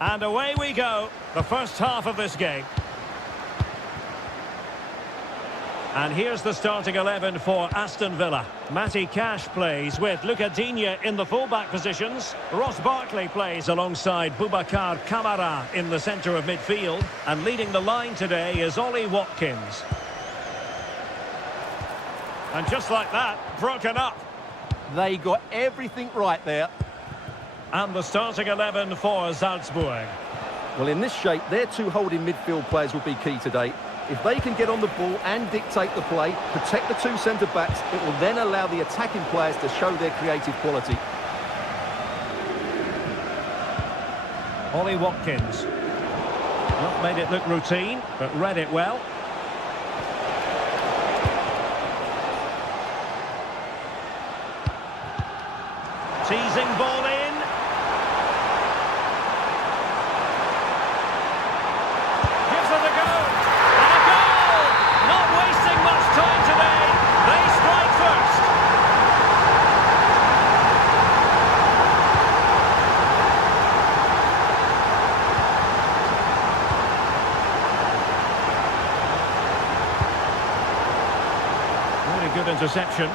And away we go, the first half of this game. And here's the starting 11 for Aston Villa. Matty Cash plays with Luca Digne in the full-back positions. Ross Barkley plays alongside Boubacar Kamara in the centre of midfield. And leading the line today is Ollie Watkins. And just like that, broken up. They got everything right there. And the starting 11 for Salzburg. Well, in this shape, their two holding midfield players will be key today. If they can get on the ball and dictate the play, protect the two centre-backs, it will then allow the attacking players to show their creative quality. Ollie Watkins. Not made it look routine, but read it well. Teasing ball in. Gives it a go. And a goal! Not wasting much time today. They strike first. Really good interception.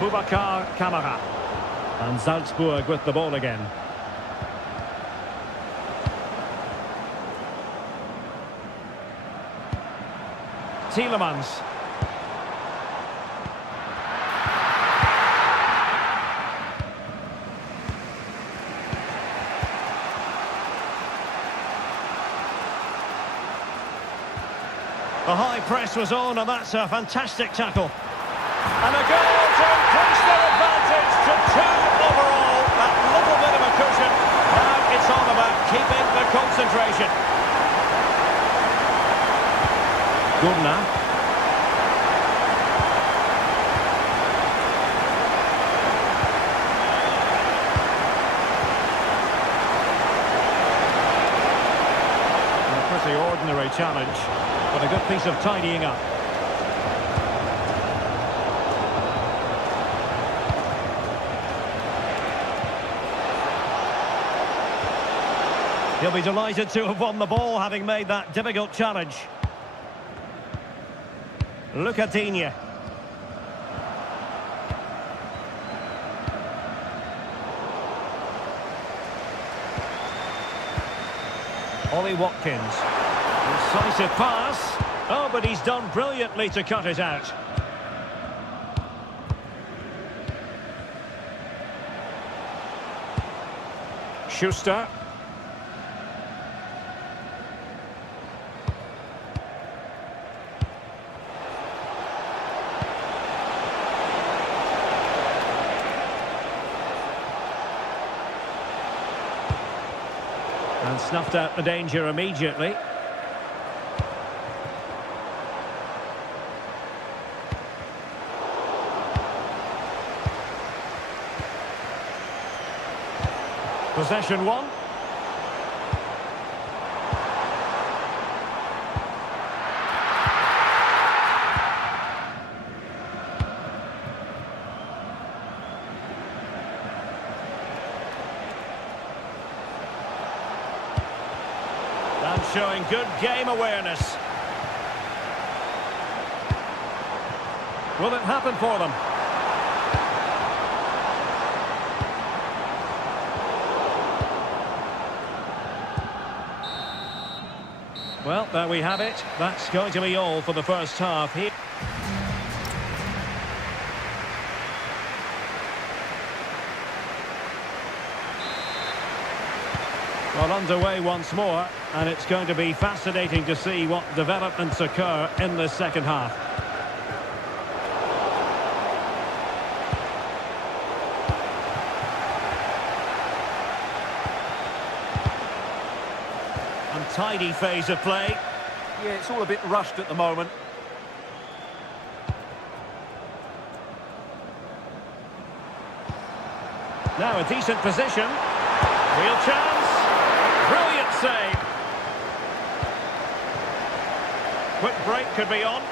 Boubacar Kamara. And Salzburg with the ball again. Tielemans. The high press was on, and that's a fantastic tackle. And a goal to increase their advantage to 2 overall. That little bit of a cushion. Now it's all about keeping the concentration. Gurna. A pretty ordinary challenge, but a good piece of tidying up. He'll be delighted to have won the ball, having made that difficult challenge. Luca Digne. Ollie Watkins. Decisive pass. Oh, but he's done brilliantly to cut it out. Schuster. And snuffed out the danger immediately. Possession one. And showing good game awareness. Will it happen for them? Well, there we have it. That's going to be all for the first half here. Well, underway once more, and it's going to be fascinating to see what developments occur in the second half. Untidy phase of play. Yeah, it's all a bit rushed at the moment. Now a decent position. Real chance. Brilliant save. Quick break could be on.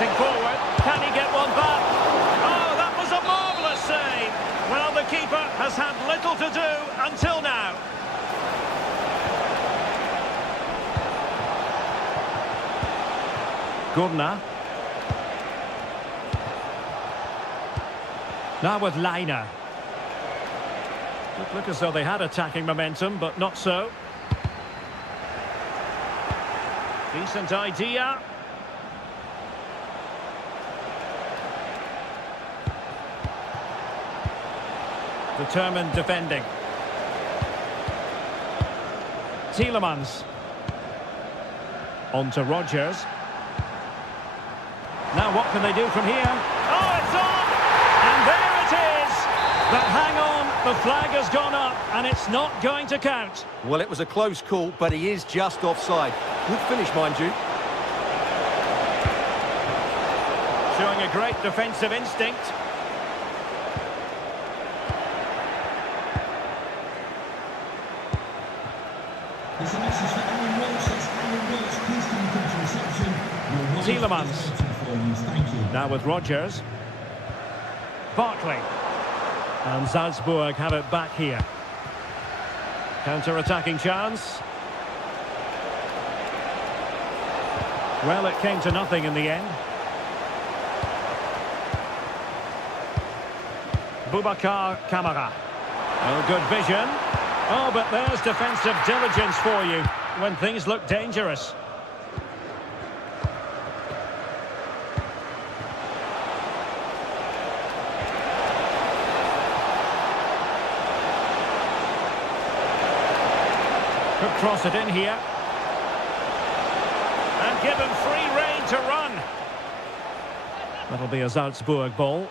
pressing forward. Can he get one back? Oh, that was a marvellous save. Well, the keeper has had little to do until now. Gurna. Now with Liner. Look as though they had attacking momentum, but not so. Decent idea. Determined defending. Tielemans. On to Rodgers. Now what can they do from here? Oh, it's on! And there it is! But hang on, the flag has gone up and it's not going to count. Well, it was a close call, but he is just offside. Good finish, mind you. Showing a great defensive instinct. There's a message for Aaron Welch. That's Aaron Welch. Please can you come to reception? Tielemans. Thank you. Now with Rodgers. Barkley. And Salzburg have it back here. Counter-attacking chance. Well, it came to nothing in the end. Boubacar Kamara. Oh, good vision. Oh, but there's defensive diligence for you when things look dangerous. Could cross it in here. And given free rein to run. That'll be a Salzburg ball.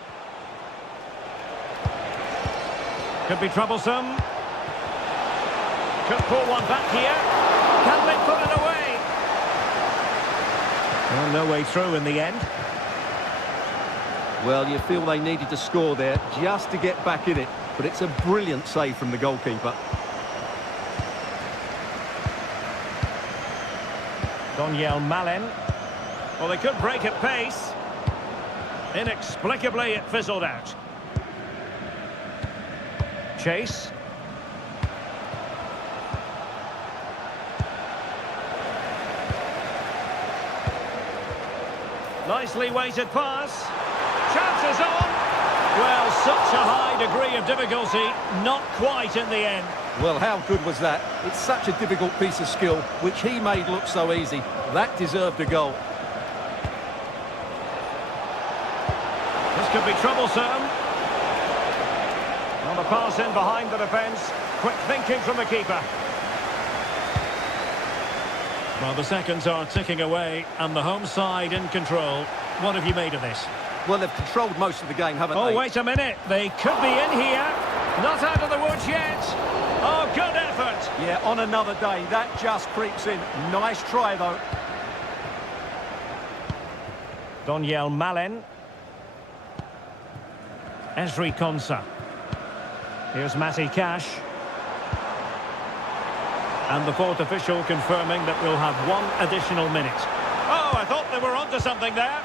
Could be troublesome. Could pull one back here. Can they put it away? Well, no way through in the end. Well, you feel they needed to score there just to get back in it. But it's a brilliant save from the goalkeeper. Daniel Malen. Well, they could break at pace. Inexplicably, it fizzled out. Chase. Nicely weighted pass. Chances on. Well, such a high degree of difficulty, not quite in the end. Well, how good was that? It's such a difficult piece of skill, which he made look so easy. That deserved a goal. This could be troublesome. On the pass in behind the defence. Quick thinking from the keeper. Well, the seconds are ticking away, and the home side in control. What have you made of this? Well, they've controlled most of the game, haven't they? Oh, wait a minute. They could be in here. Not out of the woods yet. Oh, good effort. Yeah, on another day, that just creeps in. Nice try, though. Daniel Malen. Ezri Konsa. Here's Matty Cash. And the fourth official confirming that we'll have one additional minute. Oh, I thought they were onto something there.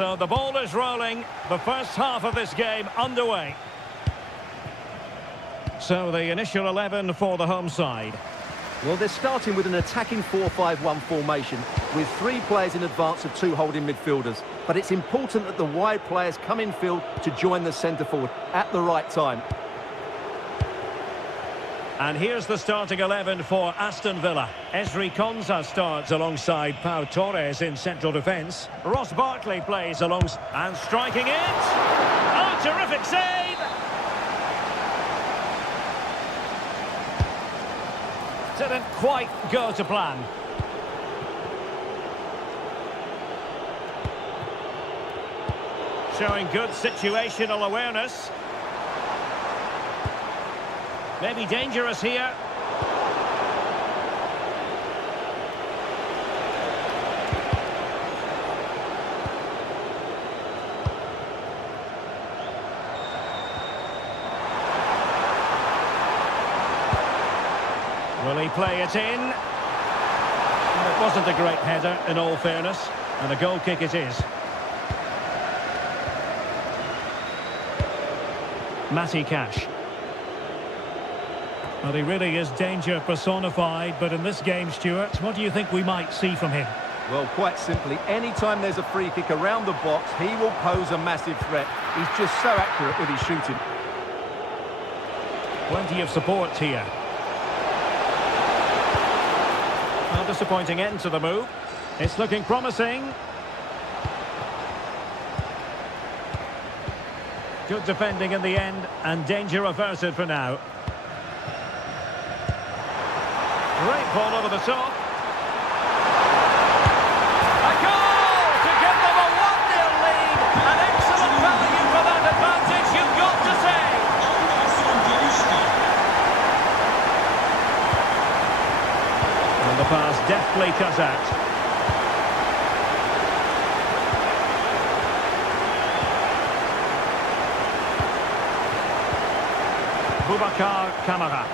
So the ball is rolling. The first half of this game underway. So the initial 11 for the home side. Well, they're starting with an attacking 4-5-1 formation with 3 players in advance of 2 holding midfielders. But it's important that the wide players come in field to join the centre forward at the right time. And here's the starting 11 for Aston Villa. Esri Konsa starts alongside Pau Torres in central defence. Ross Barkley plays alongside and striking it. Oh, terrific save! Didn't quite go to plan. Showing good situational awareness. Maybe dangerous here. Will he play it in? It wasn't a great header, in all fairness, and a goal kick it is. Matty Cash. Well, he really is danger personified, but in this game, Stuart, what do you think we might see from him? Well, quite simply, anytime there's a free kick around the box, he will pose a massive threat. He's just so accurate with his shooting. Plenty of support here. Well, disappointing end to the move. It's looking promising. Good defending in the end, and danger averted for now. Great ball over the top. A goal to give them a 1-0 lead. An excellent value for that advantage, you've got to say. And the pass deftly cut out. Boubacar Kamara.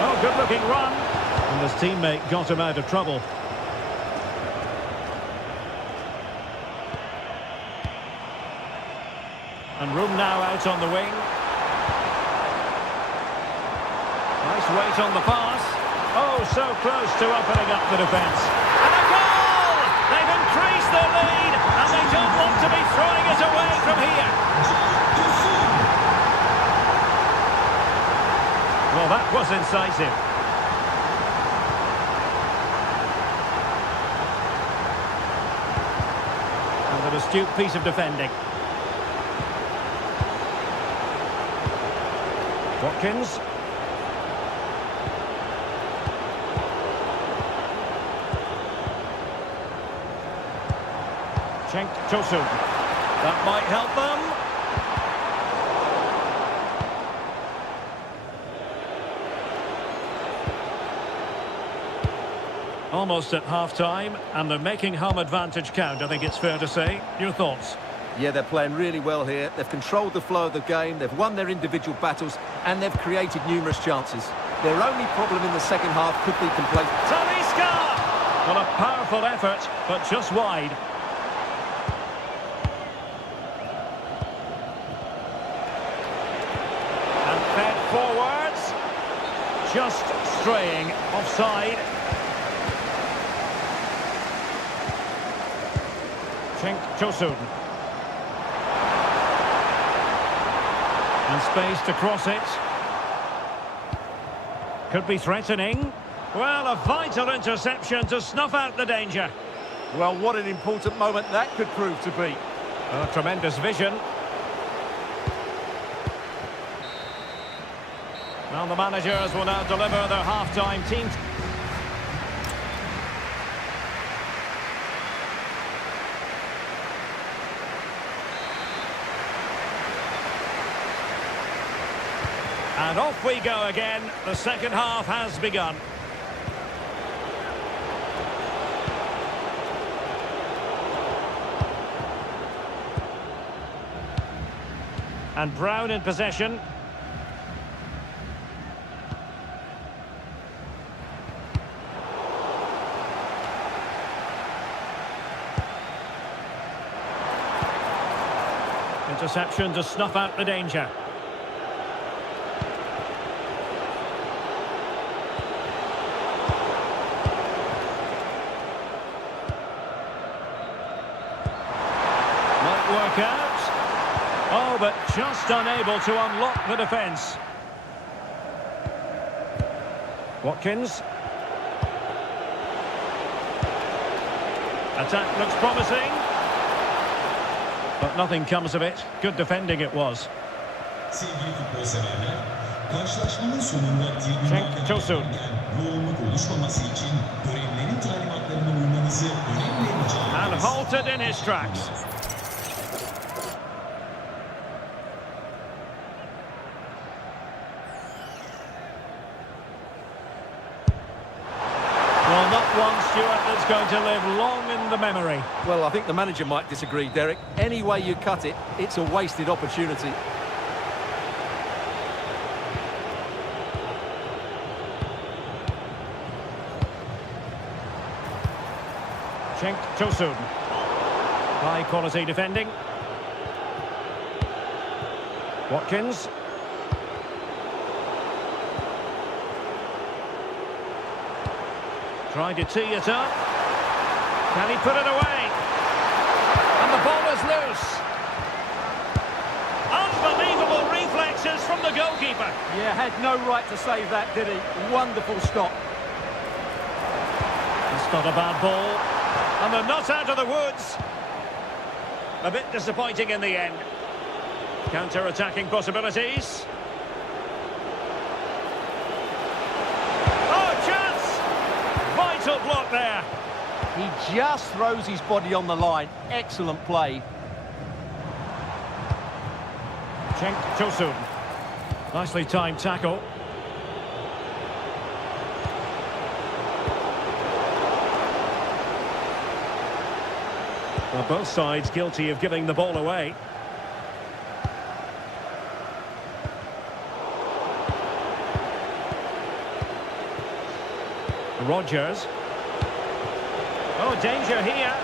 Oh, good-looking run. And his teammate got him out of trouble. And room now out on the wing. Nice weight on the pass. Oh, so close to opening up the defence. And a goal! They've increased their lead, and they don't want to be throwing it away from here. Well, that was incisive. And an astute piece of defending. Watkins. Cenk Tosun. That might help them. Almost at half-time, and they're making home advantage count, I think it's fair to say. Your thoughts? Yeah, they're playing really well here. They've controlled the flow of the game, they've won their individual battles, and they've created numerous chances. Their only problem in the second half could be complacent. Talisca! Well, a powerful effort, but just wide. And fed forwards. Just straying offside. Cenk Tosun. And space to cross it. Could be threatening. Well, a vital interception to snuff out the danger. Well, what an important moment that could prove to be. Oh, tremendous vision. Well, the managers will now deliver their half-time team. And off we go again. The second half has begun. And Brown in possession. Interception to snuff out the danger. Might work out. Oh, but just unable to unlock the defence. Watkins. Attack looks promising. But nothing comes of it. Good defending it was. Sevgili futbol severler, karşılaşmanın sonunda tribünlerden beklerken yoğunluk oluşmaması için görevlerin talimatlarına uymanızı önemli rica And ederiz. halted in his tracks. Well, not one, Stuart, that's going to live long in the memory. Well, I think the manager might disagree, Derek. Any way you cut it, it's a wasted opportunity. Cenk Tosun. High quality defending. Watkins. Trying to tee it up. Can he put it away? And the ball is loose. Unbelievable reflexes from the goalkeeper. Yeah, had no right to save that, did he? Wonderful stop. It's not a bad ball. And they're not out of the woods. A bit disappointing in the end. Counter-attacking possibilities. Oh, chance! Vital block there. He just throws his body on the line. Excellent play. Cenk Tosun. Nicely timed tackle. Well, both sides guilty of giving the ball away. Rogers. Oh, danger here.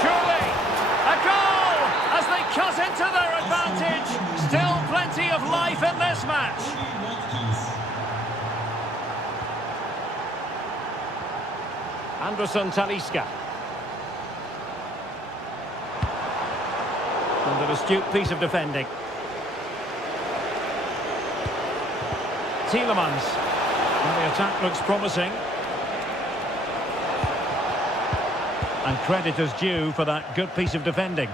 Surely a goal as they cut into their advantage. Still plenty of life in this match. Anderson Talisca. And an astute piece of defending. Tielemans. And the attack looks promising. And credit is due for that good piece of defending.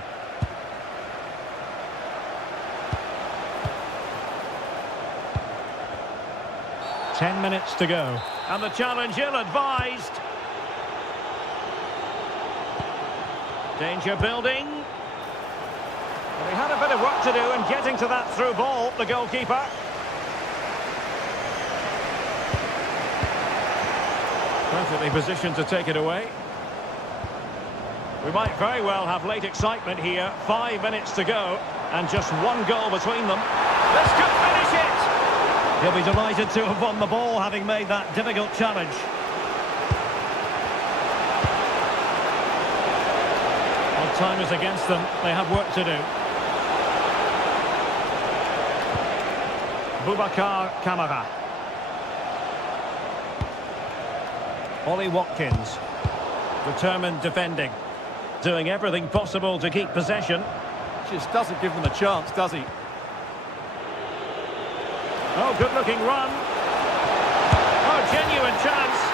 Ten minutes to go. And the challenge ill-advised. Danger building. Well, he had a bit of work to do in getting to that through ball, the goalkeeper. Perfectly positioned to take it away. We might very well have late excitement here. 5 minutes to go, and just one goal between them. This could finish it! He'll be delighted to have won the ball, having made that difficult challenge. Well, time is against them. They have work to do. Boubacar Kamara. Ollie Watkins. Determined defending. Doing everything possible to keep possession. Just doesn't give them a chance, does he? Oh, good-looking run. Oh, genuine chance.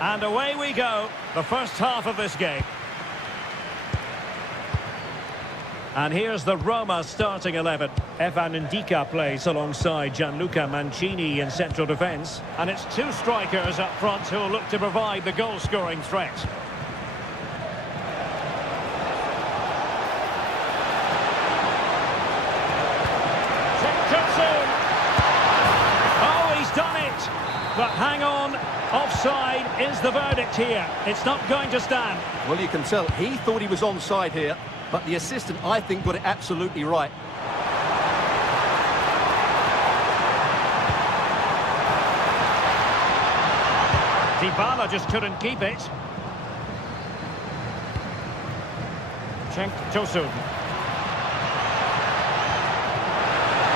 And away we go, the first half of this game. And here's the Roma starting 11. Evan Ndika plays alongside Gianluca Mancini in central defence. And it's two strikers up front who will look to provide the goal-scoring threat. Oh, he's done it! But hang on, offside is the verdict here. It's not going to stand. Well, you can tell he thought he was onside here. But the assistant, I think, got it absolutely right. Dybala just couldn't keep it. Tosun.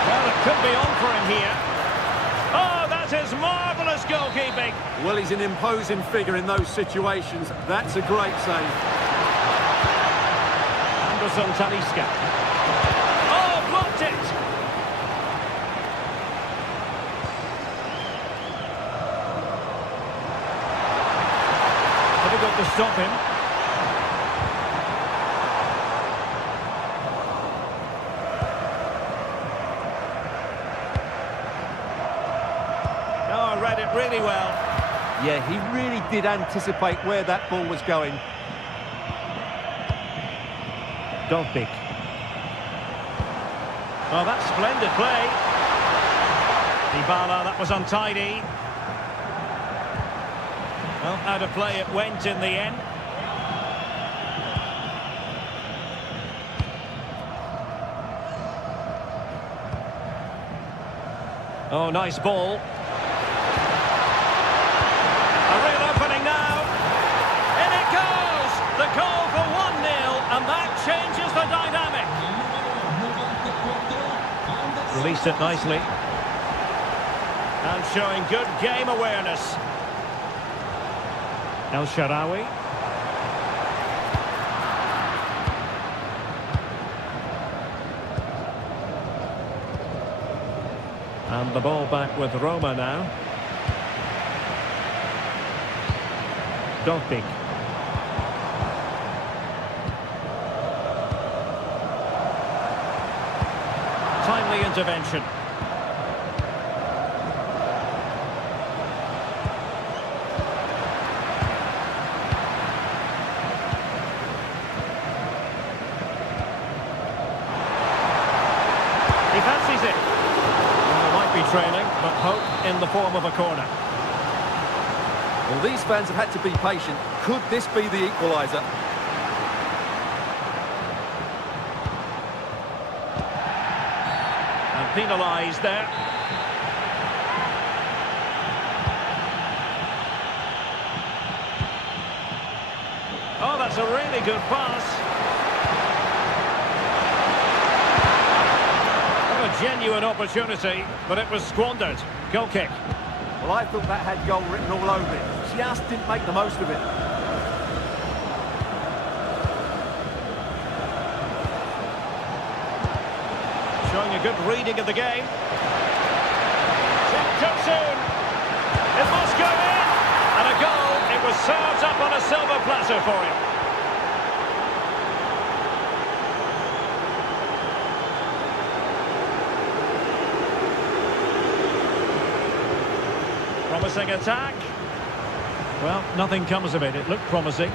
Well, it could be on for him here. Oh, that is marvellous goalkeeping. Well, he's an imposing figure in those situations. That's a great save. Talisca. Oh, blocked it! Difficult to stop him. Oh, read it really well. Yeah, he really did anticipate where that ball was going. Dovbik. Oh, that's splendid play. Dybala, that was untidy. Well, out of play it went in the end. Oh, nice ball. A real opening now. In it goes! The goal for 1-0, and that changes the dynamic. Released it nicely. And showing good game awareness. El Shaarawy. And the ball back with Roma now. Dovbik. Timely intervention. He fancies it. Well, they might be trailing, but hope in the form of a corner. Well, these fans have had to be patient. Could this be the equaliser? And penalised there. Oh, that's a really good pass. What a genuine opportunity, but it was squandered. Goal kick. Well, I thought that had goal written all over it. Just didn't make the most of it. Showing a good reading of the game. Too soon. It must go in. And a goal. It was served up on a silver platter for him. Promising attack. Well, nothing comes of it. It looked promising.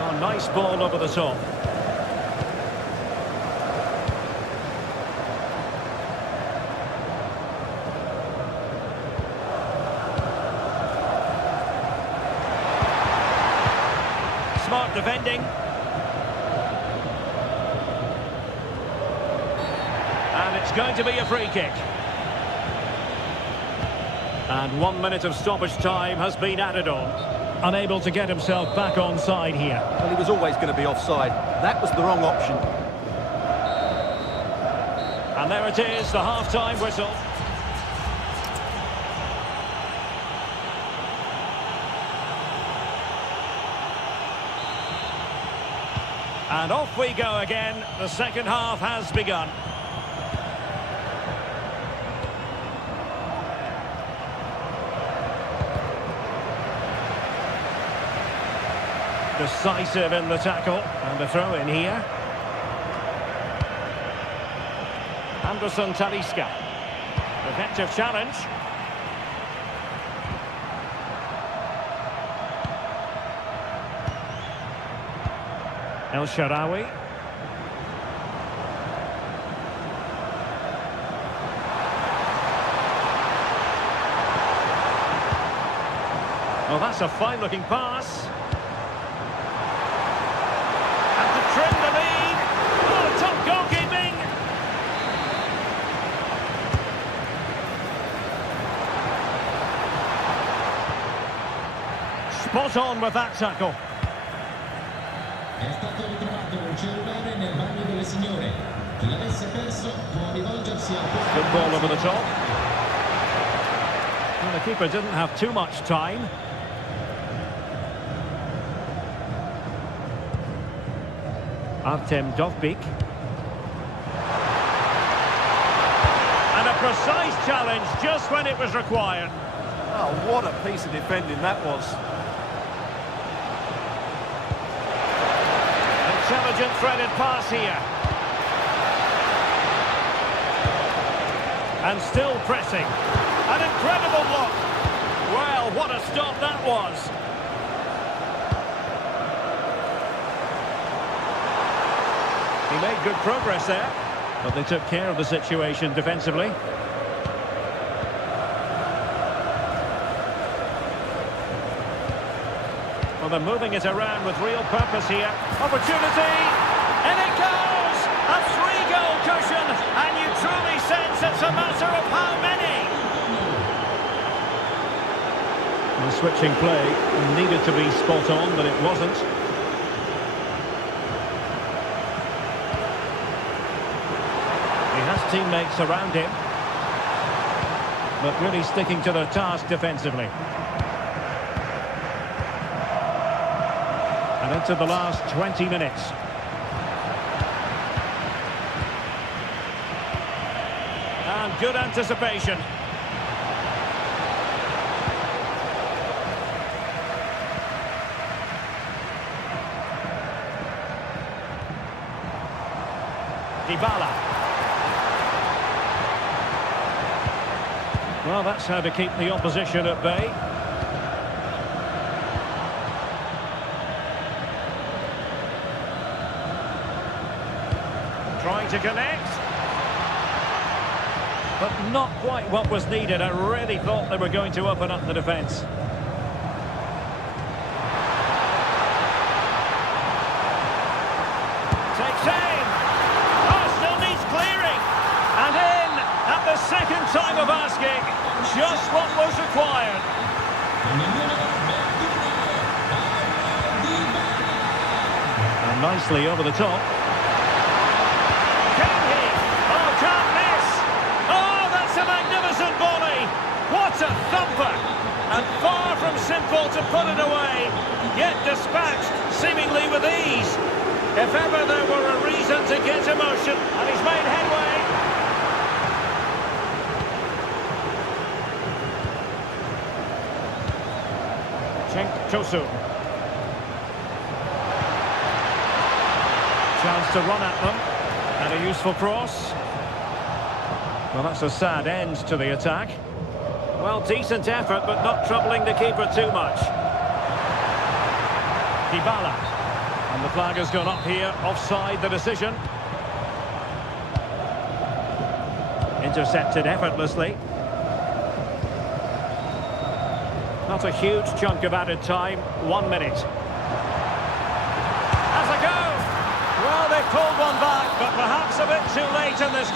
Oh, nice ball over the top. Smart defending. And it's going to be a free kick. And 1 minute of stoppage time has been added on. Unable to get himself back on side here. Well, he was always going to be offside. That was the wrong option. And there it is, the half-time whistle. And off we go again. The second half has begun. Decisive in the tackle. And the throw in here. Anderson Talisca. Effective challenge. El Shaarawy. Well, that's a fine-looking pass. And to trim the lead. Oh, top goalkeeping. Spot on with that tackle. È stato ritrovato un cellulare nel bagno delle signore. Chi l'avesse perso può rivolgersi al Good ball over the top. Well, the keeper didn't have too much time. Artem Dovbyk. And a precise challenge just when it was required. Oh, what a piece of defending that was. Intelligent threaded pass here. And still pressing. An incredible block. Well, what a stop that was. He made good progress there, but they took care of the situation defensively. Well, they're moving it around with real purpose here. Opportunity, and it goes! A three-goal cushion, and you truly sense it's a matter of how many. The switching play needed to be spot on, but it wasn't. He has teammates around him, but really sticking to their task defensively. And into the last 20 minutes. And good anticipation. Dybala. Well, that's how to keep the opposition at bay. Trying to connect. But not quite what was needed. I really thought they were going to open up the defence. Takes aim. Oh, still needs clearing. And in at the second time of asking. Just what was required. And nicely over the top. Can he? Oh, can't miss. Oh, that's a magnificent volley. What a thumper. And far from simple to put it away. Yet dispatched, seemingly with ease. If ever there were a reason to get emotion, and he's made headway. Chosu. Chance to run at them. And a useful cross. Well, that's a sad end to the attack. Well, decent effort, but not troubling the keeper too much. Dybala. And the flag has gone up here. Offside the decision. Intercepted effortlessly. Not a huge chunk of added time. 1 minute. Has a go! Well, they've pulled one back, but perhaps a bit too late in this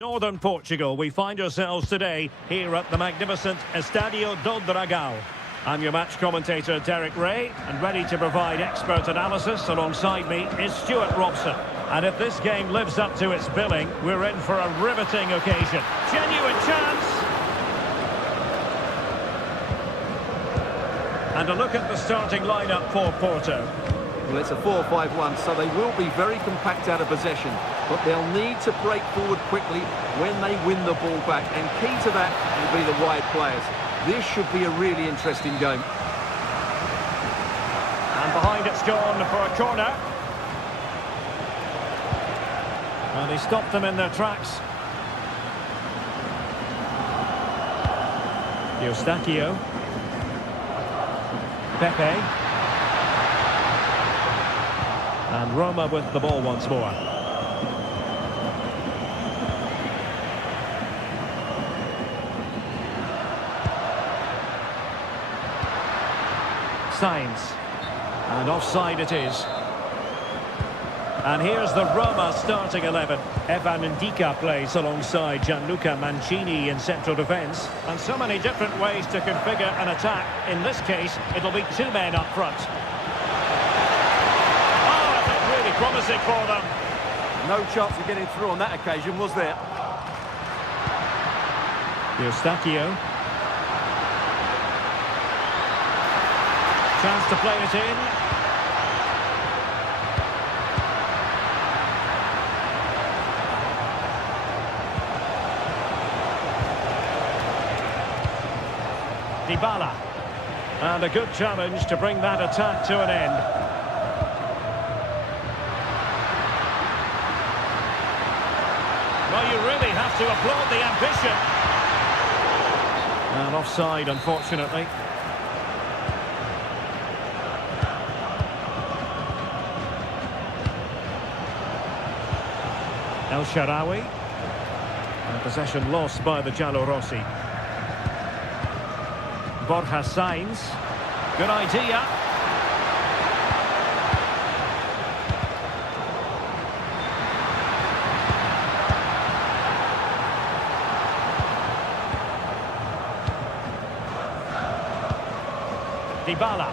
Northern Portugal, we find ourselves today here at the magnificent Estadio do Dragão. I'm your match commentator, Derek Ray, and ready to provide expert analysis alongside me is Stuart Robson. And if this game lives up to its billing, we're in for a riveting occasion. Genuine chance. And a look at the starting lineup for Porto. Well, it's a 4-5-1, so they will be very compact out of possession, but they'll need to break forward quickly when they win the ball back, and key to that will be the wide players. This should be a really interesting game. And behind it's gone for a corner. And he stopped them in their tracks. Eustáquio. Pepe. And Roma with the ball once more. Signs. And offside it is. And here's the Roma starting 11. Evan Ndika plays alongside Gianluca Mancini in central defence. And so many different ways to configure an attack. In this case, it'll be two men up front. Promising for them. No chance of getting through on that occasion, was there? Eustáquio. Chance to play it in. Dybala. And a good challenge to bring that attack to an end. Well, you really have to applaud the ambition. And offside, unfortunately. El Shaarawy. And possession lost by the Giallorossi. Borja Sainz. Good idea. Dybala.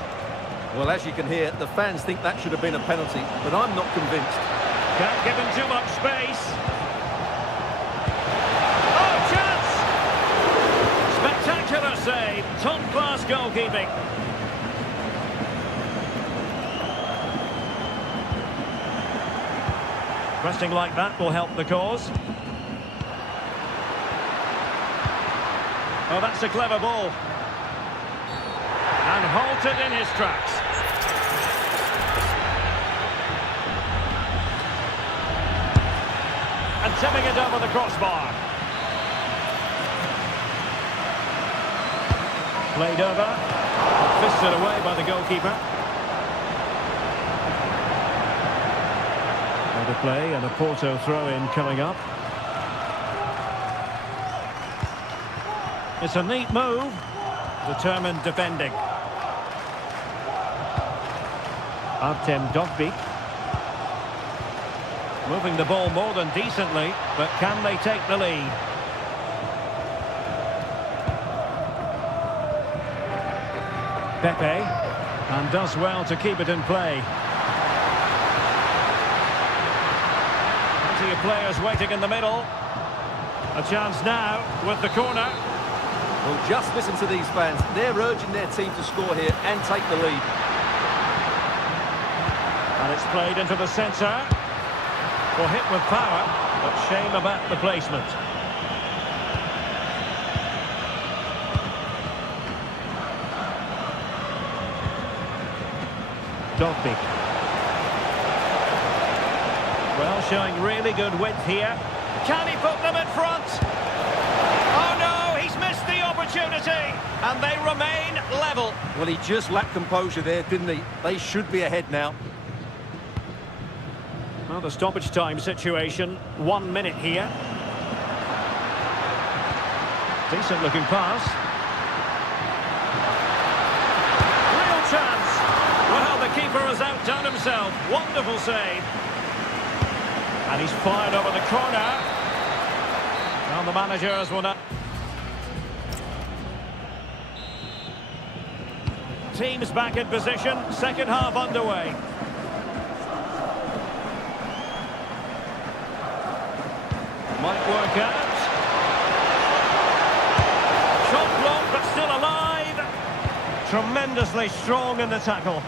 Well, as you can hear, the fans think that should have been a penalty, but I'm not convinced. Can't give him too much space. Oh, chance! Spectacular save. Top-class goalkeeping. Pressing like that will help the cause. Oh, that's a clever ball. And halted in his tracks. And tipping it over the crossbar. Played over. Fisted away by the goalkeeper. Out of play and a Porto throw-in coming up. It's a neat move. Determined defending. Artem Dovbyk. Moving the ball more than decently, but can they take the lead? Pepe, and does well to keep it in play. Plenty of players waiting in the middle. A chance now with the corner. Well, just listen to these fans. They're urging their team to score here and take the lead. And it's played into the centre. Well, hit with power, but shame about the placement. Dovbyk. Well, showing really good width here. Can he put them in front? Oh no, he's missed the opportunity, and they remain level. Well, he just lacked composure there, didn't he? They should be ahead now. Well, the stoppage time situation, 1 minute here. Decent looking pass. Real chance. Well, the keeper has outdone himself. Wonderful save. And he's fired over the corner. Well, the managers will not. Teams back in position, second half underway. Might work out. Shot blocked, but still alive. Tremendously strong in the tackle.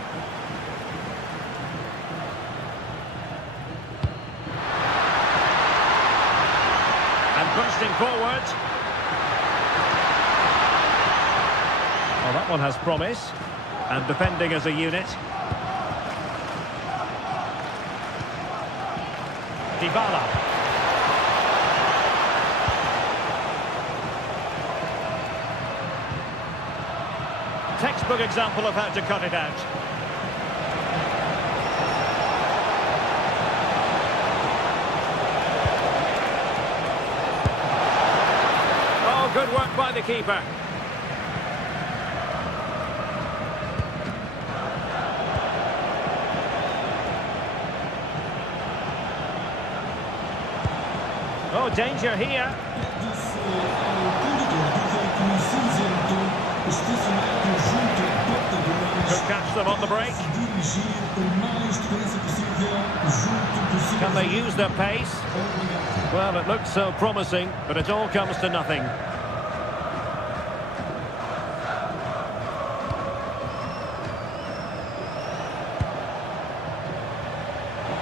And bursting forward. Well, that one has promise. And defending as a unit. Dybala. Textbook example of how to cut it out. Oh, good work by the keeper. Oh, danger here. Could catch them on the break. Can they use their pace? Well, it looks so promising, but it all comes to nothing.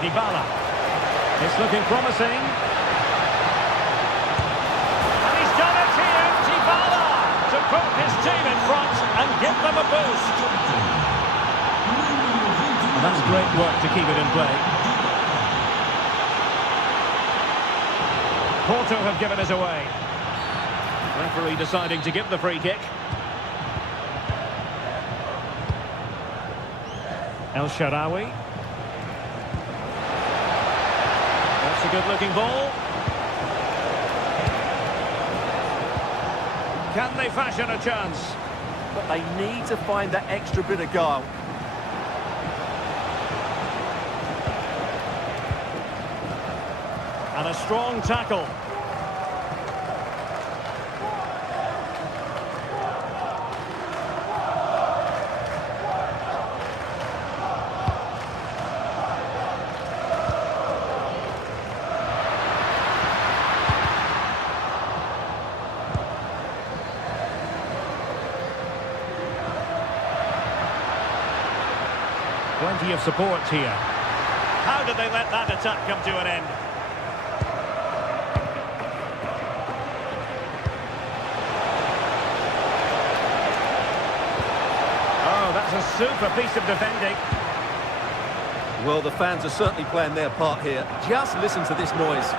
Dybala. It's looking promising. Put his team in front and give them a boost. And that's great work to keep it in play. Porto have given us away. Referee deciding to give the free kick. El Shaarawy. That's a good-looking ball. Can they fashion a chance? But they need to find that extra bit of guile. And a strong tackle. Plenty of support here. How did they let that attack come to an end? Oh, that's a super piece of defending. Well, the fans are certainly playing their part here. Just listen to this noise.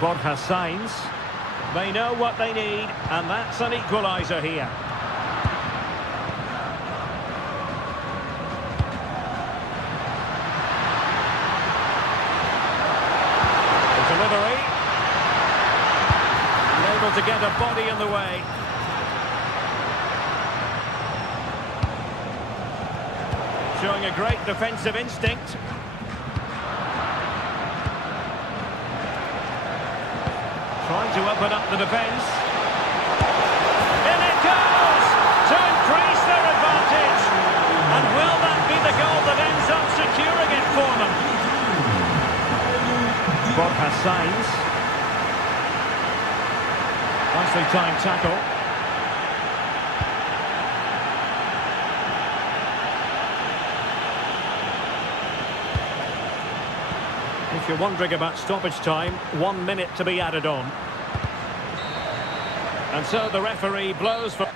Borja Sainz. They know what they need, and that's an equaliser here. The delivery. And able to get a body in the way. Showing a great defensive instinct. Trying to open up the defence. In it goes! To increase their advantage. And will that be the goal that ends up securing it for them? Borja Sainz. Nicely timed tackle. If you're wondering about stoppage time, 1 minute to be added on. And so the referee blows for...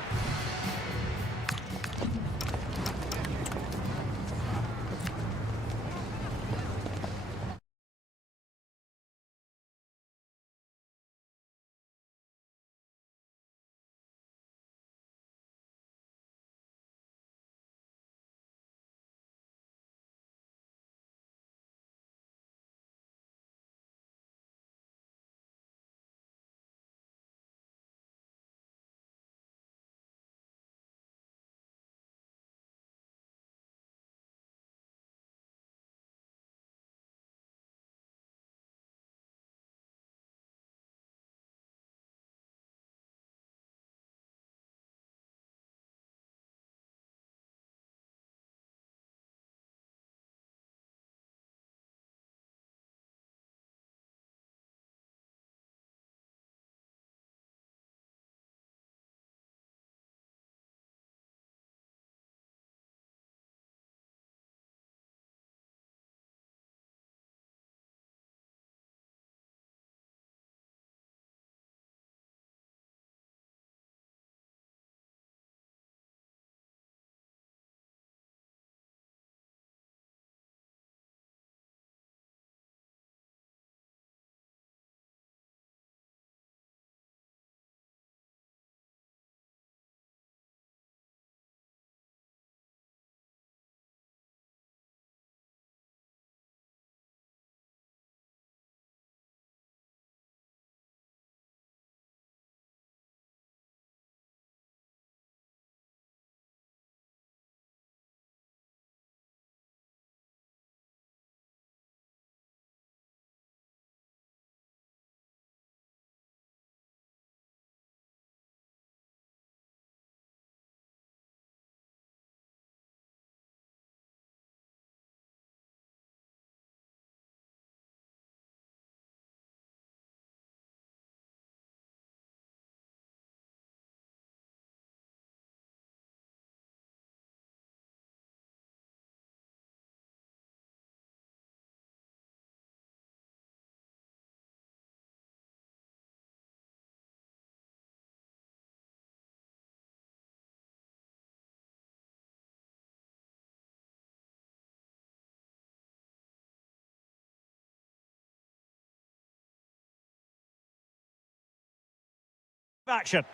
Action.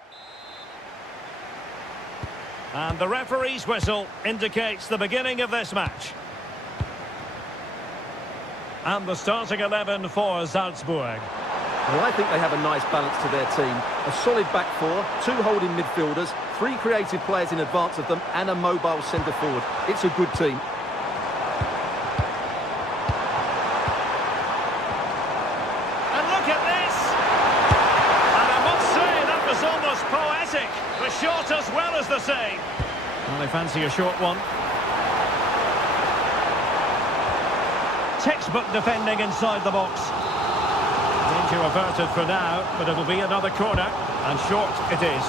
And the referee's whistle indicates the beginning of this match. And the starting 11 for Salzburg. Well, I think they have a nice balance to their team. A solid back four, two holding midfielders, three creative players in advance of them, and a mobile centre forward. It's a good team. And look at this! And I must say, that was almost poetic. The shot as well as the save. Well, they fancy a short one. Textbook defending inside the box. Danger averted for now, but it'll be another corner, and short it is.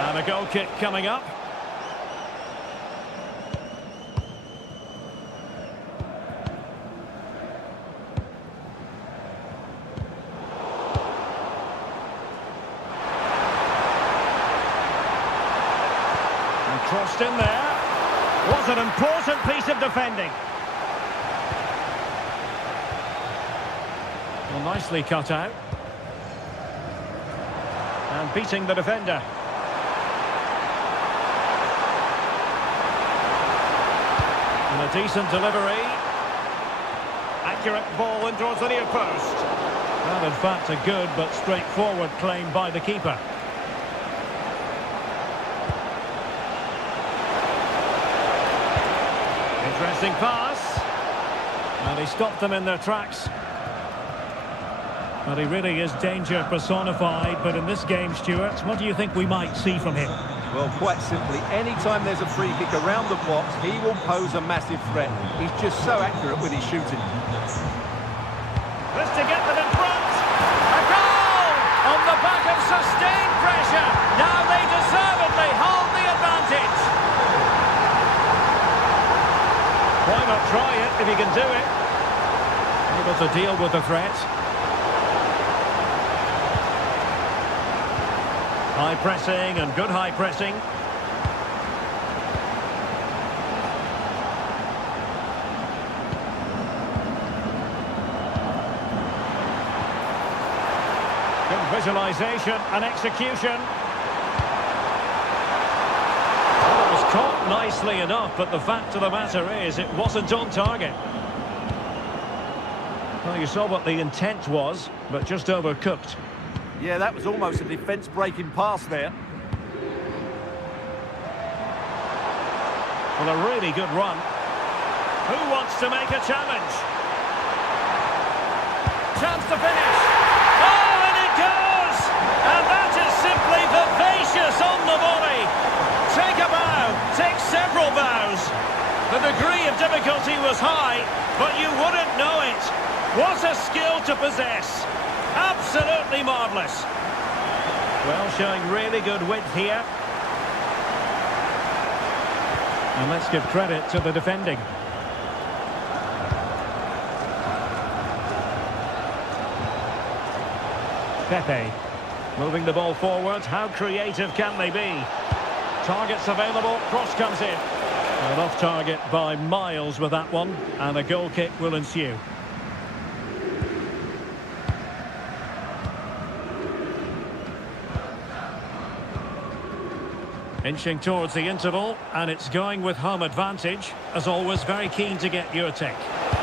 And a goal kick coming up. Crossed in there. Was an important piece of defending. Well, nicely cut out. And beating the defender. And a decent delivery. Accurate ball in towards the near post. Well, in fact, a good but straightforward claim by the keeper. Interesting pass. And he stopped them in their tracks. Well, he really is danger personified, but in this game, Stuart, what do you think we might see from him? Well, quite simply, anytime there's a free kick around the box, he will pose a massive threat. He's just so accurate with his shooting. This to get them in front. A goal! On the back of sustained pressure. Now they deservedly hold the advantage. Why not try it if you can do it? Able to deal with the threat. High pressing and good high pressing. Good visualisation and execution. Caught nicely enough, but the fact of the matter is it wasn't on target. Well, you saw what the intent was, but just overcooked. Yeah, that was almost a defence-breaking pass there. Well, a really good run. Who wants to make a challenge? Chance to finish. Oh, and it goes! And that is simply vivacious on the volley. Take a bow, take several bows. The degree of difficulty was high, but you wouldn't know it. What a skill to possess. Absolutely marvellous. Well, showing really good width here. And let's give credit to the defending. Pepe, moving the ball forward. How creative can they be? Targets available, cross comes in. Well, off target by miles with that one, and a goal kick will ensue. Inching towards the interval, and it's going with home advantage. As always, very keen to get your take.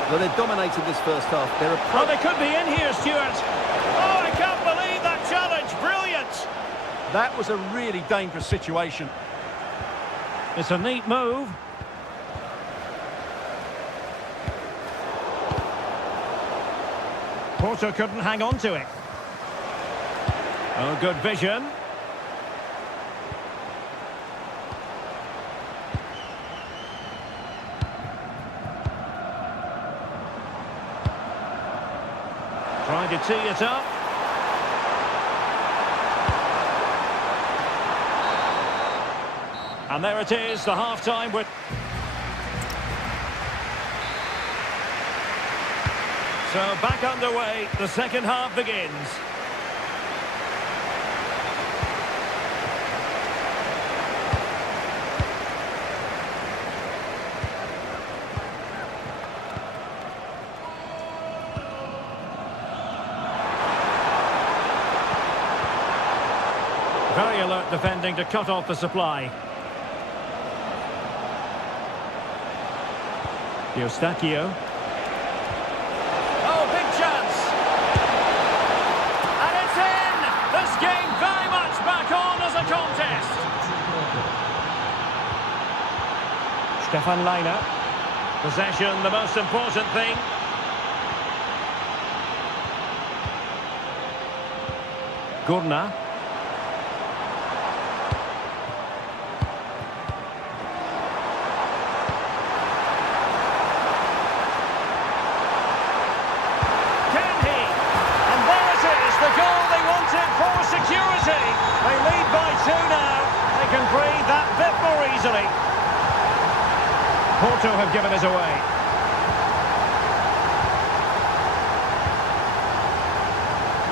Well, they're dominating this first half. Oh, they could be in here, Stuart. Oh, I can't believe that challenge. Brilliant. That was a really dangerous situation. It's a neat move. Porto couldn't hang on to it. Oh, good vision. Trying to tee it up. And there it is, the half-time with... So back underway, the second half begins. Alert defending to cut off the supply. Eustáquio. Oh, big chance! And it's in! This game very much back on as a contest. Stefan Leiner. Possession, the most important thing. Gurna. Security. They lead by 2 now. They can breathe that bit more easily. Porto have given it away.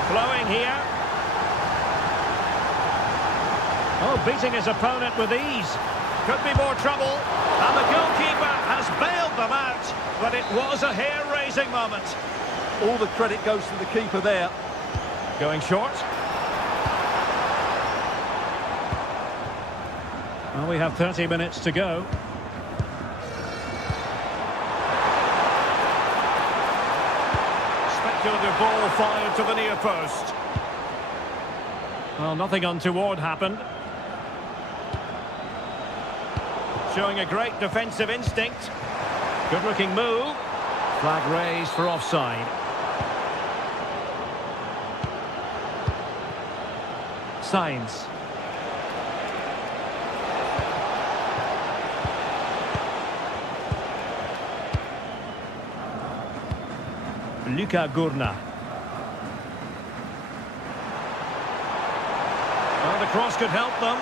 Flowing here. Oh, beating his opponent with ease. Could be more trouble. And the goalkeeper has bailed them out. But it was a hair-raising moment. All the credit goes to the keeper there. Going short. Well, we have 30 minutes to go. Speculative ball fired to the near post. Well, nothing untoward happened. Showing a great defensive instinct. Good-looking move. Flag raised for offside. Signs. Luka Gurna. Well, the cross could help them.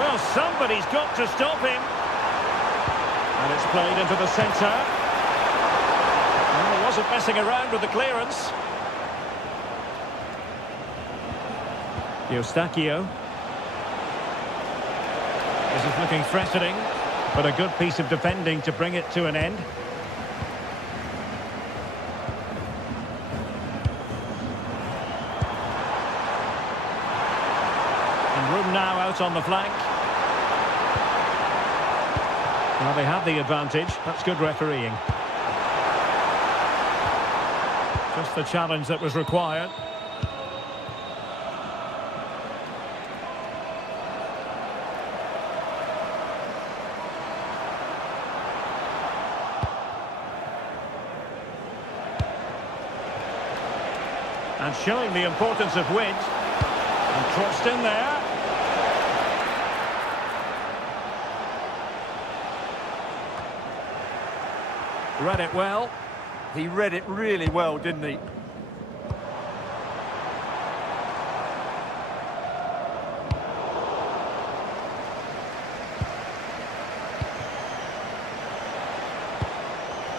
Well, somebody's got to stop him. And it's played into the centre. Well, he wasn't messing around with the clearance. Eustáquio. This is looking threatening, but a good piece of defending to bring it to an end. Room now out on the flank. Well, they have the advantage. That's good refereeing. Just the challenge that was required. And showing the importance of width. And crossed in there. Read it well. He read it really well, didn't he?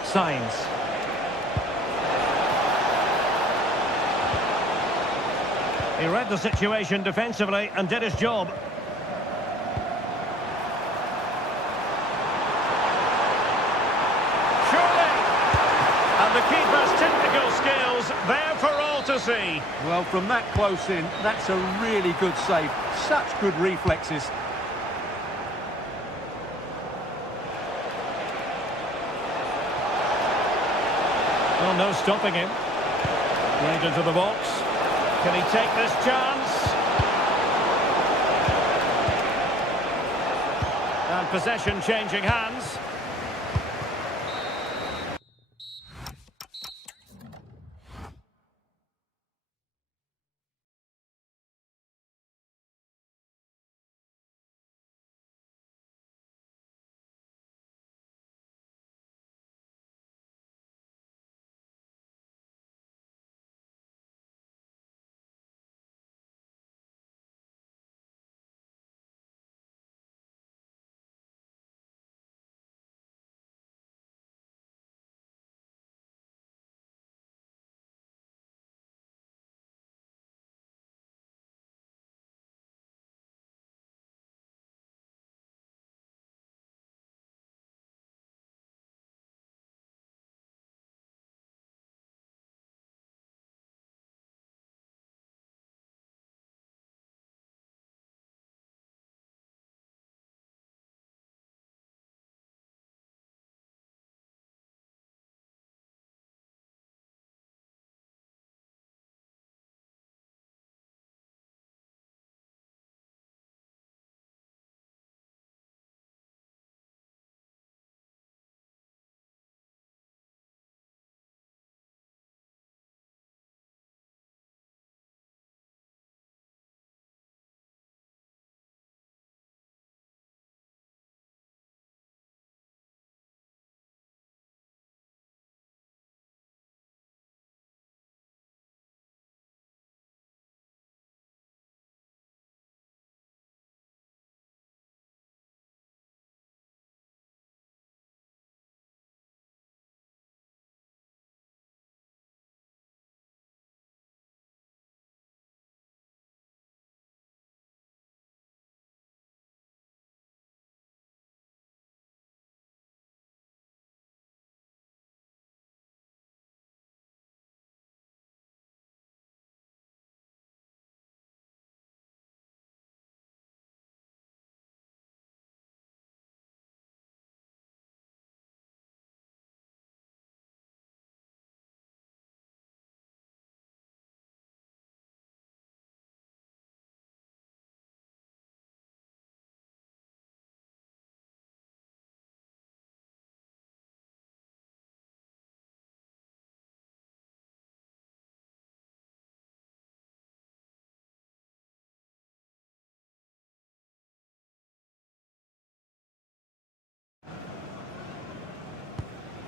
Signs. He read the situation defensively and did his job. The keeper's technical skills there for all to see. Well, from that close in, that's a really good save. Such good reflexes. Well, no stopping him. Played into the box. Can he take this chance? And possession changing hands.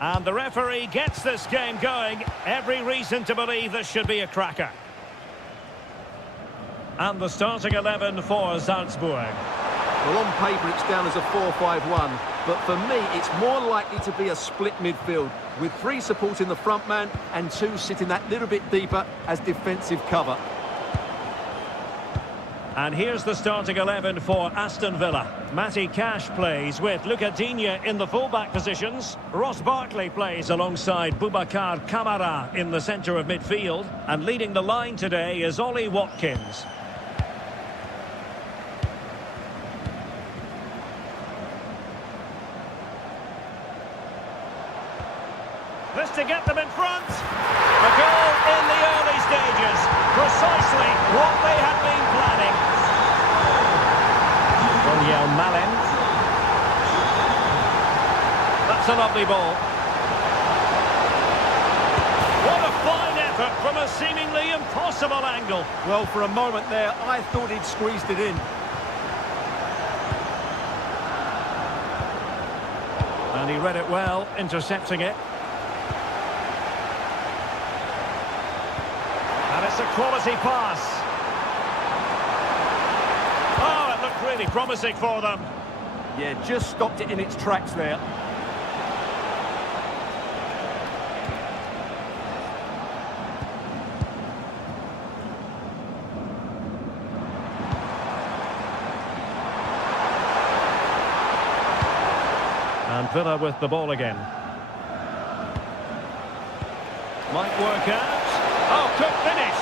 And the referee gets this game going. Every reason to believe this should be a cracker. And the starting 11 for Salzburg. Well, on paper it's down as a 4-5-1, but for me it's more likely to be a split midfield, with 3 supporting the front man and 2 sitting that little bit deeper as defensive cover. And here's the starting 11 for Aston Villa. Matty Cash plays with Luca Digne in the fullback positions. Ross Barkley plays alongside Boubacar Kamara in the centre of midfield. And leading the line today is Ollie Watkins. This to get them in front. The goal in the early stages. Precisely what they had been planning. Daniel Malen. That's a lovely ball. What a fine effort from a seemingly impossible angle. Well, for a moment there, I thought he'd squeezed it in. And he read it well, intercepting it. And it's a quality pass. Oh, it looked really promising for them. Yeah, just stopped it in its tracks there. And Villa with the ball again. Might work out. Oh, could finish.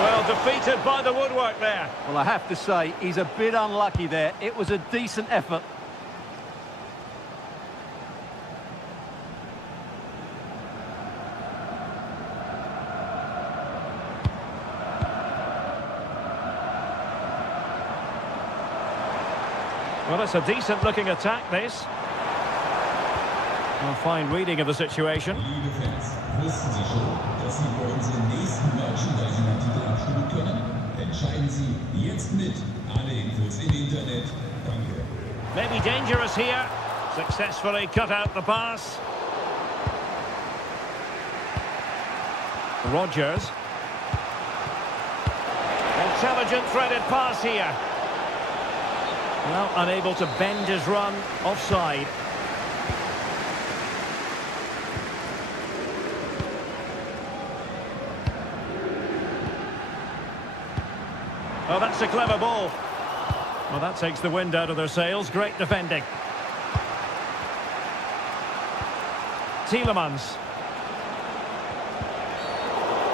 Well, defeated by the woodwork there. Well, I have to say, he's a bit unlucky there. It was a decent effort. Well, it's a decent-looking attack, this. A fine reading of the situation. Liebe Fans, wussten Sie schon, dass Sie vor unseren nächsten Merchandising-Artikel abstimmen können? Entscheiden Sie jetzt mit. Alle Infos im Internet. Danke. Maybe dangerous here. Successfully cut out the pass. Rodgers. Intelligent threaded pass here. Well, unable to bend his run. Offside. Oh, that's a clever ball. Well, that takes the wind out of their sails. Great defending. Tielemans.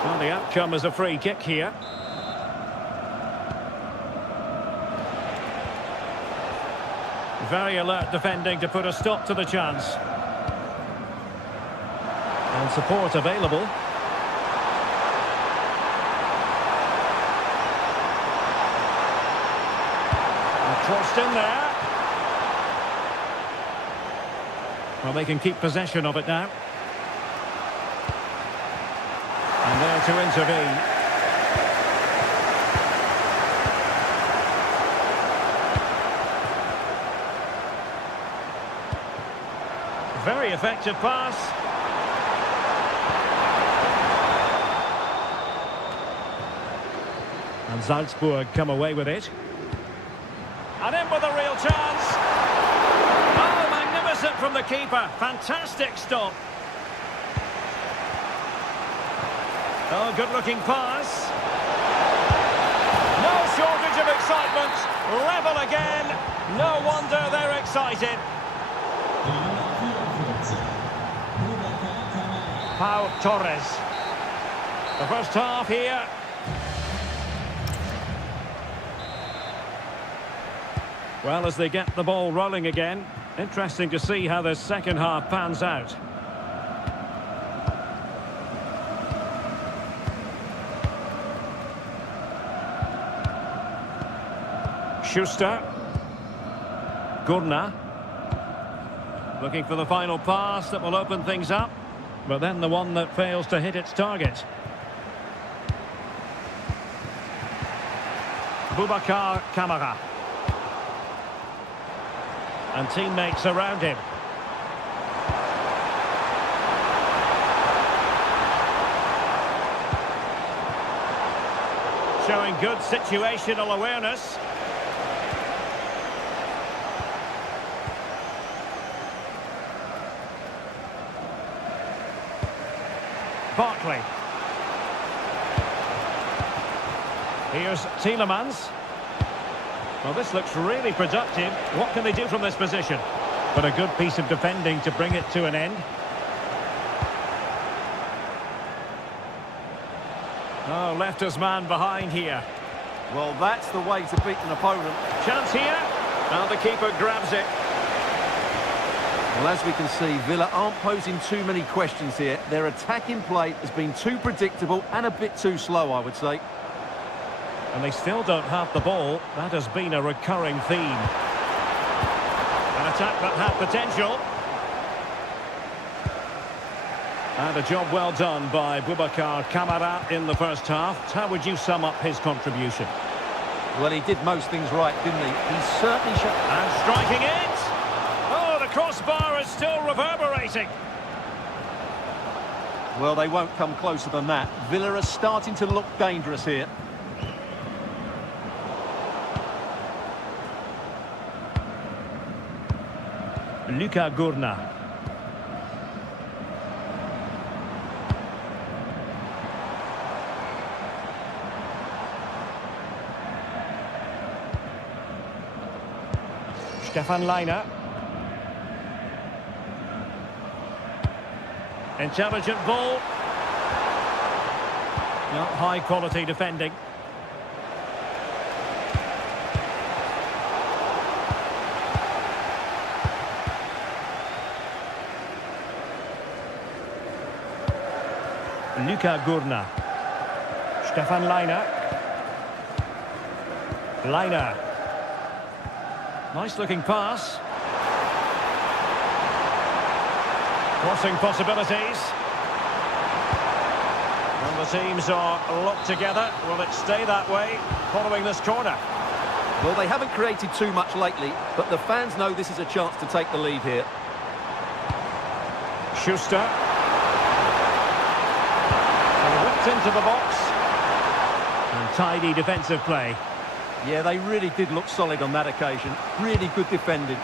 Well, the outcome is a free kick here. Very alert defending to put a stop to the chance. And support available. Crossed in there. Well, they can keep possession of it now. And there to intervene. Very effective pass. And Salzburg come away with it. And in with a real chance. Oh, magnificent from the keeper. Fantastic stop. Oh, good-looking pass. No shortage of excitement. Level again. No wonder they're excited. Pau Torres. The first half here. Well, as they get the ball rolling again, interesting to see how the second half pans out. Schuster. Gurna. Looking for the final pass that will open things up, but then the one that fails to hit its target. Boubacar Kamara. And teammates around him. showing good situational awareness. Barkley. Here's Tielemans. Well, this looks really productive. What can they do from this position? But a good piece of defending to bring it to an end. Oh, left his man behind here. Well, that's the way to beat an opponent. Chance here. And the keeper grabs it. Well, as we can see, Villa aren't posing too many questions here. Their attacking play has been too predictable and a bit too slow, I would say. And they still don't have the ball. That has been a recurring theme. An attack that had potential. And a job well done by Boubacar Kamara in the first half. How would you sum up his contribution? Well, he did most things right, didn't he? He certainly should. And striking it! Oh, the crossbar is still reverberating. Well, they won't come closer than that. Villa are starting to look dangerous here. Luka Gurna. Stefan Leiner. Intelligent ball. Not high quality defending. Luka Gurna. Stefan Leiner. Leiner. Nice looking pass. Crossing possibilities. And the teams are locked together. Will it stay that way following this corner? Well, they haven't created too much lately, but the fans know this is a chance to take the lead here. Schuster. Whipped into the box. And tidy defensive play. Yeah, they really did look solid on that occasion. Really good defending.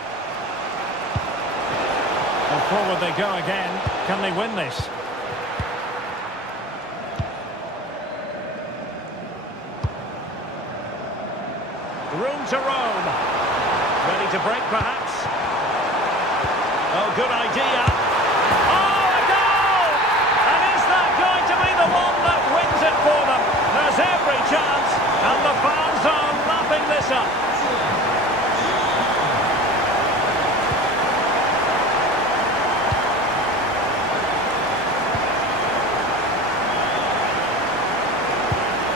And forward they go again. Can they win this? Room to roam. Ready to break, perhaps. Oh, good idea. Oh, a goal! And is that going to be the one that wins it for them? There's every chance, and the fans are lapping this up.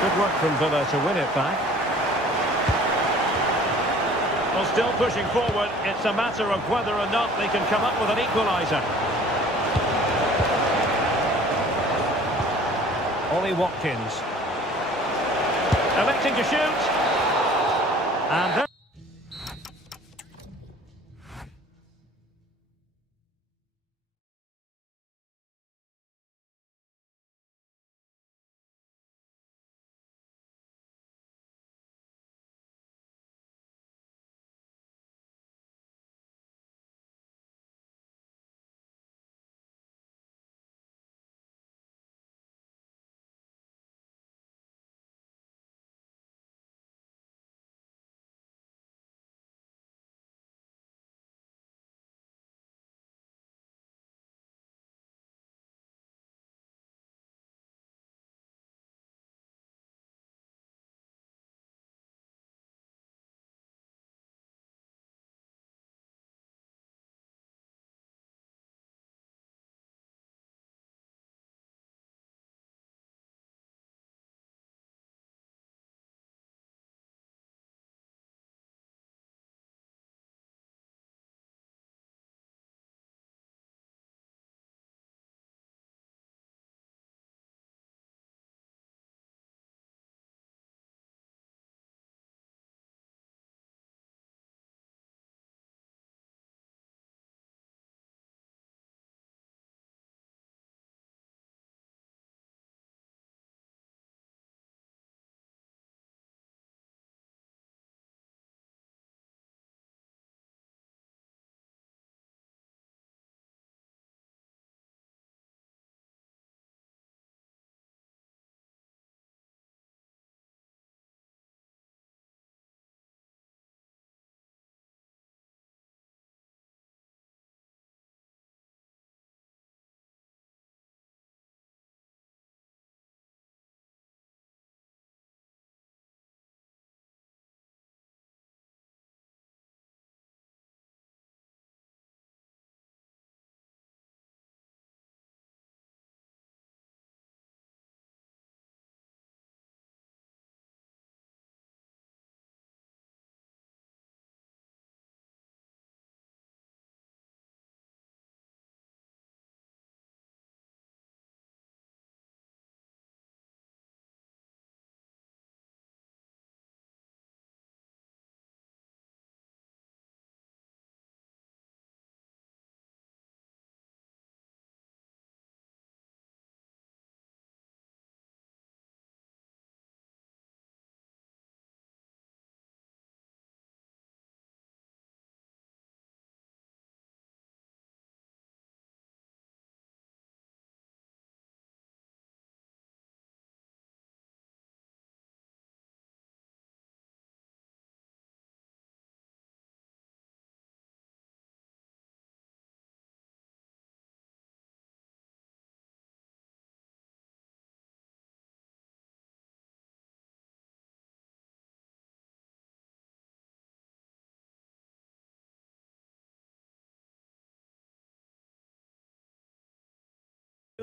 Good work from Villa to win it back. Well, still pushing forward. It's a matter of whether or not they can come up with an equaliser. Ollie Watkins. Electing to shoot. And then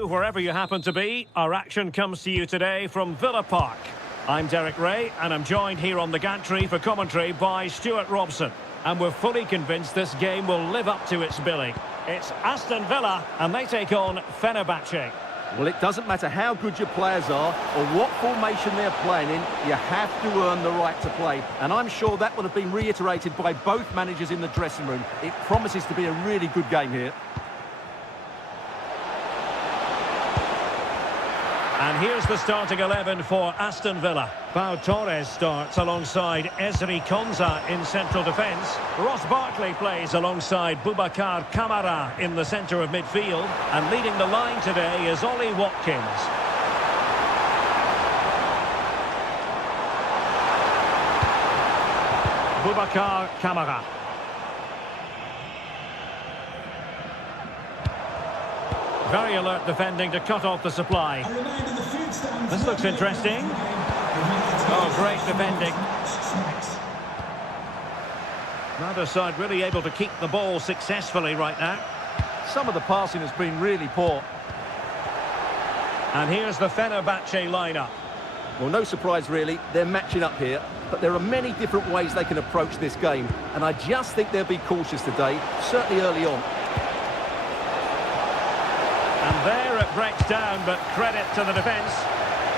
Wherever you happen to be, our action comes to you today from Villa Park. I'm Derek Ray, and I'm joined here on the gantry for commentary by Stuart Robson. And we're fully convinced this game will live up to its billing. It's Aston Villa, and they take on Fenerbahce. Well, it doesn't matter how good your players are or what formation they're playing in, you have to earn the right to play. And I'm sure that will have been reiterated by both managers in the dressing room. It promises to be a really good game here. And here's the starting 11 for Aston Villa. Pau Torres starts alongside Ezri Konsa in central defence. Ross Barkley plays alongside Boubacar Kamara in the centre of midfield. And leading the line today is Ollie Watkins. Boubacar Kamara. Very alert defending to cut off the supply. This looks interesting. Oh, great defending. Neither side really able to keep the ball successfully right now. Some of the passing has been really poor. And here's the Fenerbahce lineup. Well, no surprise really, they're matching up here, but there are many different ways they can approach this game, and I just think they'll be cautious today, certainly early on. And there it breaks down, but credit to the defence.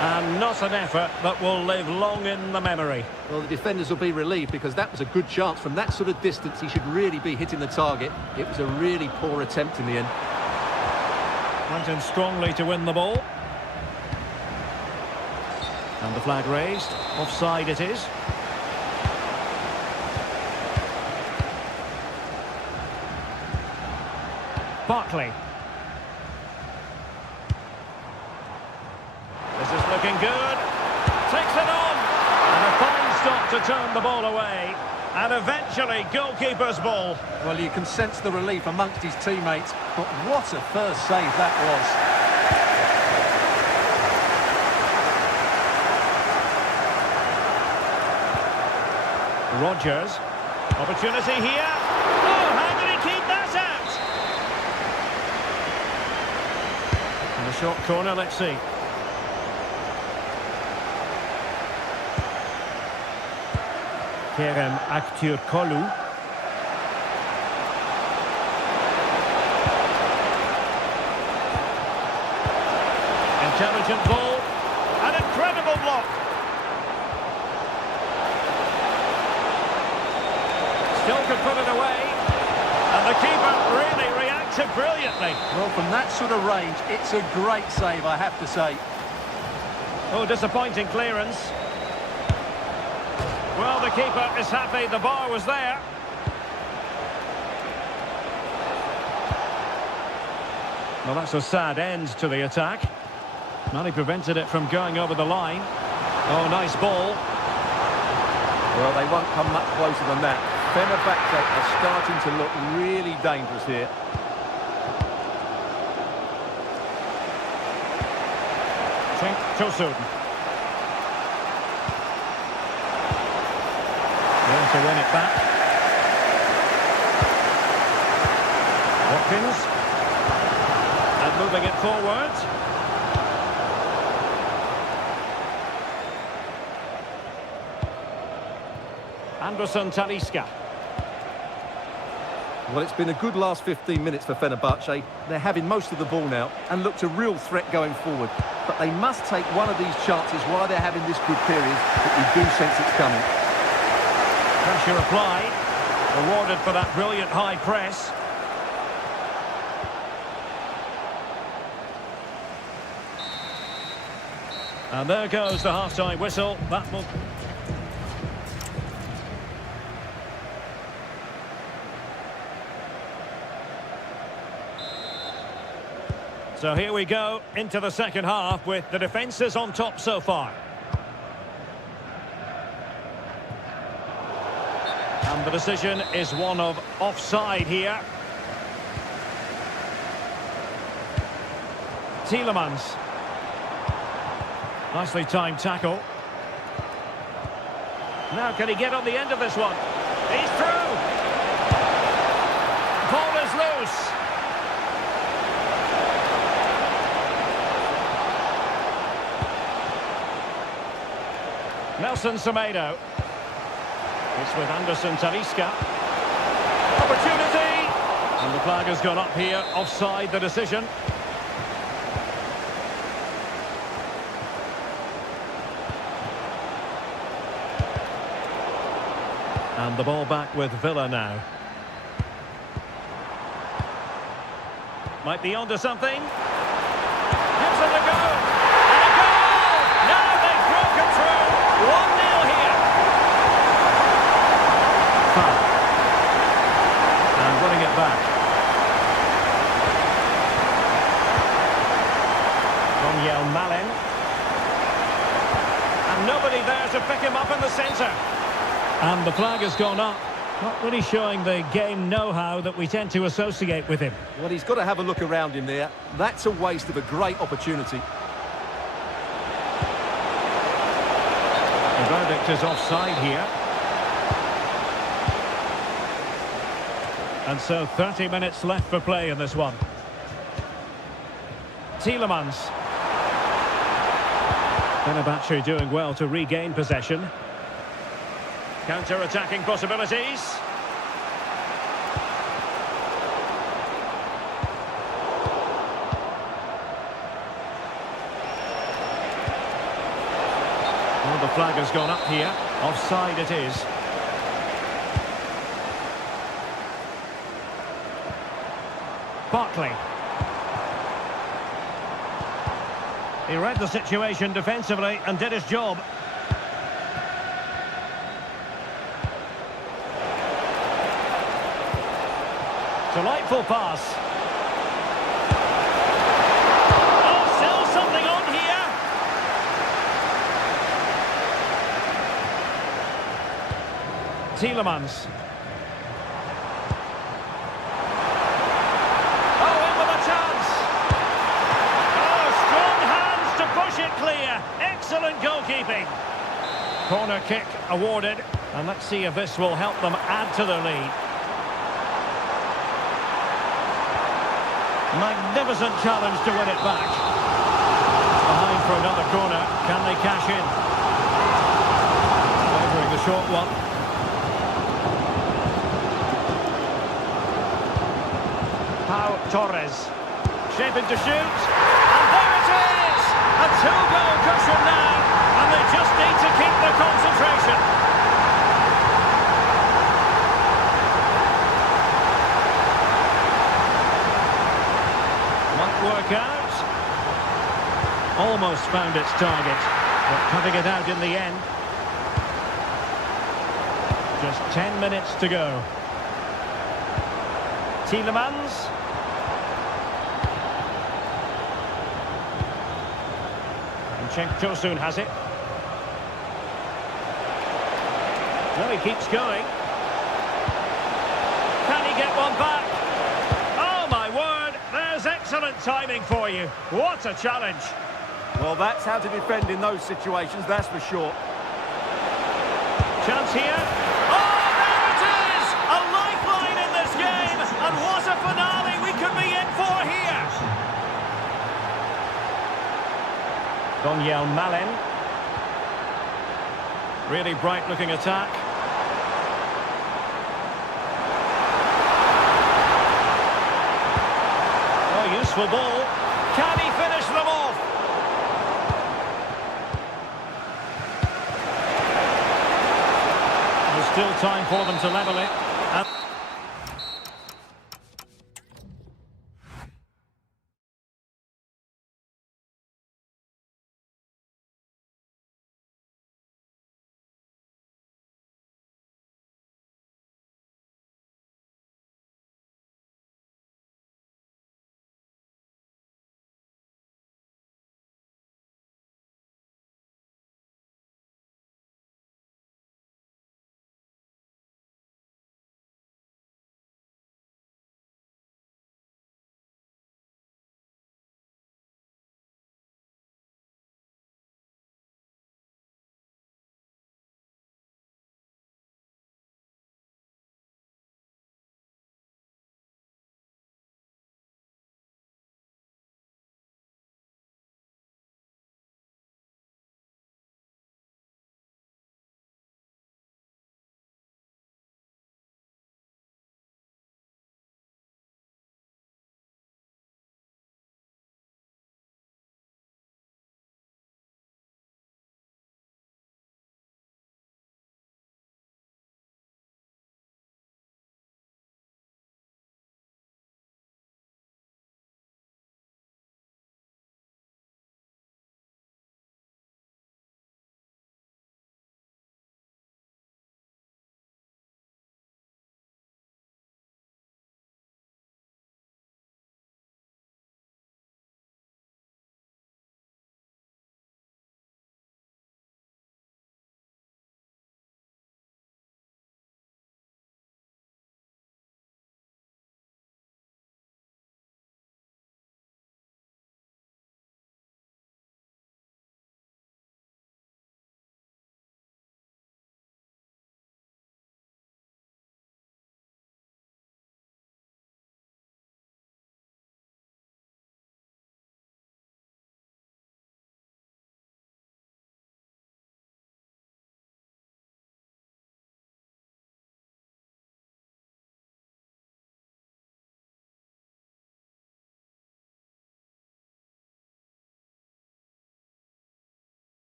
And not an effort that will live long in the memory. Well, the defenders will be relieved because that was a good chance. From that sort of distance, he should really be hitting the target. It was a really poor attempt in the end. Went in strongly to win the ball. And the flag raised. Offside it is. Barkley. This is looking good. Takes it on. And a fine stop to turn the ball away. And eventually, goalkeeper's ball. Well, you can sense the relief amongst his teammates, but what a first save that was. Rodgers. Opportunity here. Oh, how did he keep that out? And a short corner, let's see. Kerem Aktürkoğlu. Intelligent ball. An incredible block. Still could put it away. And the keeper really reacted brilliantly. Well, from that sort of range, it's a great save, I have to say. Oh, disappointing clearance. Well, the keeper is happy the bar was there. Well, that's a sad end to the attack. Well, he prevented it from going over the line. Oh, nice ball. Well, they won't come much closer than that. Fenerbahce are starting to look really dangerous here. Tosun. To win it back. Watkins. And moving it forward. Anderson Talisca. Well, it's been a good last 15 minutes for Fenerbahce. They're having most of the ball now and looked a real threat going forward. But they must take one of these chances while they're having this good period, but you do sense it's coming. Pressure applied, rewarded for that brilliant high press. And there goes the half-time whistle. That will... So here we go into the second half with the defences on top so far. And the decision is one of offside here. Tielemans. Nicely timed tackle. Now can he get on the end of this one? He's through! Ball is loose. Nelson Semedo. It's with Anderson Talisca. Opportunity! And the flag has gone up here, offside the decision. And the ball back with Villa now. Might be onto something. Gives it a go. And a goal! Now they've broken through. 1-0 here. Foul. And winning it back. Daniel Malin. And nobody there to pick him up in the centre. And the flag has gone up. Not really showing the game know-how that we tend to associate with him. Well, he's got to have a look around him there. That's a waste of a great opportunity. The verdict is offside here. And so 30 minutes left for play in this one. Tielemans. Fenerbahce doing well to regain possession. Counter-attacking possibilities. Well, the flag has gone up here. Offside it is. Barkley. He read the situation defensively and did his job. Delightful pass. Oh, still something on here. Tielemans. Oh, in with a chance. Oh, strong hands to push it clear. Excellent goalkeeping. Corner kick awarded. And let's see if this will help them add to their lead. Magnificent challenge to win it back. Behind for another corner. Can they cash in? Favouring the short one. Pau Torres. Shaping to shoot. And there it is! A two-goal cushion now. And they just need to keep the concentration. Work out. Almost found its target, but cutting it out in the end. Just 10 minutes to go. Tielemans. And Cenk has it. Well, he keeps going. Can he get one back? Excellent timing for you. What a challenge. Well, that's how to defend in those situations, that's for sure. Chance here. Oh, there it is! A lifeline in this game. And what a finale we could be in for here. Daniel Malin. Really bright-looking attack. Useful ball. Can he finish them off? There's still time for them to level it.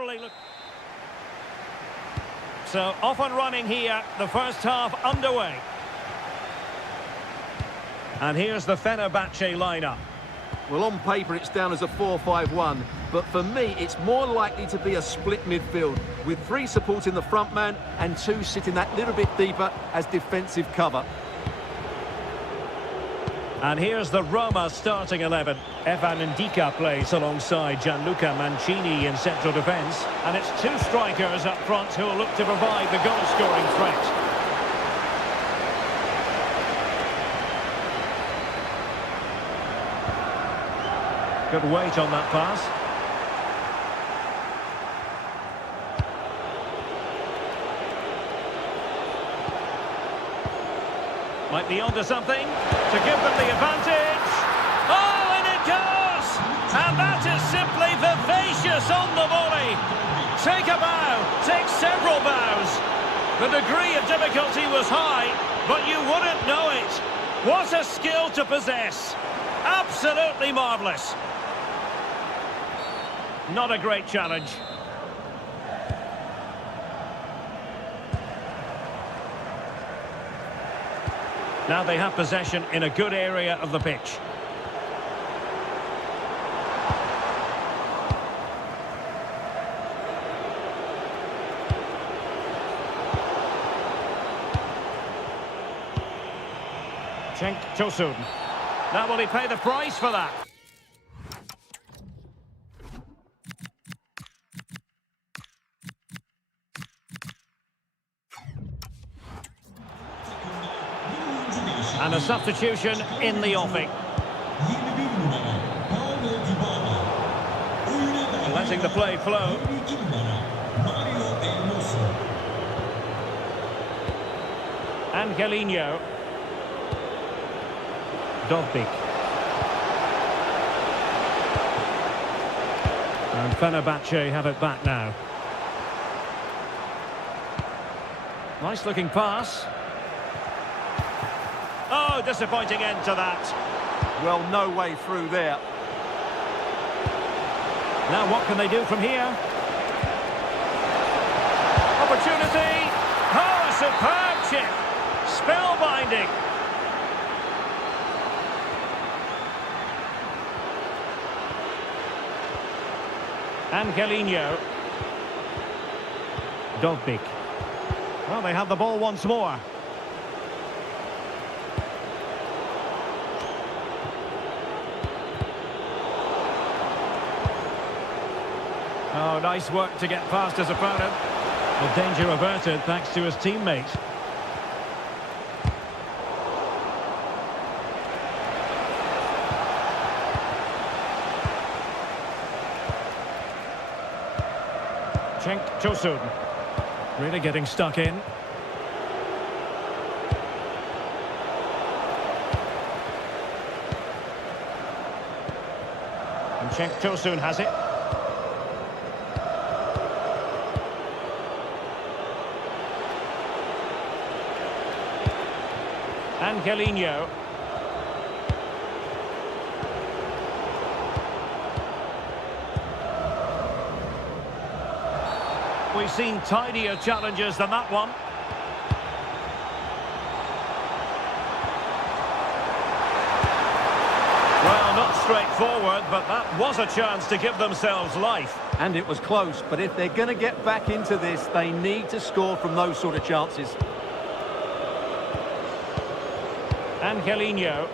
narrowly look. So off and running here, the first half underway. And here's the Fenerbahce lineup. Well, on paper it's down as a 4-5-1, but for me it's more likely to be a split midfield, with 3 supporting the front man and 2 sitting that little bit deeper as defensive cover. And here's the Roma starting 11. Evan Ndika plays alongside Gianluca Mancini in central defence. And it's 2 strikers up front who will look to provide the goal-scoring threat. Good weight on that pass. Might be onto something to give them the advantage. Oh, and it goes! And that is simply vivacious on the volley. Take a bow, take several bows. The degree of difficulty was high, but you wouldn't know it. What a skill to possess. Absolutely marvellous. Not a great challenge. Now they have possession in a good area of the pitch. Chosun. Now will he pay the price for that? And a substitution in the offing. Letting the play flow. Angelino. Dovbik. And Fenerbahce have it back now. Nice looking pass. Oh, disappointing end to that. Well, no way through there. Now what can they do from here? Opportunity. Oh, a superb chip. Spellbinding. Angelino. Dovbik. Well, they have the ball once more. Oh, nice work to get past his opponent. Well, danger averted thanks to his teammate. Chosun. Really getting stuck in. And Chosun has it. Angelino. We've seen tidier challenges than that one. Well, not straightforward, but that was a chance to give themselves life. And it was close, but if they're going to get back into this, they need to score from those sort of chances. Angelino.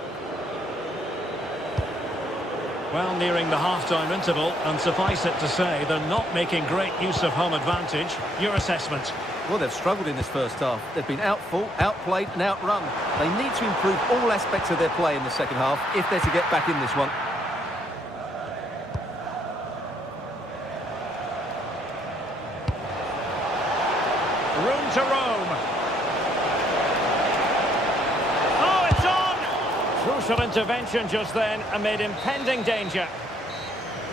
Well, nearing the half-time interval, and suffice it to say, they're not making great use of home advantage. Your assessment? Well, they've struggled in this first half. They've been outfought, outplayed and outrun. They need to improve all aspects of their play in the second half if they're to get back in this one. Room to roam. Oh, it's on! Crucial intervention just then amid impending danger.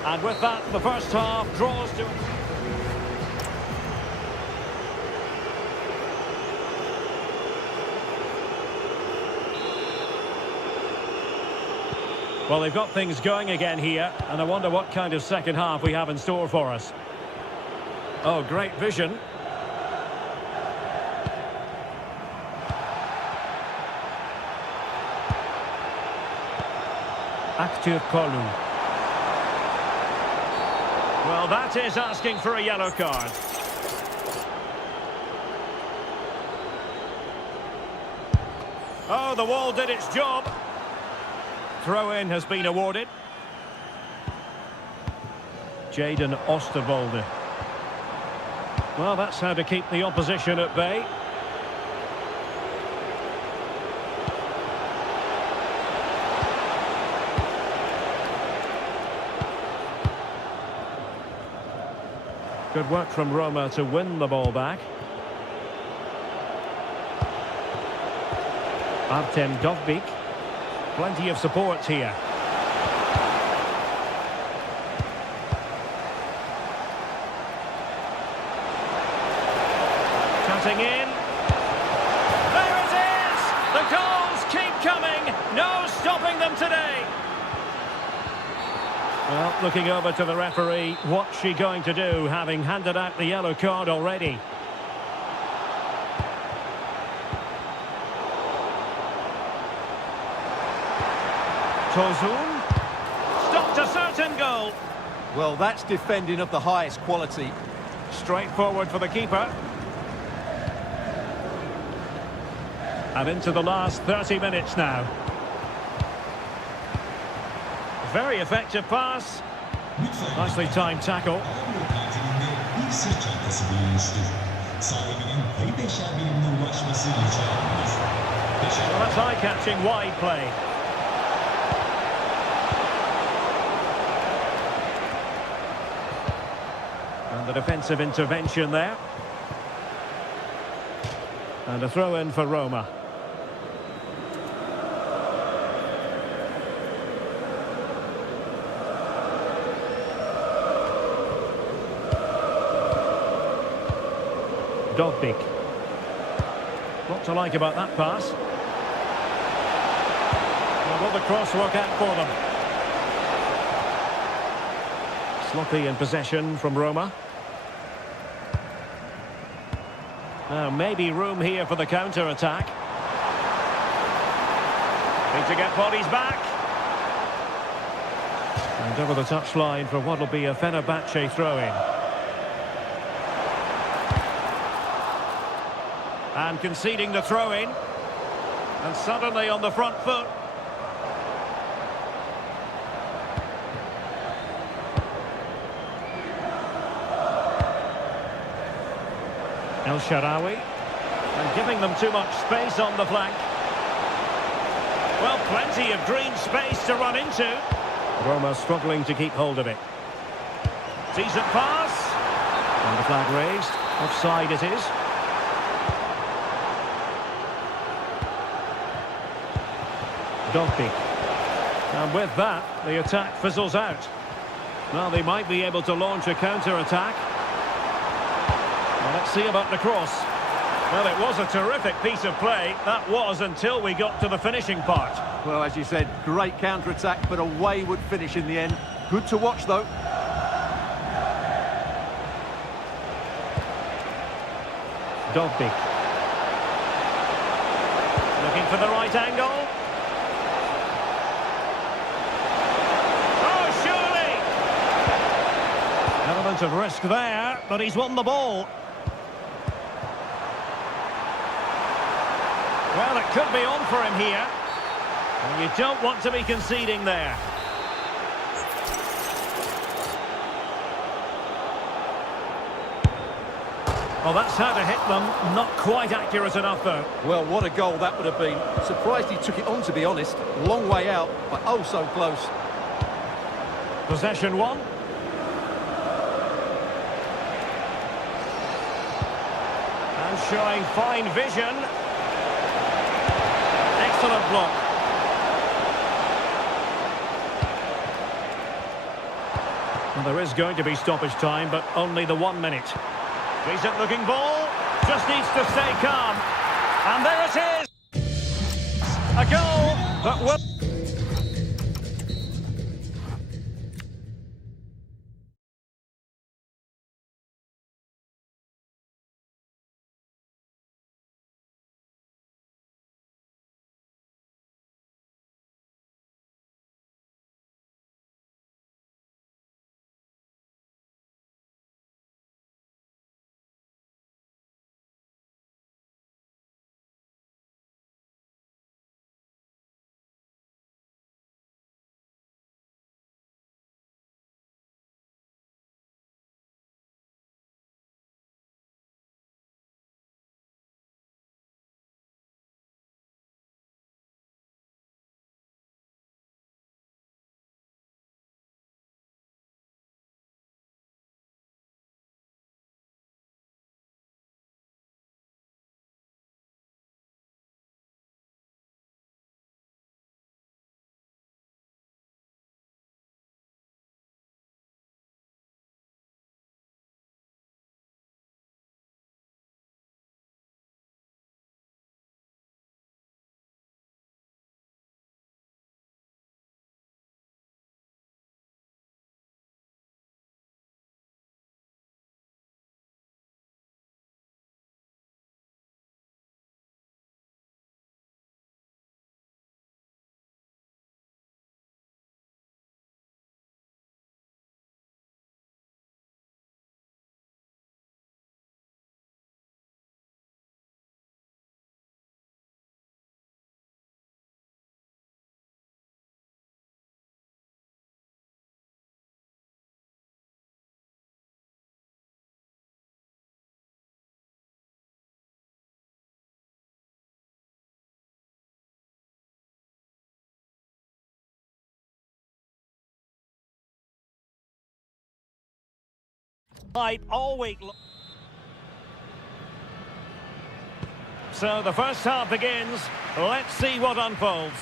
And with that, the first half draws to... Well, they've got things going again here, and I wonder what kind of second half we have in store for us. Oh, great vision. Kolu. Well, that is asking for a yellow card. Oh, the wall did its job. Throw-in has been awarded. Jaden Osterwolde. Well, that's how to keep the opposition at bay. Good work from Roma to win the ball back. Artem Dovbik. Plenty of support here. Cutting in. There it is! The goals keep coming. No stopping them today. Well, looking over to the referee, what's she going to do, having handed out the yellow card already? Tozun. Stopped a certain goal. Well, that's defending of the highest quality. Straightforward for the keeper. And into the last 30 minutes now. Very effective pass. Nicely timed tackle. Bir sırt çantası bulunmuştur. Sahibinin kayıp eşya birimine ulaşması rica edilir. Well, that's eye-catching wide play. And the defensive intervention there. And a throw-in for Roma. Dovbik. What to like about that pass? Well, will the cross work out for them? Sloppy in possession from Roma. Now, maybe room here for the counter-attack. Need to get bodies back. And over the touchline for what will be a Fenerbahce throw-in. And conceding the throw-in. And suddenly on the front foot. El Shaarawy. And giving them too much space on the flank. Well, plenty of green space to run into. Roma struggling to keep hold of it. Decent pass. And the flag raised. Offside it is. Dovbik. And with that, the attack fizzles out. Well, they might be able to launch a counter-attack. Well, let's see about the cross. Well, it was a terrific piece of play. That was until we got to the finishing part. Well, as you said, great counter-attack, but a wayward finish in the end. Good to watch, though. Dovbik. Looking for the right angle. Element of risk there, but he's won the ball. Well, it could be on for him here. And you don't want to be conceding there. Well, that's how to hit them. Not quite accurate enough, though. Well, what a goal that would have been. Surprised he took it on, to be honest. Long way out, but oh so close. Possession one. And showing fine vision. Excellent block. Well, there is going to be stoppage time, but only the 1 minute. Decent looking ball. Just needs to stay calm. And there it is. A goal that will... Fight all week. So the first half begins. Let's see what unfolds.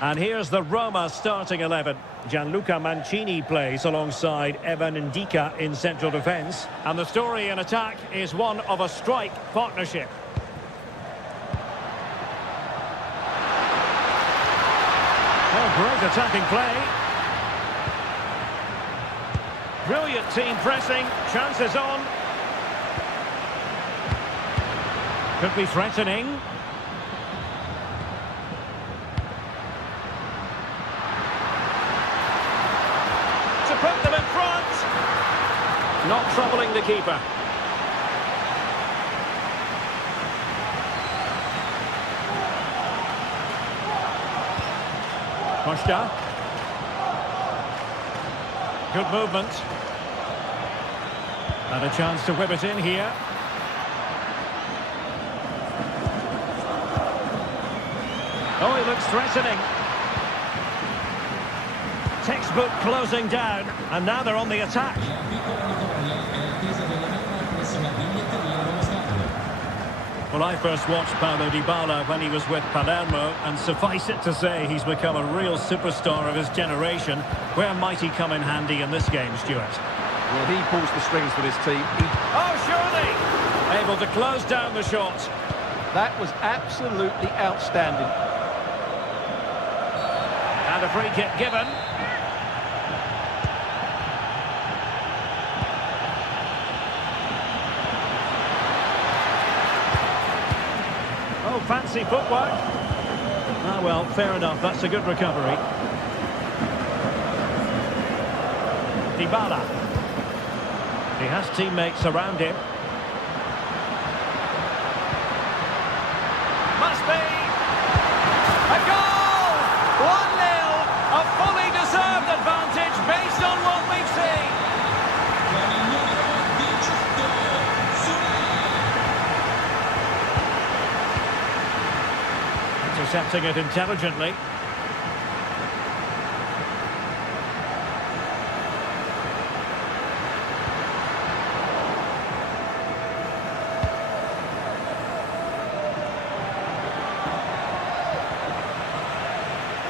And here's the Roma starting 11. Gianluca Mancini plays alongside Evan Ndika in central defence. And the story in attack is one of a strike partnership. Oh, great attacking play. Brilliant team pressing. Chances on. Could be threatening. To put them in front. Not troubling the keeper. Costa. Good movement. And a chance to whip it in here. Oh, he looks threatening. Textbook closing down, and now they're on the attack. Well, I first watched Paulo Dybala when he was with Palermo, and suffice it to say he's become a real superstar of his generation. Where might he come in handy in this game, Stuart? Well, he pulls the strings for this team. Oh, surely! Able to close down the shot. That was absolutely outstanding. And a free kick given. Oh, fancy footwork. Ah, well, fair enough. That's a good recovery. Dybala. He has teammates around him. Must be. A goal! 1-0. A fully deserved advantage based on what we've seen. Intercepting it intelligently.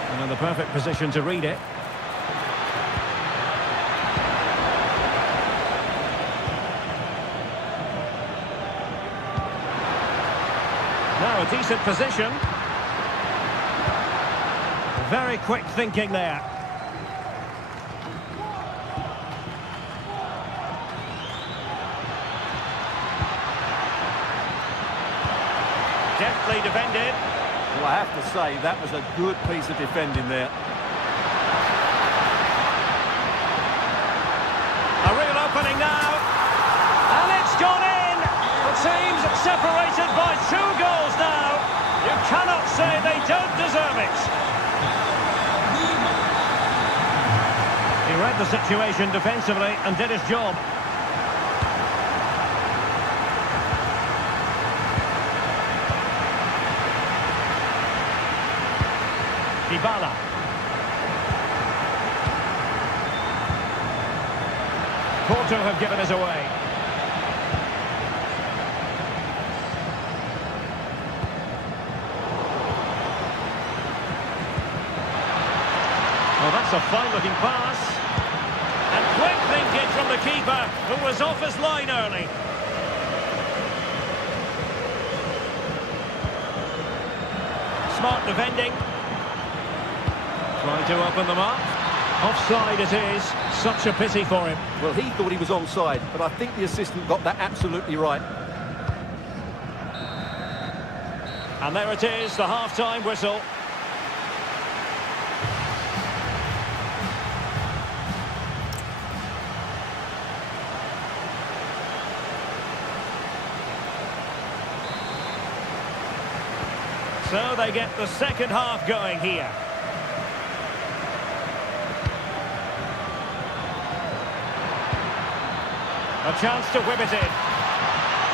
And in the perfect position to read it. Now a decent position. Very quick thinking there. Deftly defended. Well, I have to say, that was a good piece of defending there. A real opening now. And it's gone in. The team's separated by 2 goals now. You cannot say they don't deserve it. He read the situation defensively and did his job. Dybala. Porto have given us away. Oh, that's a fine-looking pass. And quick thinking from the keeper, who was off his line early. Smart defending. Trying to open them up. Offside it is. Such a pity for him. Well, he thought he was onside, but I think the assistant got that absolutely right. And there it is, the half-time whistle. So they get the second half going here. A chance to whip it in.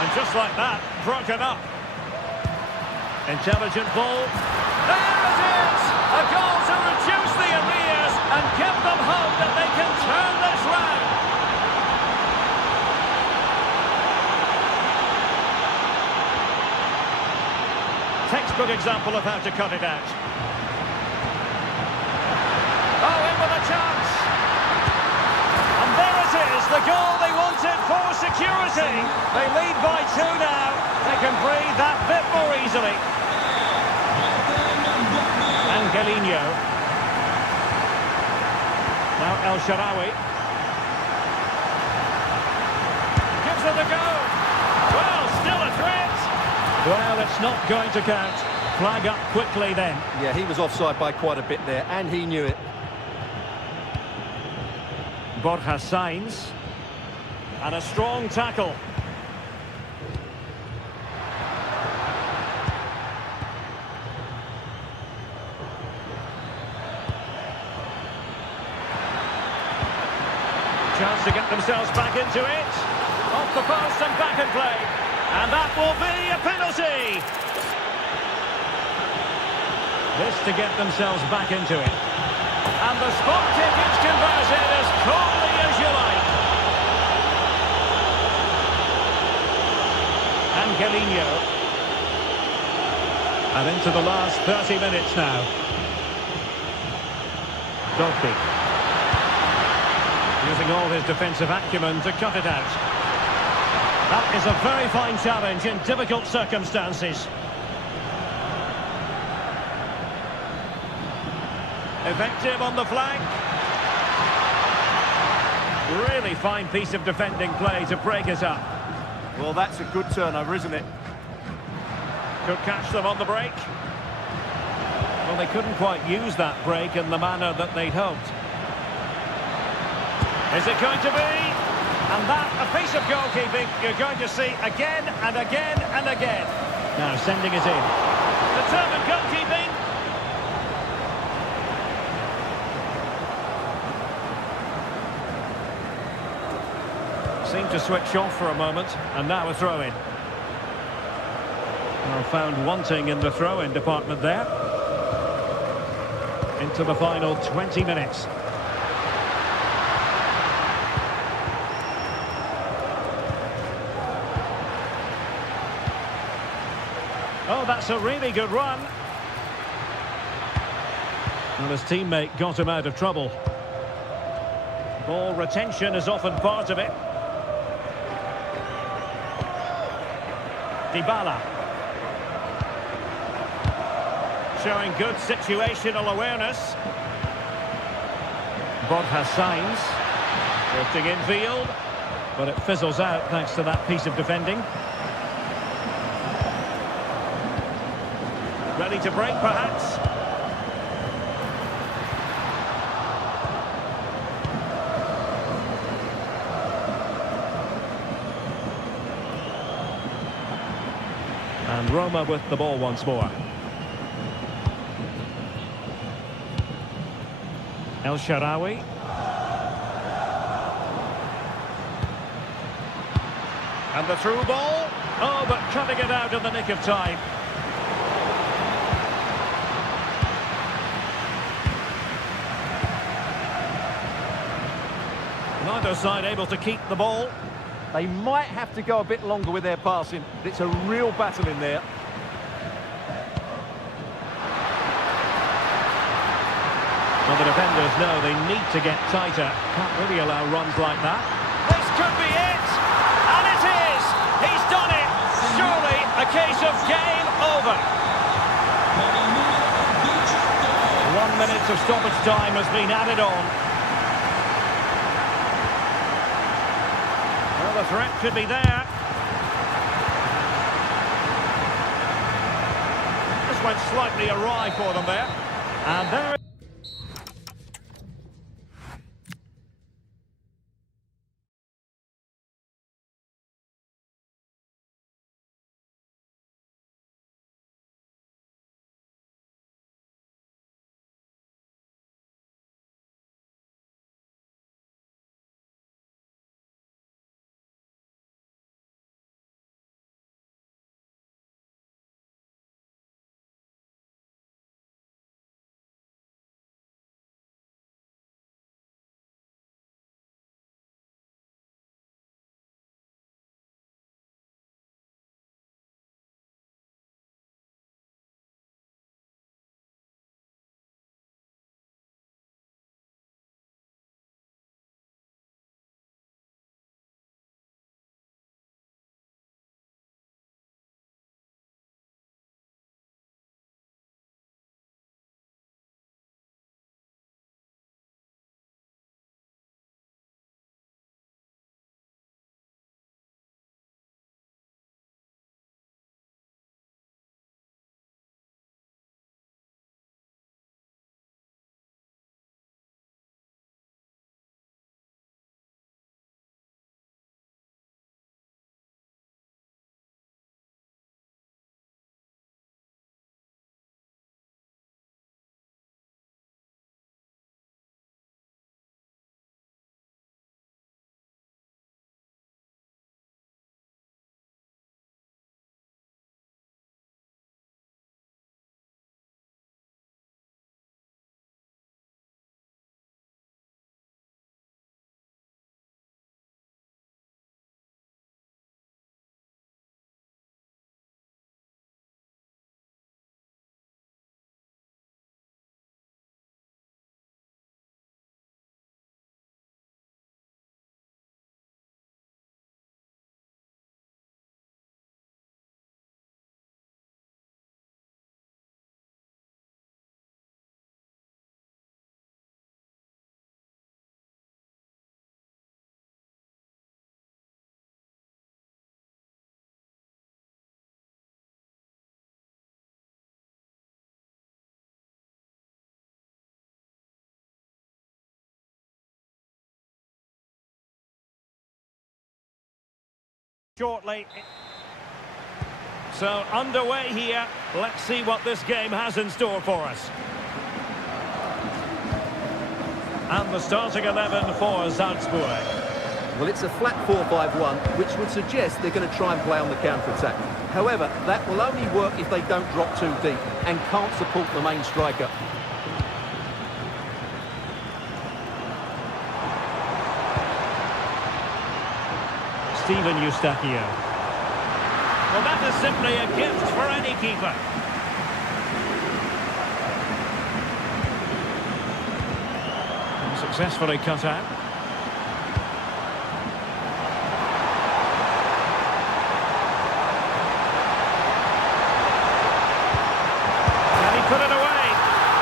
And just like that, broken up. Intelligent ball. There it is! A goal to reduce the arrears and give them hope that they can turn this round. textbook example of how to cut it out. Oh, in with a chance. And there it is, the goal they wanted for security. They lead by 2 now. They can breathe that bit more easily. And Galinho. Now El Shaarawy. Gives it a go. Well, still a threat. Well, it's not going to count. Flag up quickly then. Yeah, he was offside by quite a bit there, and he knew it. Borja Sainz. And a strong tackle. Chance to get themselves back into it. Off the post and back in play. And that will be a penalty. This to get themselves back into it. And the spot ticket's converted as coolly as you like. And Galinho. And into the last 30 minutes now. Dolby. Using all his defensive acumen to cut it out. That is a very fine challenge in difficult circumstances. Effective on the flank. Really fine piece of defending play to break it up. Well, that's a good turnover, isn't it? Could catch them on the break. Well, they couldn't quite use that break in the manner that they'd hoped. Is it going to be? And that, a piece of goalkeeping you're going to see again and again and again. Now sending it in. Determined goalkeeping. Seemed to switch off for a moment, and now a throw-in. Well, found wanting in the throw-in department there. Into the final 20 minutes. Oh, that's a really good run. Well, his teammate got him out of trouble. Ball retention is often part of it. Dybala. Showing good situational awareness. Borja Sainz. Drifting infield. But it fizzles out thanks to that piece of defending. Ready to break, perhaps. And Roma with the ball once more. El Shaarawy. And the through ball. Oh, but cutting it out in the nick of time. Neither side able to keep the ball. They might have to go a bit longer with their passing. It's a real battle in there. Well, the defenders know they need to get tighter. Can't really allow runs like that. This could be it! And it is! He's done it! Surely a case of game over. 1 minute of stoppage time has been added on. Well, the threat could be there. This went slightly awry for them there. And there shortly. So underway here. Let's see what this game has in store for us. And the starting 11 for Salzburg. Well, it's a flat 4-5-1, which would suggest they're going to try and play on the counter-attack. However, that will only work if they don't drop too deep and can't support the main striker. Steven Eustachio. Well, that is simply a gift for any keeper. And successfully cut out. Can he put it away?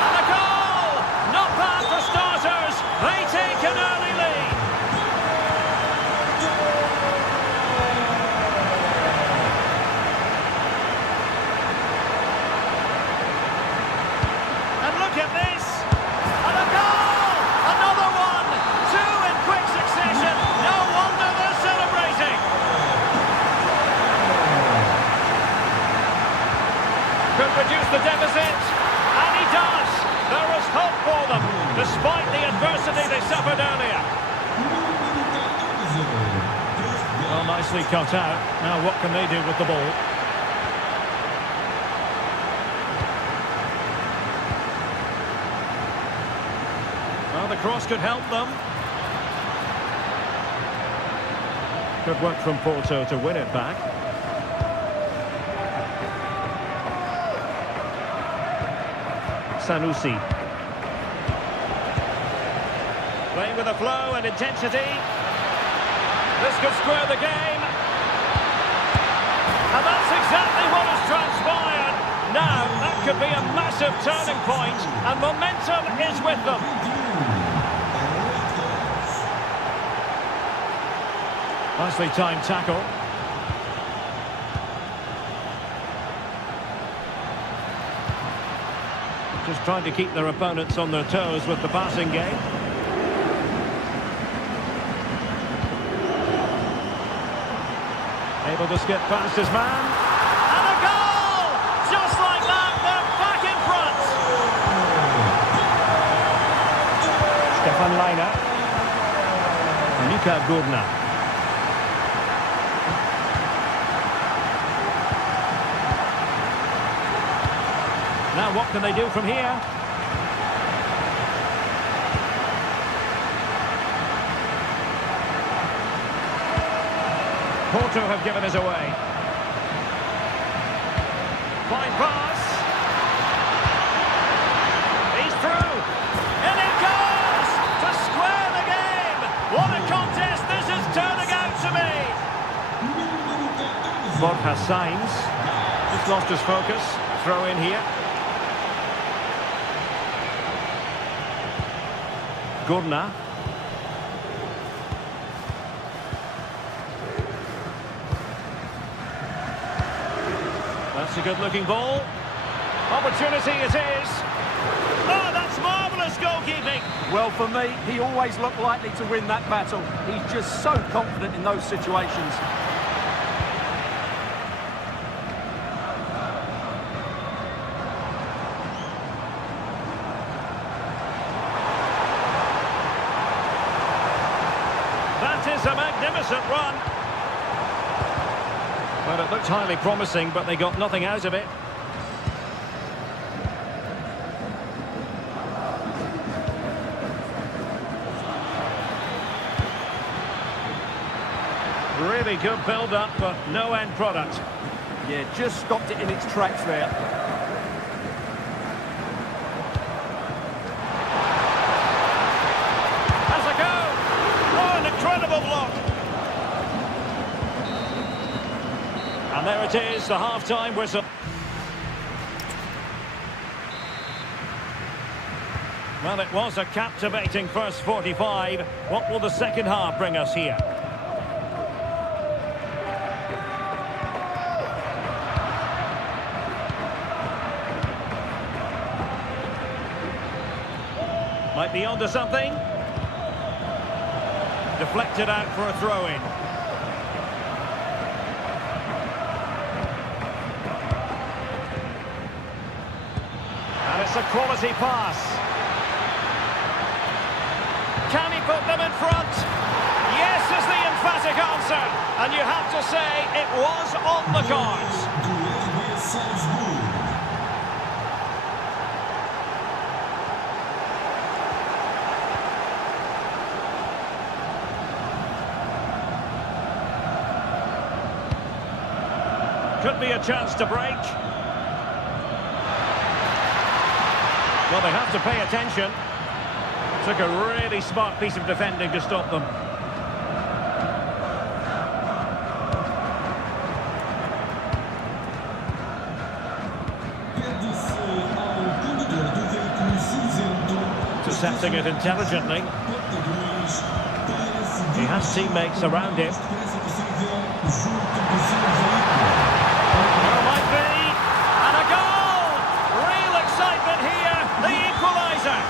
And a goal! Not bad for starters. They take an early lead. Look at this! And a goal! Another one! Two in quick succession! No wonder they're celebrating! Could reduce the deficit, and he does! There is hope for them, despite the adversity they suffered earlier. Well, nicely cut out. Now what can they do with the ball? The cross could help them. Good work from Porto to win it back. Sanusi. Playing with a flow and intensity. This could square the game. And that's exactly what has transpired. Now, that could be a massive turning point, and momentum is with them. Nicely timed tackle. Just trying to keep their opponents on their toes with the passing game. Able to skip past his man. And a goal! Just like that, they're back in front. Stefan Leiner. Mika Gurna. Now what can they do from here? Porto have given us away. Fine pass. He's through. And it goes to square the game. What a contest this is turning out to be. Borja Sainz. Just lost his focus. Throw in here. Gurna. That's a good-looking ball. Opportunity it is. Oh, that's marvellous goalkeeping. Well, for me, he always looked likely to win that battle. He's just so confident in those situations. That is a magnificent run. Well, it looked highly promising, but they got nothing out of it. Really good build-up, but no end product. Yeah, just stopped it in its tracks there. Has a go! Oh, an incredible block! And there it is, the half-time whistle. Well, it was a captivating first 45. What will the second half bring us here? Might be onto something. Deflected out for a throw-in. a quality pass. Can he put them in front? Yes is the emphatic answer. And you have to say it was on the cards. Could be a chance to break. Well, they have to pay attention. Took a really smart piece of defending to stop them. Intercepting it intelligently. He has teammates around him. There might be, and a goal! Real excitement here, the equaliser.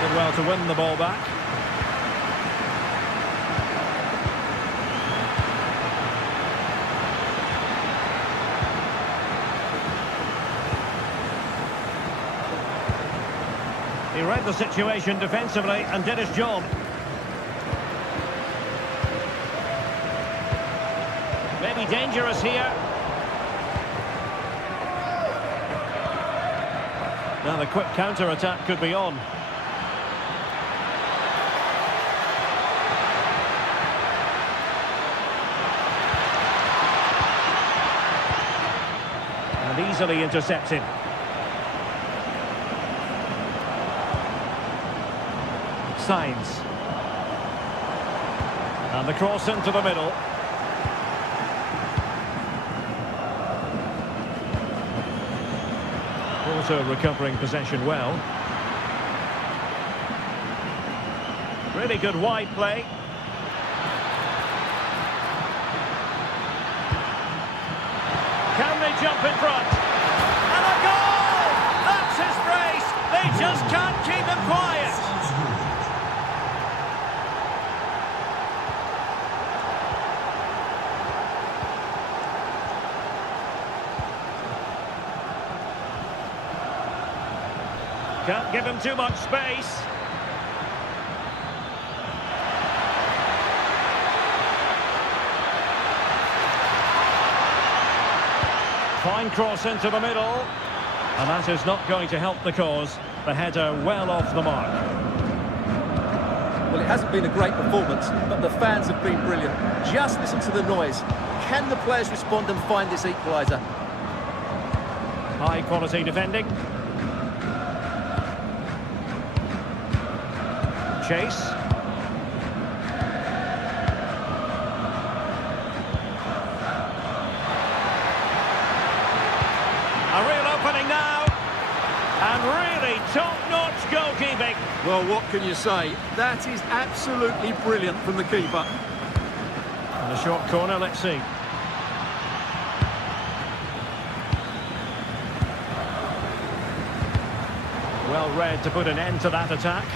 Did well to win the ball back. He read the situation defensively and did his job. Maybe dangerous here. Now the quick counter-attack could be on. And easily intercepted. Signs. And the cross into the middle. Also recovering possession well. Really good wide play. Can they jump in front? And a goal! That's his brace! They just can't keep him quiet! Can't give him too much space. Fine cross into the middle. And that is not going to help the cause. The header well off the mark. Well, it hasn't been a great performance, but the fans have been brilliant. Just listen to the noise. Can the players respond and find this equaliser? High quality defending. Chase. A real opening now. And really top-notch goalkeeping. Well, what can you say? That is absolutely brilliant from the keeper. And a short corner, let's see. Well read to put an end to that attack.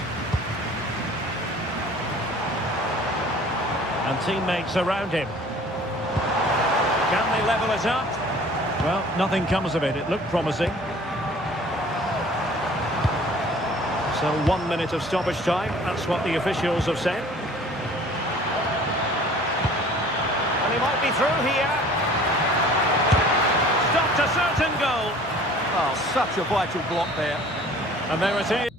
And teammates around him. Can they level it up? Well, nothing comes of it. It looked promising. So 1 minute of stoppage time. That's what the officials have said. And he might be through here. Stopped a certain goal. Oh, such a vital block there. And there it is.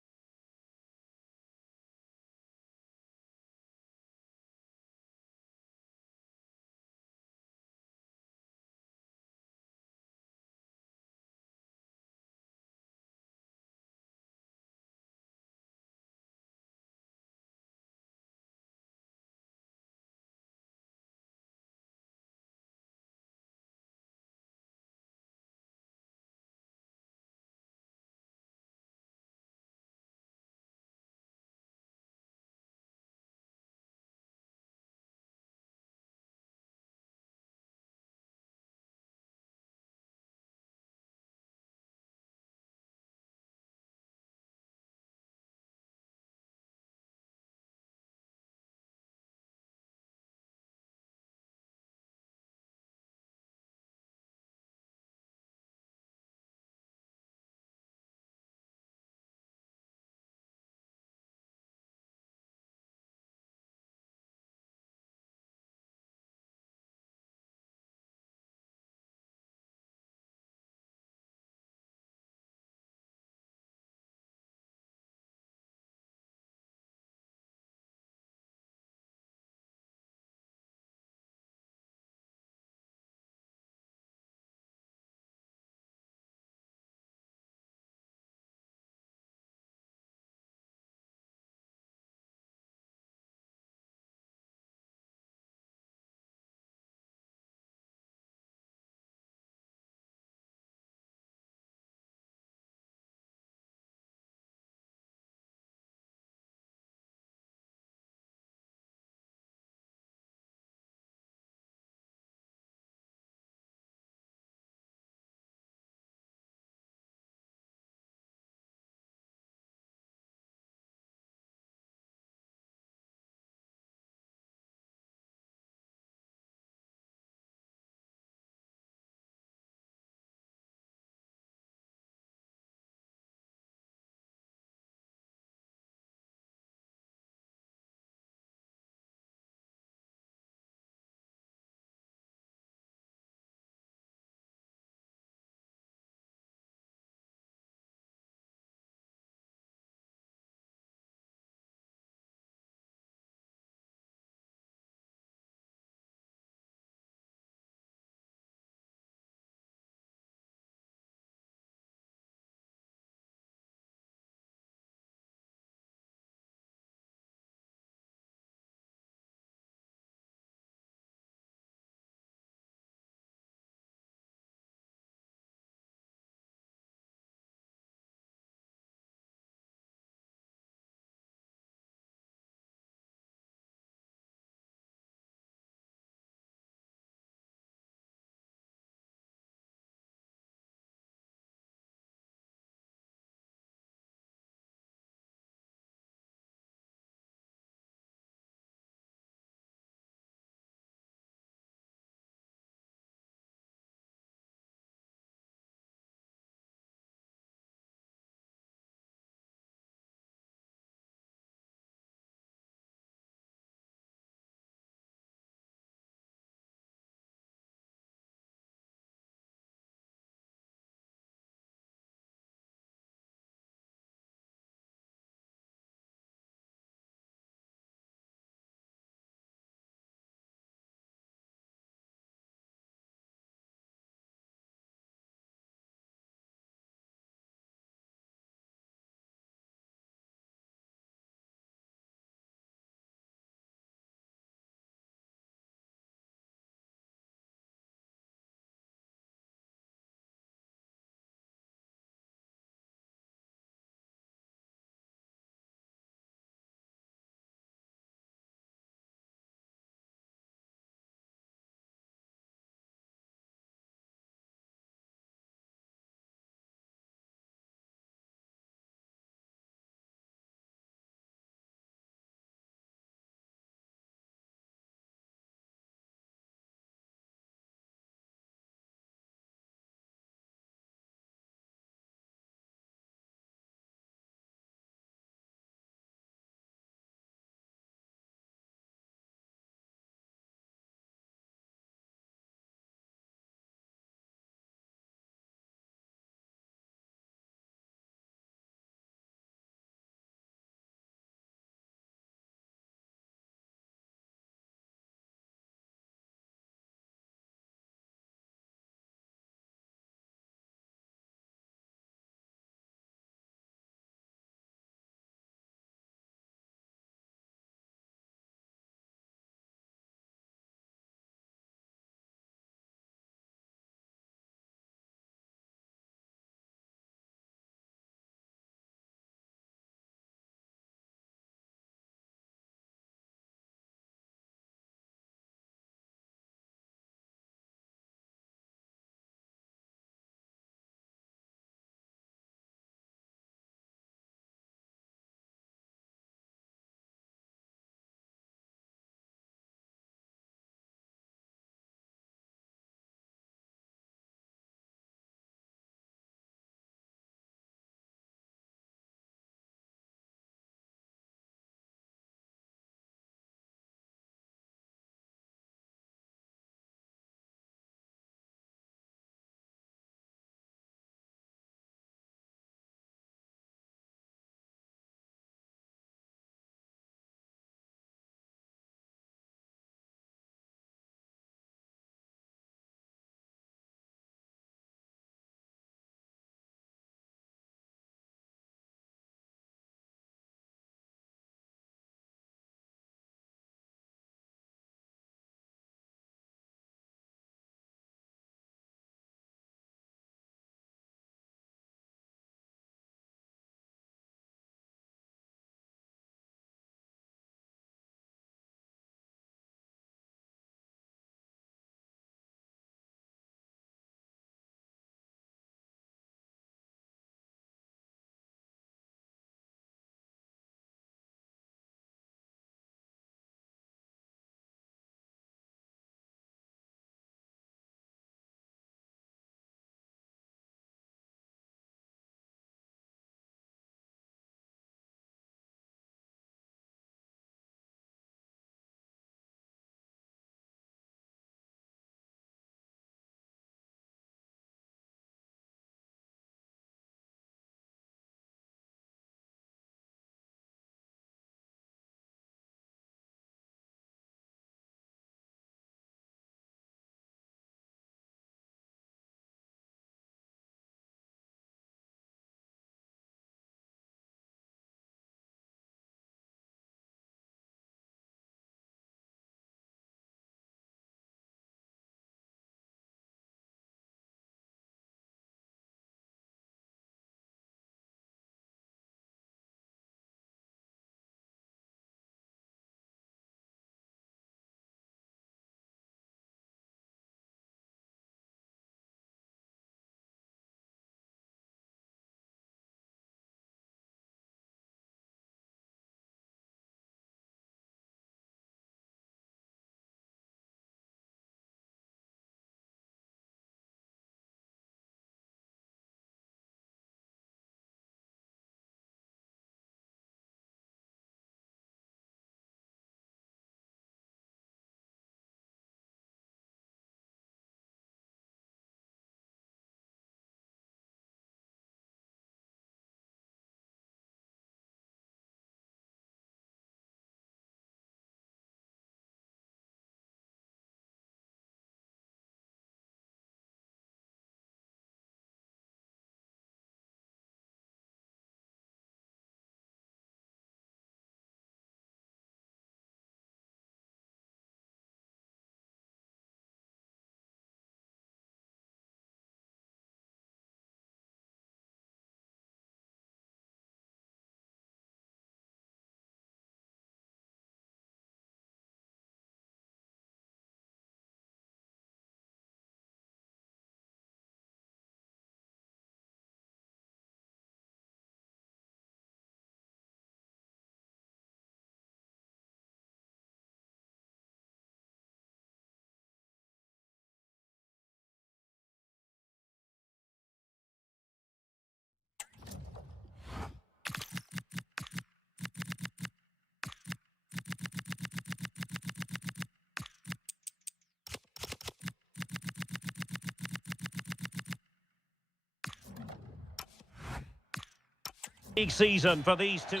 League season for these two.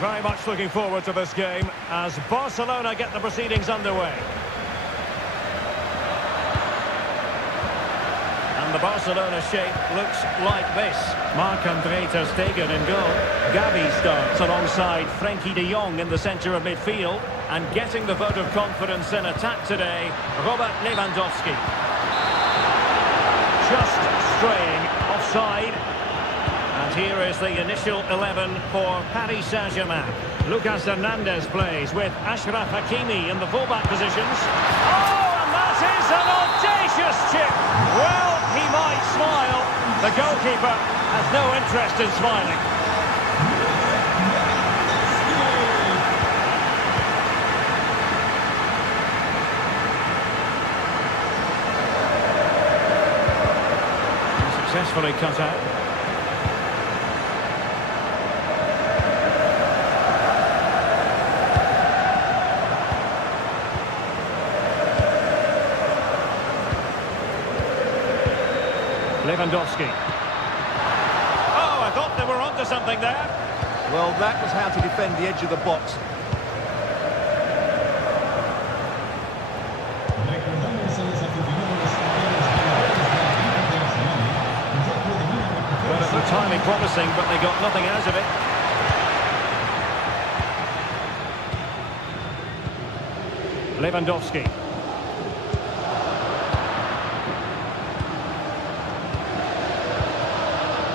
Very much looking forward to this game as Barcelona get the proceedings underway. And the Barcelona shape looks like this. Marc-André ter Stegen in goal. Gavi starts alongside Frenkie de Jong in the centre of midfield. And getting the vote of confidence in attack today, Robert Lewandowski. Just straying offside. And here is the initial 11 for Paris Saint-Germain. Lucas Hernandez plays with Ashraf Hakimi in the fullback positions. Oh, and that is an audacious chip. Well, he might smile. The goalkeeper has no interest in smiling. Successfully cut out. Lewandowski. Oh, I thought they were onto something there. Well, that was how to defend the edge of the box. Well, it looked highly promising, but they got nothing out of it. Lewandowski.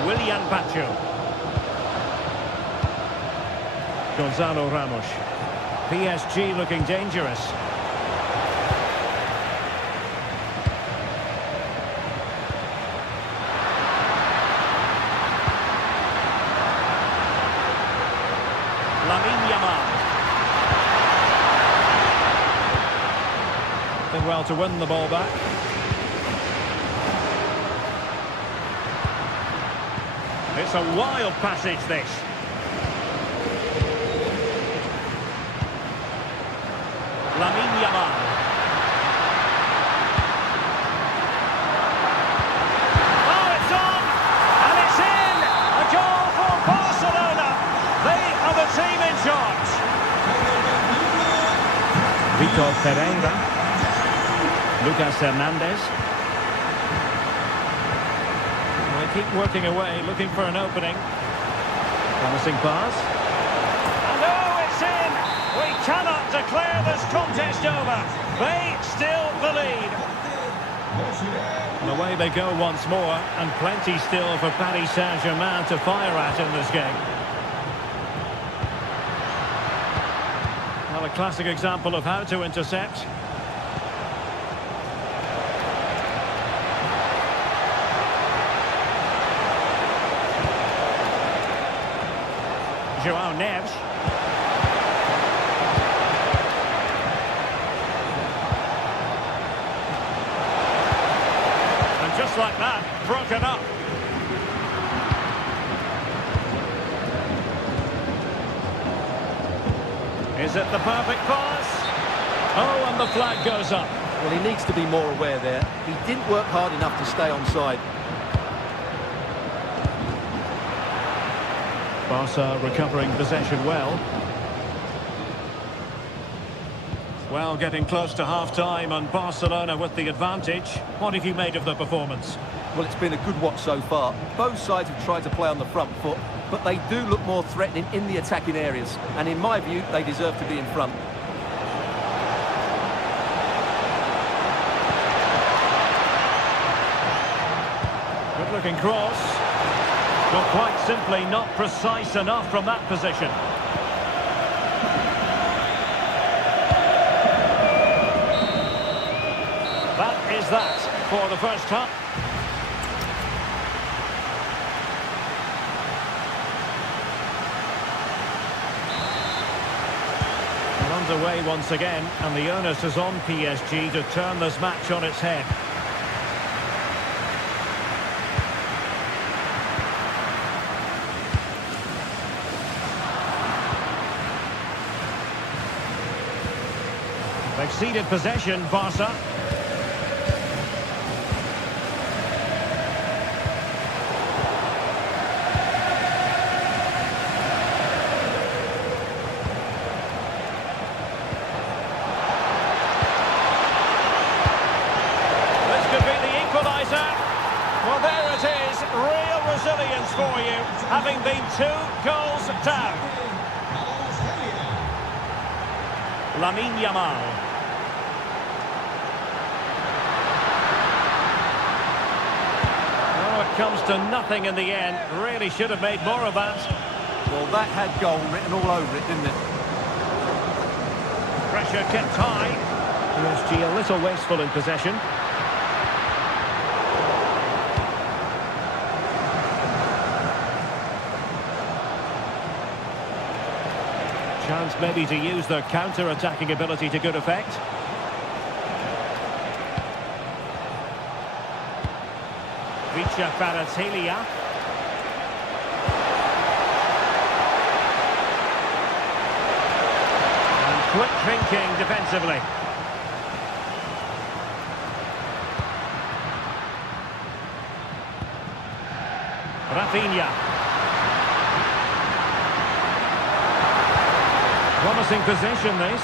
Willian Pacho. Gonzalo Ramos. PSG looking dangerous. Lamine Yamal. Did well to win the ball back. It's a wild passage, this. Lamine Yamal. Oh, it's on! And it's in! A goal for Barcelona! They are the team in charge. Vitor Pereira. Lucas Hernandez. Keep working away, looking for an opening. Promising pass. And oh, it's in! We cannot declare this contest over. They still the lead. And away they go once more, and plenty still for Paris Saint-Germain to fire at in this game. Well, a classic example of how to intercept. João Neves. And just like that, broken up. Is it the perfect pass? Oh, and the flag goes up. Well, he needs to be more aware there. He didn't work hard enough to stay onside. Barca recovering possession well. Well, getting close to half-time and Barcelona with the advantage. What have you made of the performance? Well, it's been a good watch so far. Both sides have tried to play on the front foot, but they do look more threatening in the attacking areas. And in my view, they deserve to be in front. Good-looking cross. Well, quite simply not precise enough from that position. That is that for the first half. Well, underway once again, and the onus is on PSG to turn this match on its head. They've ceded possession, Barca. counter. Well, there it is. Real resilience for you, having been 2 goals down. Lamine Yamal. Oh, it comes to nothing in the end. Really should have made more of that. Well, that had goal written all over it, didn't it? Pressure kept high. PSG a little wasteful in possession. Chance maybe to use their counter-attacking ability to good effect. Vicha Kvaratskhelia. And quick thinking defensively. Rafinha. Promising position, this.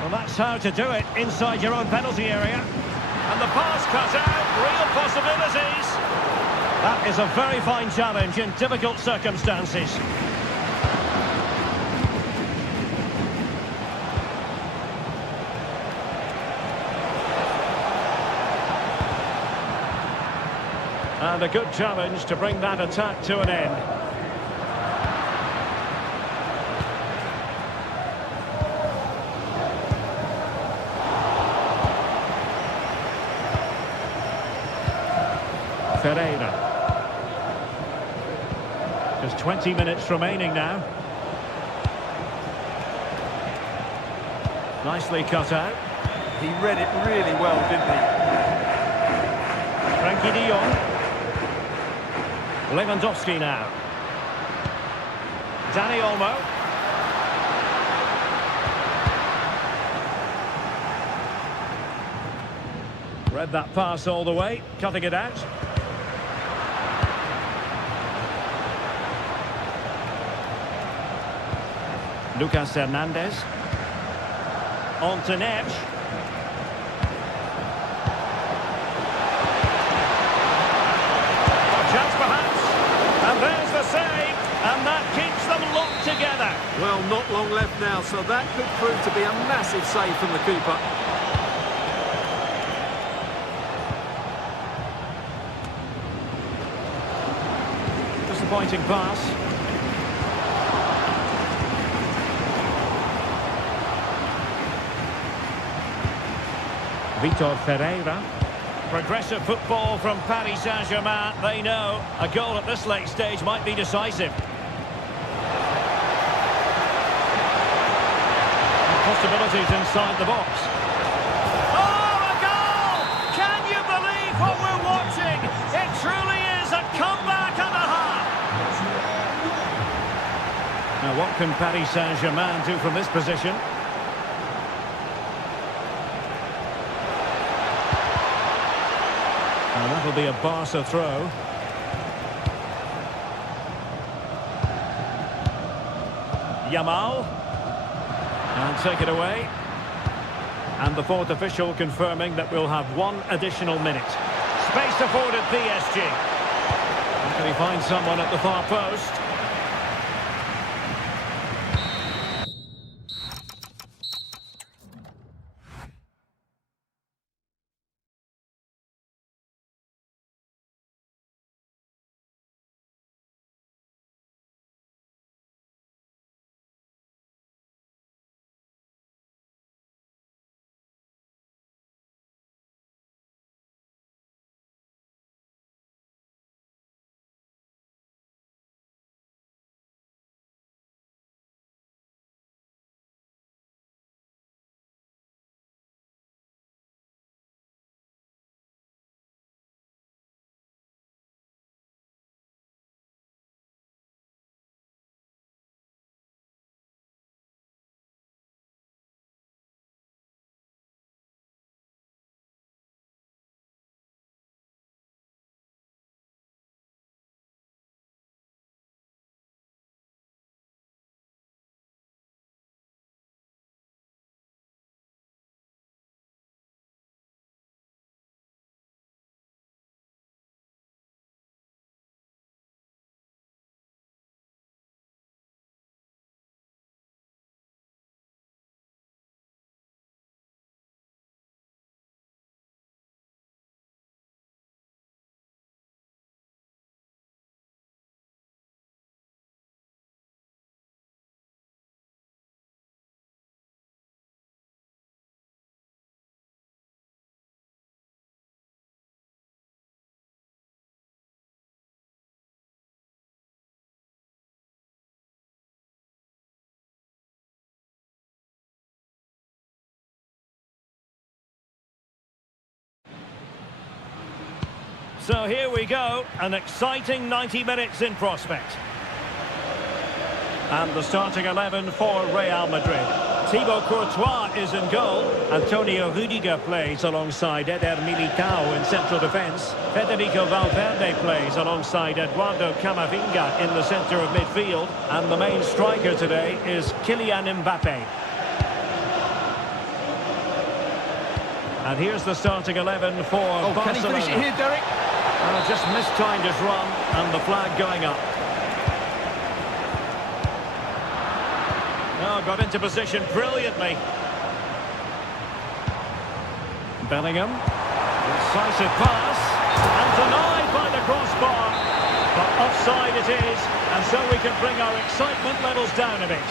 Well, that's how to do it, inside your own penalty area. And the pass cut out, real possibilities. That is a very fine challenge in difficult circumstances. And a good challenge to bring that attack to an end. Ferreira. There's 20 minutes remaining now. Nicely cut out. He read it really well, didn't he? Frankie de Jong. Lewandowski now. Dani Olmo. Read that pass all the way, cutting it out. Lucas Hernandez. On to Neves. A chance perhaps. And there's the save. And that keeps them locked together. Well, not long left now, so that could prove to be a massive save from the keeper. Disappointing pass. Vitor Ferreira. Progressive football from Paris Saint-Germain. They know a goal at this late stage might be decisive. Possibilities inside the box. Oh, a goal! Can you believe what we're watching? It truly is a comeback and a half. Now, what can Paris Saint-Germain do from this position? And that'll be a Barca throw. Yamal. And take it away. And the fourth official confirming that we'll have 1 additional minute. Space afforded PSG. Can he find someone at the far post? So here we go, an exciting 90 minutes in prospect. And the starting 11 for Real Madrid. Thibaut Courtois is in goal. Antonio Rudiger plays alongside Eder Militao in central defence. Federico Valverde plays alongside Eduardo Camavinga in the centre of midfield. And the main striker today is Kylian Mbappe. And here's the starting 11 for Barcelona. Can he finish it here, Derek? Just mistimed his run and the flag going up. Oh, got into position brilliantly. Bellingham. Incisive pass. And denied by the crossbar. But offside it is. And so we can bring our excitement levels down a bit.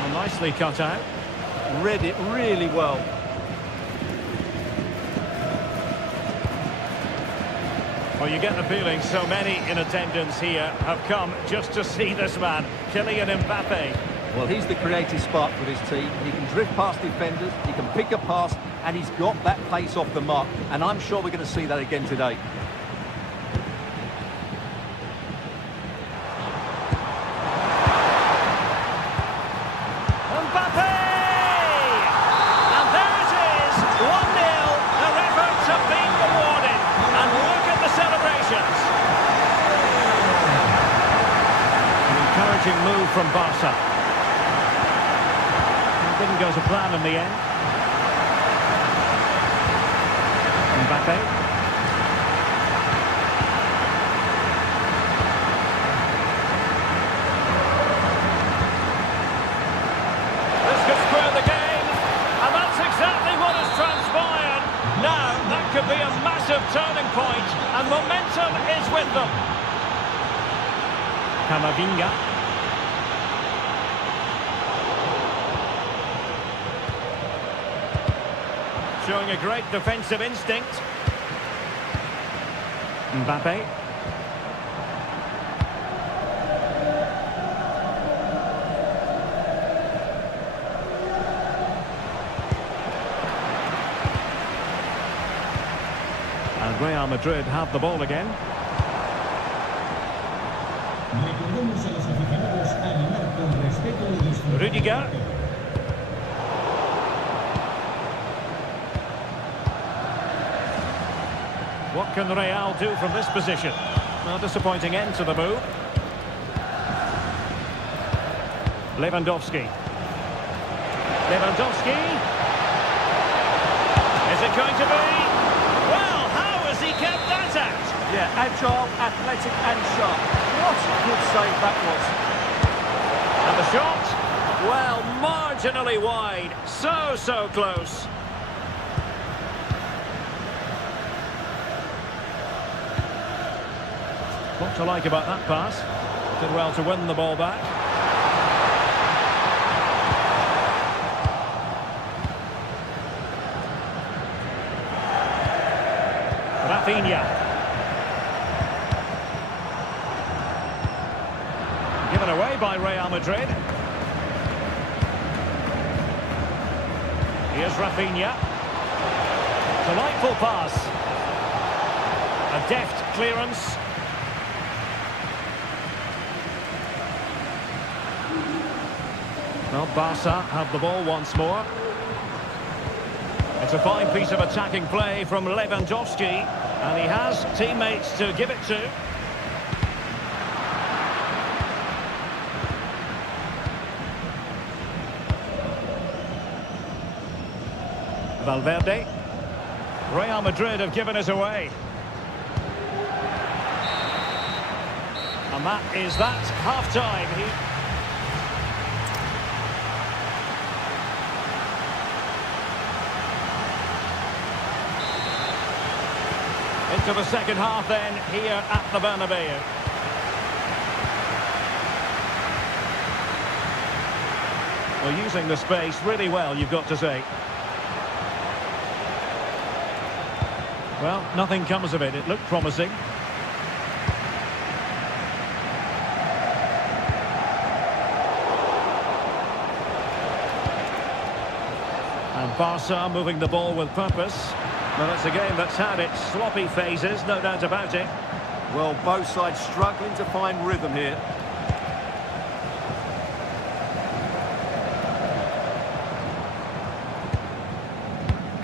Well, nicely cut out. Read it really well. Well, you get the feeling so many in attendance here have come just to see this man, Kylian Mbappe. Well, he's the creative spark for this team. He can drift past defenders, he can pick a pass, and he's got that pace off the mark. And I'm sure we're going to see that again today. Move from Barca. It didn't go to plan in the end. Mbappe. This could square the game, and that's exactly what has transpired. Now, that could be a massive turning point, and momentum is with them. Camavinga. Showing a great defensive instinct. Mbappe. And Real Madrid have the ball again. Rudiger. What can Real do from this position? Well, disappointing end to the move. Lewandowski. Lewandowski. Is it going to be? Well, how has he kept that out? Yeah, agile, athletic and sharp. What a good save that was. And the shot? Well, marginally wide. So close. What to like about that pass? Did well to win the ball back. Rafinha. Given away by Real Madrid. Here's Rafinha. Delightful pass. A deft clearance. Well, Barca have the ball once more. It's a fine piece of attacking play from Lewandowski, and he has teammates to give it to. Valverde. Real Madrid have given it away. And that is that, half-time. Into the second half then, here at the Bernabeu. Well, using the space really well, you've got to say. Well, nothing comes of it. It looked promising. And Barca moving the ball with purpose. Well, it's a game that's had its sloppy phases, no doubt about it. Well, both sides struggling to find rhythm here.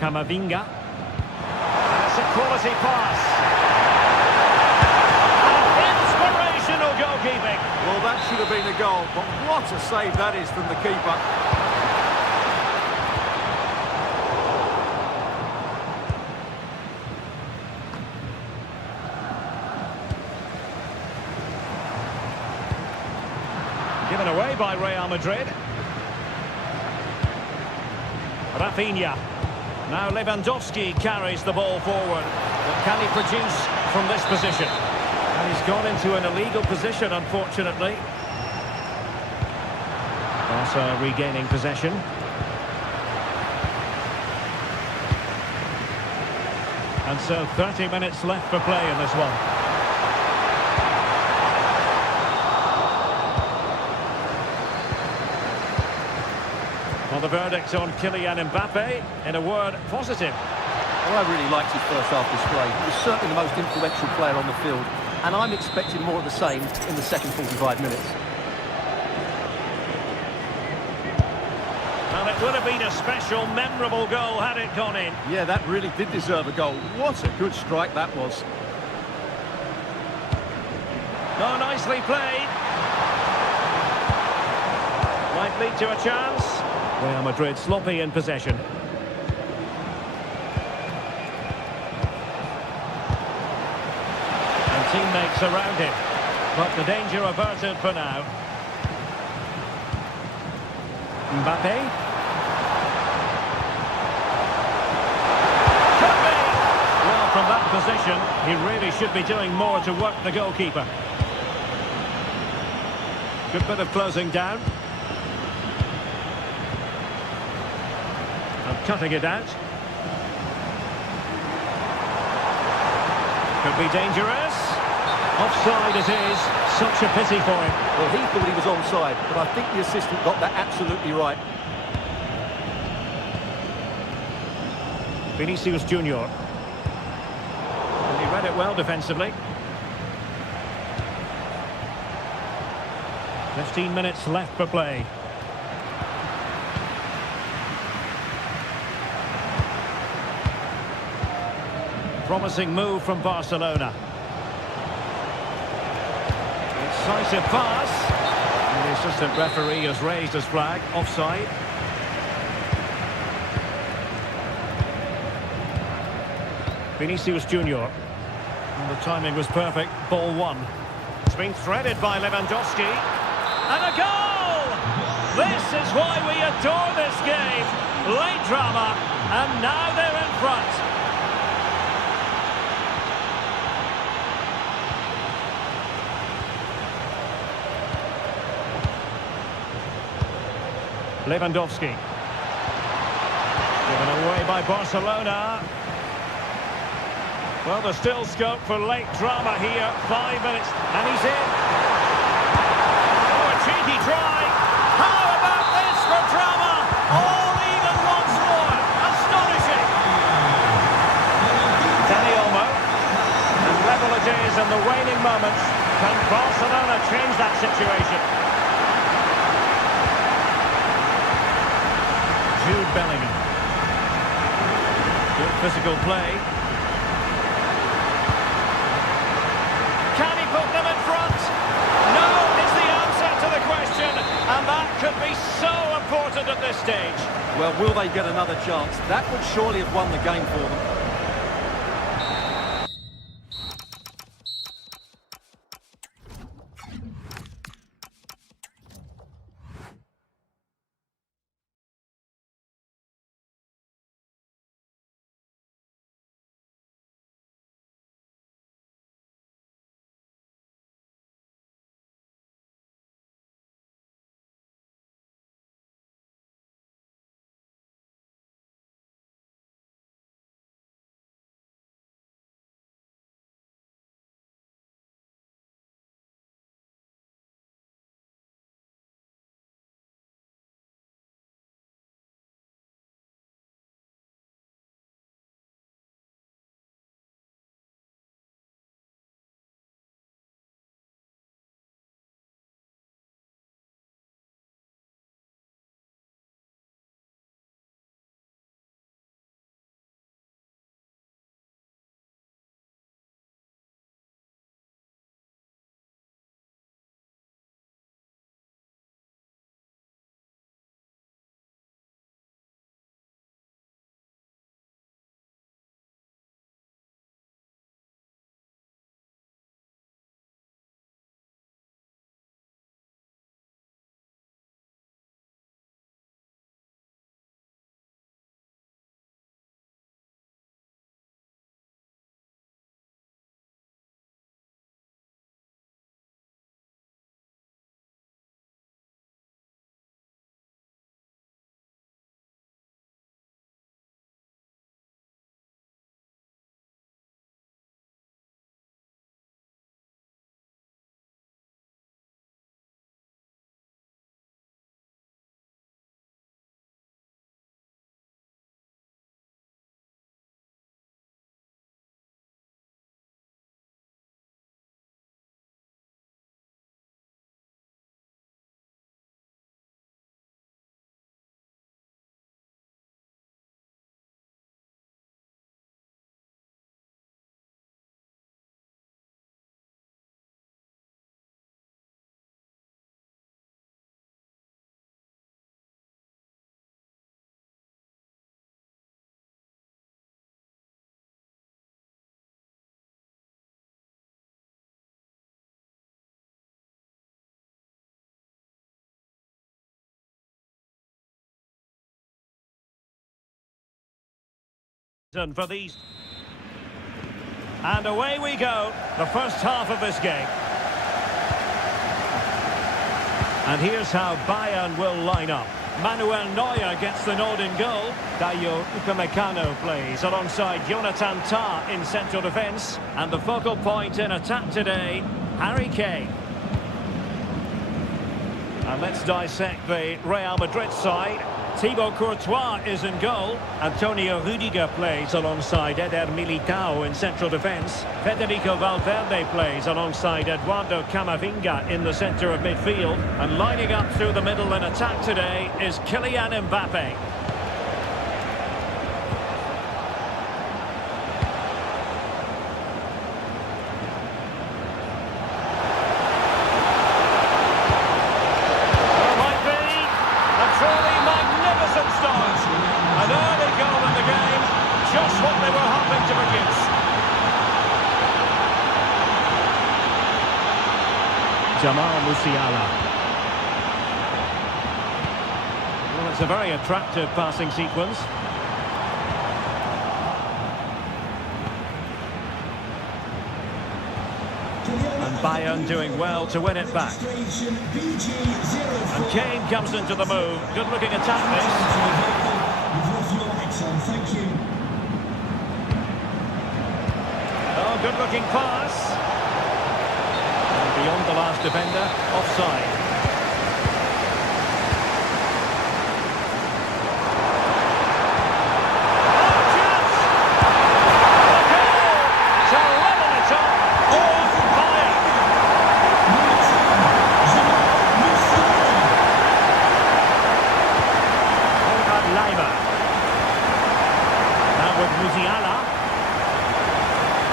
Camavinga. That's a quality pass. And inspirational goalkeeping. Well, that should have been a goal, but what a save that is from the keeper. Given away by Real Madrid. Rafinha. Now Lewandowski carries the ball forward. But can he produce from this position? And he's gone into an illegal position, unfortunately. Barca regaining possession. And so 30 minutes left for play in this one. Well, the verdict on Kylian Mbappe, in a word, positive. Well, I really liked his first half display. He was certainly the most influential player on the field, and I'm expecting more of the same in the second 45 minutes. Well, it would have been a special, memorable goal had it gone in. Yeah, that really did deserve a goal. What a good strike that was. Oh, nicely played. Might lead to a chance. Real Madrid sloppy in possession. And teammates around him. But the danger averted for now. Mbappe. Could be! Well, from that position, he really should be doing more to work the goalkeeper. Good bit of closing down. Cutting it out. Could be dangerous. Offside it is. Such a pity for him. Well, he thought he was onside, but I think the assistant got that absolutely right. Vinicius Junior. And he read it well defensively. 15 minutes left for play. Promising move from Barcelona. Incisive pass. And the assistant referee has raised his flag. Offside. Vinicius Junior. And the timing was perfect. Ball one. It's been threaded by Lewandowski. And a goal! This is why we adore this game. Late drama. And now they're in front. Lewandowski. Given away by Barcelona. Well, there's still scope for late drama here. 5 minutes, and he's in. Oh, a cheeky try. How about this for drama? All even once more. Astonishing. Dani Olmo. And level it is in the waning moments. Can Barcelona change that situation? Jude Bellingham. Good physical play. Can he put them in front? No is the answer to the question, and that could be so important at this stage. Well, will they get another chance? That would surely have won the game for them. And for these. And away we go, the first half of this game. And here's how Bayern will line up. Manuel Neuer gets the nod in goal. Dayo Upamecano plays alongside Jonathan Tah in central defence. And the focal point in attack today, Harry Kane. And let's dissect the Real Madrid side. Thibaut Courtois is in goal. Antonio Rudiger plays alongside Eder Militao in central defence. Federico Valverde plays alongside Eduardo Camavinga in the centre of midfield. And lining up through the middle in attack today is Kylian Mbappe. Jamal Musiala. Well, it's a very attractive passing sequence. And Bayern doing well to win it back. And Kane comes into the move. Good looking attack this. Oh, good looking pass. Beyond the last defender, offside. Oh, chance! A goal to level it up. Off Bayern. Konrad Leimer. Now with Musiala.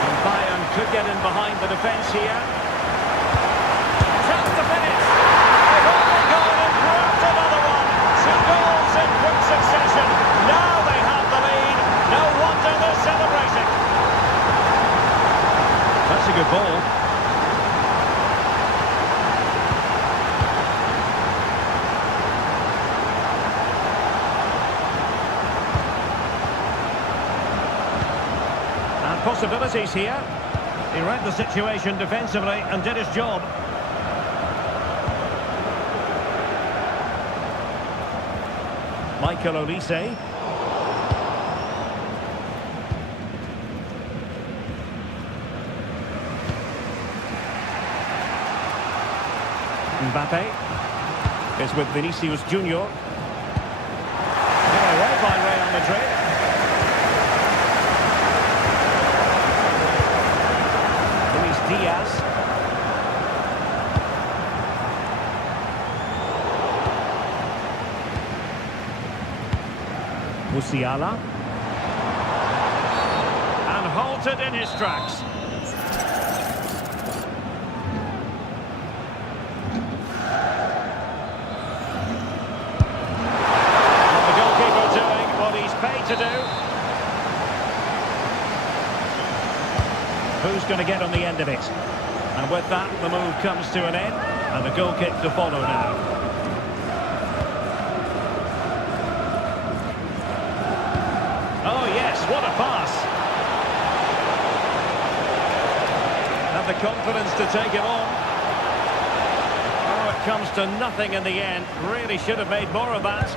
And Bayern could get in behind the defence here. To finish. They've only gone and grabbed another one. 2 goals in quick succession. Now they have the lead. No wonder they're celebrating. That's a good ball. And possibilities here. He read the situation defensively and did his job. Michael Olise. Mbappe is with Vinicius Junior. Given away by Real Madrid. Luis Diaz. Musiala. And halted in his tracks. And the goalkeeper doing what he's paid to do. Who's going to get on the end of it? And with that, the move comes to an end. And the goal kick to follow now. Oh yes, what a pass. Had the confidence to take it on. Oh, it comes to nothing in the end. Really should have made more of that.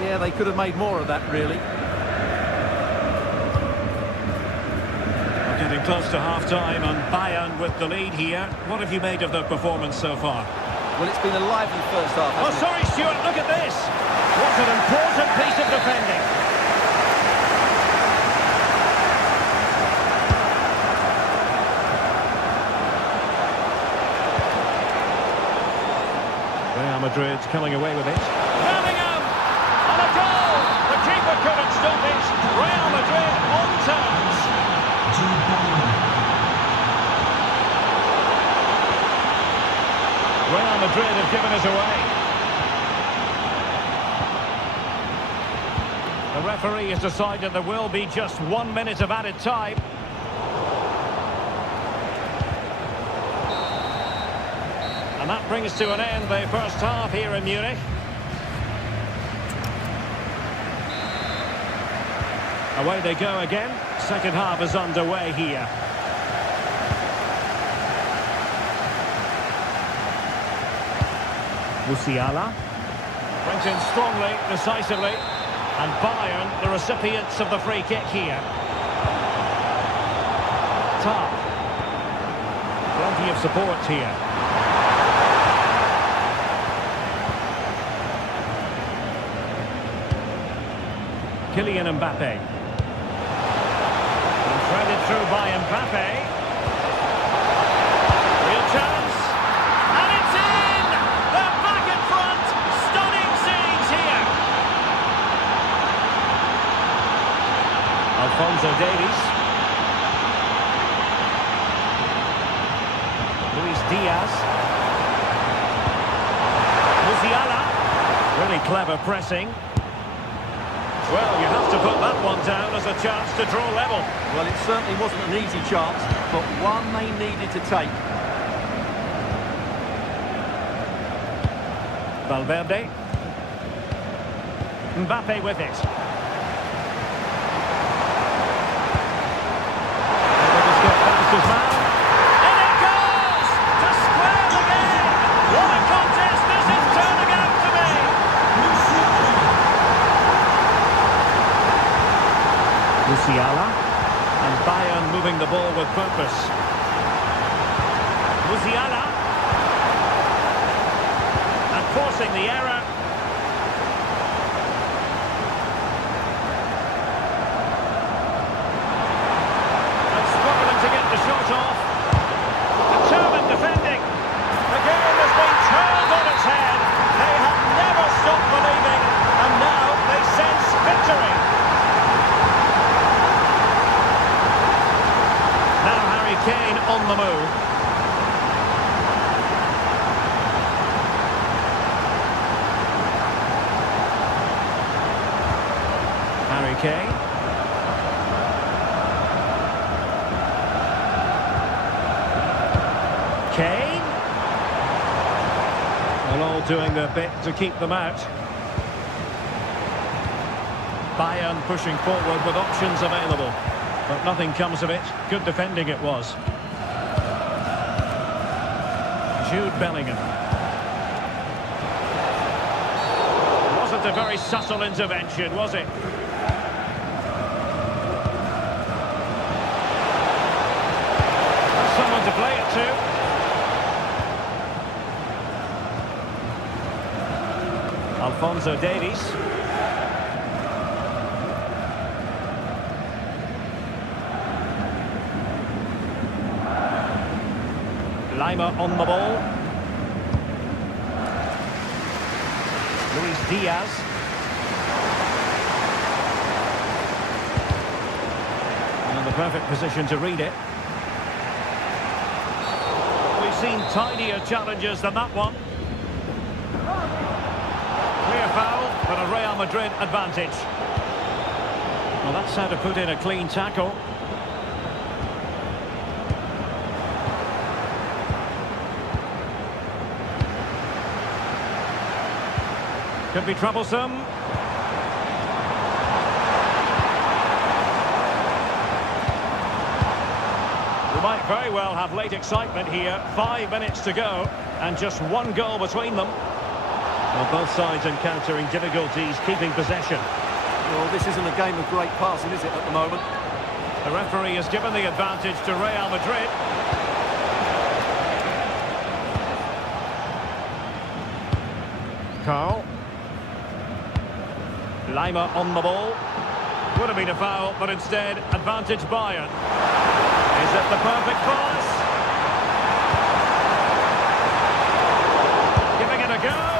Yeah, they could have made more of that, really. We're getting close to half-time and Bayern with the lead here. What have you made of the performance so far? Well, it's been a lively first half, hasn't it? Sorry, Stuart, look at this. What an important piece of defending. Real Madrid's coming away with it. Bellingham! And a goal! The keeper couldn't stop it. Real Madrid on terms. Real Madrid have given us away. The referee has decided there will be just 1 minute of added time. And that brings to an end the first half here in Munich. Away they go again. Second half is underway here. Musiala. Went in strongly, decisively. And Bayern, the recipients of the free kick here. Top. Plenty of support here. Kylian Mbappe. And threaded through by Mbappe. Real chance. And it's in! They're back in front. Stunning scenes here. Alphonso Davies. Luis Diaz. Musiala. Really clever pressing. Well, you have to put that one down as a chance to draw level. Well, it certainly wasn't an easy chance, but one they needed to take. Valverde. Mbappe with it. And it goes! To square the game! What a contest this is turning out to be! Musiala. And Bayern moving the ball with purpose. Musiala. And forcing the error. And struggling to get the shot off. Determined defending. The game has been turned on its head. They have never stopped believing. And now they sense victory. Kane on the move. Harry Kane. Kane. Well, all doing their bit to keep them out. Bayern pushing forward with options available. But nothing comes of it. Good defending it was. Jude Bellingham. Wasn't a very subtle intervention, was it? Someone to play it to. Alphonso Davies. Lima on the ball. Luis Diaz. And in the perfect position to read it. We've seen tidier challenges than that one. Clear foul, but a Real Madrid advantage. Well, that's how to put in a clean tackle. Could be troublesome. We might very well have late excitement here. 5 minutes to go and just one goal between them. Well, both sides encountering difficulties keeping possession. Well, this isn't a game of great passing, is it, at the moment? The referee has given the advantage to Real Madrid. Carl. Lima on the ball. Would have been a foul, but instead, advantage Bayern. Is it the perfect pass? Giving it a go.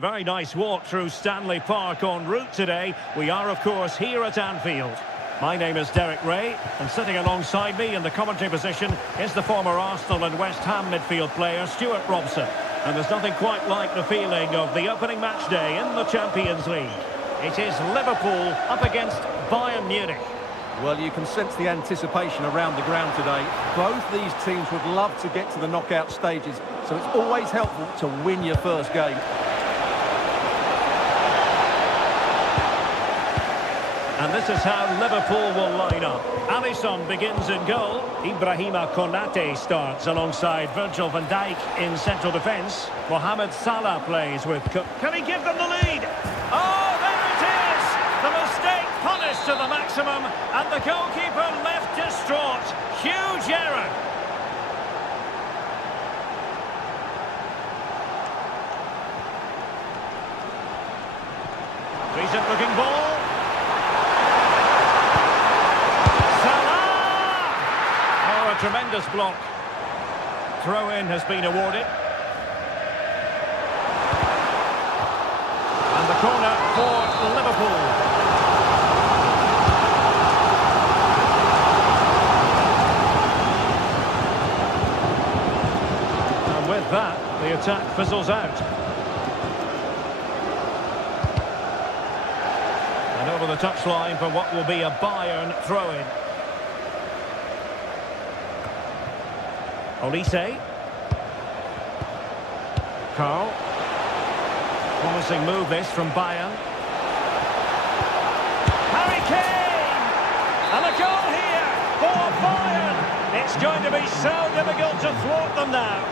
A very nice walk through Stanley Park en route today. We are, of course, here at Anfield. My name is Derek Ray, and sitting alongside me in the commentary position is the former Arsenal and West Ham midfield player, Stuart Robson. And there's nothing quite like the feeling of the opening match day in the Champions League. It is Liverpool up against Bayern Munich. Well, you can sense the anticipation around the ground today. Both these teams would love to get to the knockout stages, so it's always helpful to win your first game. And this is how Liverpool will line up. Alisson begins in goal. Ibrahima Konate starts alongside Virgil van Dijk in central defence. Mohamed Salah plays with... Can he give them the lead? Oh, there it is! The mistake punished to the maximum, and the goalkeeper left distraught. Huge error. Decent looking ball. Tremendous block. Throw-in has been awarded. And the corner for Liverpool. And with that, the attack fizzles out. And over the touchline for what will be a Bayern throw-in. Olise. Carl. Promising move this from Bayern. Harry Kane! And a goal here for Bayern! It's going to be so difficult to thwart them now.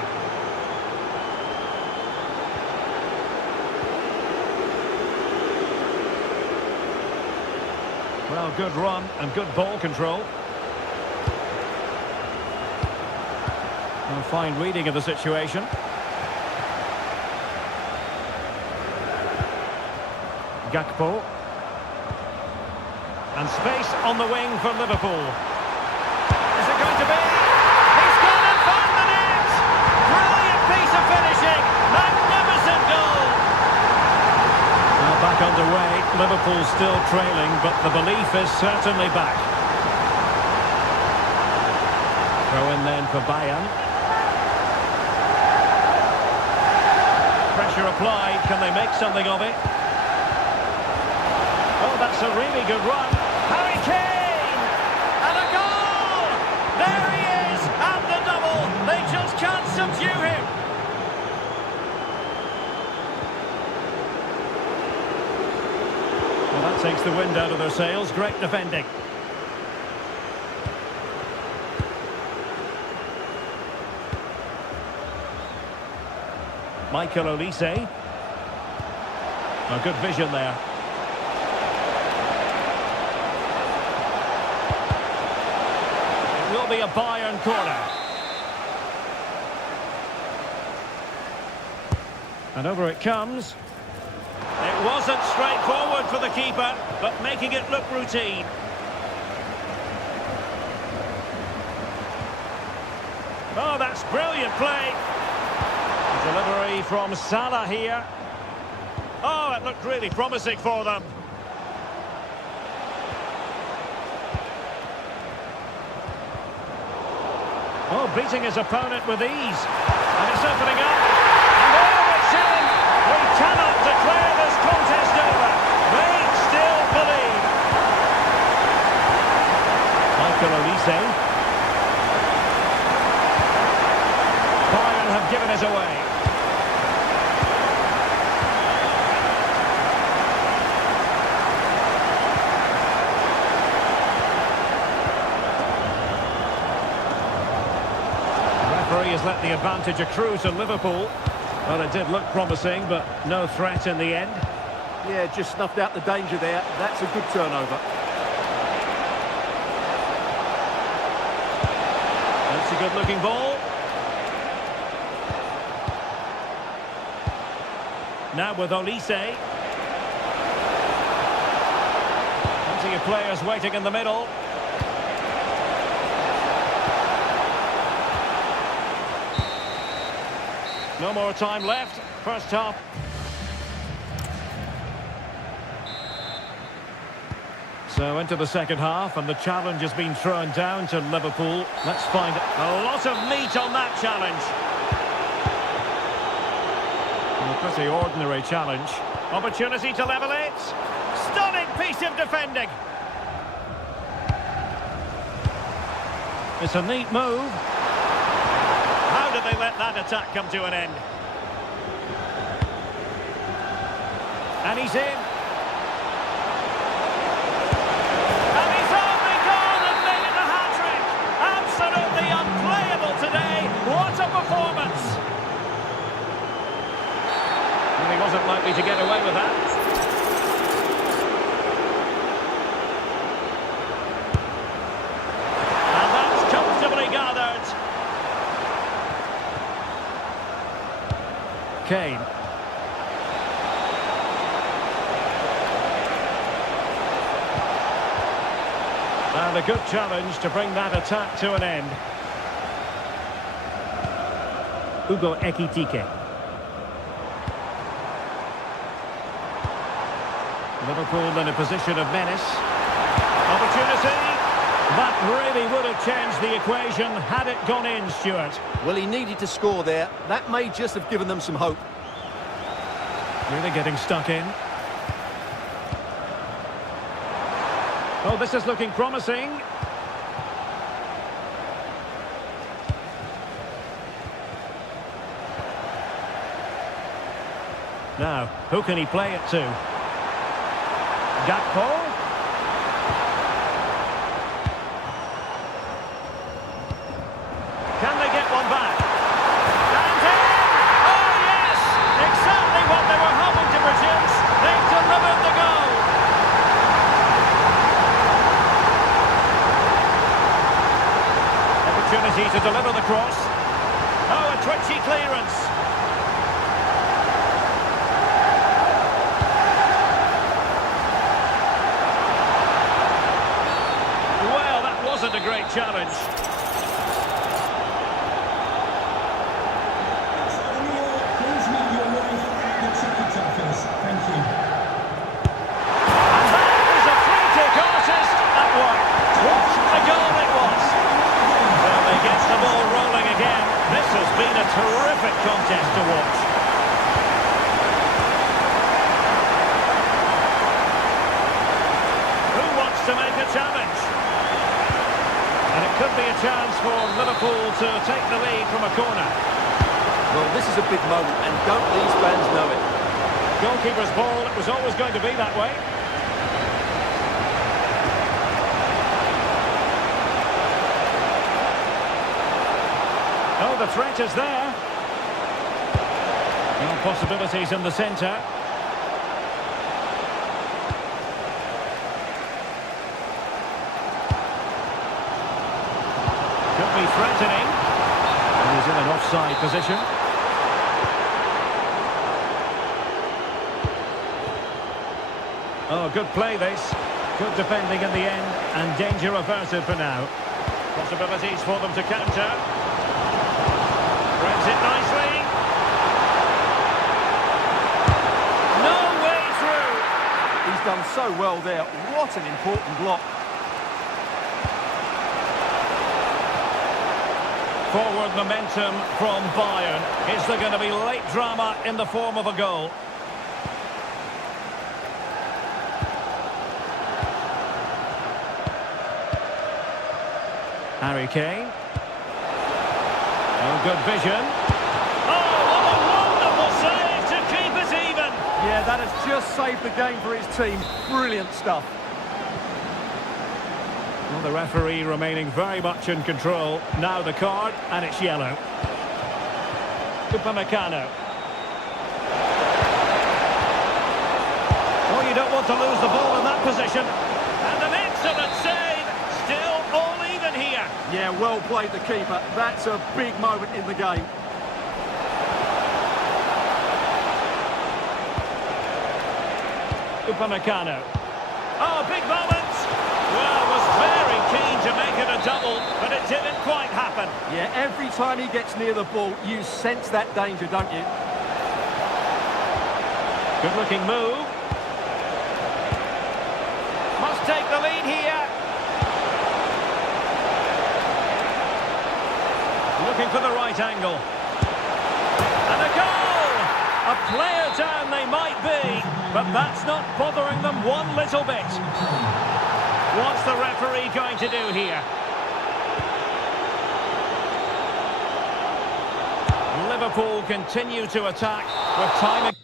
Well, good run and good ball control. A fine reading of the situation. Gakpo. And space on the wing for Liverpool. Is it going to be? He's gone and found the net! Brilliant piece of finishing! Magnificent goal! Now back underway. Liverpool still trailing, but the belief is certainly back. Throw in then for Bayern. Pressure applied, can they make something of it? Oh, that's a really good run. Harry Kane! And a goal! There he is! And the double! They just can't subdue him! Well, that takes the wind out of their sails. Great defending. Michael Olise. A good vision there. It will be a Bayern corner. And over it comes. It wasn't straightforward for the keeper, but making it look routine. Oh, that's brilliant play. Delivery from Salah here. Oh, it looked really promising for them. Oh, beating his opponent with ease. And it's opening up. And oh, it's in! We cannot declare this contest over. They still believe. Michael Olise. Bayern have given us away. Has let the advantage accrue to Liverpool. Well, it did look promising, but no threat in the end. Yeah, just snuffed out the danger there. That's a good turnover. That's a good-looking ball. Now with Olise. Plenty of players waiting in the middle. No more time left. First half. So into the second half, and the challenge has been thrown down to Liverpool. Let's find a lot of meat on that challenge. A pretty ordinary challenge. Opportunity to level it. Stunning piece of defending. It's a neat move. How did they let that attack come to an end? And he's in. And he's only gone and made it a hat-trick. Absolutely unplayable today. What a performance. Well, he wasn't likely to get away with that. And that's comfortably gathered. Kane. And a good challenge to bring that attack to an end. Ugo Ekitike. Liverpool in a position of menace. Opportunity. That really would have changed the equation had it gone in, Stuart. Well, he needed to score there. That may just have given them some hope. Really getting stuck in. Oh, this is looking promising. Now, who can he play it to? Gakpo. Can they get one back? And in! Oh, yes! Exactly what they were hoping to produce. They've delivered the goal. Opportunity to deliver the cross. Oh, a twitchy clearance. Well, that wasn't a great challenge. Please meet your wife at the ticket office. Thank you. And that is a free-kick artist at work. What a goal it was. Well, they get the ball rolling again. This has been a terrific contest to watch. Who wants to make a challenge? And it could be a chance for Liverpool to take the lead from a corner. Well, this is a big moment, and don't these fans know it? Goalkeeper's ball, it was always going to be that way. Oh, the threat is there. No possibilities in the centre. Could be threatening. And he's in an offside position. Oh, good play this. Good defending in the end, and danger averted for now. Possibilities for them to counter. Threads it nicely. No way through. He's done so well there. What an important block. Forward momentum from Bayern. Is there going to be late drama in the form of a goal? Harry Kane. Oh, good vision. Oh, what a wonderful save to keep it even. Yeah, that has just saved the game for his team. Brilliant stuff. Well, the referee remaining very much in control. Now the card, and it's yellow. Upamecano. Oh, you don't want to lose the ball in that position. And an excellent save. Still all even here. Yeah, well played the keeper. That's a big moment in the game. Upamecano. Oh, big moment. Well, was very keen to make it a double, but it didn't quite happen. Yeah, every time he gets near the ball, you sense that danger, don't you? Good-looking move. Must take the lead. Looking for the right angle. And a goal! A player down they might be, but that's not bothering them one little bit. What's the referee going to do here? Liverpool continue to attack with time.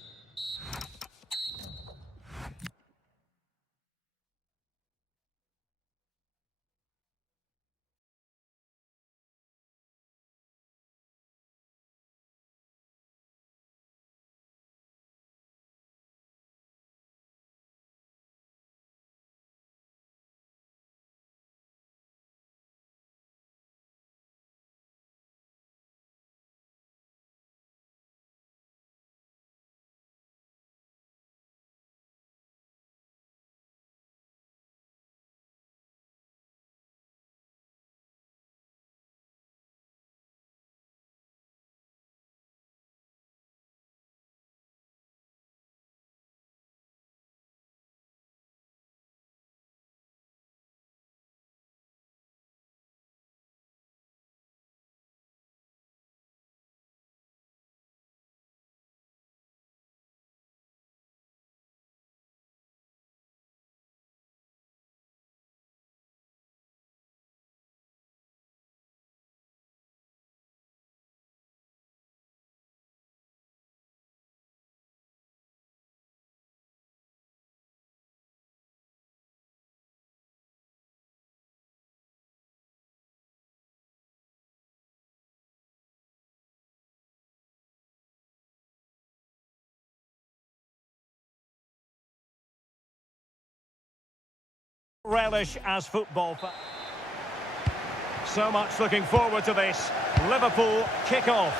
Relish as football. So much looking forward to this. Liverpool kick off.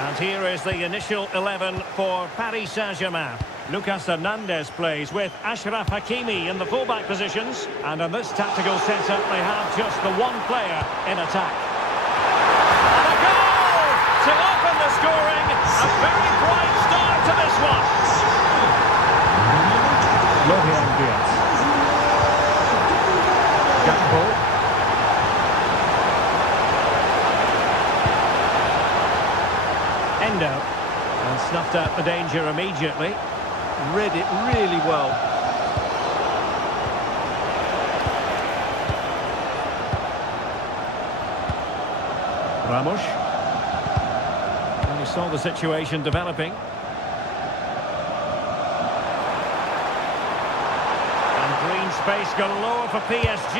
And here is the initial 11 for Paris Saint-Germain. Lucas Hernandez plays with Ashraf Hakimi in the fullback positions. And in this tactical setup, they have just the one player in attack. And a goal to open the scoring. A very bright start to this one. Endo, and snuffed out the danger immediately. Read it really well. Ramos. And he saw the situation developing. Space galore for PSG.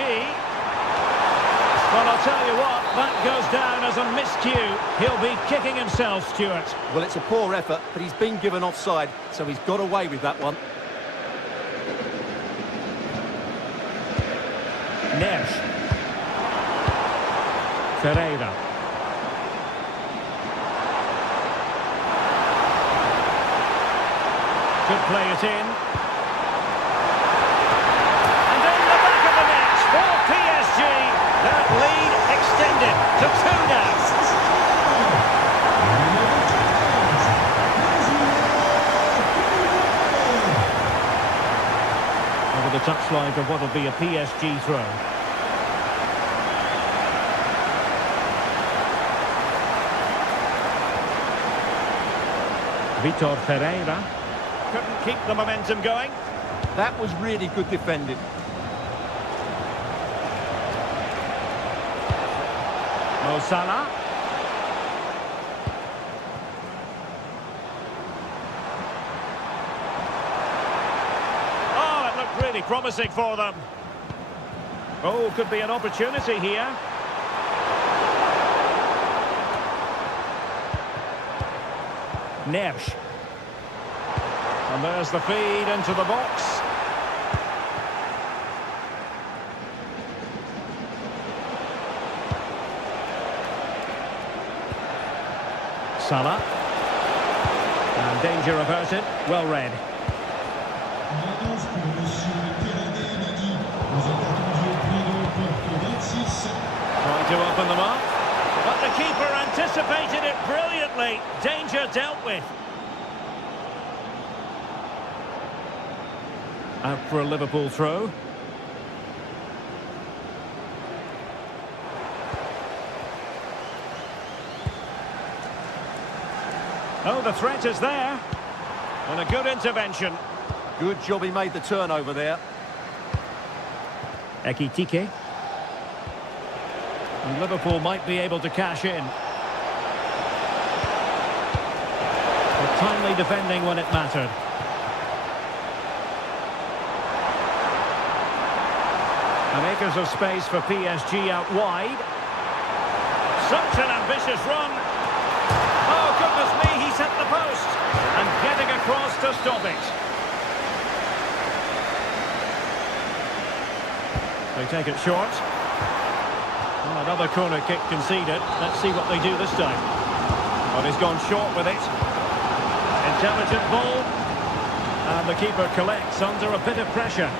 Well, I'll tell you what, that goes down as a miscue. He'll be kicking himself, Stuart. Well, it's a poor effort, but he's been given offside, so he's got away with that one. Neres. Ferreira. Could play it in. PSG, that lead extended to 2 now. Over the touchline for what will be a PSG throw. Vitor Ferreira couldn't keep the momentum going. That was really good defending. Mo Salah. Oh, it looked really promising for them. Oh, could be an opportunity here. Neres. And there's the feed into the box. Salah. And danger averted. Well read. Trying to open them up. But the keeper anticipated it brilliantly. Danger dealt with. Out for a Liverpool throw. Oh, the threat is there. And a good intervention. Good job he made the turnover there. Ekitike. And Liverpool might be able to cash in. But timely defending when it mattered. And acres of space for PSG out wide. Such an ambitious run. Oh, goodness me, he's hit the post. And getting across to stop it. They take it short. Oh, another corner kick conceded. Let's see what they do this time. But he's gone short with it. Intelligent ball. And the keeper collects under a bit of pressure.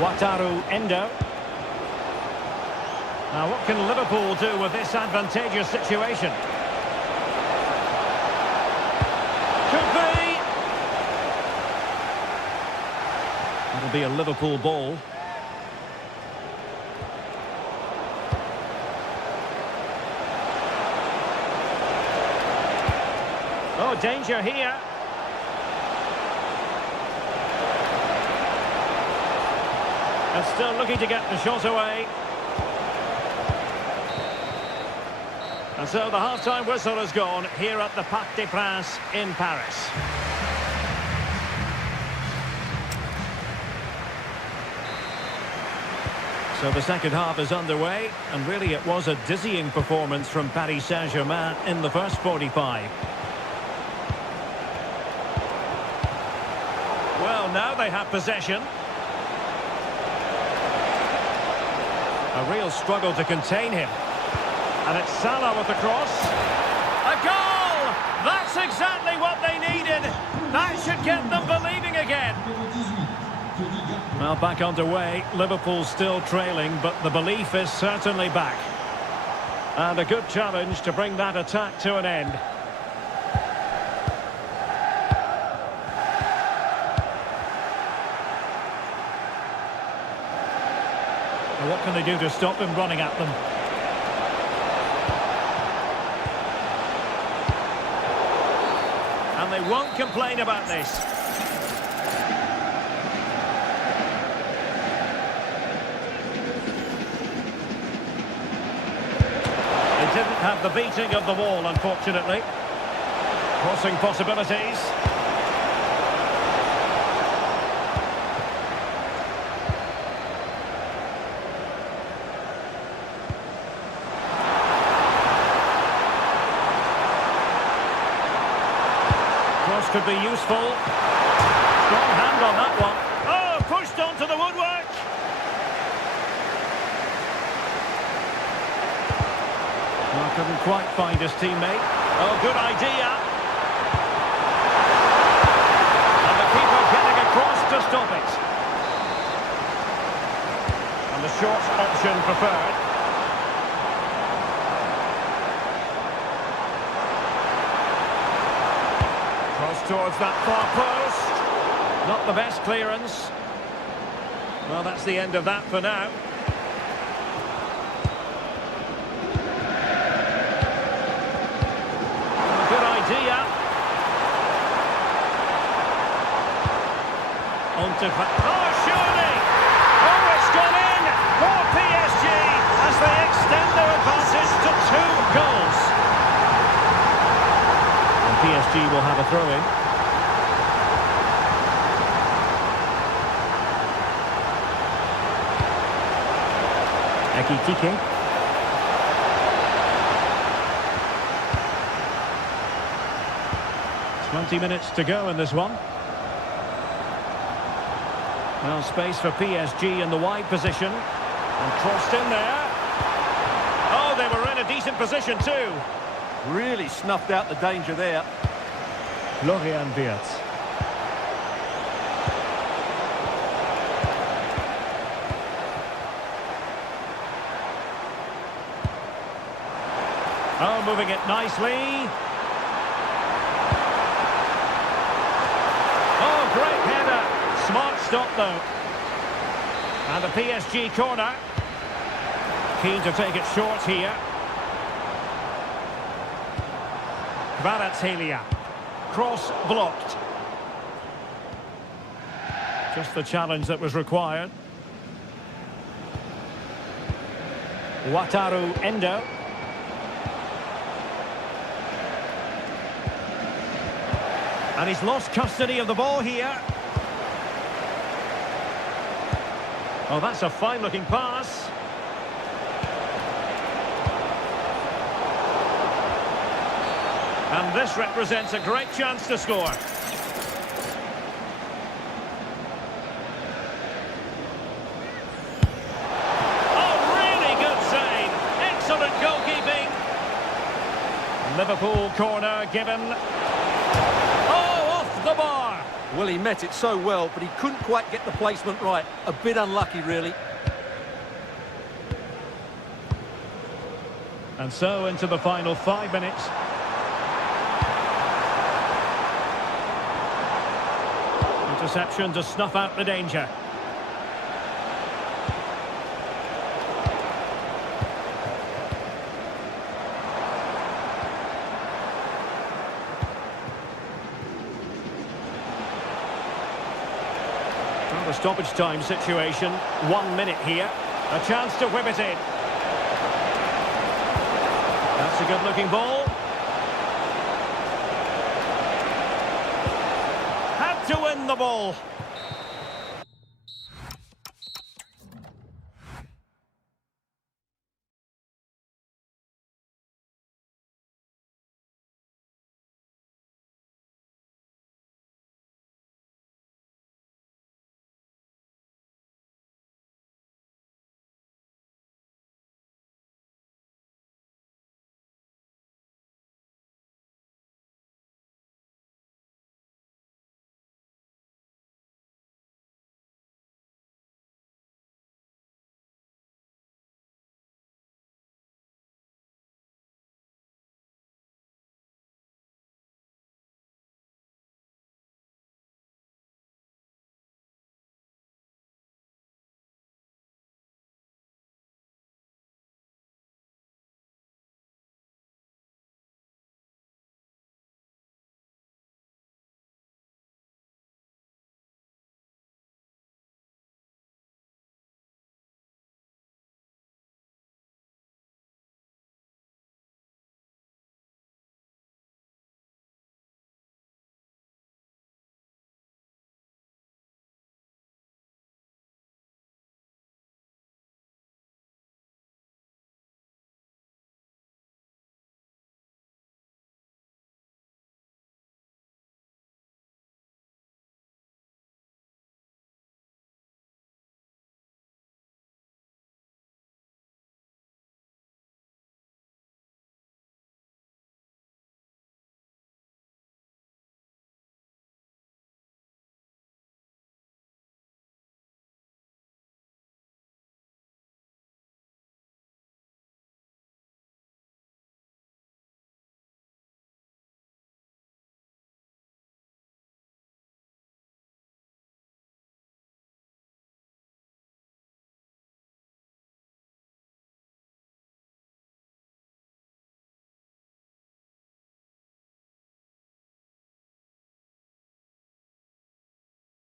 Wataru Endo. Now what can Liverpool do with this advantageous situation? Could be! It'll be a Liverpool ball. Oh, danger here. And still looking to get the shot away. And so the half-time whistle has gone here at the Parc des Princes in Paris. So the second half is underway, and really it was a dizzying performance from Paris Saint-Germain in the first 45. Well, now they have possession. A real struggle to contain him. And it's Salah with the cross. A goal! That's exactly what they needed. That should get them believing again. Well, back underway. Liverpool still trailing, but the belief is certainly back. And a good challenge to bring that attack to an end. What can they do to stop him running at them? And they won't complain about this. They didn't have the beating of the wall, unfortunately. Crossing possibilities. Could be useful. Strong hand on that one. Oh, pushed onto the woodwork. Well, couldn't quite find his teammate. Oh, good idea. And the keeper getting across to stop it. And the short option preferred. Towards that far post. Not the best clearance. Well, that's the end of that for now. Good idea. On to... Oh, surely! Oh, it's gone in for PSG as they extend their advantage to 2 goals. And PSG will have a throw-in. Ekitike. Twenty minutes to go in this one. Well, space for PSG in the wide position. And crossed in there. Oh, they were in a decent position too. Really snuffed out the danger there. Florian Wirtz. Oh, moving it nicely. Oh, great header. Smart stop, though. And the PSG corner. Keen to take it short here. Kvaratskhelia. Cross blocked. Just the challenge that was required. Wataru Endo. And he's lost custody of the ball here. Oh, that's a fine-looking pass. And this represents a great chance to score. Oh, really good save. Excellent goalkeeping. Liverpool corner given. Oh, off the bar. Well, he met it so well, but he couldn't quite get the placement right. A bit unlucky, really. And so into the final 5 minutes. Interception to snuff out the danger. Well, the stoppage time situation. 1 minute here. A chance to whip it in. That's a good-looking ball. Had to win the ball.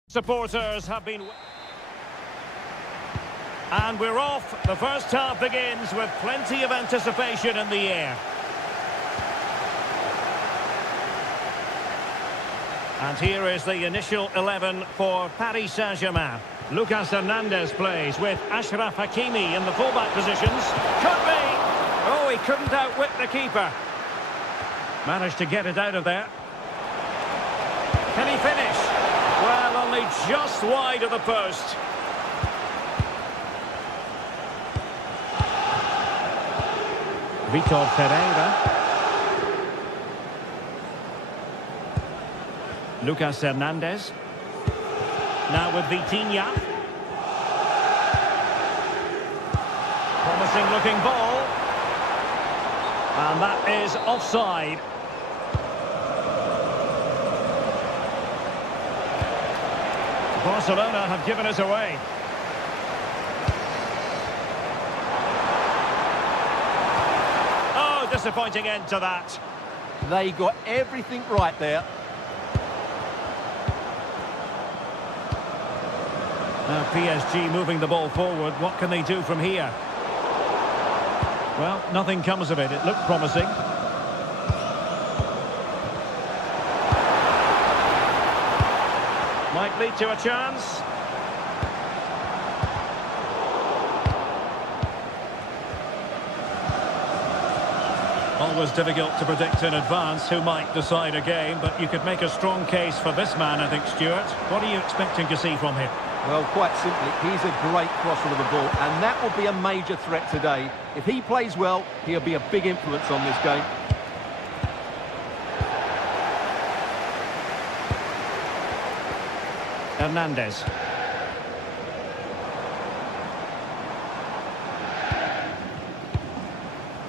Supporters have been... And we're off. The first half begins with plenty of anticipation in the air. And here is the initial 11 for Paris Saint-Germain. Lucas Hernandez plays with Ashraf Hakimi in the fullback positions. Could be! Oh, he couldn't outwit the keeper. Managed to get it out of there. Can he finish? Well, only just wide of the post. Vitor Pereira. Lucas Hernandez. Now with Vitinha. Promising looking ball. And that is offside. Barcelona have given us away. Oh, disappointing end to that. They got everything right there. Now PSG moving the ball forward. What can they do from here? Well, nothing comes of it. It looked promising. Might lead to a chance. Always difficult to predict in advance who might decide a game, but you could make a strong case for this man, I think, Stuart. What are you expecting to see from him? Well, quite simply, he's a great crosser of the ball, and that will be a major threat today. If he plays well, he'll be a big influence on this game. Hernandez.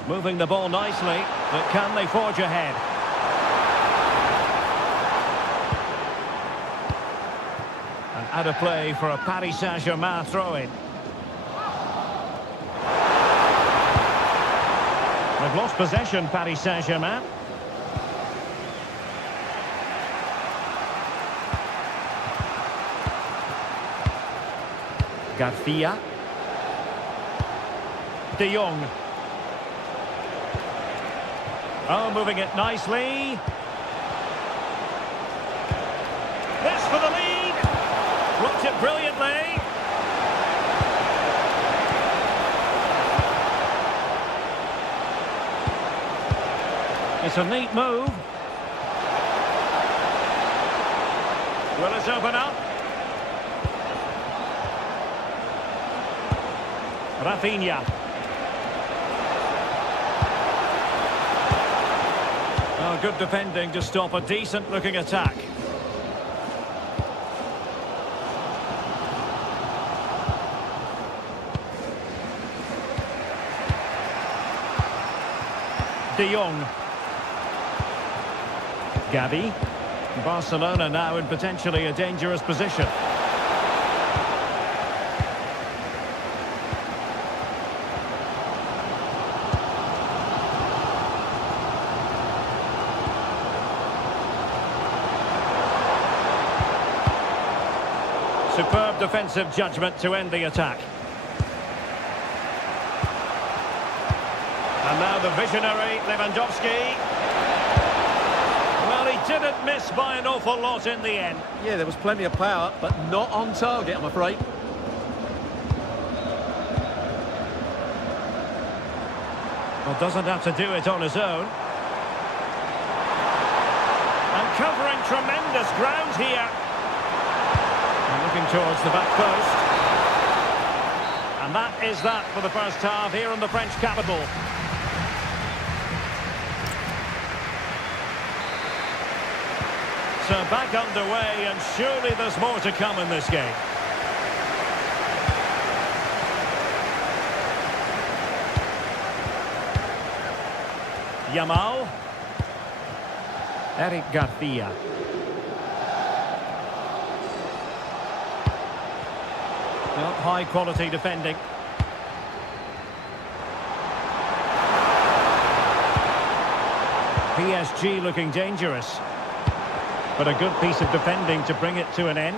Moving the ball nicely, but can they forge ahead? And out of play for a Paris Saint-Germain throw-in. They've lost possession, Paris Saint-Germain. Garcia. De Jong. Oh, moving it nicely. This for the lead. Blocked it brilliantly. It's a neat move. Will it open up? Rafinha. Oh, good defending to stop a decent-looking attack. De Jong. Gavi. Barcelona now in potentially a dangerous position. Superb defensive judgment to end the attack. And now the visionary Lewandowski. Well, he didn't miss by an awful lot in the end. Yeah, there was plenty of power, but not on target, I'm afraid. Well, doesn't have to do it on his own. And covering tremendous ground here. Looking towards the back post. And that is that for the first half here in the French capital. So back underway, and surely there's more to come in this game. Yamal. Eric Garcia. Well, high quality defending. PSG looking dangerous. But a good piece of defending to bring it to an end.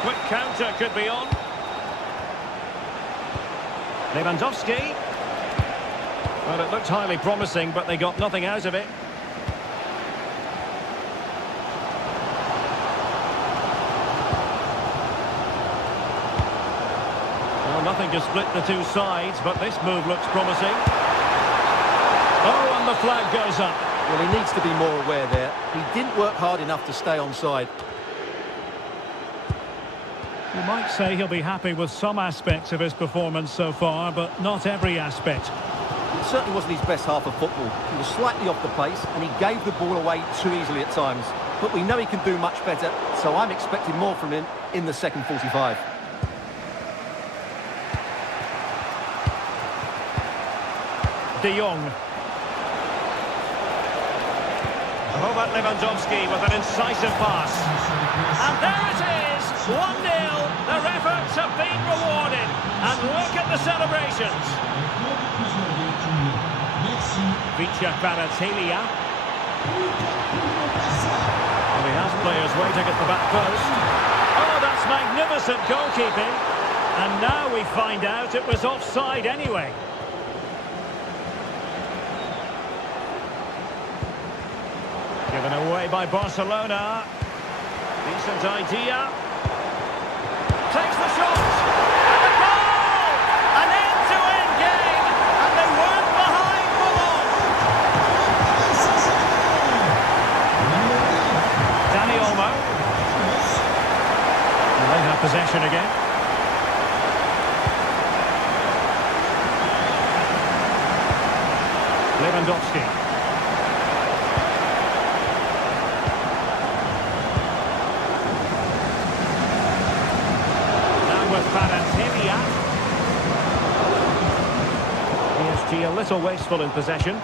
Quick counter could be on. Lewandowski. Well, it looked highly promising, but they got nothing out of it. Nothing to split the two sides, but this move looks promising. Oh, and the flag goes up. Well, he needs to be more aware there. He didn't work hard enough to stay onside. You might say he'll be happy with some aspects of his performance so far, but not every aspect. It certainly wasn't his best half of football. He was slightly off the pace, and he gave the ball away too easily at times. But we know he can do much better, so I'm expecting more from him in the second 45. De Jong. Robert Lewandowski with an incisive pass. And there it is, 1-0. Their efforts have been rewarded. And And look at the celebrations. Vicha Kvaratskhelia. Well, he has players waiting at the back post. Oh, that's magnificent goalkeeping. And now we find out it was offside anyway. Given away by Barcelona. Decent idea. Takes the shot. And a goal! An end-to-end game. And they weren't behind for long. Dani Olmo. And they have possession again. Lewandowski. PSG a little wasteful in possession.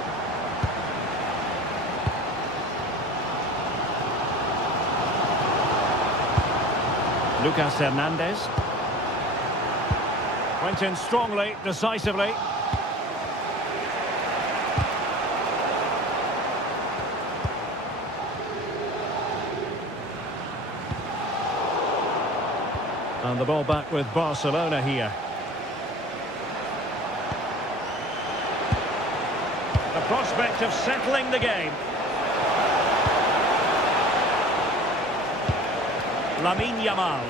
Lucas Hernandez. Went in strongly, decisively. And the ball back with Barcelona here. The prospect of settling the game. Lamine Yamal.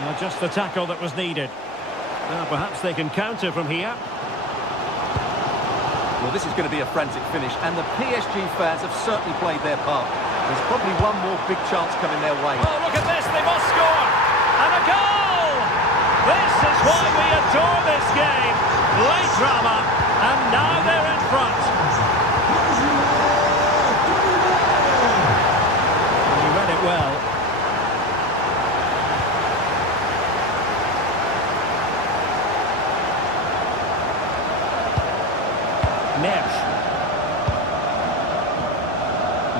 Well, just the tackle that was needed. Now perhaps they can counter from here. Well, this is going to be a frantic finish, and the PSG fans have certainly played their part. There's probably one more big chance coming their way. Oh, look at this, they must score! And a goal! This is why we adore this game. Great drama, and now they're in front. And you read it well. Neves.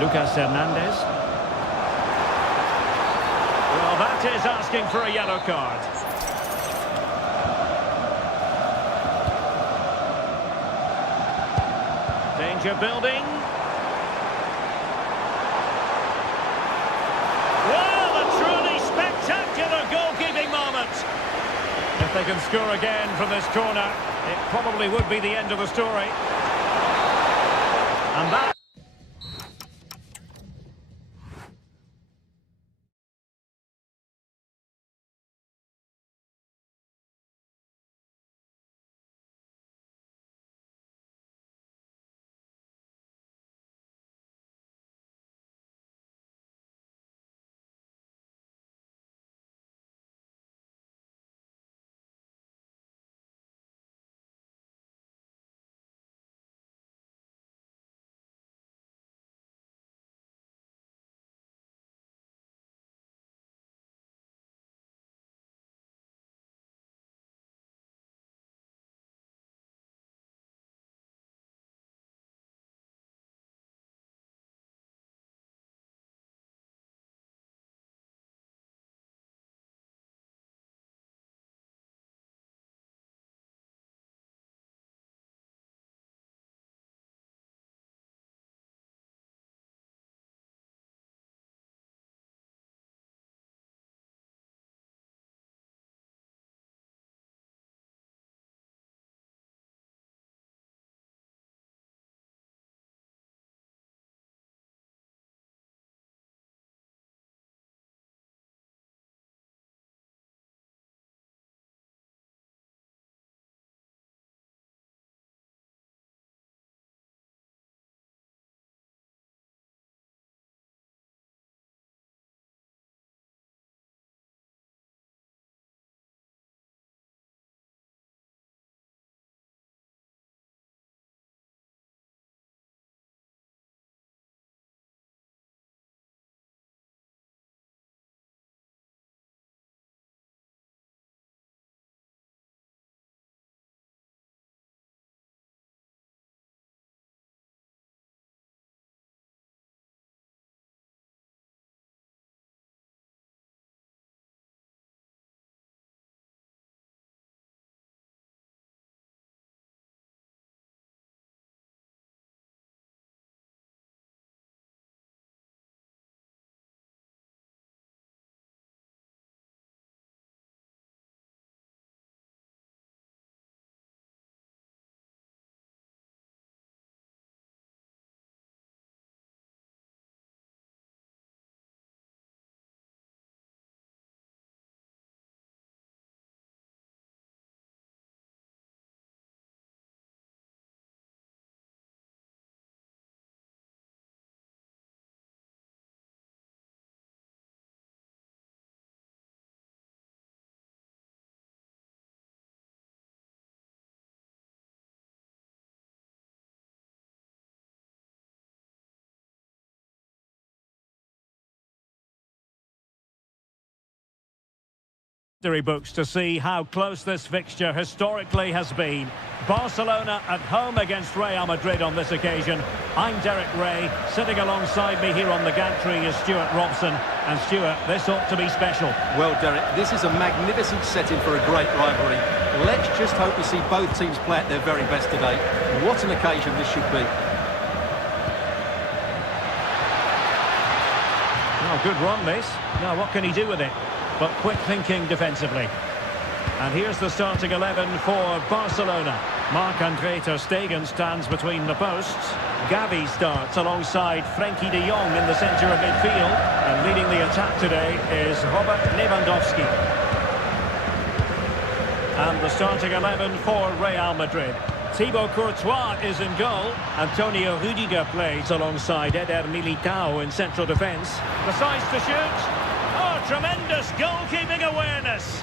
Lucas Hernandez. Well, that is asking for a yellow card. Danger building. Well, a truly spectacular goalkeeping moment. If they can score again from this corner, it probably would be the end of the story. And that books to see how close this fixture historically has been. Barcelona at home against Real Madrid on this occasion. I'm Derek Ray. Sitting alongside me here on the gantry is Stuart Robson. And Stuart, this ought to be special. Well, Derek, this is a magnificent setting for a great rivalry. Let's just hope we see both teams play at their very best today. What an occasion this should be. Oh, good run, this. Now, what can he do with it? But quick thinking defensively. And here's the starting 11 for Barcelona. Marc-Andre ter Stegen stands between the posts. Gavi starts alongside Frenkie de Jong in the centre of midfield. And leading the attack today is Robert Lewandowski. And the starting 11 for Real Madrid. Thibaut Courtois is in goal. Antonio Rudiger plays alongside Eder Militao in central defence. Decides to shoot. Oh, tremendous goalkeeping awareness.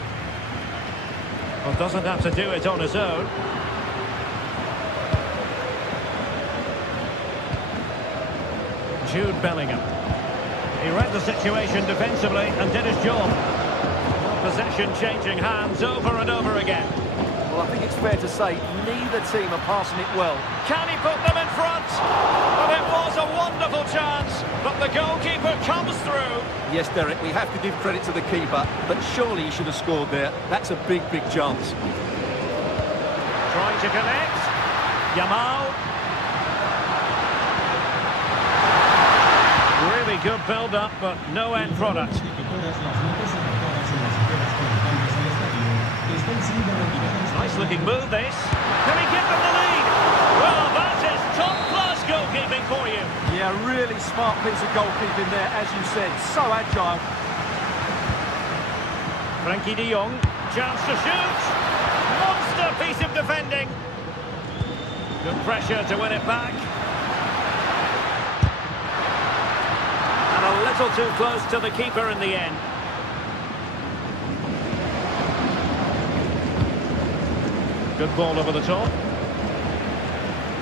Well, doesn't have to do it on his own. Jude Bellingham. He read the situation defensively and did his job. Possession changing hands over and over again. Well, I think it's fair to say neither team are passing it well. Can he put them in front? Well, it was a wonderful chance, but the goalkeeper comes through. Yes, Derek, we have to give credit to the keeper, but surely he should have scored there. That's a big, big chance. Trying to connect. Yamal. Really good build-up, but no end product. Nice-looking move, this. Can he give them the lead? Well, that is top-class goalkeeping for you. Yeah, really smart piece of goalkeeping there, as you said. So agile. Frenkie de Jong. Chance to shoot. Monster piece of defending. Good pressure to win it back. And a little too close to the keeper in the end. Good ball over the top.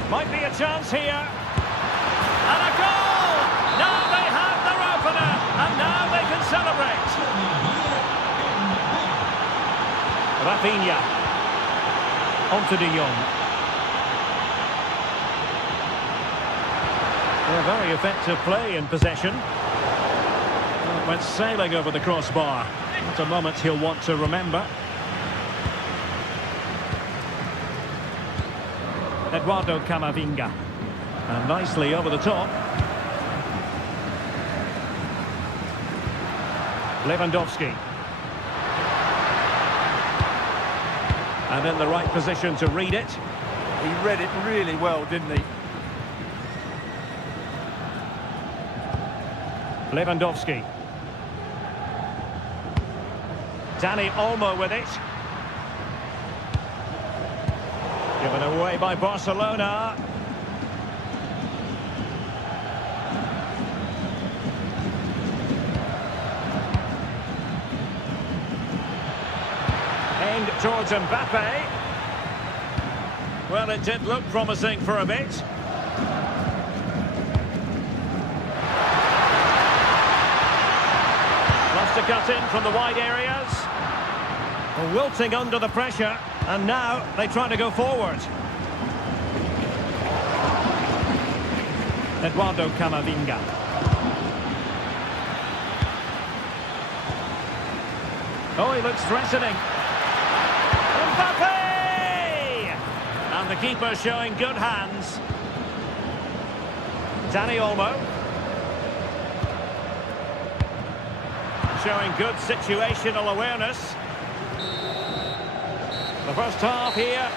Might be a chance here. And a goal! Now they have their opener. And now they can celebrate. Rafinha. Onto de Jong. A very effective play in possession. Well, it went sailing over the crossbar. What a moment he'll want to remember. Eduardo Camavinga. And nicely over the top. Lewandowski. And in the right position to read it. He read it really well, didn't he? Lewandowski. Dani Olmo with it. Given away by Barcelona. Aimed towards Mbappe. Well, it did look promising for a bit. Wants to cut in from the wide areas. Wilting under the pressure, and now they try to go forward. Eduardo Camavinga. Oh, he looks threatening. Mbappe! And the keeper showing good hands. Dani Olmo. Showing good situational awareness. The first half here.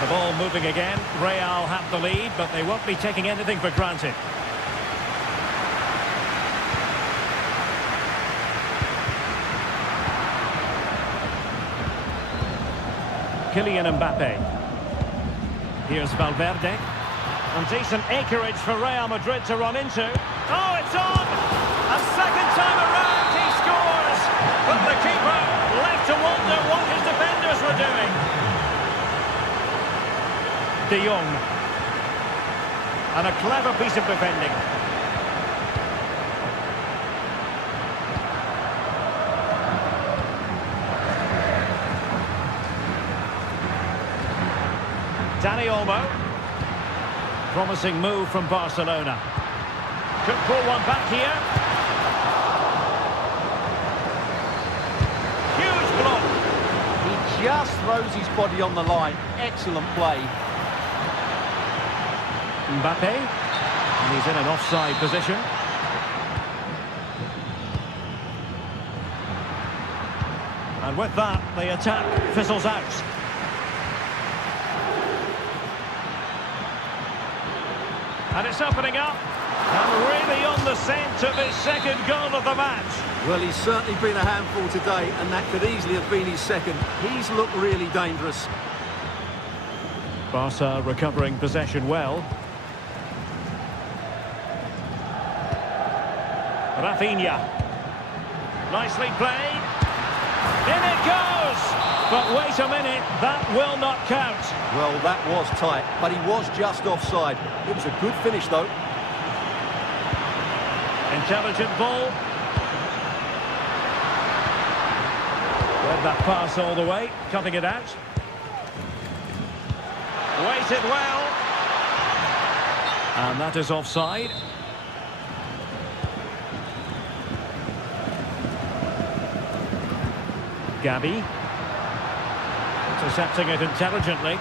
The ball moving again. Real have the lead, but they won't be taking anything for granted. Kylian Mbappe. Here's Valverde. And decent acreage for Real Madrid to run into. Oh, it's on! And second time around he scores! But the keeper left to wonder what his defenders were doing. De Jong. And a clever piece of defending. Dani Olmo. Promising move from Barcelona. Could pull one back here. Huge block. He just throws his body on the line. Excellent play. Mbappe. And he's in an offside position. And with that, the attack fizzles out. And it's opening up. And really on the scent of his second goal of the match. Well, he's certainly been a handful today, and that could easily have been his second. He's looked really dangerous. Barca recovering possession well. Rafinha. Nicely played. In it goes! But wait a minute, that will not count. Well, that was tight, but he was just offside. It was a good finish, though. Intelligent ball. Read that pass all the way, cutting it out. Waited well. And that is offside. Gabi. Intercepting it intelligently.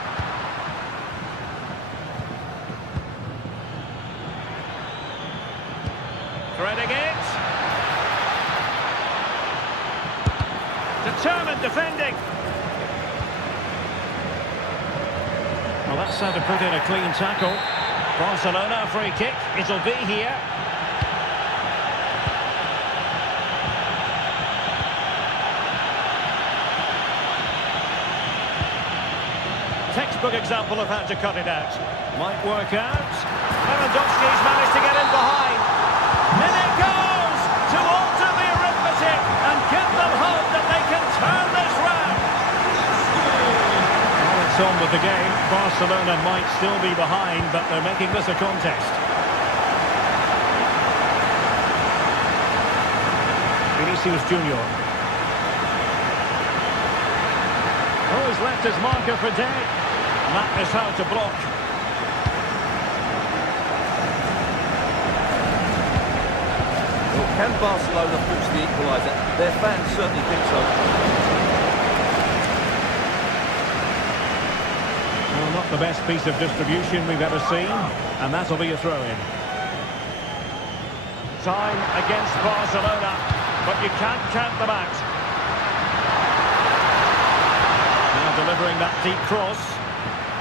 Threading it. Determined defending. Well, that's how to put in a clean tackle. Barcelona, free kick. It'll be here. Textbook example of how to cut it out. Might work out. Lewandowski's managed to get in behind. In it goes to alter the arithmetic and give them hope that they can turn this round. Well, it's on with the game. Barcelona might still be behind, but they're making this a contest. Vinicius Junior. Oh, he's left his marker for dead. And that is how to block. Well, can Barcelona push the equaliser? Their fans certainly think so. Well, not the best piece of distribution we've ever seen. And that'll be a throw-in. Time against Barcelona. But you can't count them out. Now delivering that deep cross.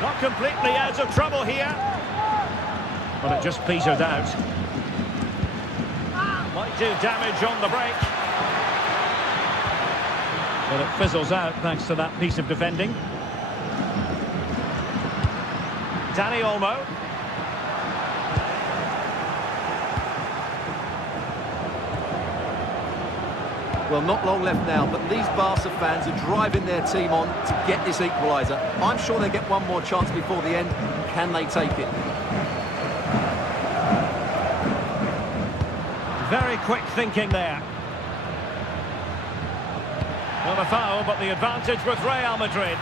Not completely out of trouble here. But it just petered out. Might do damage on the break. But it fizzles out thanks to that piece of defending. Dani Olmo. Well, not long left now, but these Barca fans are driving their team on to get this equaliser. I'm sure they get one more chance before the end. Can they take it? Very quick thinking there. Not a foul, but the advantage with Real Madrid.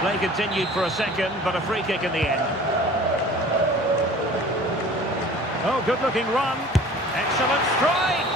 Play continued for a second, but a free kick in the end. Oh, good-looking run. Excellent strike.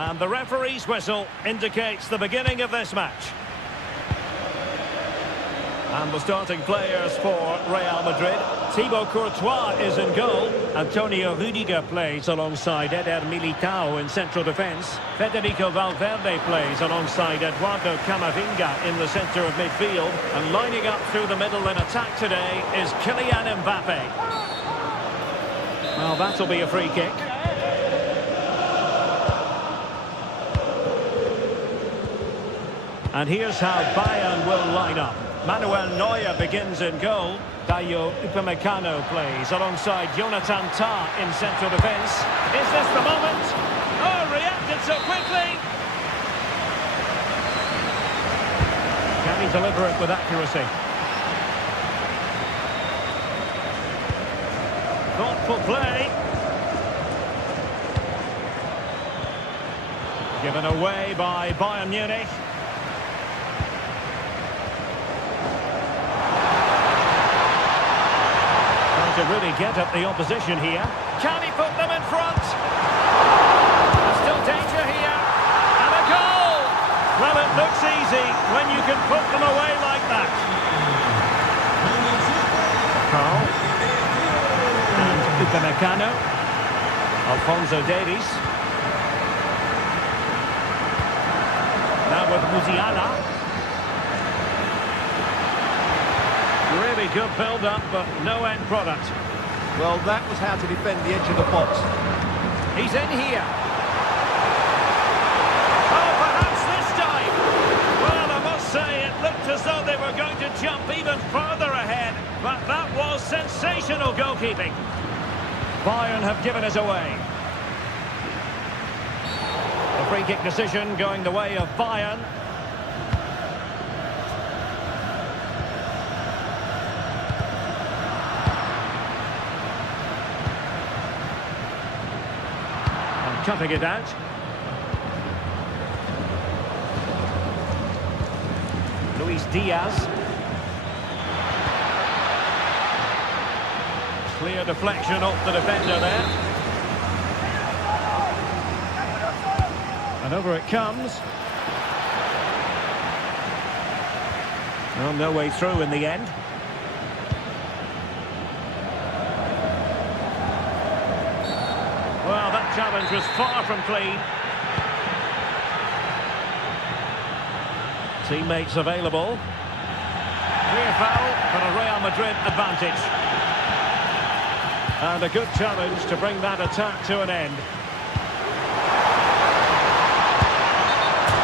And the referee's whistle indicates the beginning of this match. And the starting players for Real Madrid. Thibaut Courtois is in goal. Antonio Rudiger plays alongside Eder Militao in central defence. Federico Valverde plays alongside Eduardo Camavinga in the centre of midfield. And lining up through the middle in attack today is Kylian Mbappe. Well, that'll be a free kick. And here's how Bayern will line up. Manuel Neuer begins in goal. Dayo Upamecano plays alongside Jonathan Tah in central defence. Is this the moment? Oh, reacted so quickly! Can he deliver it with accuracy? Thoughtful play. Given away by Bayern Munich. To really get at the opposition here. Can he put them in front? There's still danger here. And a goal! Well, it looks easy when you can put them away like that. Carl. And Upamecano. Alphonso Davies. Now with Musiala. Really good build-up, but no end product. Well, that was how to defend the edge of the box. He's in here. Oh, perhaps this time. Well, I must say, it looked as though they were going to jump even further ahead. But that was sensational goalkeeping. Bayern have given us away. A free kick decision going the way of Bayern. Cutting it out. Luis Diaz. Clear deflection off the defender there. And over it comes. Well, no way through in the end. Well, that challenge was far from clean. Teammates available. Clear foul for a Real Madrid advantage. And a good challenge to bring that attack to an end.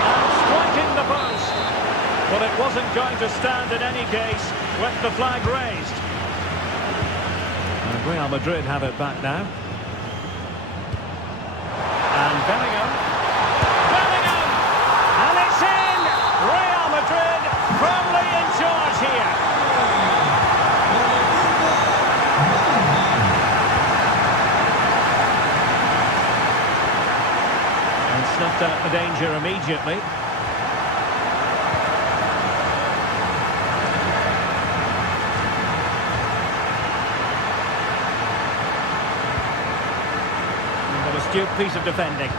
And striking the post. Well, it wasn't going to stand in any case with the flag raised. And Real Madrid have it back now. And Bellingham, and it's in! Real Madrid firmly in charge here. And snuffed out the danger immediately. Astute piece of defending.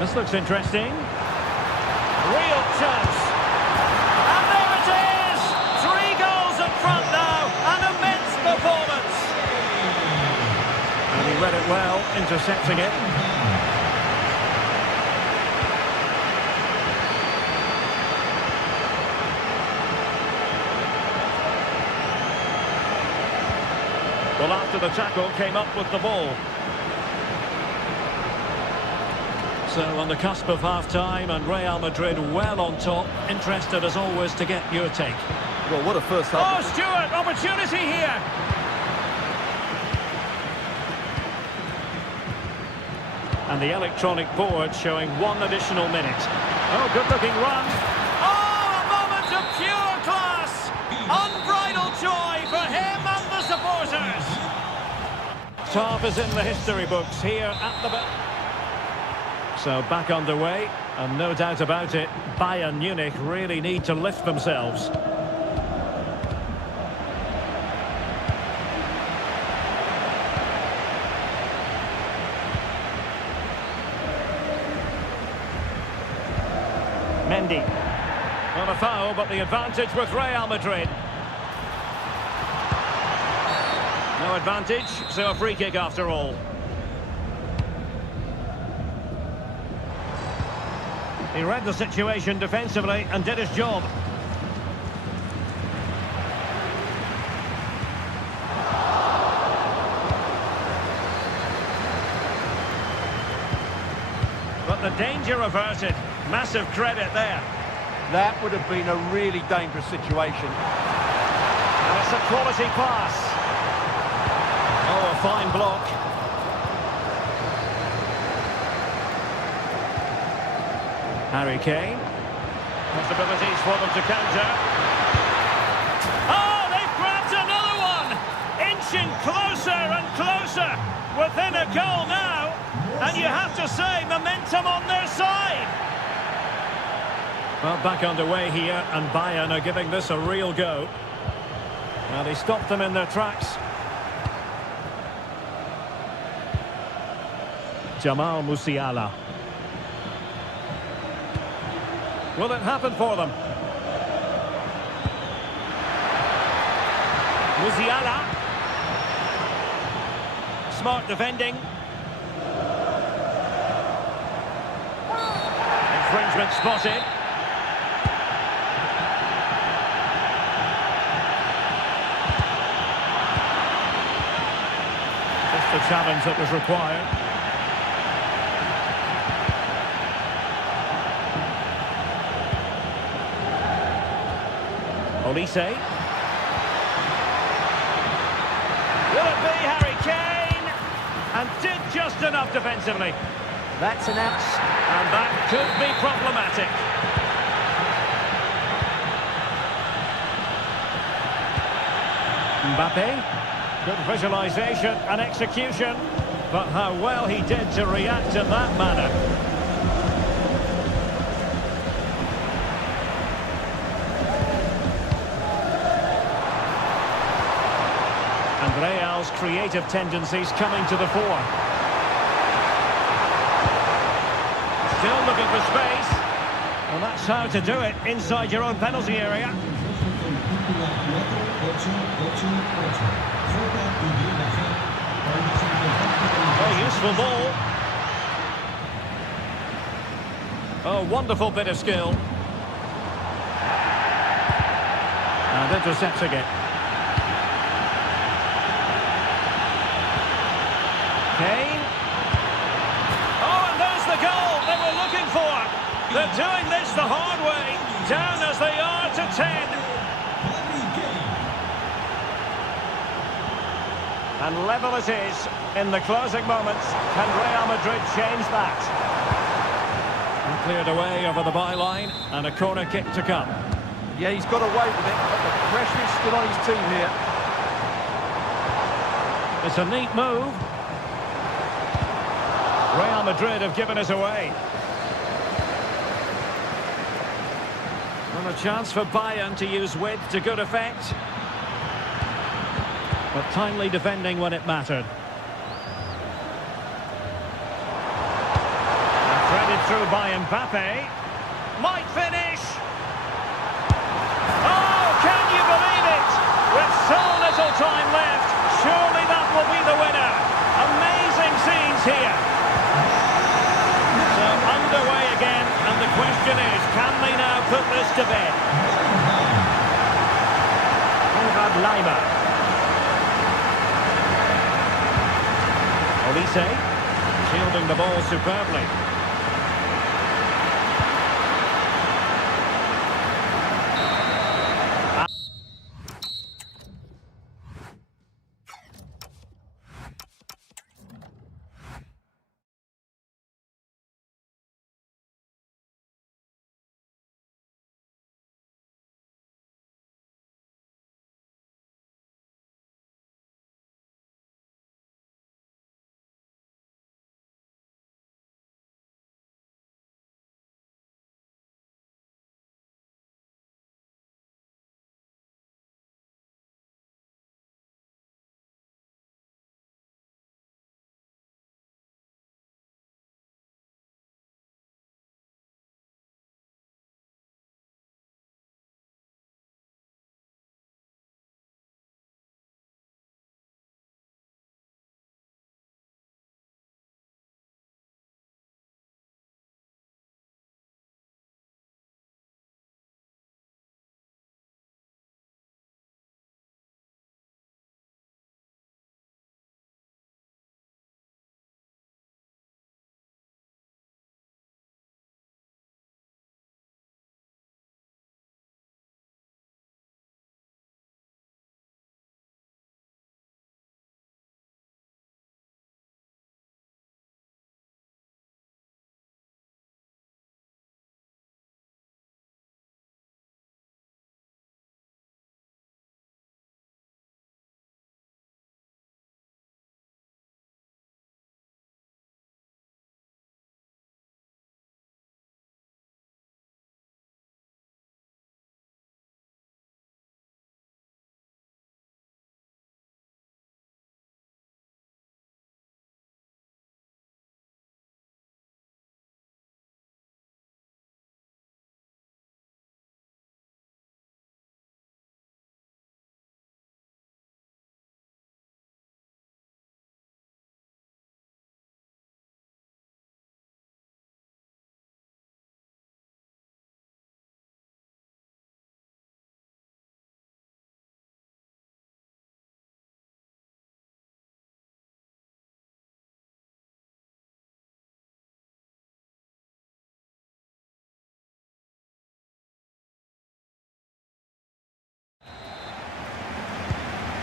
This looks interesting. Real chance. And there it is! 3 goals in front now. An immense performance. And he read it well, intercepting it. Well, after the tackle, came up with the ball. So on the cusp of half-time and Real Madrid well on top. Interested as always to get your take. Well, what a first half. Oh, Stewart, opportunity here. And the electronic board showing 1 additional minute. Oh, good-looking run. Oh, a moment of pure class. Unbridled joy for him and the supporters. Top is in the history books here at the back. So back underway, and no doubt about it, Bayern Munich really need to lift themselves. Mendy. Not a foul, but the advantage with Real Madrid. No advantage, so a free kick after all. He read the situation defensively and did his job. But the danger averted. Massive credit there. That would have been a really dangerous situation. And it's a quality pass. Oh, a fine block. Harry Kane. Possibilities for them to counter. Oh, they've grabbed another one! Inching closer and closer. Within a goal now. And you have to say, momentum on their side. Well, back underway here, and Bayern are giving this a real go. Now, they stopped them in their tracks. Jamal Musiala. Will it happen for them? Musiala. Smart defending. Infringement spotted. Just the challenge that was required. Olise. Will it be Harry Kane? And did just enough defensively. That's an out. And that could be problematic. Mbappe. Good visualisation and execution. But how well he did to react in that manner. And Real's creative tendencies coming to the fore. Still looking for space. Well, that's how to do it inside your own penalty area. Oh, useful ball. Oh, wonderful bit of skill. And intercepting it. Kane. Oh, and there's the goal they were looking for. They're doing this the hard way. Down as they are to 10. And level it is in the closing moments. Can Real Madrid change that? And cleared away over the byline, and a corner kick to come. Yeah, he's got away with it, but the pressure is still on his team here. It's a neat move. Real Madrid have given it away. And a chance for Bayern to use width to good effect. But timely defending when it mattered. And threaded through by Mbappe. Might finish. Oh, can you believe it? With so little time left, surely that will be the winner. Amazing scenes here. So underway again, and the question is, can they now put this to bed? Conrad Laimer. Olise, shielding the ball superbly.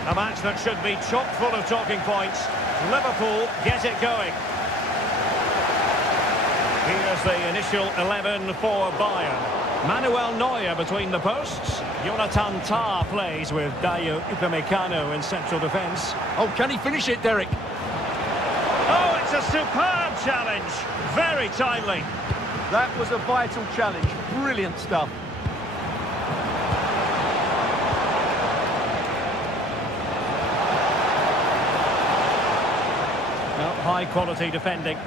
A match that should be chock full of talking points. Liverpool get it going. Here's the initial 11 for Bayern. Manuel Neuer between the posts. Jonathan Tah plays with Dayo Upamecano in central defence. Oh, can he finish it, Derek? Oh, it's a superb challenge. Very timely. That was a vital challenge. Brilliant stuff. No, high quality defending.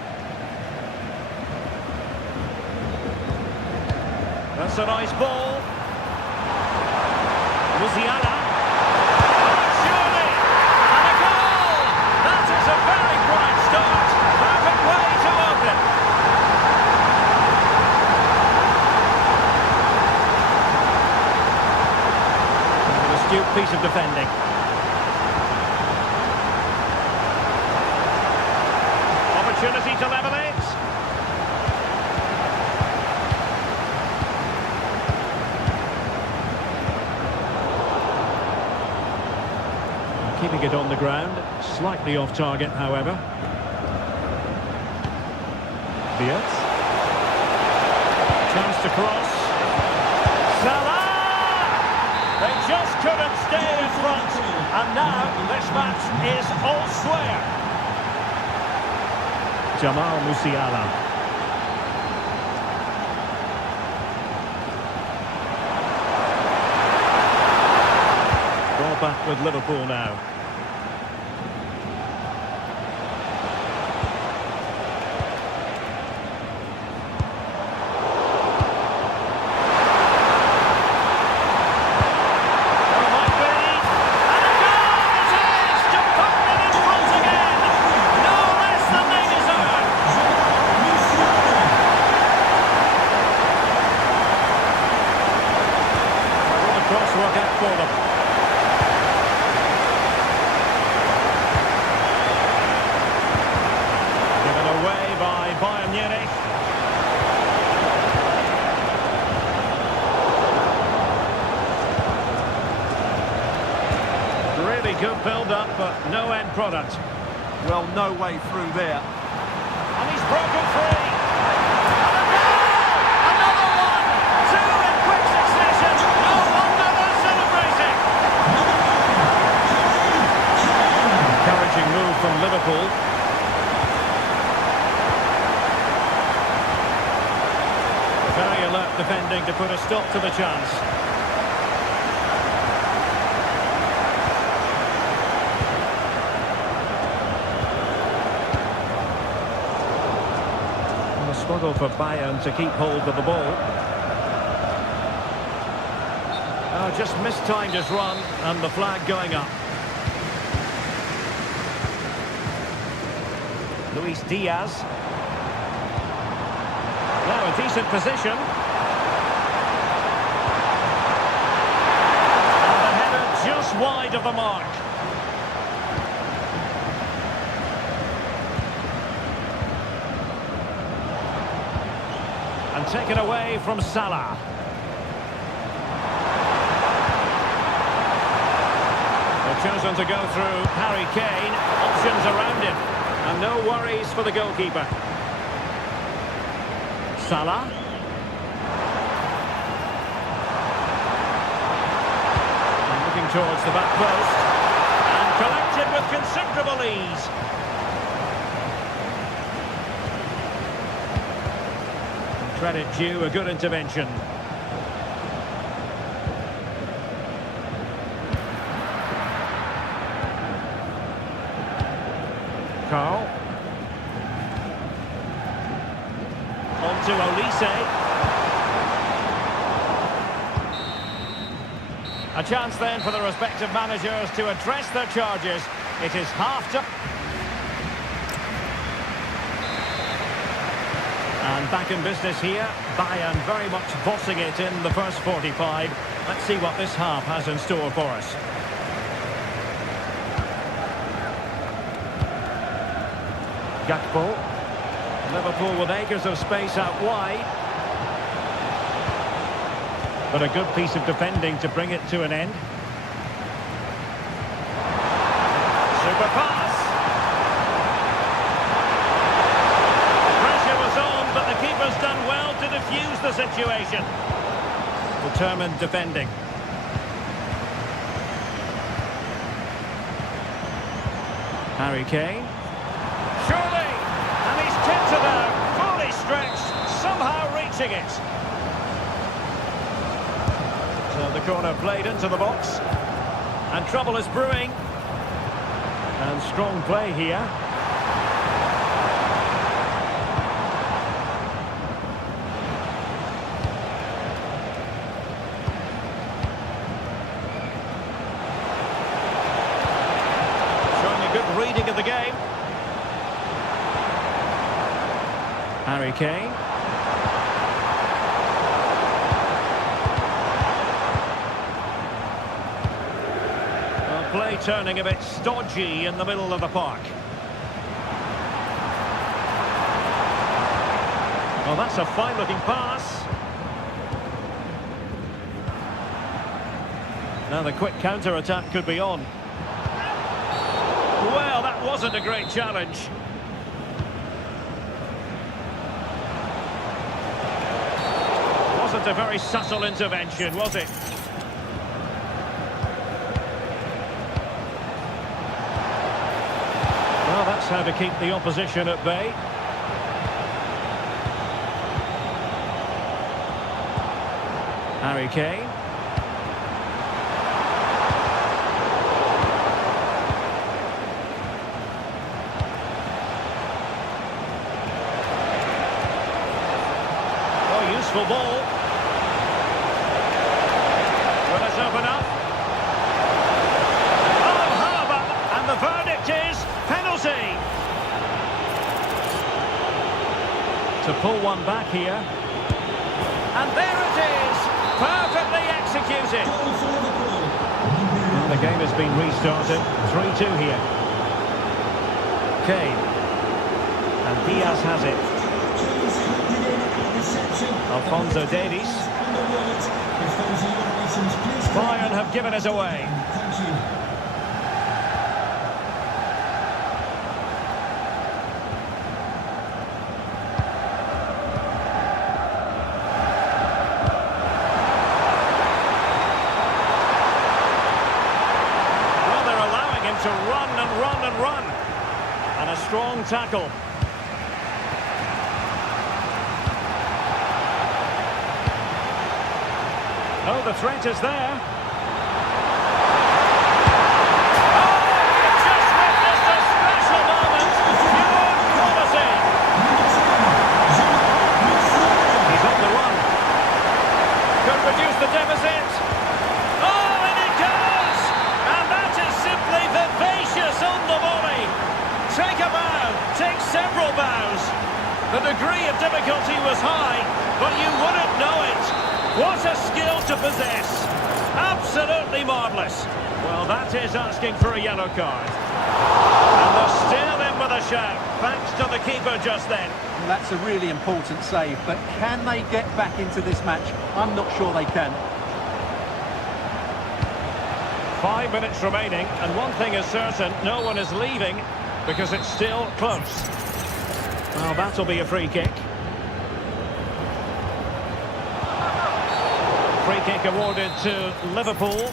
That's a nice ball. Musiala. Surely! And a goal! That is a very bright start. Perfect way to open. An astute piece of defending. Opportunity to level it. Keeping it on the ground, slightly off target, however. Diaz. Chance to cross. Salah! They just couldn't stay in front, and now this match is all square. Jamal Musiala. Ball back with Liverpool now. Work out for them. Given away by Bayern Munich. Really good build-up, but no end product. Well, no way through there. And he's broken free. Move from Liverpool. Very alert defending to put a stop to the chance. And a struggle for Bayern to keep hold of the ball. Oh, just mistimed his run and the flag going up. Luis Diaz. Now a decent position. And the header just wide of the mark. And taken away from Salah. They've chosen to go through Harry Kane. Options around him. And no worries for the goalkeeper. Salah. And looking towards the back post. And collected with considerable ease. And credit due, a good intervention. Carl. On to Olise. A chance then for the respective managers to address their charges. It is half-time. And back in business here. Bayern very much bossing it in the first 45. Let's see what this half has in store for us. Gakpo. Liverpool with acres of space out wide. But a good piece of defending to bring it to an end. Super pass. Pressure was on, but the keeper's done well to defuse the situation. Determined defending. Harry Kane. Surely! And he's tipped it out, fully stretched, somehow reaching it. So the corner played into the box. And trouble is brewing. And strong play here. Showing a good reading of the game. Harry Kane. Play turning a bit stodgy in the middle of the park. Well, that's a fine-looking pass. Now the quick counter-attack could be on. Well, that wasn't a great challenge. Wasn't a very subtle intervention, was it? Well, that's how to keep the opposition at bay. Harry Kane. Oh, useful ball. Will it open up? Oh, how about... And the verdict is... penalty! To pull one back here. And there it is! Perfectly executed! Well, the game has been restarted. 3-2 here. Kane. And Diaz has it. Alphonso Davies. Bayern have given it away. To run and run and run. And a strong tackle. Oh, the threat is there. Oh, you've just witnessed a special moment. Pure quality. He's on the run. Could reduce the deficit. Oh, and it goes! And that is simply vivacious on the volley. Take a bow, take several bows. The degree of difficulty was high, but you wouldn't know it. What a skill to possess. Absolutely marvellous. Well, that is asking for a yellow card. And they're still in with a shout, thanks to the keeper just then. Well, that's a really important save, but can they get back into this match? I'm not sure they can. 5 minutes remaining, and one thing is certain, no one is leaving, because it's still close. Well, that'll be a free kick. Free kick awarded to Liverpool.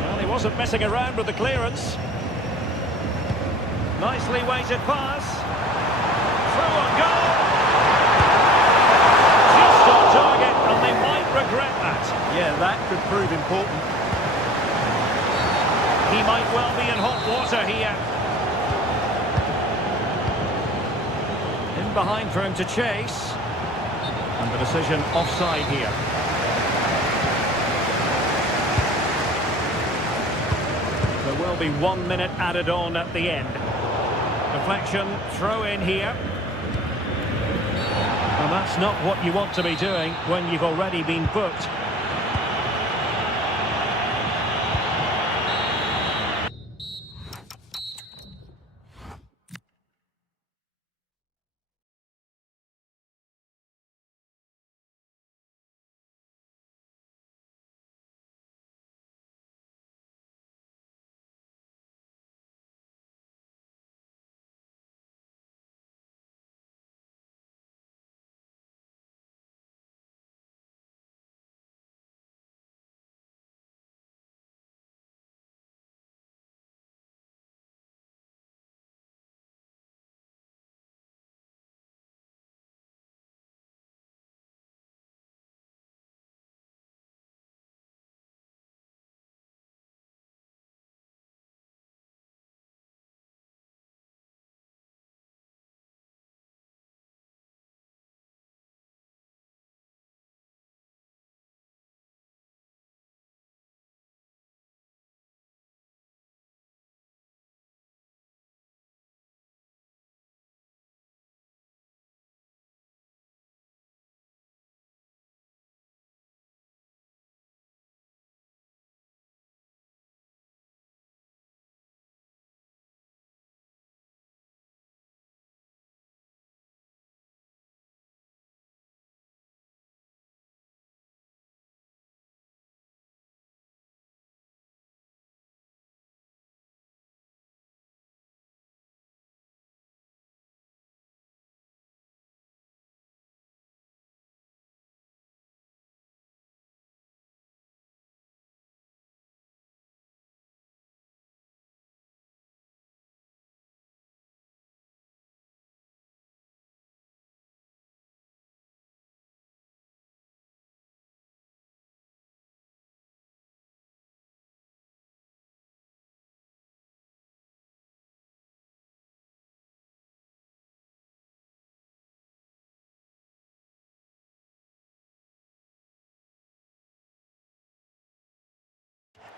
Well, he wasn't messing around with the clearance. Nicely weighted pass. Through on goal. Just on target, and they might regret that. Yeah, that could prove important. He might well be in hot water here. In behind for him to chase. And the decision offside here. There will be 1 minute added on at the end. Deflection, throw in here. And that's not what you want to be doing when you've already been booked.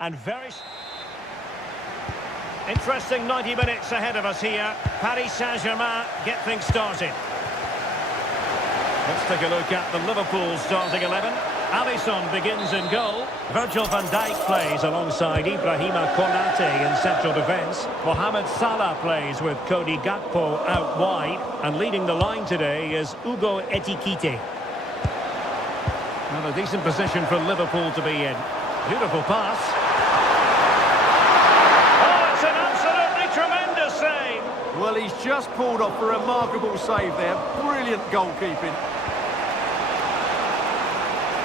and very... Interesting 90 minutes ahead of us here. Paris Saint-Germain get things started. Let's take a look at the Liverpool starting 11. Alisson begins in goal. Virgil van Dijk plays alongside Ibrahima Konate in central defence. Mohamed Salah plays with Cody Gakpo out wide. And leading the line today is Hugo Ekitike. Well, a decent position for Liverpool to be in. Beautiful pass. Oh, it's an absolutely tremendous save. Well, he's just pulled off a remarkable save there. Brilliant goalkeeping.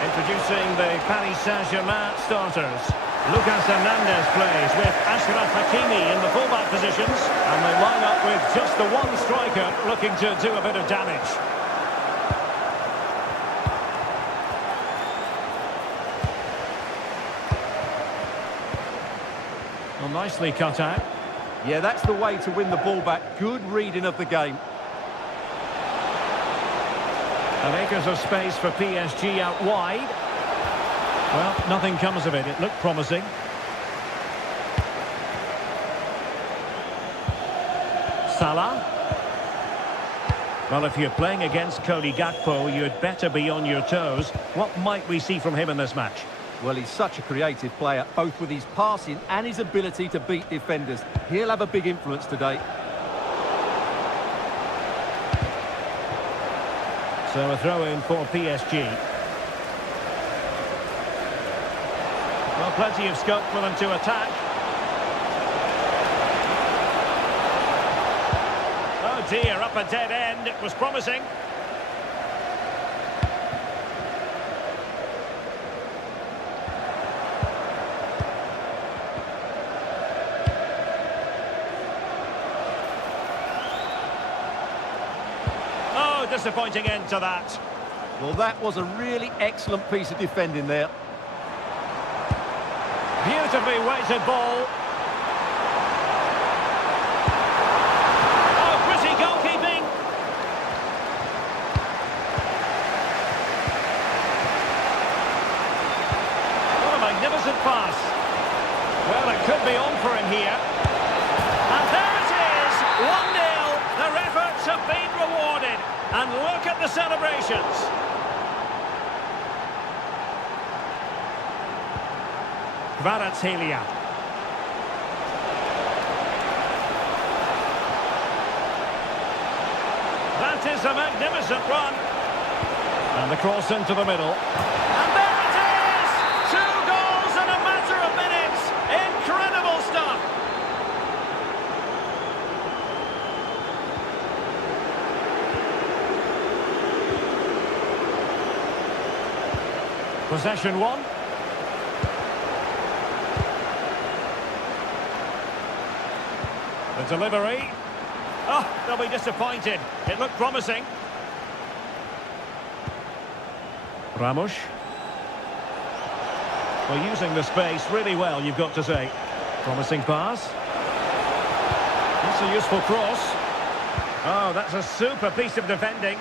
Introducing the Paris Saint-Germain starters. Lucas Hernandez plays with Ashraf Hakimi in the fullback positions. And they line up with just the one striker looking to do a bit of damage. Well, nicely cut out. Yeah, that's the way to win the ball back. Good reading of the game. And acres of space for PSG out wide. Well, nothing comes of it. It looked promising. Salah. Well, if you're playing against Cody Gakpo, you'd better be on your toes. What might we see from him in this match? Well, he's such a creative player, both with his passing and his ability to beat defenders. He'll have a big influence today. So a throw-in for PSG. Well, plenty of scope for them to attack. Oh dear, up a dead end. It was promising. Disappointing end to that. Well, that was a really excellent piece of defending there. Beautifully weighted ball. Oh, pretty goalkeeping. What a magnificent pass. Well, it could be on for him here. And there it is, 1-0. Their efforts have been rewarded. And look at the celebrations. Kvaratskhelia. That is a magnificent run. And the cross into the middle. And there it is! 2 goals in a matter of minutes. Incredible stuff. Possession 1. The delivery. Oh, they'll be disappointed. It looked promising. Ramos. Well, using the space really well, you've got to say. Promising pass. That's a useful cross. Oh, that's a super piece of defending.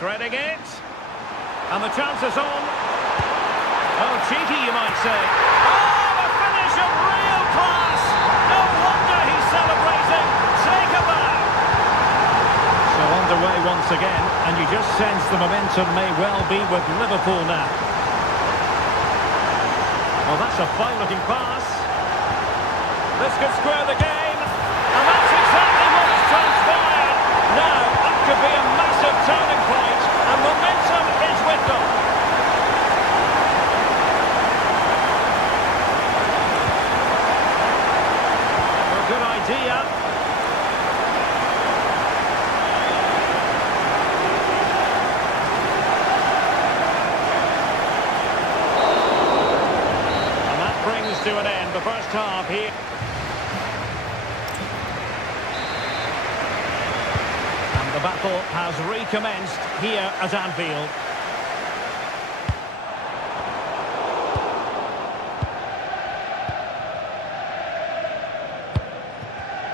Threading it. And the chance is on. Oh, cheeky, you might say. Oh, a finish of real class. No wonder he's celebrating. Take a bow. So underway once again, and you just sense the momentum may well be with Liverpool now. Well, that's a fine-looking pass. This could square the game. And that's exactly what has transpired. Now, that could be a massive turning point, and momentum is with them. A good idea. And that brings to an end the first half here. The battle has recommenced here at Anfield.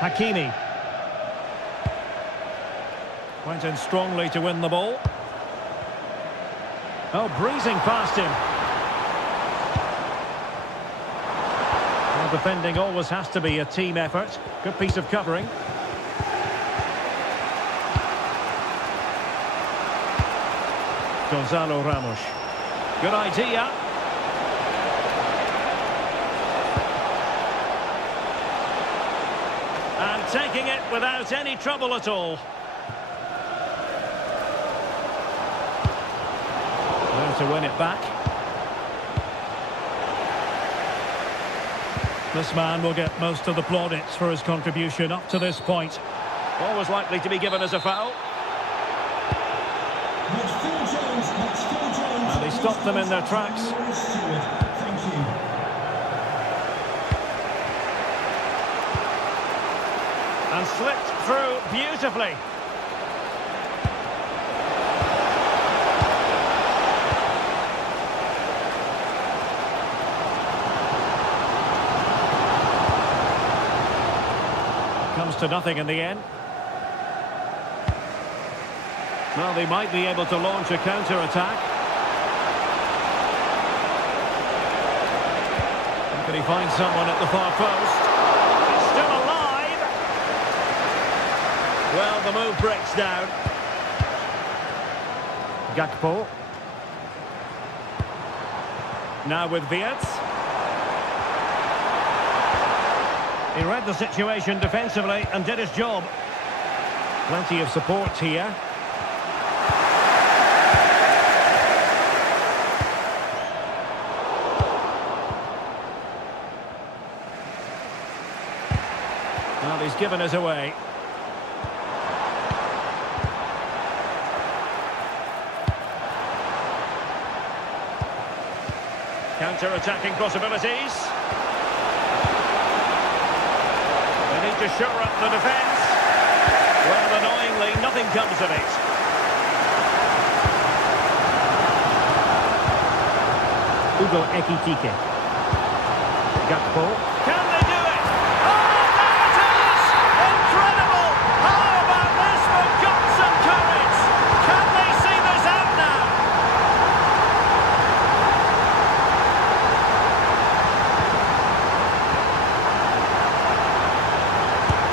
Hakimi. Went in strongly to win the ball. Oh, breezing past him. Well, defending always has to be a team effort. Good piece of covering. Gonzalo Ramos. Good idea. And taking it without any trouble at all. There to win it back. This man will get most of the plaudits for his contribution up to this point. Always likely to be given as a foul. And he stopped them in their tracks. Thank you. And slipped through beautifully. Comes to nothing in the end. Well, they might be able to launch a counter-attack. Can he find someone at the far post? He's still alive! Well, the move breaks down. Gakpo. Now with Wirtz. He read the situation defensively and did his job. Plenty of support here. Well, he's given us away. Counter-attacking possibilities. They need to shore up the defence. Well, annoyingly, nothing comes of it. Hugo Ekitike. Gakpo. Can they do it? Oh, there it is! Incredible! How about this for guts and courage? Can they see this out now?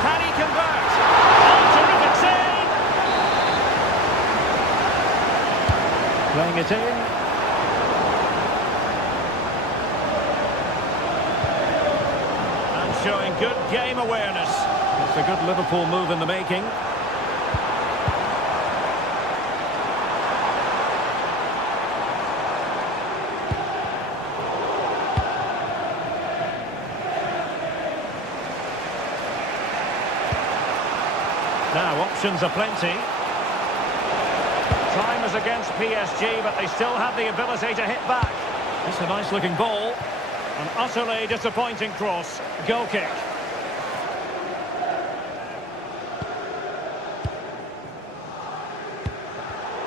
Can he convert? Oh, terrific save! Playing it in. Showing good game awareness. It's a good Liverpool move in the making. Now, options are plenty. Time is against PSG, but they still have the ability to hit back. It's a nice-looking ball. An utterly disappointing cross. Goal kick.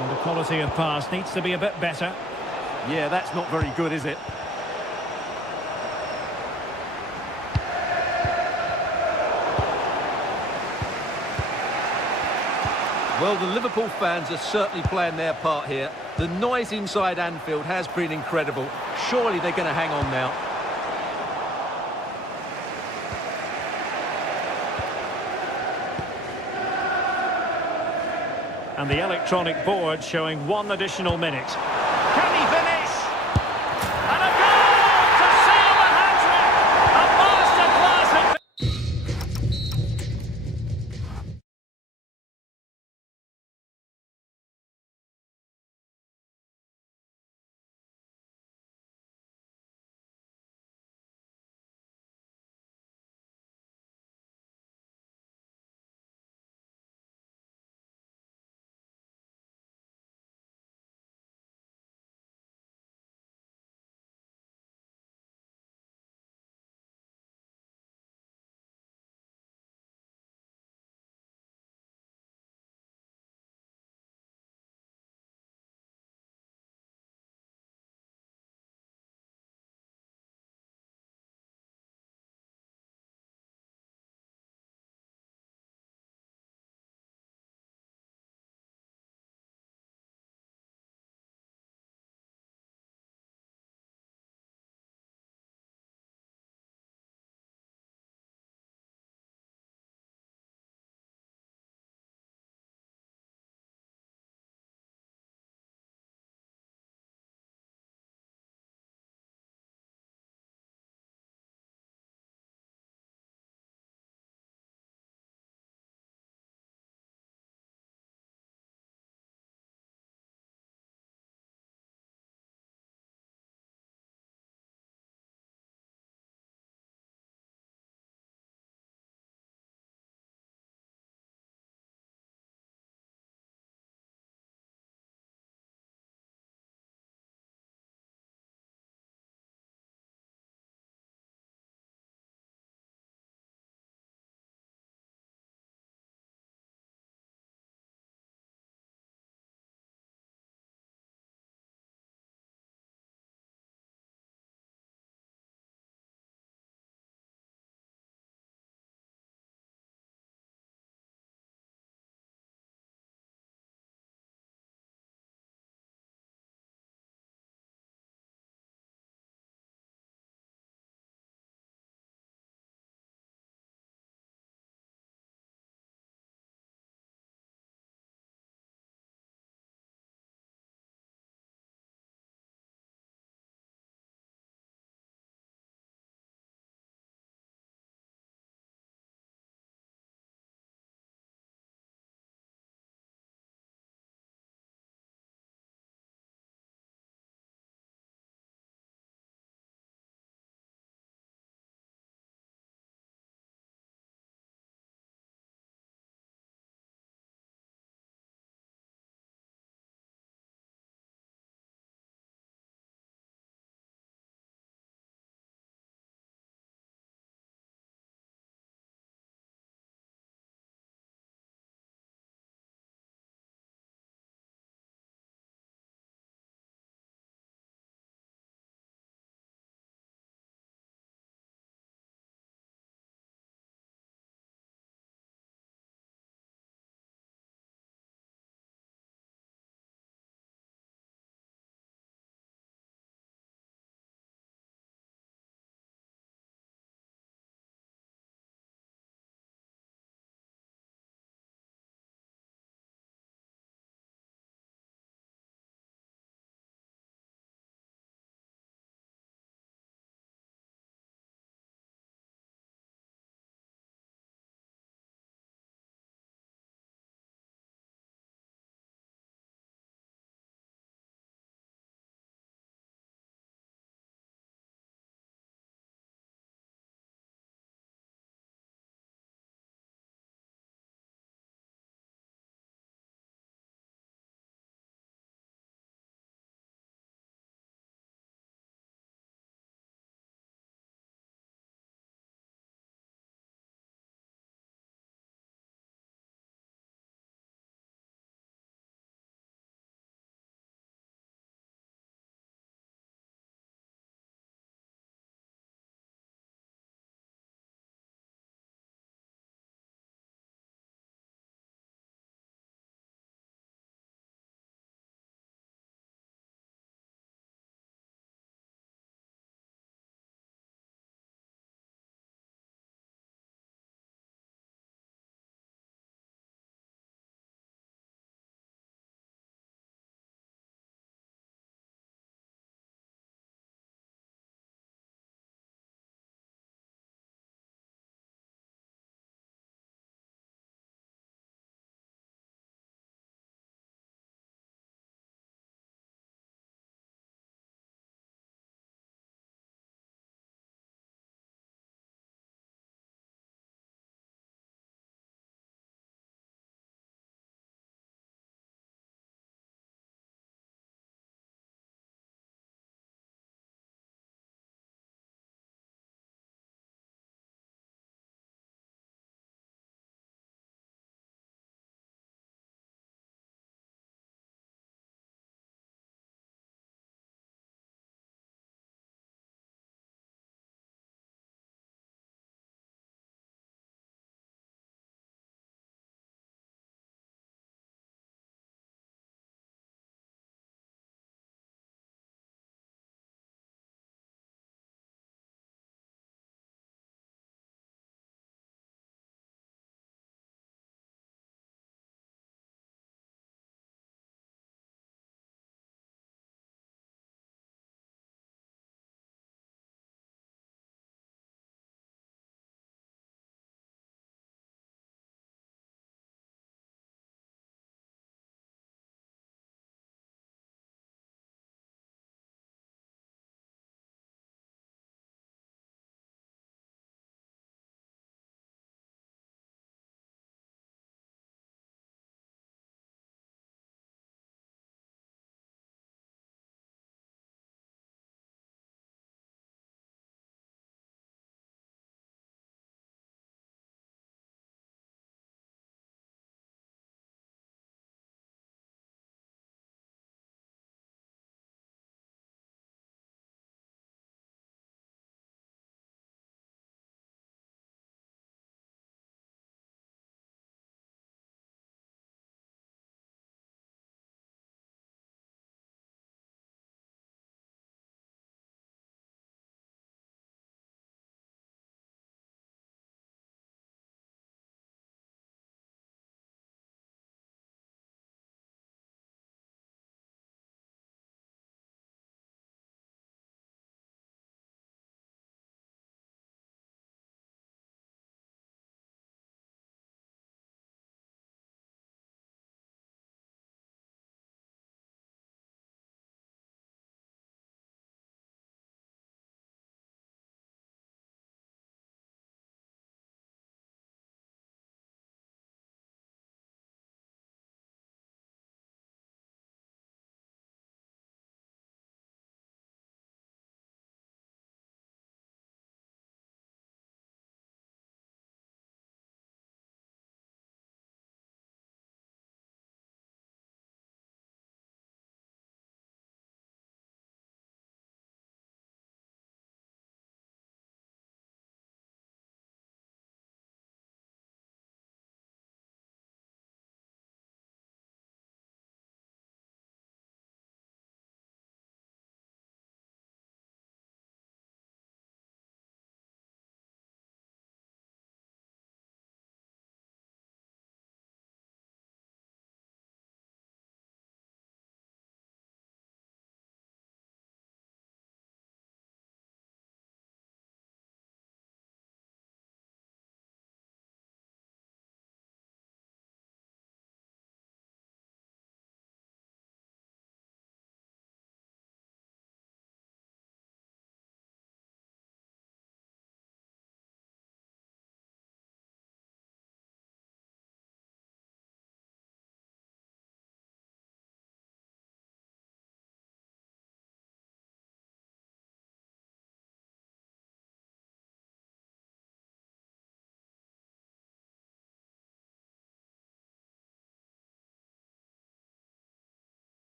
And the quality of pass needs to be a bit better. Yeah, that's not very good, is it? Well, the Liverpool fans are certainly playing their part here. The noise inside Anfield has been incredible. Surely they're going to hang on now. And the electronic board showing 1 additional minute.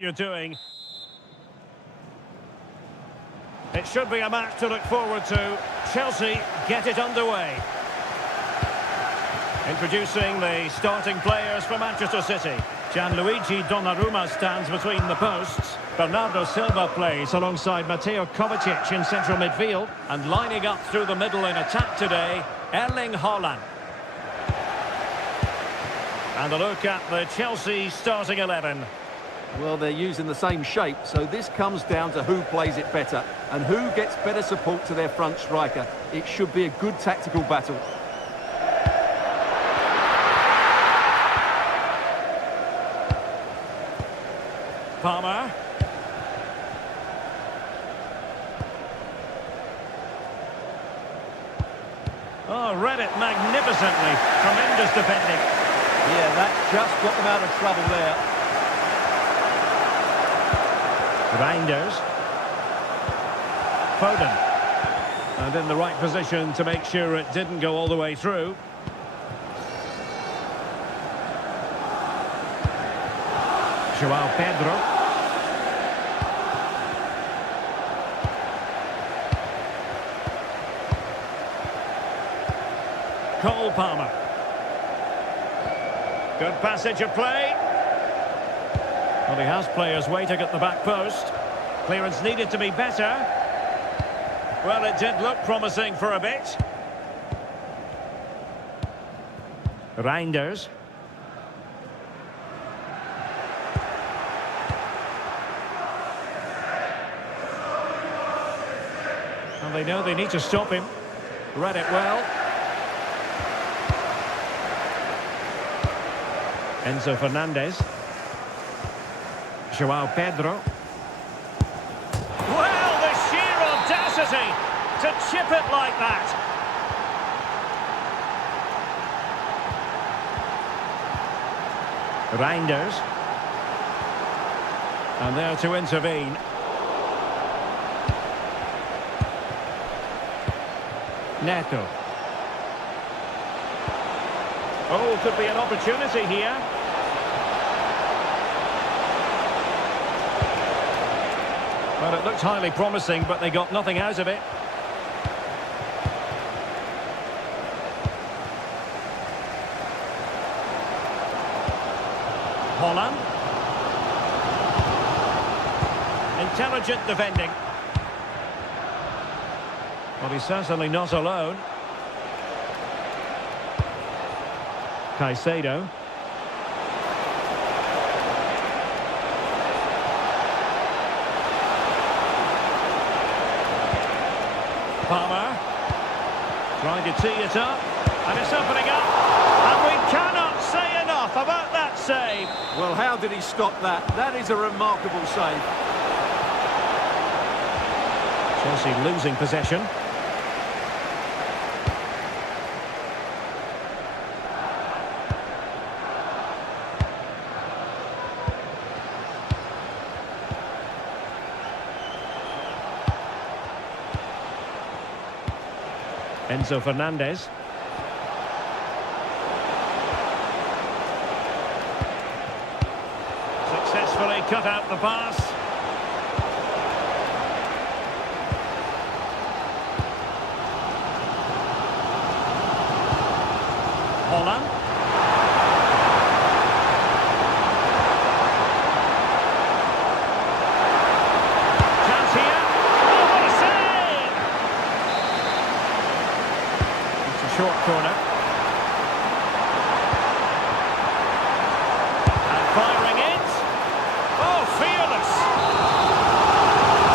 You're doing. It should be a match to look forward to. Chelsea get it underway. Introducing the starting players for Manchester City. Gianluigi Donnarumma stands between the posts. Bernardo Silva plays alongside Mateo Kovacic in central midfield. And lining up through the middle in attack today, Erling Haaland. And a look at the Chelsea starting 11. Well, they're using the same shape, so this comes down to who plays it better and who gets better support to their front striker. It should be a good tactical battle. Palmer. Oh, read it magnificently. Tremendous defending. Yeah, that just got them out of trouble there. Reinders. Foden. And in the right position to make sure it didn't go all the way through. João Pedro. Cole Palmer. Good passage of play. Well, he has players waiting at the back post. Clearance needed to be better. Well, it did look promising for a bit. Reinders. And they know they need to stop him. Read it well. Enzo Fernandez. João Pedro. Well, the sheer audacity to chip it like that. Reinders. And there to intervene. Neto. Oh, could be an opportunity here. Well, it looked highly promising, but they got nothing out of it. Haaland. Intelligent defending. Well, he's certainly not alone. Caicedo. Palmer. Trying to tee it up. And it's opening up. And we cannot say enough about that save. Well, how did he stop that? That is a remarkable save. Chelsea losing possession. Enzo Fernandez. Successfully cut out the pass. Haaland. Chance here. Oh, what a save! It's a short corner. And firing it. Oh, fearless!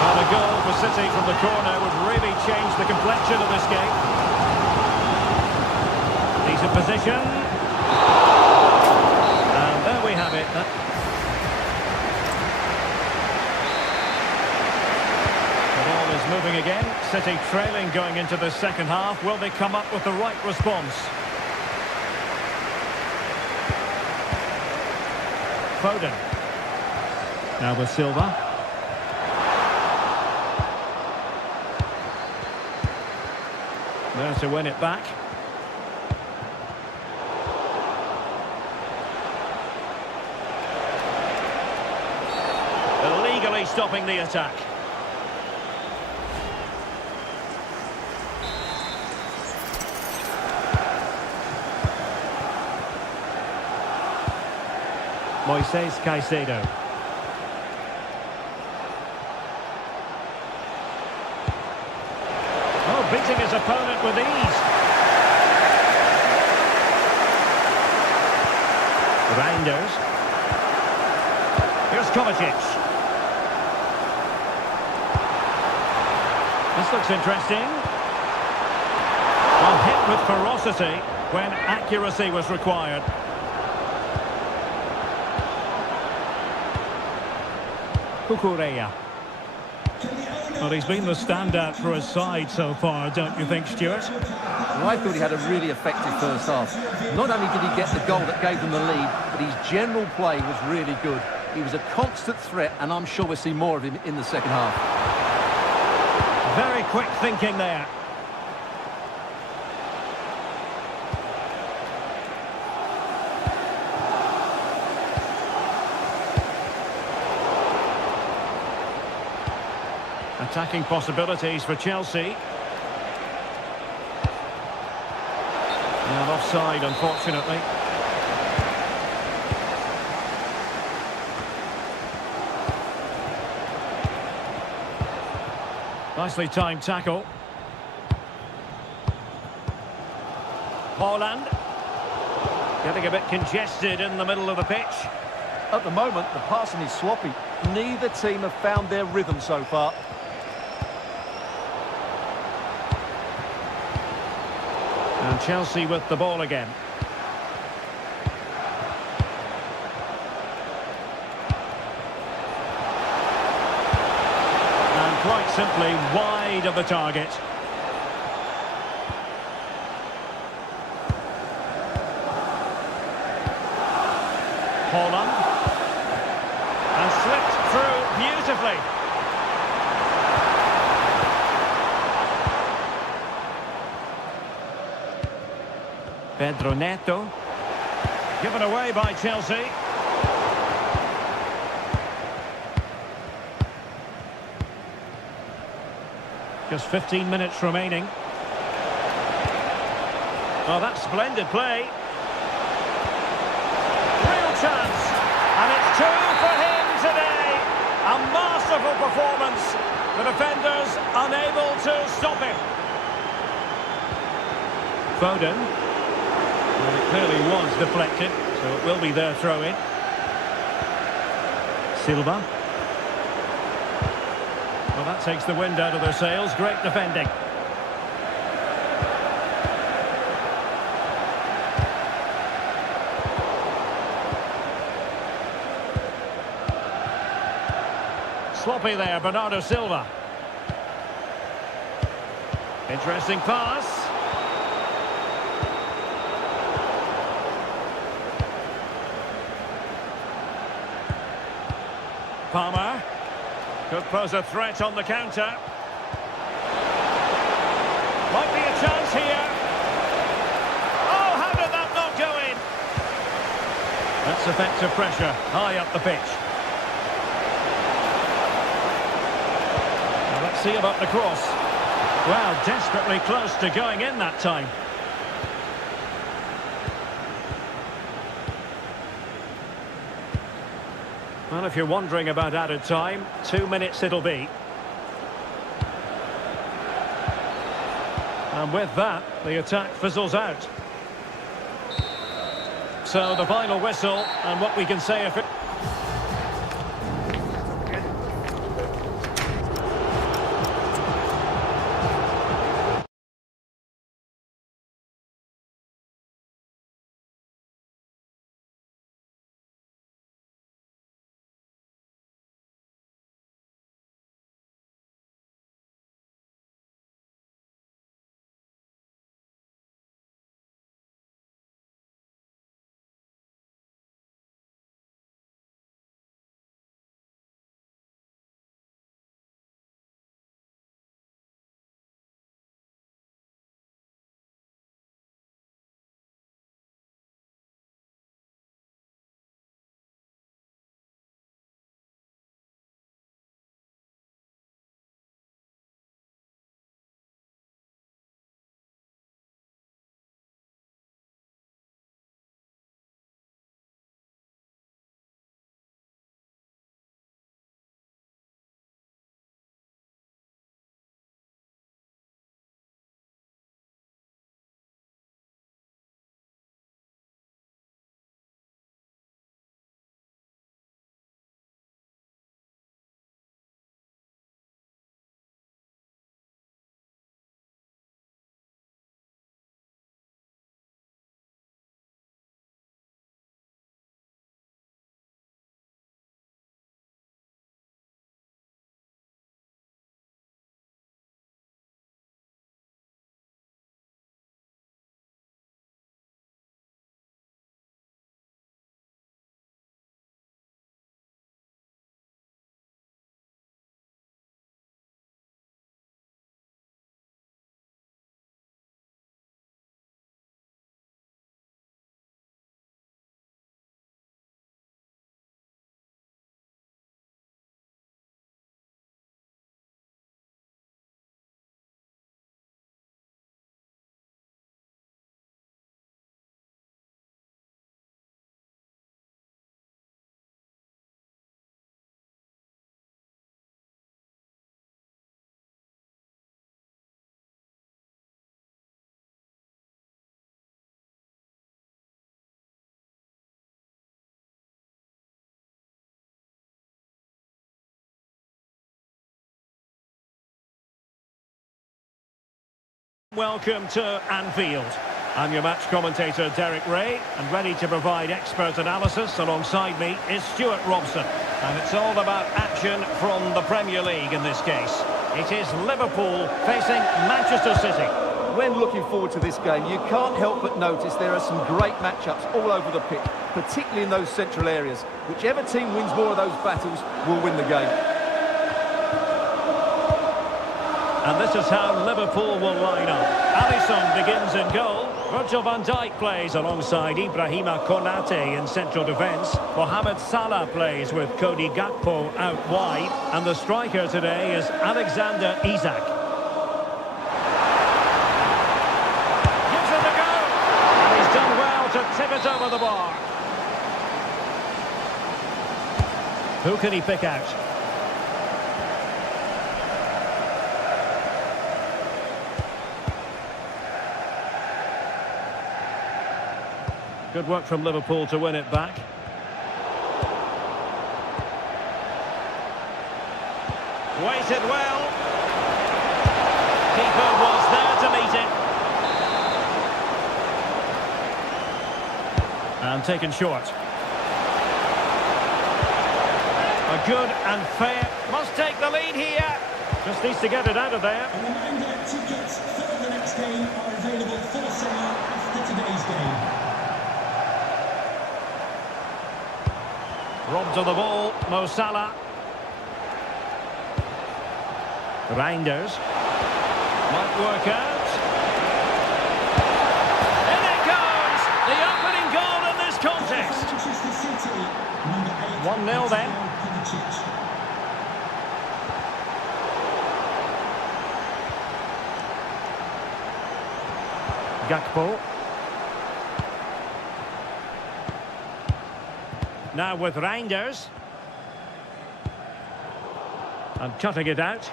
Well, a goal for City from the corner would really change the complexion of this game. Decent position. And there we have it. The ball is moving again. City trailing going into the second half. Will they come up with the right response? Foden. Now with Silva. There to win it back. illegally stopping the attack. Moises Caicedo. Oh, beating his opponent with ease. Reinders. Here's Kovacic. This looks interesting. Well, hit with ferocity when accuracy was required. Kukureya. Well, he's been the standout for his side so far, don't you think, Stuart? Well, I thought he had a really effective first half. Not only did he get the goal that gave them the lead, but his general play was really good. He was a constant threat, and I'm sure we'll see more of him in the second half. Very quick thinking there. Attacking possibilities for Chelsea. And offside, unfortunately. Nicely timed tackle. Haaland. Getting a bit congested in the middle of the pitch. At the moment, the passing is sloppy. Neither team have found their rhythm so far. And Chelsea with the ball again. And quite simply wide of the target. Haaland. And slipped through beautifully. Pedro Neto. Given away by Chelsea. Just 15 minutes remaining. Oh, that's splendid play. Real chance. And it's two for him today. A masterful performance. The defenders unable to stop him. Foden. Well, it clearly was deflected, so it will be their throw-in. Silva. Well, that takes the wind out of their sails. Great defending. Sloppy there, Bernardo Silva. Interesting pass. Palmer could pose a threat on the counter. Might be a chance here. Oh, how did that not go in? That's effective pressure high up the pitch. Now let's see about the cross. Well, desperately close to going in that time. Well, if you're wondering about added time, 2 minutes it'll be. And with that, the attack fizzles out. So the final whistle, and what we can say if it... Welcome to Anfield. I'm your match commentator, Derek Ray, and ready to provide expert analysis alongside me is Stuart Robson. And it's all about action from the Premier League in this case. It is Liverpool facing Manchester City. When looking forward to this game, you can't help but notice there are some great matchups all over the pitch, particularly in those central areas. Whichever team wins more of those battles will win the game. And this is how Liverpool will line up. Alisson begins in goal. Virgil van Dijk plays alongside Ibrahima Konate in central defence. Mohamed Salah plays with Cody Gakpo out wide. And the striker today is Alexander Isak. Gives it a go. And he's done well to tip it over the bar. Who can he pick out? Good work from Liverpool to win it back. Waited well. Keeper was there to meet it. And taken short. A good and fair. Must take the lead here. Just needs to get it out of there. A reminder, tickets for the next game are available for sale after today's game. Robbed of the ball, Mo Salah. Reinders. Might work out. In it goes! The opening goal in this contest. 1-0 then. Gakpo. Now with Reinders. And cutting it out.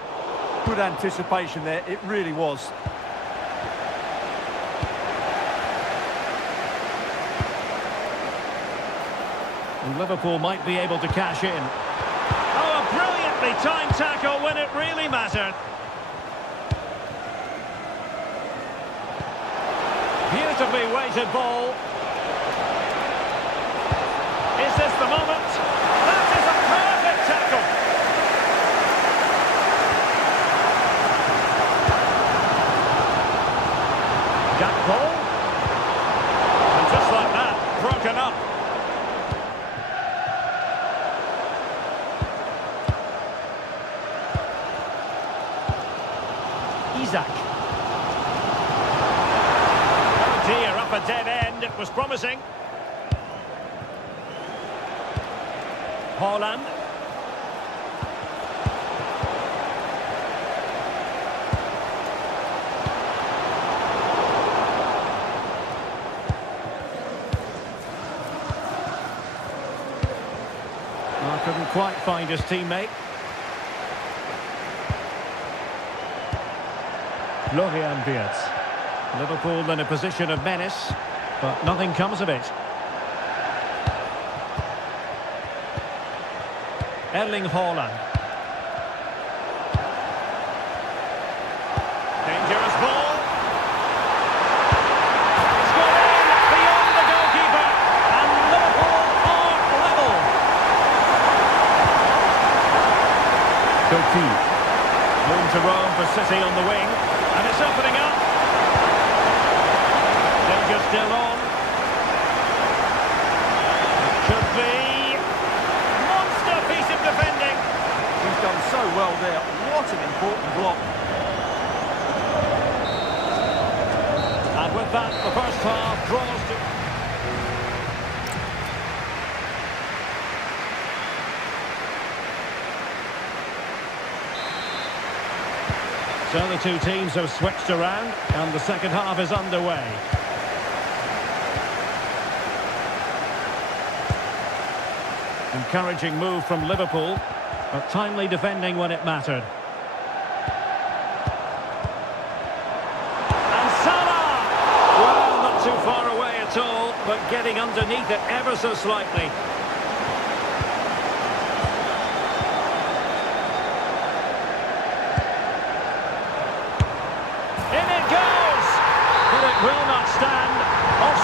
Good anticipation there, it really was. And Liverpool might be able to cash in. Oh, a brilliantly timed tackle when it really mattered. Beautifully weighted ball. Is this the moment? That is a perfect tackle. Gakpo. And just like that, broken up. Isak. Oh dear, up a dead end. It was promising. Haaland. Couldn't quite find his teammate. Florian Wirtz. Liverpool in a position of menace, but nothing comes of it. Erling Haaland. Dangerous ball. It's gone in beyond the goalkeeper. And Liverpool are level. Coquille. Room to roam for City on the wing. And it's opening up. Danger still on. It could be. Piece of defending. He's done so well there. What an important block. And with that, the first half draws to... So the two teams have switched around and the second half is underway. Encouraging move from Liverpool, but timely defending when it mattered. And Salah! Well, not too far away at all, but getting underneath it ever so slightly. In it goes!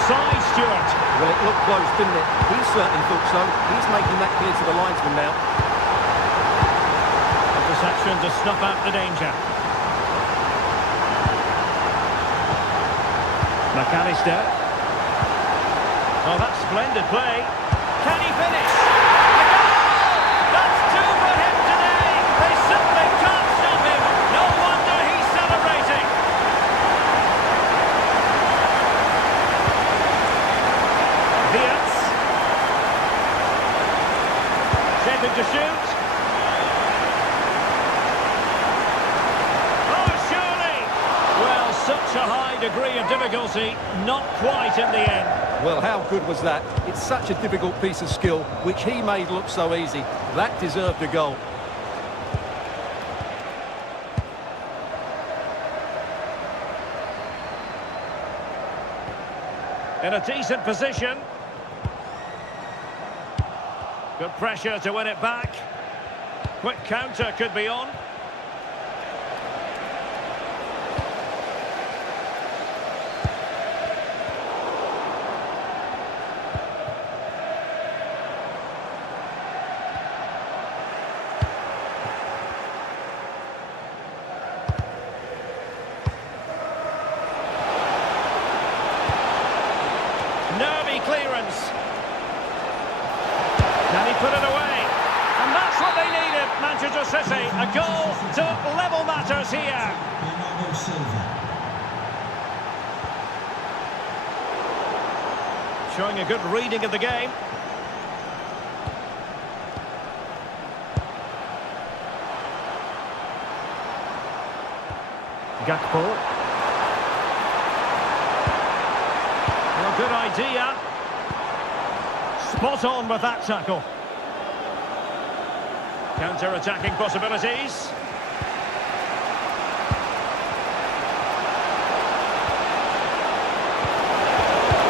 offside, Stuart. Well, it looked close, didn't it? He certainly thought so. He's making that clear to the linesman now. Interception to snuff out the danger. McAllister. Oh, that's splendid play. Can he finish? A goal! That's two for him today. They simply can't stop him. No wonder he's celebrating. Vietz. Shaping to shoot. Oh, surely. Well, such a high degree of difficulty, not quite in the end. Well, how good was that? It's such a difficult piece of skill, which he made look so easy. That deserved a goal. In a decent position. Good pressure to win it back. Quick counter could be on. Nervy clearance. Can he put it away? And that's what they needed, Manchester City. A goal to level matters here. Bernardo Silva. Showing a good reading of the game. Gakpo. Well, good idea. Spot on with that tackle. Counter-attacking possibilities.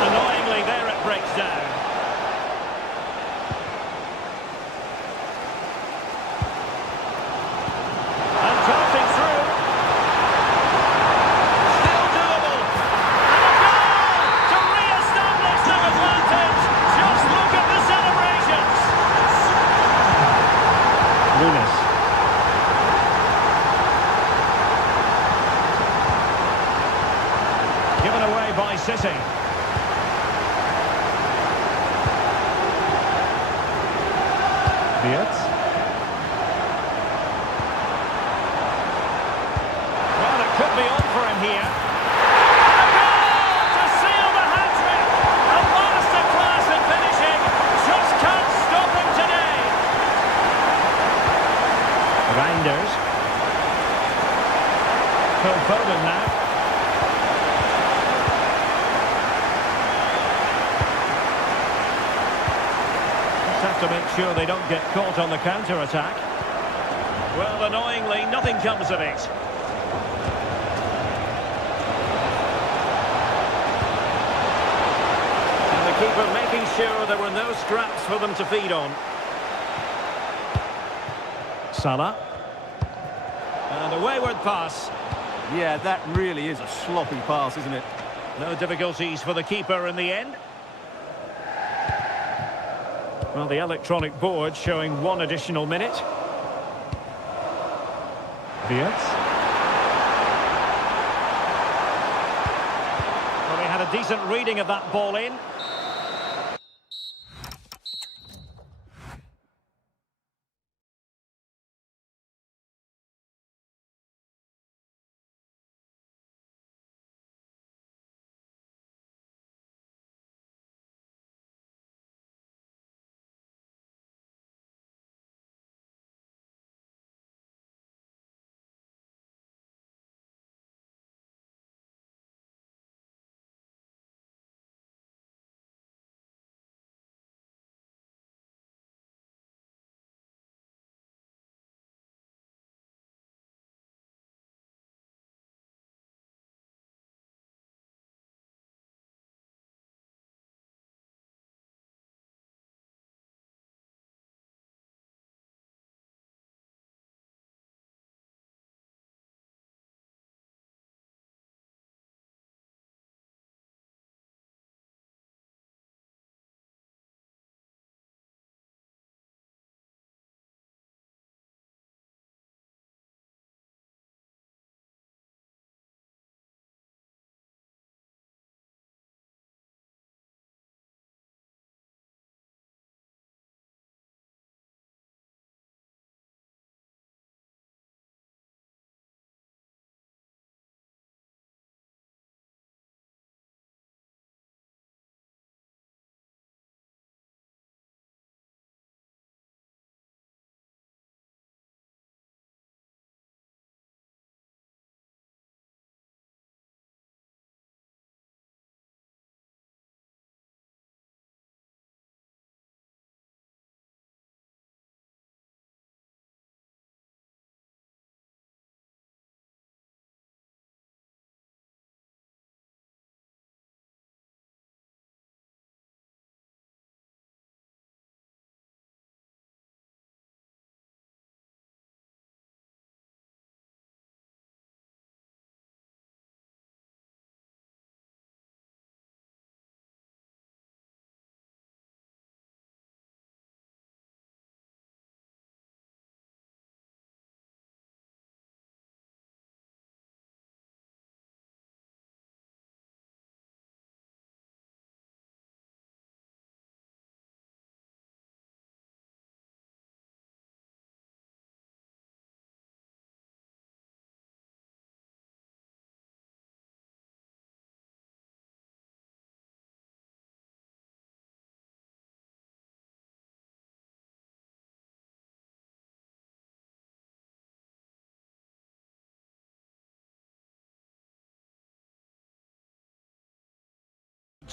Annoyingly, there it breaks down. And darting through. Still doable. And a goal to re-establish their advantage. Just look at the celebrations. Nunes. Given away by City. Vietz. Well, it could be on for him here. And a goal to seal the hat-trick. A masterclass in finishing. Just can't stop him today. Reinders. Phil Foden now. Just have to make sure they don't get caught on the counter-attack. Well, annoyingly, nothing comes of it. And the keeper making sure there were no scraps for them to feed on. Salah. And a wayward pass. Yeah, that really is a sloppy pass, isn't it? No difficulties for the keeper in the end. Well, the electronic board showing one additional minute. Vietz. Well, he had a decent reading of that ball in.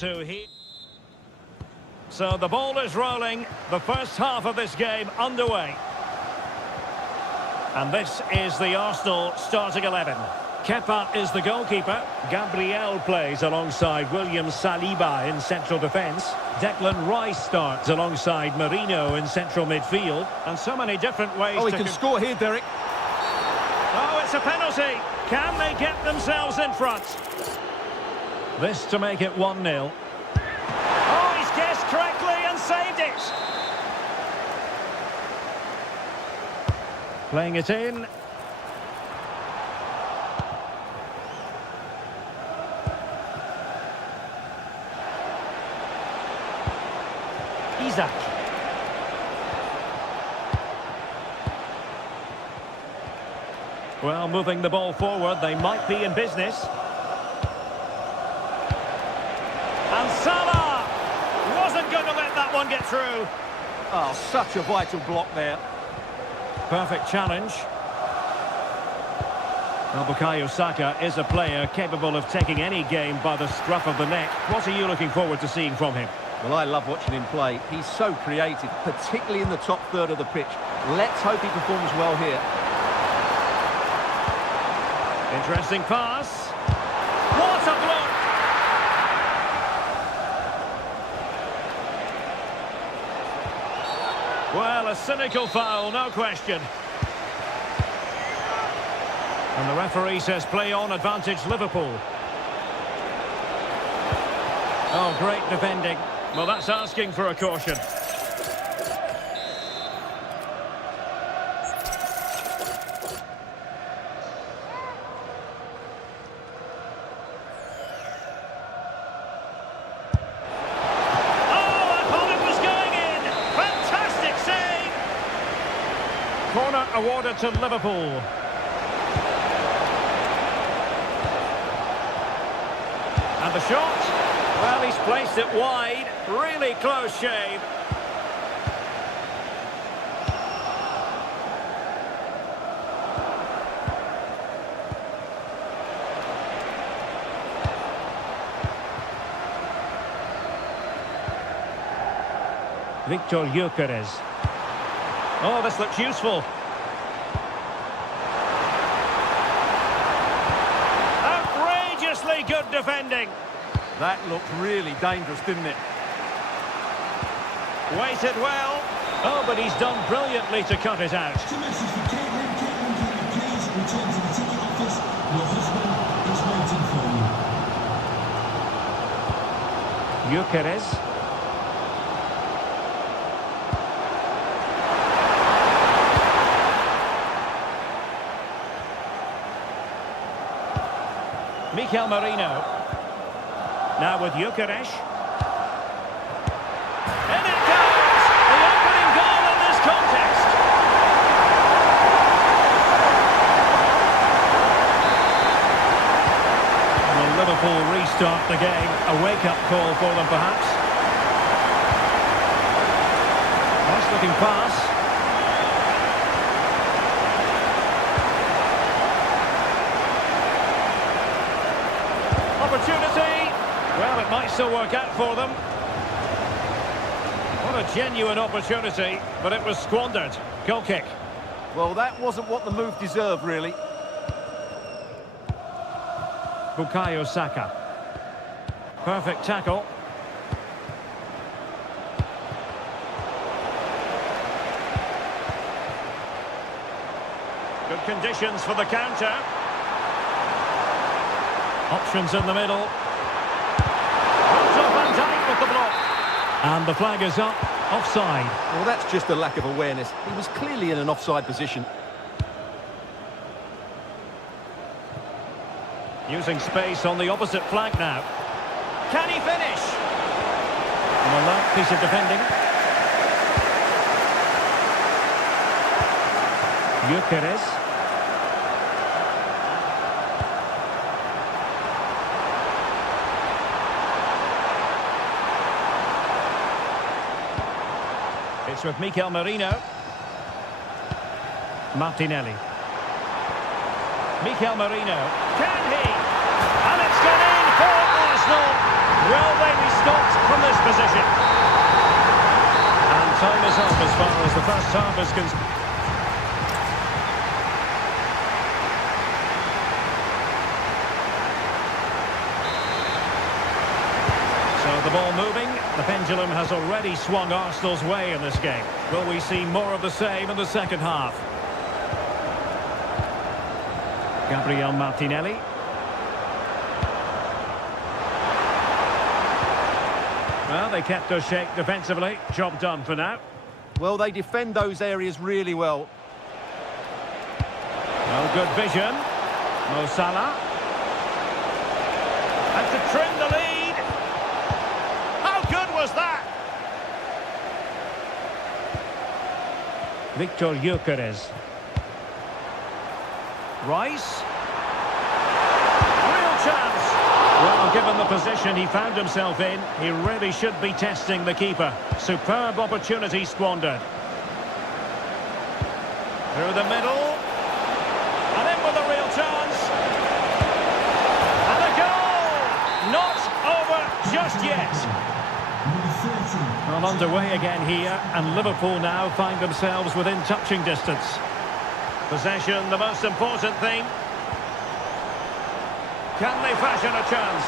to here. So the ball is rolling. The first half of this game underway. And this is the Arsenal starting 11. Kepa is the goalkeeper. Gabriel plays alongside William Saliba in central defence. Declan Rice starts alongside Marino in central midfield. And so many different ways Oh, he can score here, Derek. Oh, it's a penalty. Can they get themselves in front? This to make it 1-0. Oh, he's guessed correctly and saved it. Playing it in. Isaac. Well, moving the ball forward, they might be in business. And Salah wasn't going to let that one get through. Oh, such a vital block there. Perfect challenge. Well, Bukayo Saka is a player capable of taking any game by the scruff of the neck. What are you looking forward to seeing from him? Well, I love watching him play. He's so creative, particularly in the top third of the pitch. Let's hope he performs well here. Interesting pass. What a block! Well, a cynical foul, no question. And the referee says play on, advantage Liverpool. Oh, great defending. Well, that's asking for a caution. Corner awarded to Liverpool. And the shot. Well, he's placed it wide. Really close shave. Victor Gyökeres. Oh, this looks useful. Outrageously good defending. That looked really dangerous, didn't it? Waited well. Oh, but he's done brilliantly to cut it out. It's a message for Caitlin. Caitlin, can you please return to the ticket office? Your husband is waiting for you. Gyökeres. Mikel Marino. Now with Gyökeres. And it goes! The opening goal in this contest. Will Liverpool restart the game? A wake-up call for them, perhaps. Nice looking pass. Opportunity. Well, it might still work out for them. What a genuine opportunity, but it was squandered. Goal kick. Well, that wasn't what the move deserved, really. Bukayo Saka. Perfect tackle. Good conditions for the counter. Options in the middle. Van Dijk with the block. And the flag is up. Offside. Well, that's just a lack of awareness. He was clearly in an offside position. Using space on the opposite flank now. Can he finish? An alert piece of defending. Gyökeres. It's with Mikel Marino. Martinelli. Mikel Marino. Can he? And it's gone in for Arsenal. Will they be stopped from this position? And time is up as far as the first half is concerned. So the ball moving. The pendulum has already swung Arsenal's way in this game. Will we see more of the same in the second half? Gabriel Martinelli. Well, they kept their shape defensively. Job done for now. Well, they defend those areas really well. Oh, good vision. Mo Salah. And to trim the lead. How good was that? Victor Gyökeres. Rice. Real chance. Well, given the position he found himself in, he really should be testing the keeper. Superb opportunity squandered. Through the middle. And in with a real chance. And a goal! Not over just yet. Well, underway again here, and Liverpool now find themselves within touching distance. Possession, the most important thing. Can they fashion a chance?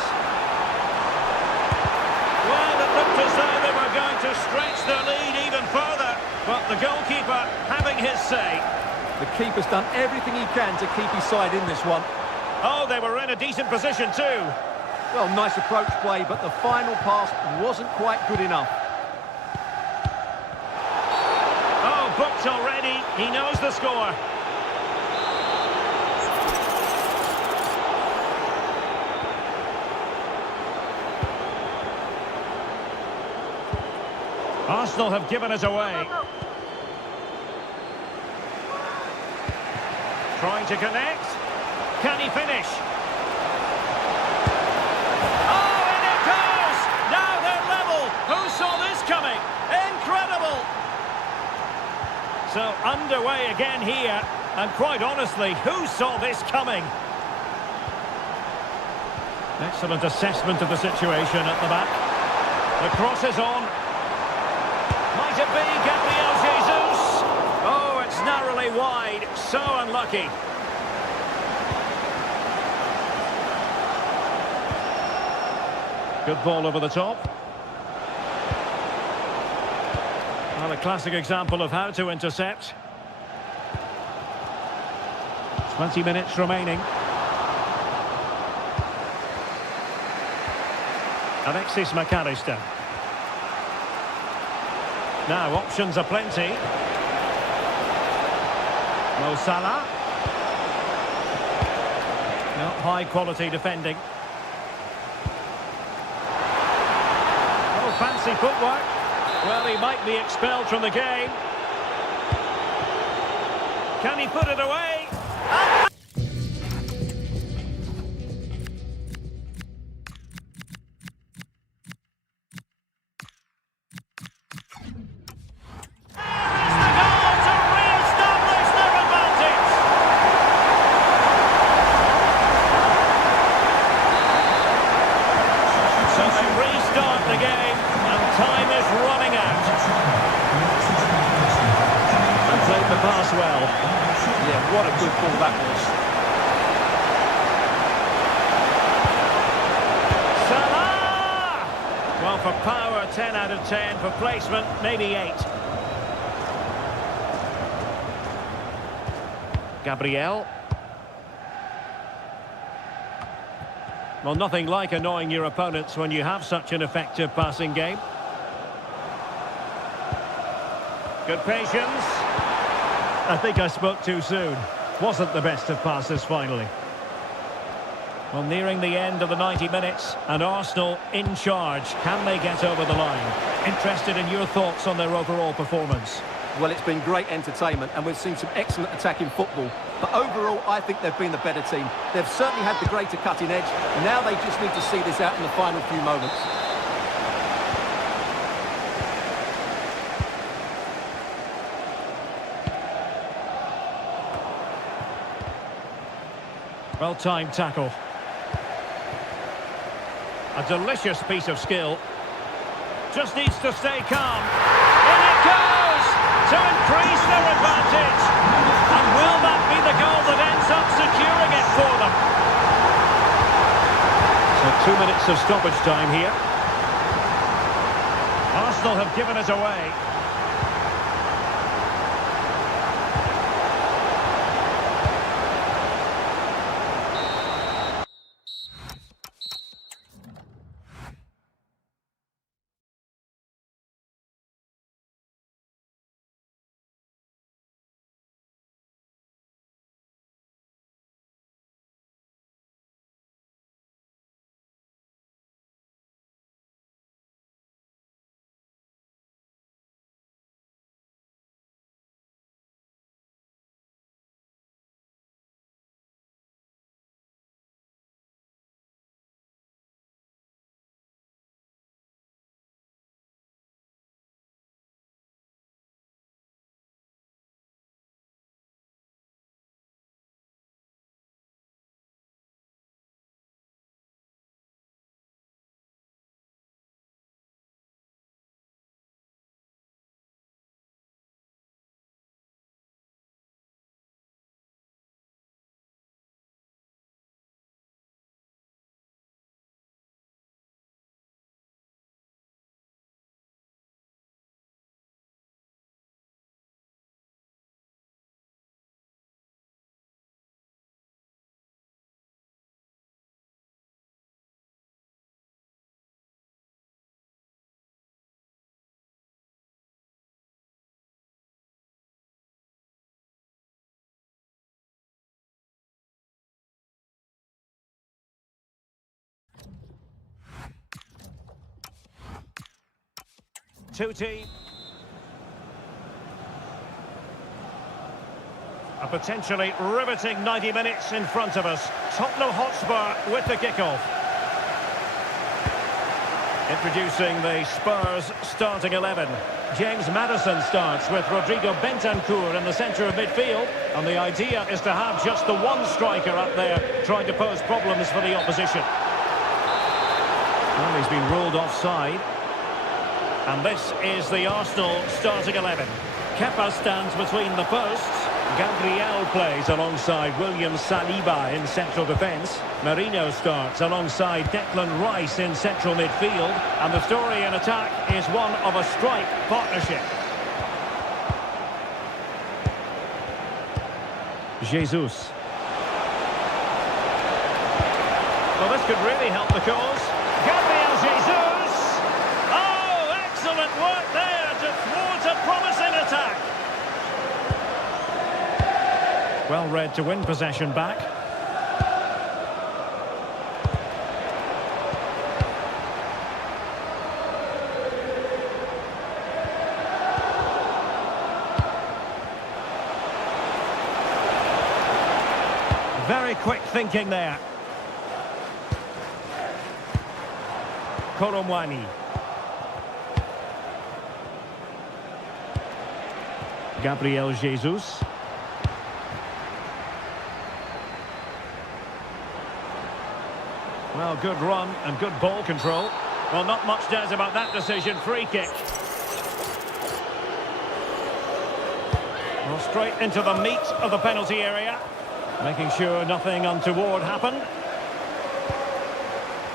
Well, it looked as though they were going to stretch their lead even further, but the goalkeeper having his say. The keeper's done everything he can to keep his side in this one. Oh, they were in a decent position too. Well, nice approach play, but the final pass wasn't quite good enough. Oh, booked already. He knows the score. Arsenal have given it away. Trying to connect. Can he finish? Oh, and it goes! Now they're level. Who saw this coming? Incredible! So underway again here. And quite honestly, who saw this coming? Excellent assessment of the situation at the back. The cross is on. Might it be Gabriel Jesus? Oh, it's narrowly wide. So unlucky. Good ball over the top. Well, a classic example of how to intercept. 20 minutes remaining. Alexis McAllister. Now, options are plenty. Mo Salah. No, high-quality defending. Oh, fancy footwork. Well, he might be expelled from the game. Can he put it away? Well. Yeah, what a good ball that was. Salah! Well, for power, 10 out of 10. For placement, maybe 8. Gabriel. Well, nothing like annoying your opponents when you have such an effective passing game. Good patience. I think I spoke too soon. Wasn't the best of passes finally. Well, nearing the end of the 90 minutes, and Arsenal in charge. Can they get over the line? Interested in your thoughts on their overall performance. Well, it's been great entertainment, and we've seen some excellent attacking football. But overall, I think they've been the better team. They've certainly had the greater cutting edge. Now they just need to see this out in the final few moments. Well-timed tackle. A delicious piece of skill. Just needs to stay calm. In it goes! To increase their advantage. And will that be the goal that ends up securing it for them? So 2 minutes of stoppage time here. Arsenal have given it away. Two teams. A potentially riveting 90 minutes in front of us. Tottenham Hotspur with the kickoff. Introducing the Spurs starting 11. James Maddison starts with Rodrigo Bentancur in the centre of midfield. And the idea is to have just the one striker up there trying to pose problems for the opposition. Well, he's been ruled offside. And this is the Arsenal starting 11. Kepa stands between the posts. Gabriel plays alongside William Saliba in central defence. Marino starts alongside Declan Rice in central midfield. And the story in attack is one of a strike partnership. Jesus. Well, this could really help the cause. Gabriel Jesus! Excellent work there to thwart a promising attack. Well read to win possession back. Very quick thinking there. Koromwani. Gabriel Jesus. Well, good run and good ball control. Well, not much doubt about that decision. Free kick. Well, straight into the meat of the penalty area. Making sure nothing untoward happened.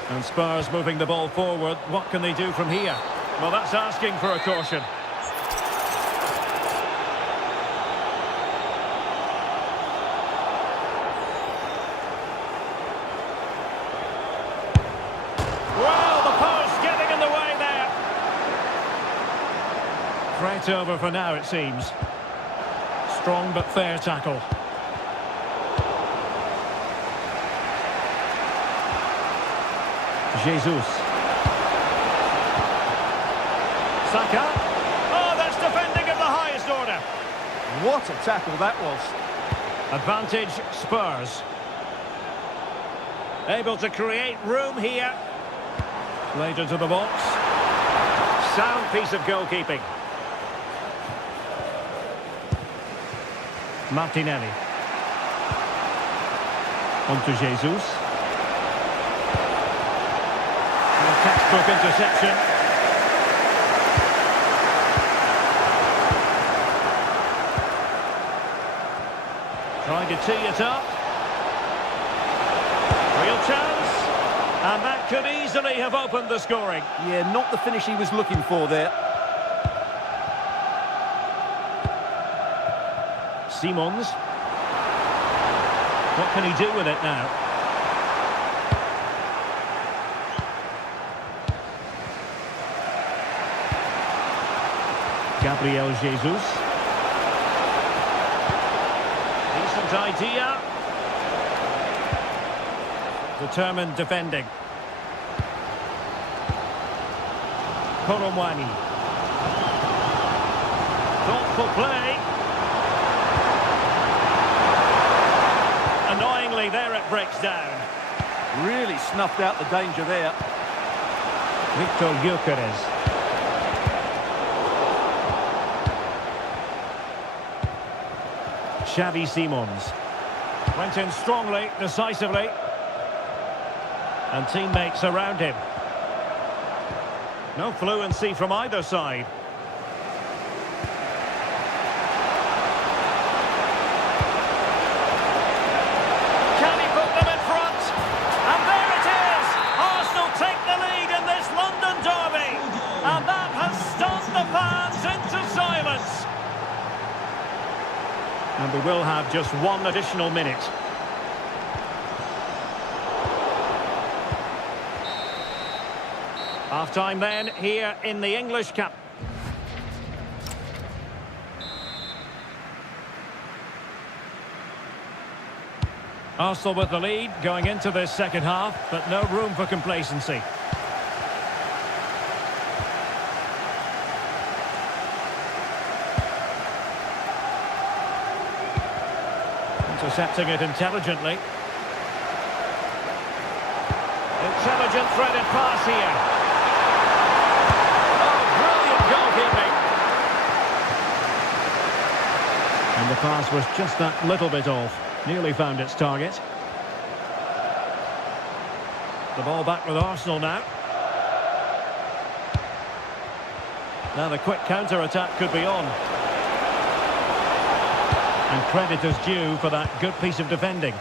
And Spurs moving the ball forward. What can they do from here? Well, that's asking for a caution. Threat over for now, it seems. Strong but fair tackle. Jesus. Saka. Oh, that's defending of the highest order. What a tackle that was. Advantage Spurs. Able to create room here. Played into the box. Sound piece of goalkeeping. Martinelli. On to Jesus. Textbook interception. Trying to tee it up. Real chance. And that could easily have opened the scoring. Yeah, not the finish he was looking for there. Simons. What can he do with it now? Gabriel Jesus. Decent idea. Determined defending. Koromwani. Thoughtful play. Annoyingly, there it breaks down. Really snuffed out the danger there. Victor Gyökeres. Xavi Simons. Went in strongly, decisively. And teammates around him. No fluency from either side. Can he put them in front? And there it is! Arsenal take the lead in this London derby. And that has stunned the fans into silence. And we will have just one additional minute. Half-time then, here in the English Cup. Arsenal with the lead going into this second half, but no room for complacency. Intercepting it intelligently. Intelligent threaded pass here. And the pass was just that little bit off. Nearly found its target. The ball back with Arsenal now. Now the quick counter-attack could be on. And credit is due for that good piece of defending.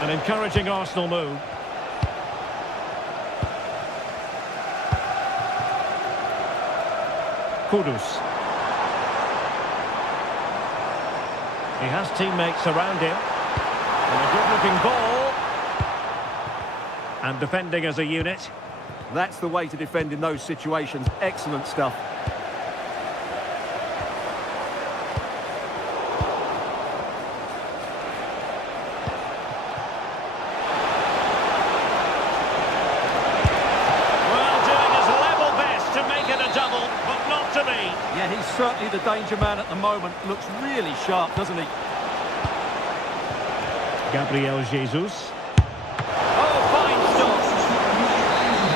An encouraging Arsenal move. Kudus. He has teammates around him. And a good-looking ball. And defending as a unit. That's the way to defend in those situations. Excellent stuff. Yeah, he's certainly the danger man at the moment. Looks really sharp, doesn't he? Gabriel Jesus. Oh, fine stop.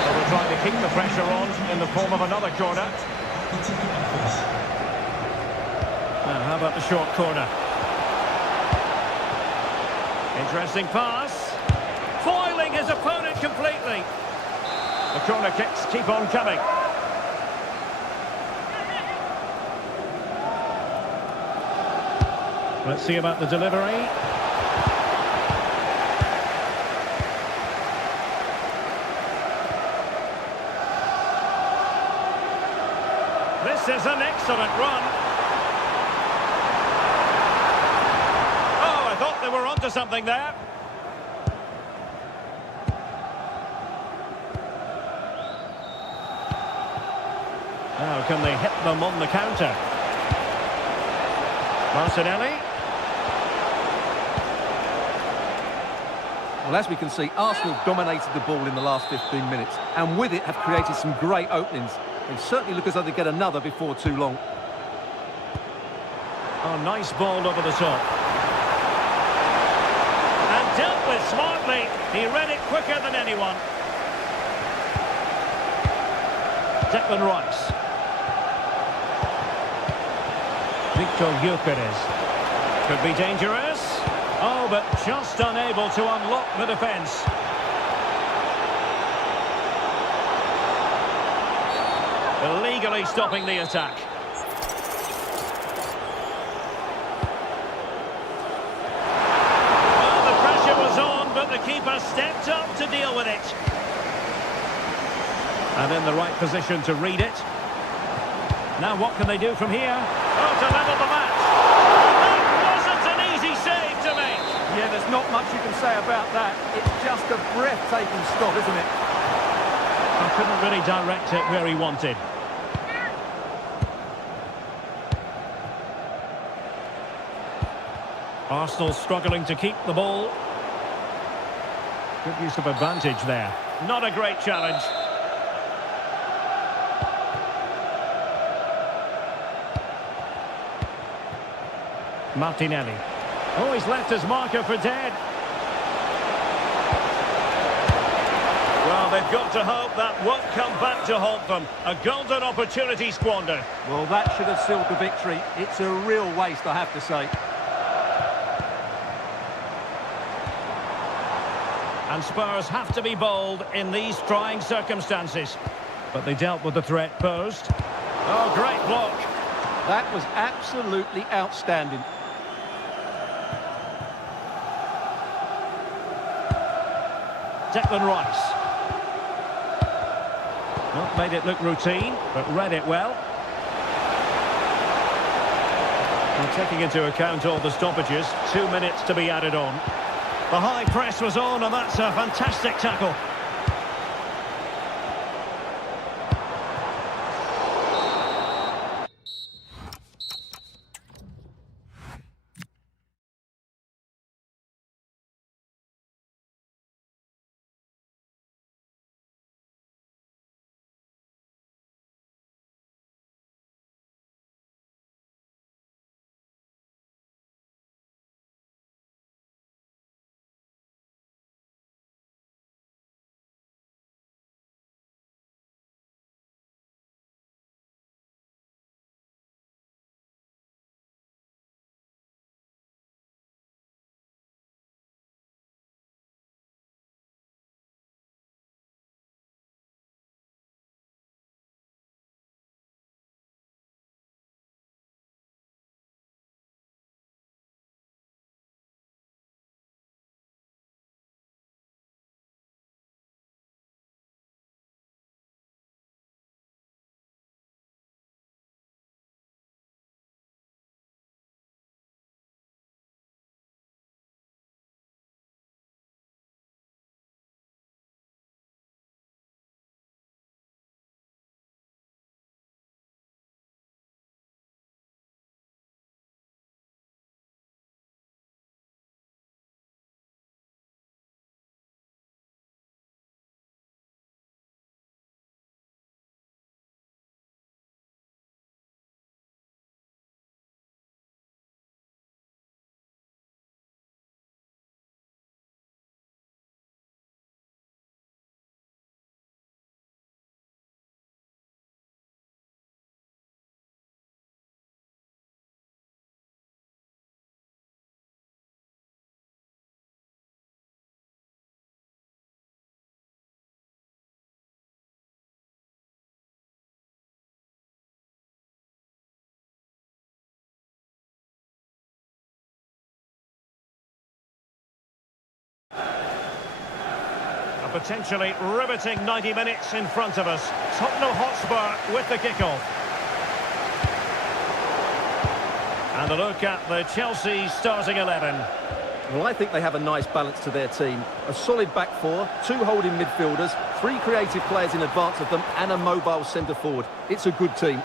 So we're trying to keep the pressure on in the form of another corner. Now, how about the short corner? Interesting pass. Foiling his opponent completely. The corner kicks keep on coming. Let's see about the delivery. This is an excellent run. Oh, I thought they were onto something there. Now, can they hit them on the counter? Martinelli. Well, as we can see, Arsenal dominated the ball in the last 15 minutes, and with it have created some great openings. They certainly look as though they get another before too long. Oh, nice ball over the top. And dealt with smartly. He read it quicker than anyone. Declan Rice. Victor Gyökeres. Could be dangerous. Oh, Oh, but just unable to unlock the defence. Illegally stopping the attack. Well, the pressure was on, but the keeper stepped up to deal with it. And in the right position to read it. Now what can they do from here? Oh, to level the match. That wasn't an easy save to make. Yeah, there's not much you can say about that. It's just a breathtaking stop, isn't it? I couldn't really direct it where he wanted. Arsenal struggling to keep the ball. Good use of advantage there. Not a great challenge. Martinelli. Oh, he's left his marker for dead. Well, they've got to hope that won't come back to haunt them. A golden opportunity squandered. Well, that should have sealed the victory. It's a real waste, I have to say. And Spurs have to be bold in these trying circumstances. But they dealt with the threat posed. Oh, great block. That was absolutely outstanding. Declan Rice. Not made it look routine, but read it well. And taking into account all the stoppages, 2 minutes to be added on. The high press was on, and that's a fantastic tackle. A potentially riveting 90 minutes in front of us. Tottenham Hotspur with the kickoff. And a look at the Chelsea starting 11. Well, I think they have a nice balance to their team. A solid back four, 2 holding midfielders, 3 creative players in advance of them, and a mobile centre forward. It's a good team.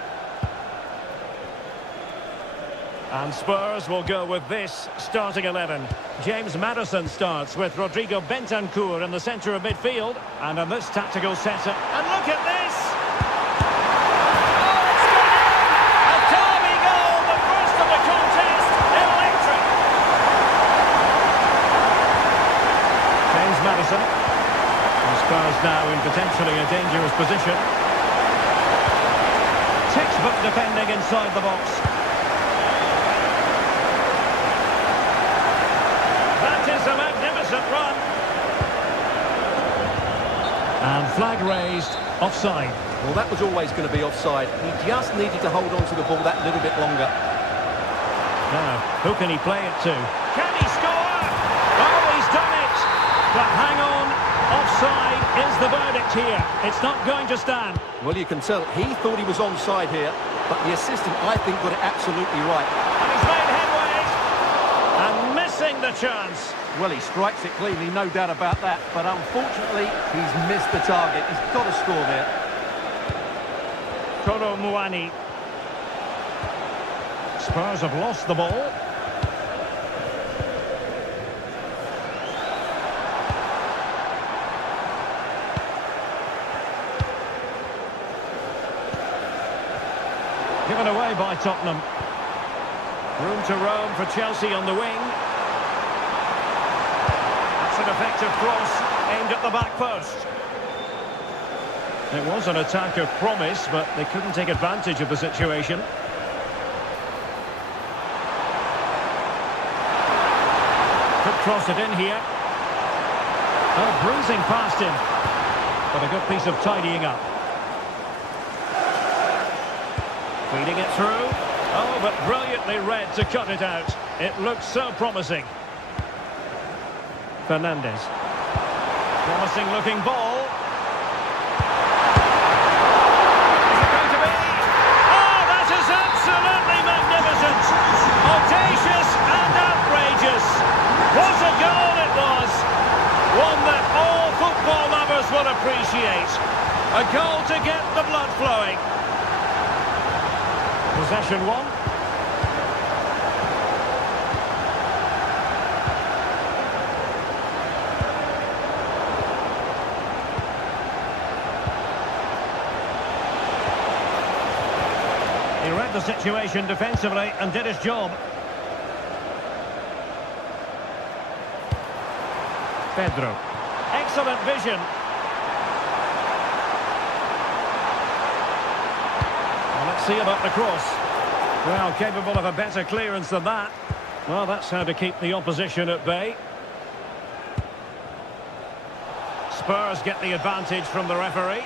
And Spurs will go with this starting 11. James Maddison starts with Rodrigo Bentancur in the centre of midfield. And in this tactical setup, and look at this! Oh, it's gone in! A derby goal, the first of the contest, electric! James Maddison. And Spurs now in potentially a dangerous position. Textbook defending inside the box. It's a magnificent run. And flag raised, offside. Well, that was always going to be offside. He just needed to hold on to the ball that little bit longer. Now, who can he play it to? Can he score? Oh, he's done it! But hang on, offside is the verdict here. It's not going to stand. Well, you can tell he thought he was onside here, but the assistant, I think, got it absolutely right. And he's made headway. And missing the chance. Well, he strikes it cleanly, no doubt about that, but unfortunately, he's missed the target. He's got to score there. Kolo Muani. Spurs have lost the ball. Given away by Tottenham. Room to roam for Chelsea on the wing. That's an effective cross aimed at the back post. It was an attack of promise, but they couldn't take advantage of the situation. Could cross it in here. Oh, bruising past him. But a good piece of tidying up. Feeding it through. Oh, but brilliantly read to cut it out. It looks so promising. Fernandez. Promising looking ball. Is it going to be? Oh, that is absolutely magnificent. Audacious and outrageous. What a goal it was. One that all football lovers will appreciate. A goal to get the blood flowing. Possession one. He read the situation defensively and did his job. Pedro. Excellent vision. Well, let's see about the cross. Well, capable of a better clearance than that. Well, that's how to keep the opposition at bay. Spurs get the advantage from the referee.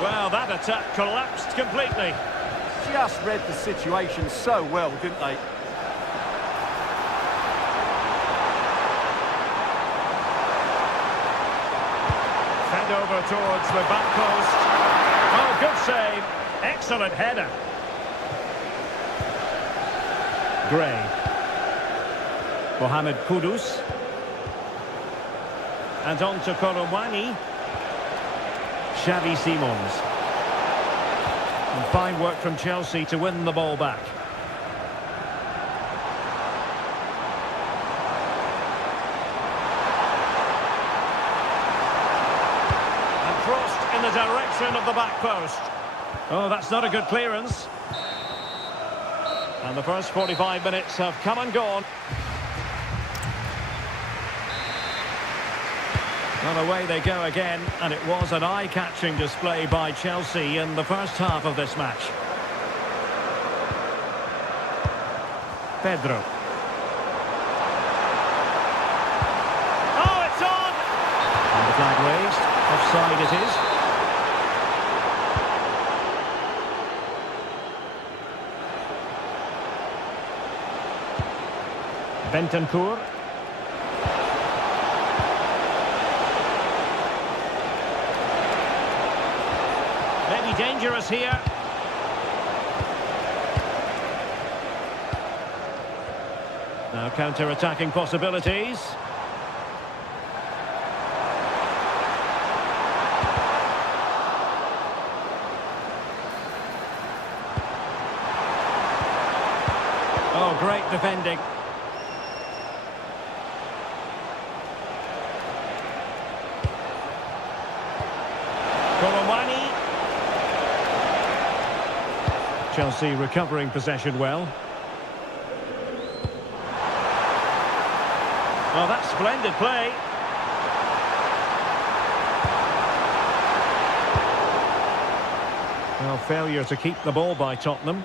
Well, that attack collapsed completely. Just read the situation so well, didn't they? Fed over towards the back post. Oh, good save. Excellent header. Gray. Mohamed Kudus. And on to Koromwani. Xavi Simons. And fine work from Chelsea to win the ball back. And crossed in the direction of the back post. Oh, that's not a good clearance. And the first 45 minutes have come and gone. Well, away they go again, and it was an eye-catching display by Chelsea in the first half of this match. Pedro. Oh, it's on! And the flag raised. Offside it is. Bentancur. Maybe dangerous here. Now counter-attacking possibilities. Oh, great defending. Koromwani. Chelsea recovering possession well. Well, that's splendid play. Well, failure to keep the ball by Tottenham.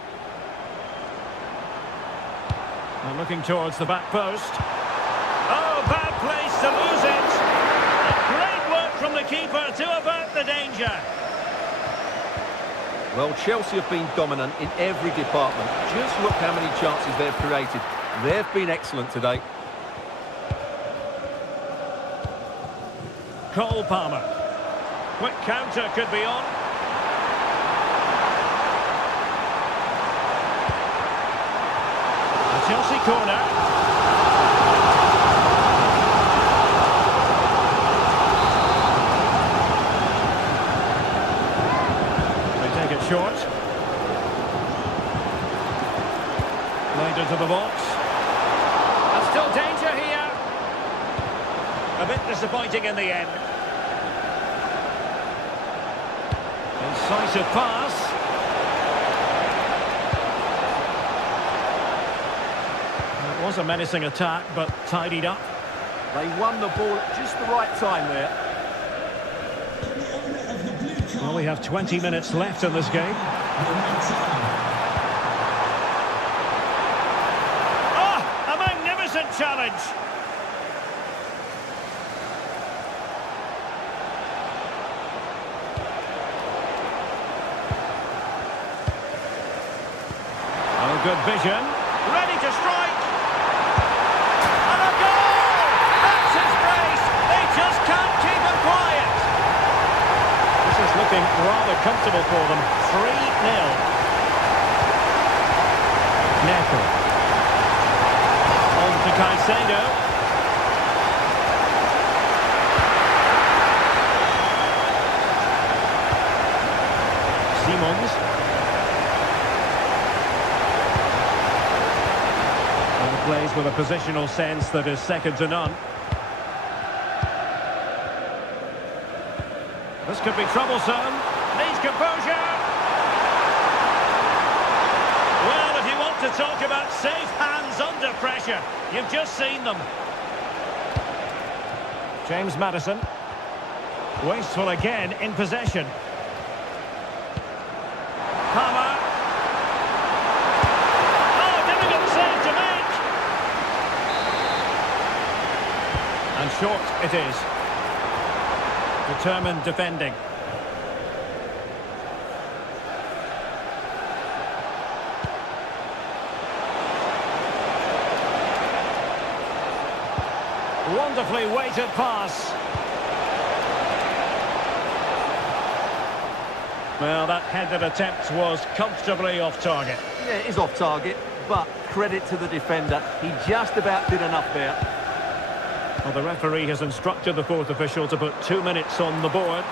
And looking towards the back post. Oh, bad place to lose it. And great work from the keeper to avert the danger. Well, Chelsea have been dominant in every department. Just look how many chances they've created. They've been excellent today. Cole Palmer. Quick counter could be on. A Chelsea corner. They take it short. Played into the box. And still danger here. A bit disappointing in the end. Incisive pass. It was a menacing attack, but tidied up. They won the ball at just the right time there. Well, we have 20 minutes left in this game. Ah, a magnificent challenge. Oh, good vision. Ready to strike. And a goal! That's his brace. They just can't keep him quiet. This is looking rather comfortable for them. 3-0. Neto. On to Caicedo. Simons. And plays with a positional sense that is second to none. This could be troublesome. Needs composure. Well, if you want to talk about safe hands under pressure, you've just seen them. James Maddison. Wasteful again in possession. Palmer. Oh, difficult save to make. And short it is. Determined defending. Wonderfully weighted pass. Well, that headed attempt was comfortably off target. Yeah, it is off target, but credit to the defender. He just about did enough there. Well, the referee has instructed the fourth official to put 2 minutes on the board.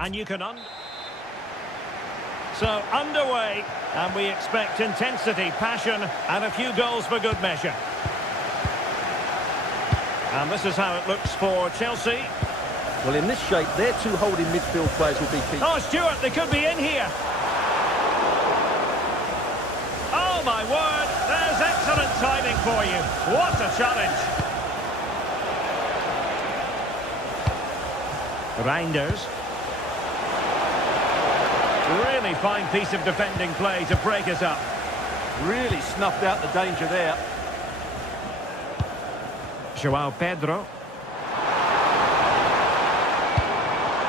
And you can So underway, and we expect intensity, passion, and a few goals for good measure. And this is how it looks for Chelsea. Well, in this shape, their two holding midfield players will be key. Oh, Stuart, they could be in here. Oh, my word, there's excellent timing for you. What a challenge. Reinders. Really fine piece of defending play to break us up. Really snuffed out the danger there. João Pedro.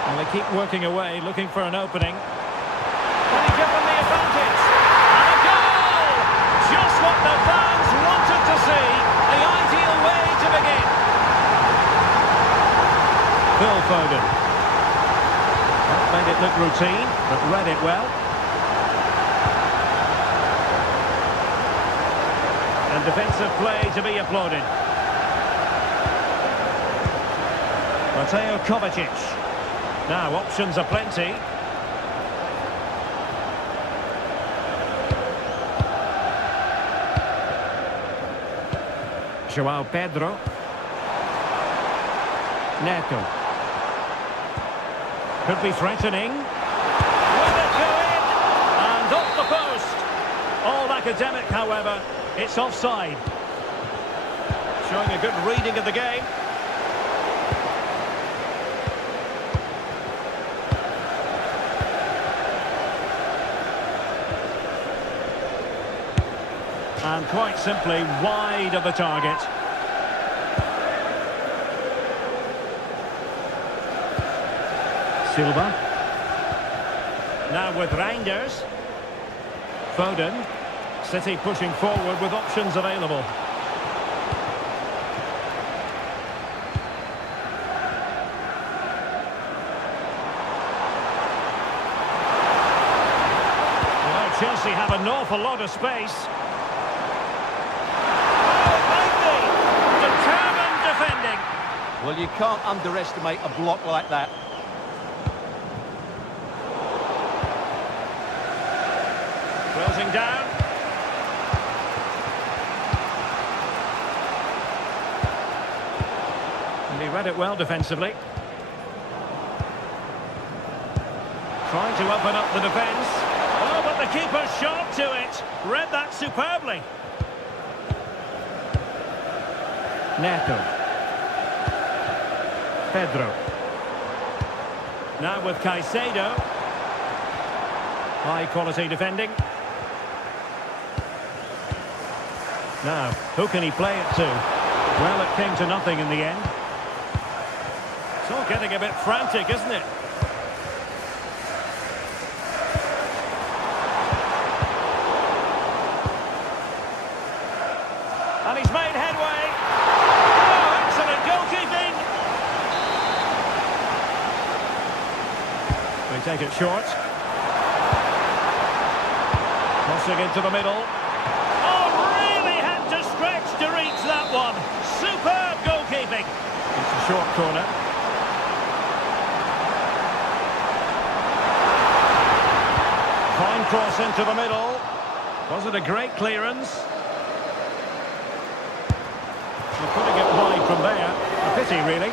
And they keep working away, looking for an opening. Can he give them the advantage? And a goal! Just what the fans wanted to see. The ideal way to begin. Phil Foden. That made it look routine, but read it well. And defensive play to be applauded. Mateo Kovacic. Now, options are plenty. João Pedro. Neto. Could be threatening. Will it go in? And off the post. All academic, however. It's offside. Showing a good reading of the game. And quite simply wide of the target. Silva. Now with Reinders. Foden. City pushing forward with options available. Well, Chelsea have an awful lot of space. Well, you can't underestimate a block like that. Closing down. And he read it well defensively. Trying to open up the defence. Oh, but the keeper sharp to it. Read that superbly. Neto. Pedro. Now with Caicedo. High quality defending. Now, who can he play it to? Well, it came to nothing in the end. It's all getting a bit frantic, isn't it? And he's made headway. Oh, excellent goalkeeping. They take it short. Crossing into the middle. Oh, really had to stretch to reach that one. Superb goalkeeping. It's a short corner. Fine cross into the middle. Was it a great clearance? They're putting it wide from there. A pity, really.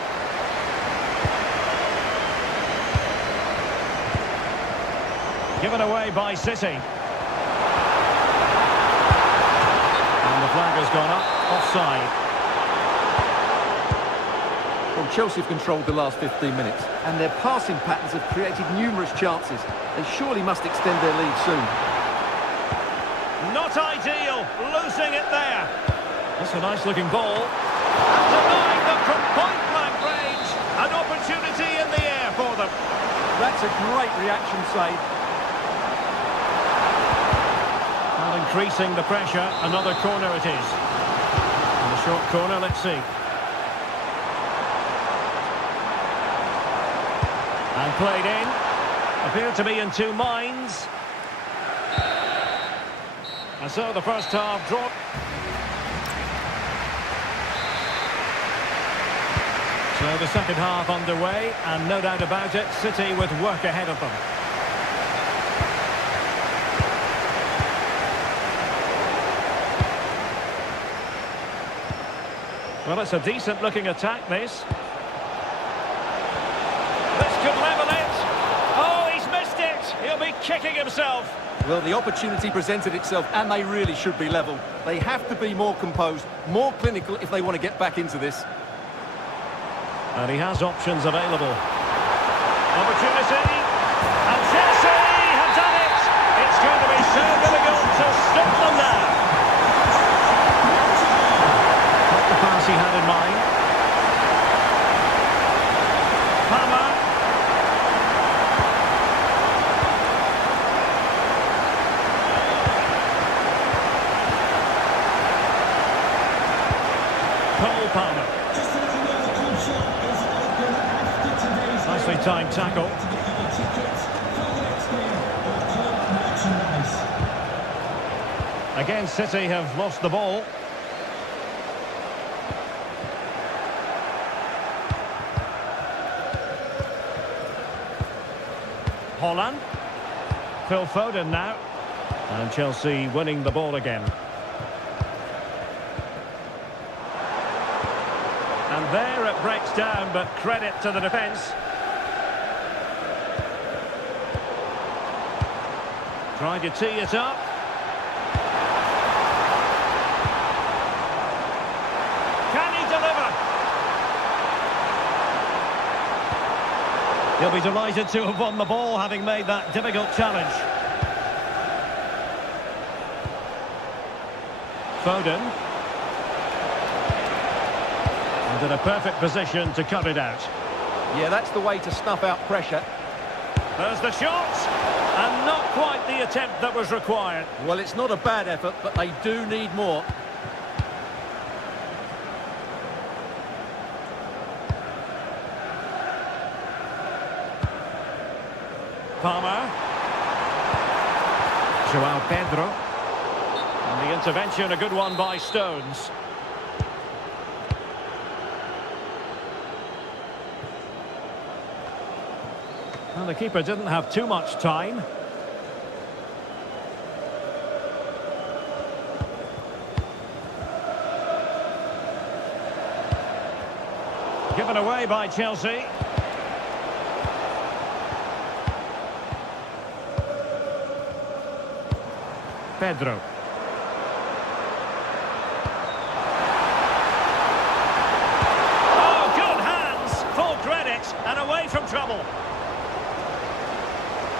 Given away by City. And the flag has gone up. Offside. Well, Chelsea have controlled the last 15 minutes, and their passing patterns have created numerous chances. They surely must extend their lead soon. Not ideal. Losing it there. That's a nice-looking ball. And denying them from point-blank range. An opportunity in the air for them. That's a great reaction save. Well, increasing the pressure. Another corner it is. In the short corner, let's see. And played in. Appeared to be in two minds. And so the first half draw. So the second half underway, and no doubt about it, City with work ahead of them. Well, it's a decent-looking attack, this. This could level it. Oh, he's missed it. He'll be kicking himself. Well, the opportunity presented itself, and they really should be level. They have to be more composed, more clinical if they want to get back into this. And he has options available. Opportunity. And Chelsea have done it. It's going to be so difficult to stop them now. Not the pass he had in mind. Palmer. Cole Palmer. Nicely timed tackle. Again, City have lost the ball. Holland. Phil Foden now. And Chelsea winning the ball again. And there it breaks down, but credit to the defence. Trying to tee it up. Can he deliver? He'll be delighted to have won the ball, having made that difficult challenge. Foden. And in a perfect position to cut it out. Yeah, that's the way to snuff out pressure. There's the shot, and not quite the attempt that was required. Well, it's not a bad effort, but they do need more. Palmer. Joao Pedro. And the intervention, a good one by Stones. Well, the keeper didn't have too much time. Given away by Chelsea. Pedro. Oh, good hands! Full credit, and away from trouble.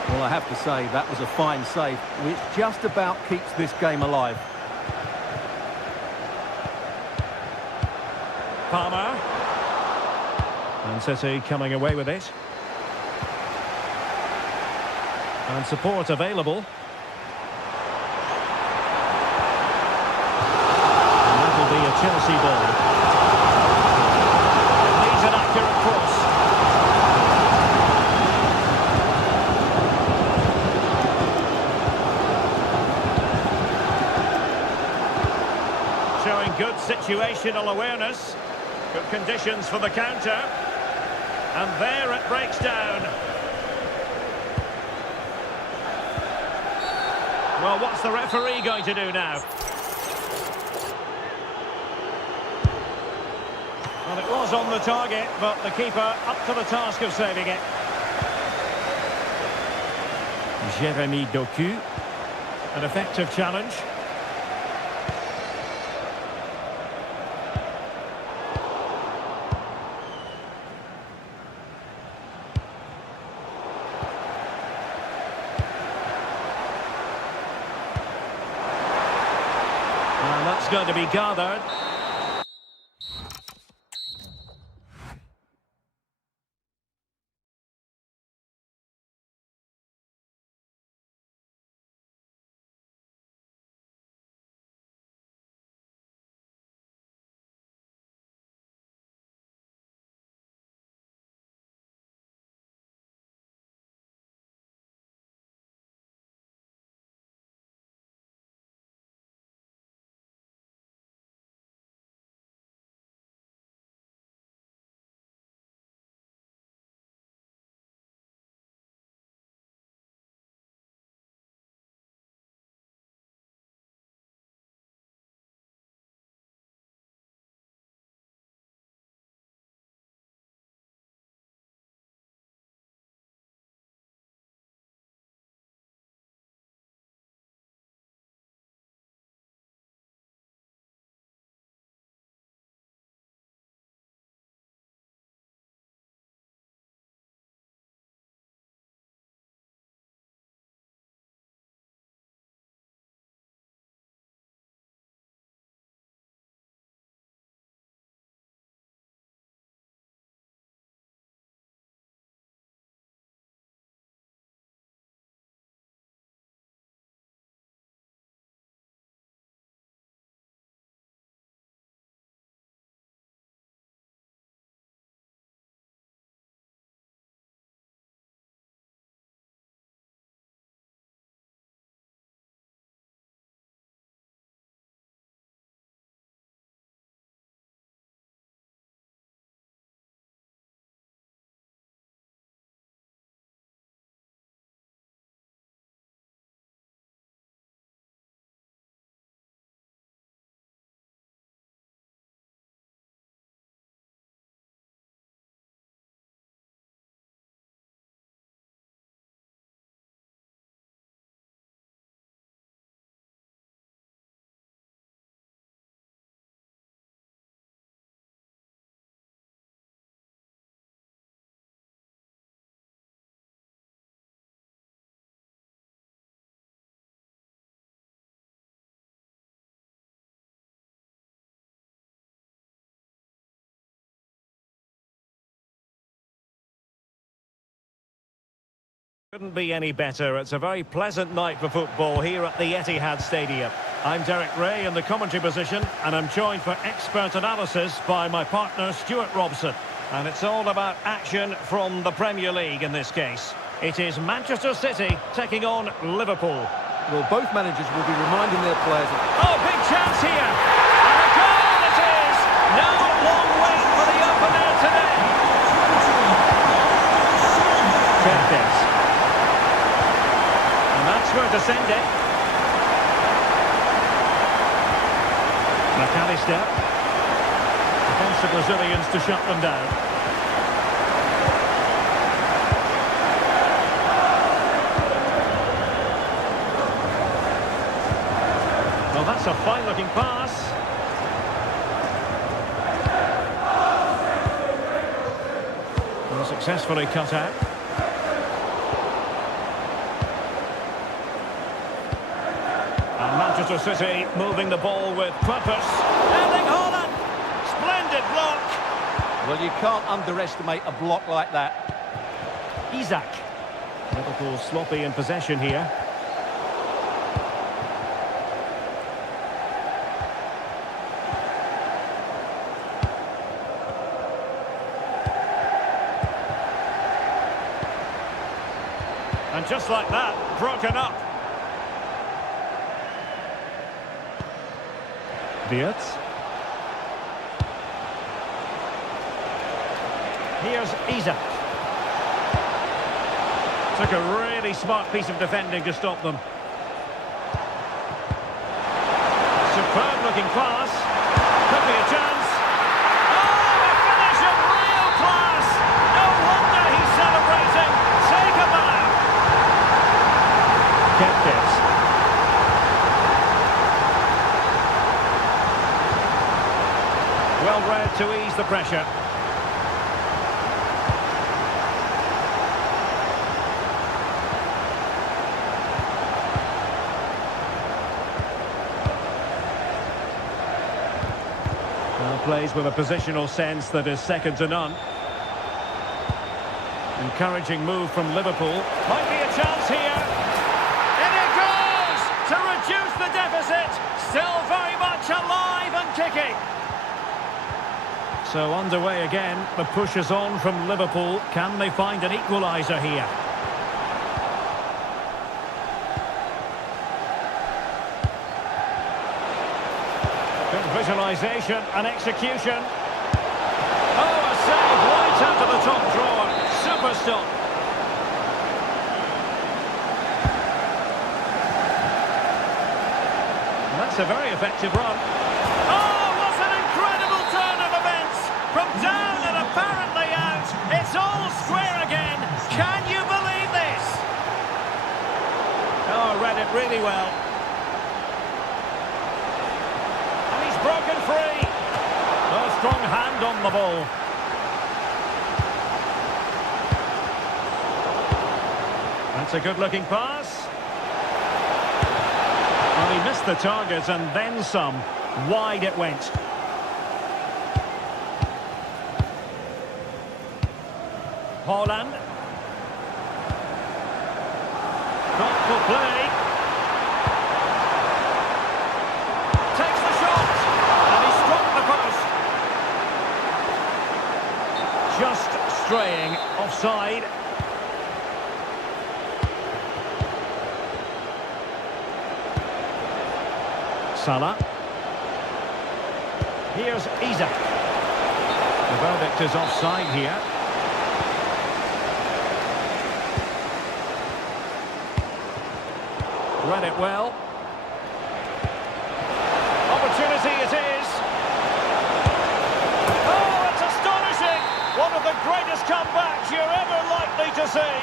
Well, I have to say, that was a fine save, which just about keeps this game alive. Palmer. And City coming away with it. And support available. And that'll be a Chelsea ball. It needs an accurate cross. Showing good situational awareness. Good conditions for the counter. And there it breaks down. Well, what's the referee going to do now? Well, it was on the target, but the keeper up to the task of saving it. Jeremy Doku. An effective challenge. And that's going to be gathered. Couldn't be any better. It's a very pleasant night for football here at the Etihad Stadium. I'm Derek Ray in the commentary position, and I'm joined for expert analysis by my partner Stuart Robson. And it's all about action from the Premier League in this case. It is Manchester City taking on Liverpool. Well, both managers will be reminding their players. Oh, big chance here! And a goal it is! No long wait for the opener today. Tempest. And that's where to send it. McAllister. Defensive Brazilians to shut them down. Well, that's a fine-looking pass. Well, successfully cut out. And Manchester City moving the ball with purpose. Erling Haaland! Splendid block. Well, you can't underestimate a block like that. Isak. Liverpool sloppy in possession here. And just like that, broken up. Wirtz. Here's Isak. Took a really smart piece of defending to stop them. Superb looking pass. Could be a chance. Oh, a finish of real class. No wonder he's celebrating. Take a bow. Kept it. Well read to ease the pressure. Well, plays with a positional sense that is second to none. Encouraging move from Liverpool. Might be a chance here. In it goes! To reduce the deficit. Still very much alive and kicking. So underway again, the push is on from Liverpool. Can they find an equaliser here? Good visualisation and execution. Oh, a save right out of the top drawer. Super stop. And that's a very effective run. From down and apparently out, it's all square again. Can you believe this? Oh, read it really well. And he's broken free. A strong hand on the ball. That's a good-looking pass. Well, he missed the target and then some. Wide it went. Haaland. Thoughtful play. Takes the shot. And he struck the post. Just straying offside. Salah. Here's Isak. The verdict is offside here. Read it well. Opportunity it is. Oh, it's astonishing! One of the greatest comebacks you're ever likely to see.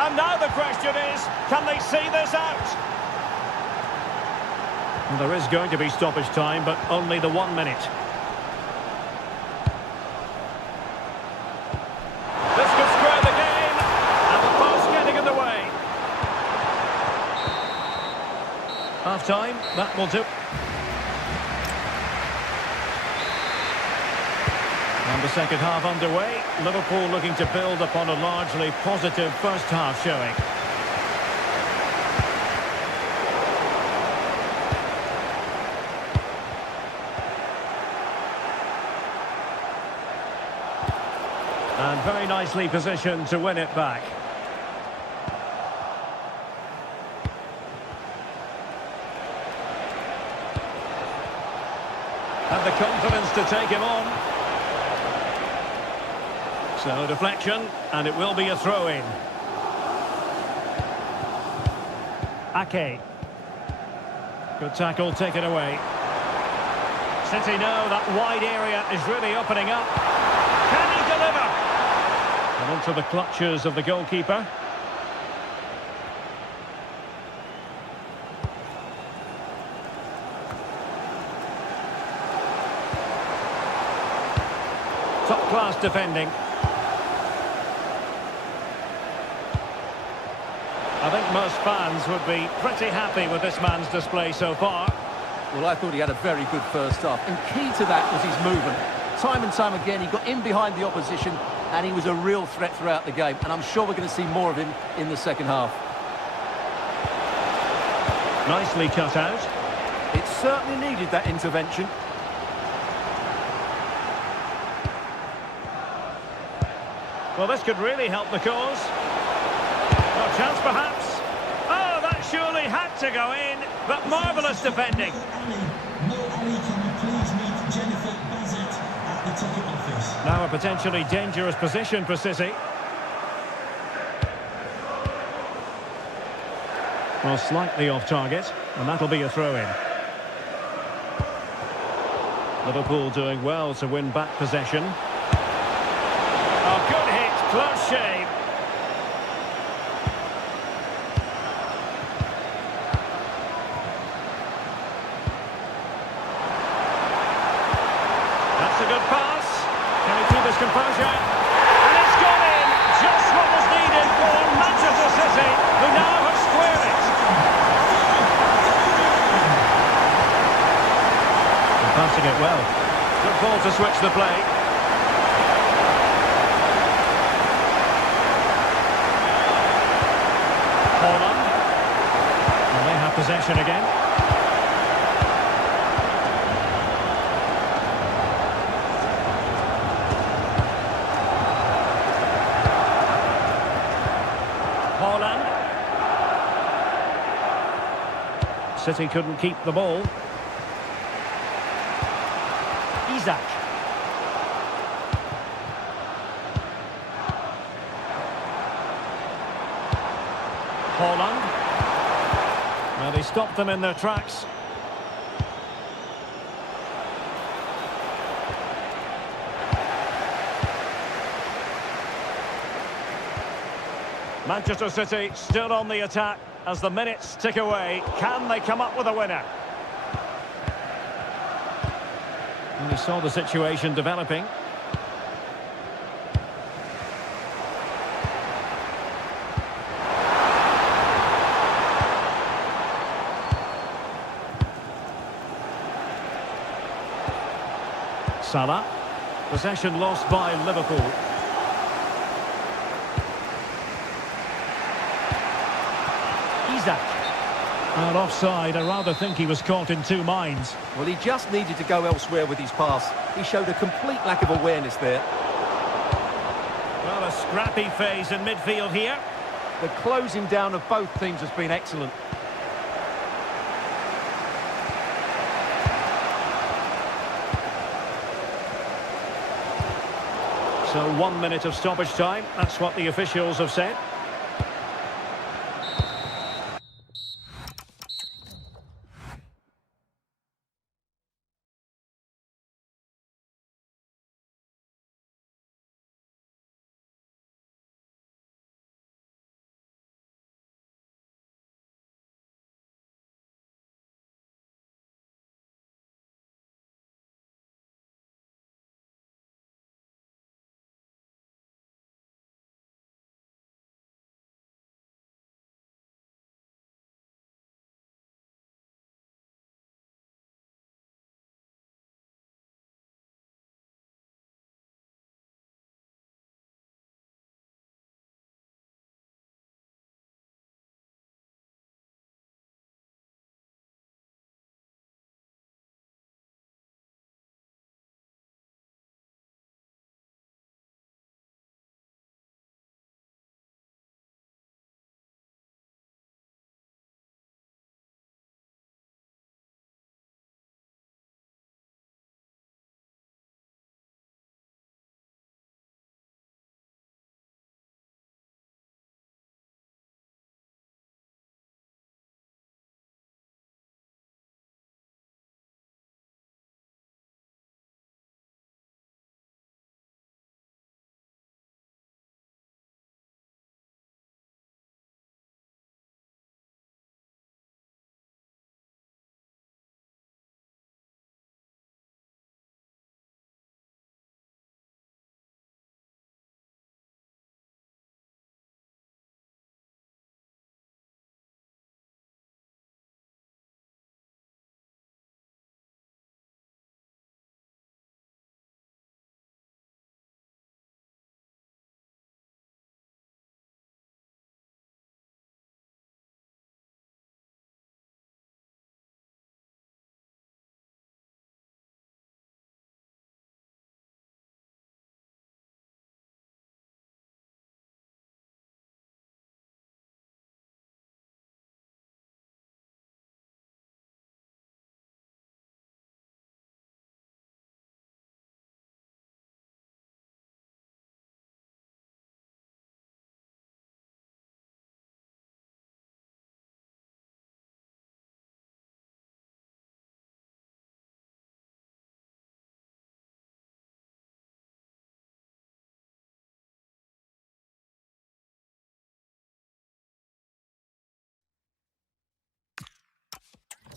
And now the question is, can they see this out? Well, there is going to be stoppage time, but only the 1 minute. This could square the game, and the post getting in the way. Half-time, that will do. And the second half underway. Liverpool looking to build upon a largely positive first half showing. nicely positioned to win it back. Had the confidence to take him on. So deflection, and it will be a throw-in. Ake. Good tackle, taken away. City know that wide area is really opening up. Can he deliver? And into the clutches of the goalkeeper. Top-class defending. I think most fans would be pretty happy with this man's display so far. Well, I thought he had a very good first half, and key to that was his movement. Time and time again, he got in behind the opposition, and he was a real threat throughout the game, and I'm sure we're going to see more of him in the second half. Nicely cut out. It certainly needed that intervention. Well, this could really help the cause. A chance, perhaps. Oh, that surely had to go in, but marvellous defending. Mo Ali, can you please meet Jennifer Bassett at the ticket office? Now a potentially dangerous position for City. Well, slightly off target, and that'll be a throw-in. Liverpool doing well to win back possession. Oh, good hit, close shave. That's a good pass. Can he keep his composure? And it's gone in! Just what was needed for Manchester City, who now have squared it. They're passing it well. Good ball to switch the play. Holland. And they have possession again. Holland. City couldn't keep the ball. Isaac. Holland. Well, they stopped them in their tracks. Manchester City still on the attack as the minutes tick away. Can they come up with a winner? And we saw the situation developing. Salah. Possession lost by Liverpool. Isaac. And offside, I rather think he was caught in two minds. Well, he just needed to go elsewhere with his pass. He showed a complete lack of awareness there. Well, a scrappy phase in midfield here. The closing down of both teams has been excellent. So 1 minute of stoppage time, that's what the officials have said.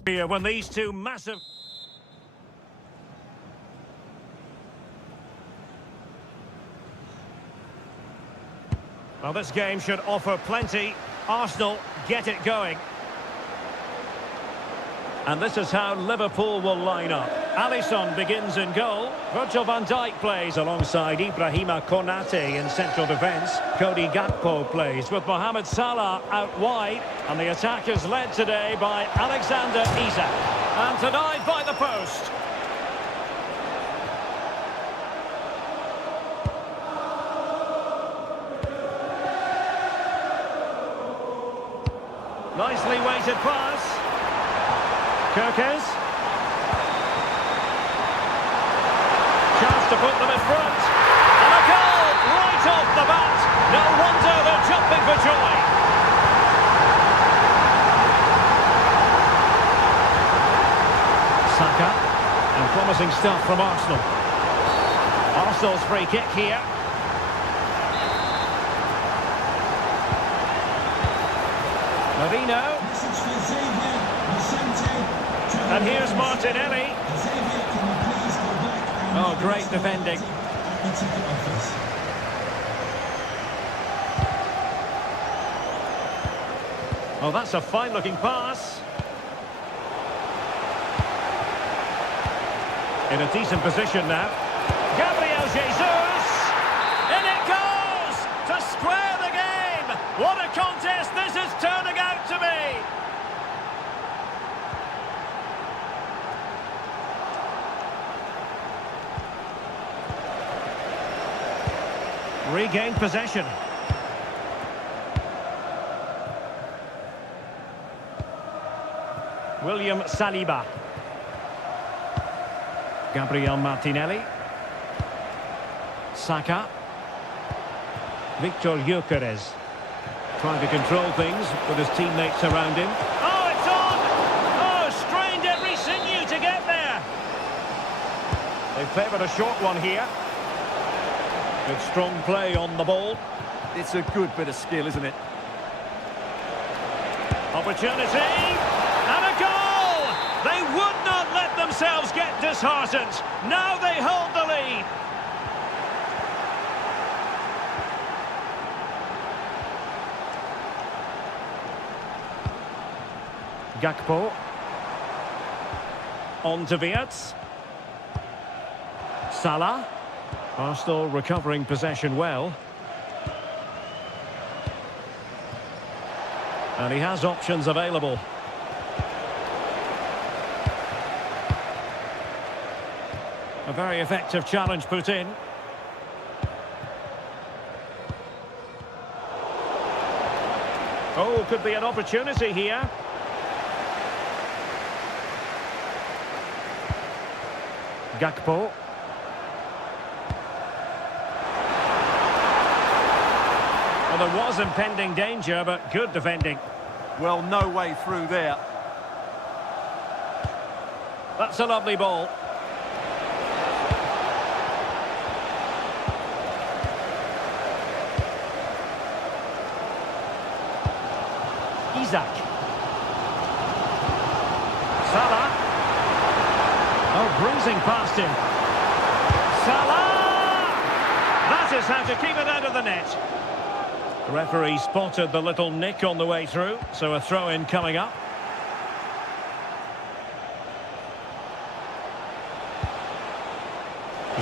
Here when these two massive... Well, this game should offer plenty. Arsenal get it going. And this is how Liverpool will line up. Alisson begins in goal. Virgil van Dijk plays alongside Ibrahima Konate in central defence. Cody Gakpo plays with Mohamed Salah out wide. And the attack is led today by Alexander Isak. And denied by the post. Nicely weighted pass. Kirkes. Chance to put them in front. And a goal right off the bat. No wonder they're jumping for joy. Saka. And promising stuff from Arsenal. Arsenal's free kick here. Marino. And here's Martinelli. Oh, great defending. Oh, that's a fine-looking pass. In a decent position now. Gabriel Jesus! In it goes! To square the game! What a contest this is turning out to be! Regained possession. William Saliba. Gabriel Martinelli. Saka. Victor Gyökeres. Trying to control things with his teammates around him. Oh, it's on! Oh, strained every sinew to get there. They favoured a short one here. Good strong play on the ball. It's a good bit of skill, isn't it? Opportunity. And a goal! They would not let themselves get disheartened. Now they hold the lead. Gakpo. On to Wirtz. Salah. Arsenal recovering possession well. And he has options available. A very effective challenge put in. Oh, could be an opportunity here. Gakpo. Well, there was impending danger, but good defending. Well, no way through there. That's a lovely ball. Isak. Salah. Oh, bruising past him. Salah! That is how to keep it out of the net. The referee spotted the little nick on the way through, so a throw-in coming up.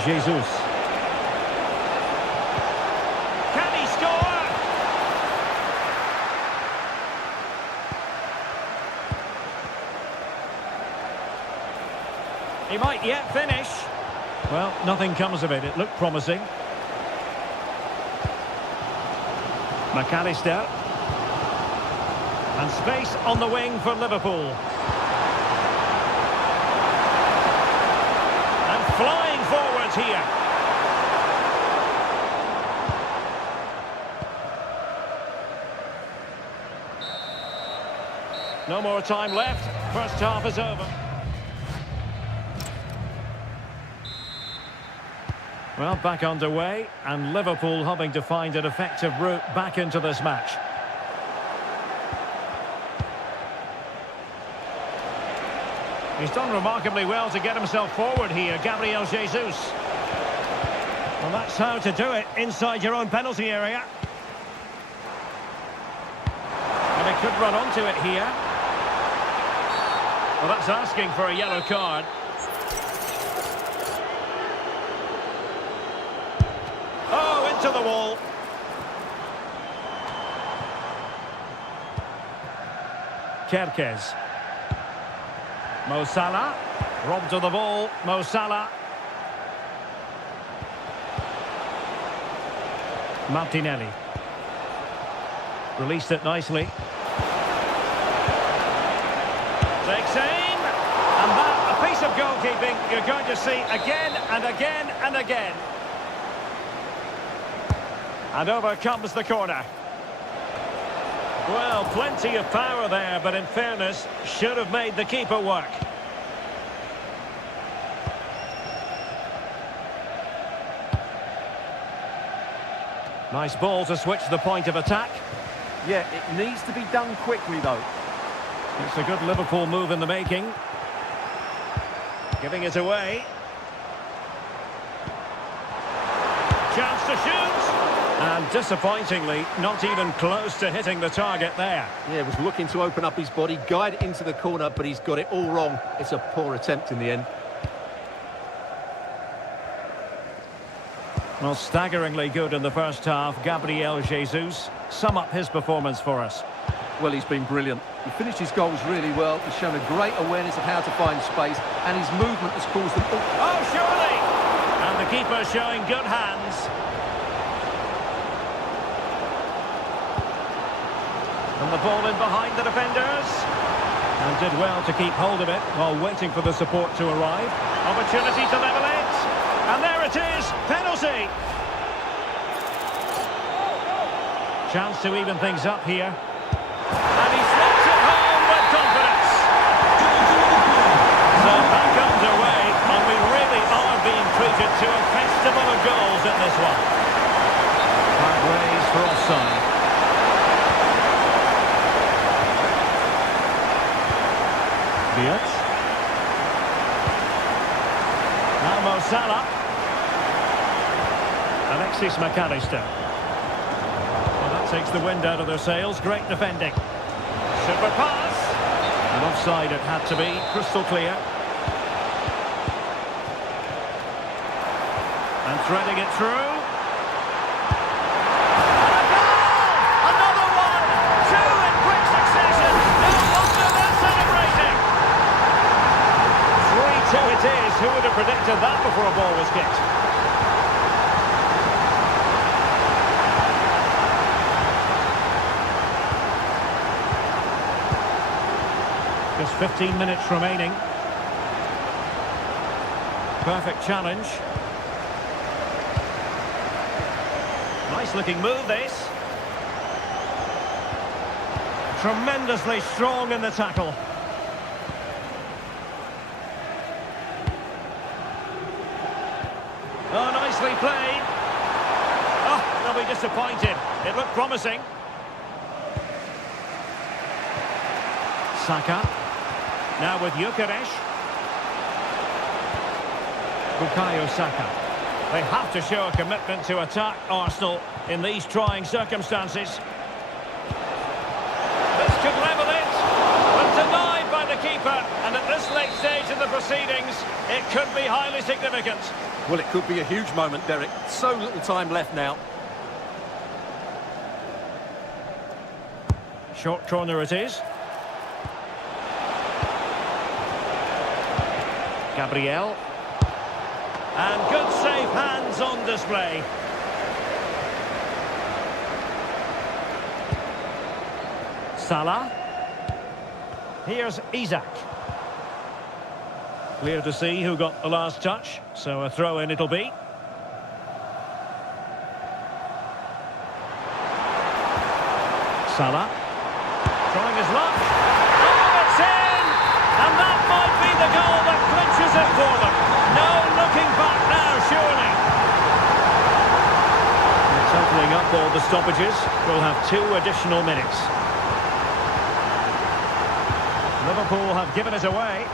Jesus. Can he score? He might yet finish. Well, nothing comes of it. It looked promising. McAllister. And space on the wing for Liverpool. And flying forwards here. No more time left. First half is over. Well, back underway, and Liverpool hoping to find an effective route back into this match. He's done remarkably well to get himself forward here, Gabriel Jesus. Well, that's how to do it inside your own penalty area. And he could run onto it here. Well, that's asking for a yellow card. Oh, into the wall. Kerkez. Mo Salah. Robbed to the ball. Mo Salah. Martinelli. Released it nicely. Takes aim. And that, a piece of goalkeeping you're going to see again and again and again. And over comes the corner. Well, plenty of power there, but in fairness, should have made the keeper work. Nice ball to switch the point of attack. Yeah, it needs to be done quickly, though. It's a good Liverpool move in the making. Giving it away. Chance to shoot. And disappointingly, not even close to hitting the target there. Yeah, was looking to open up his body, guide it into the corner, but he's got it all wrong. It's a poor attempt in the end. Well, staggeringly good in the first half, Gabriel Jesus. Sum up his performance for us. Well, he's been brilliant. He finished his goals really well. He's shown a great awareness of how to find space, and his movement has caused them all... Oh, surely! And the keeper showing good hands. And the ball in behind the defenders. And did well to keep hold of it while waiting for the support to arrive. Opportunity to level it. And there it is, penalty. Chance to even things up here. And he slots it home with confidence. So that comes away, and we really are being treated to a festival of goals in this one. Hard raised for offside. Diaz. Now Mo Salah. Alexis McAllister. Well, that takes the wind out of their sails. Great defending. Super pass. And offside it had to be. Crystal clear. And threading it through. Another one! Two in quick succession! No wonder they're celebrating! 3-2 it is. Who would have predicted that before a ball was kicked? Just 15 minutes remaining. Perfect challenge. Nice looking move, this. Tremendously strong in the tackle. Oh, nicely played. Oh, they'll be disappointed. It looked promising. Saka. Now with Gyökeres. Bukayo Saka. They have to show a commitment to attack Arsenal in these trying circumstances. This could level it, but denied by the keeper. And at this late stage of the proceedings, it could be highly significant. Well, it could be a huge moment, Derek. So little time left now. Short corner it is. Gabriel. And good safe hands on display. Salah. Here's Isak. Clear to see who got the last touch, so a throw-in it'll be. Salah. Trying his luck. Oh, it's in! And that might be the goal that clinches it for them. No looking back now, surely. And totalling up all the stoppages, we'll have 2 additional minutes. Liverpool have given it away.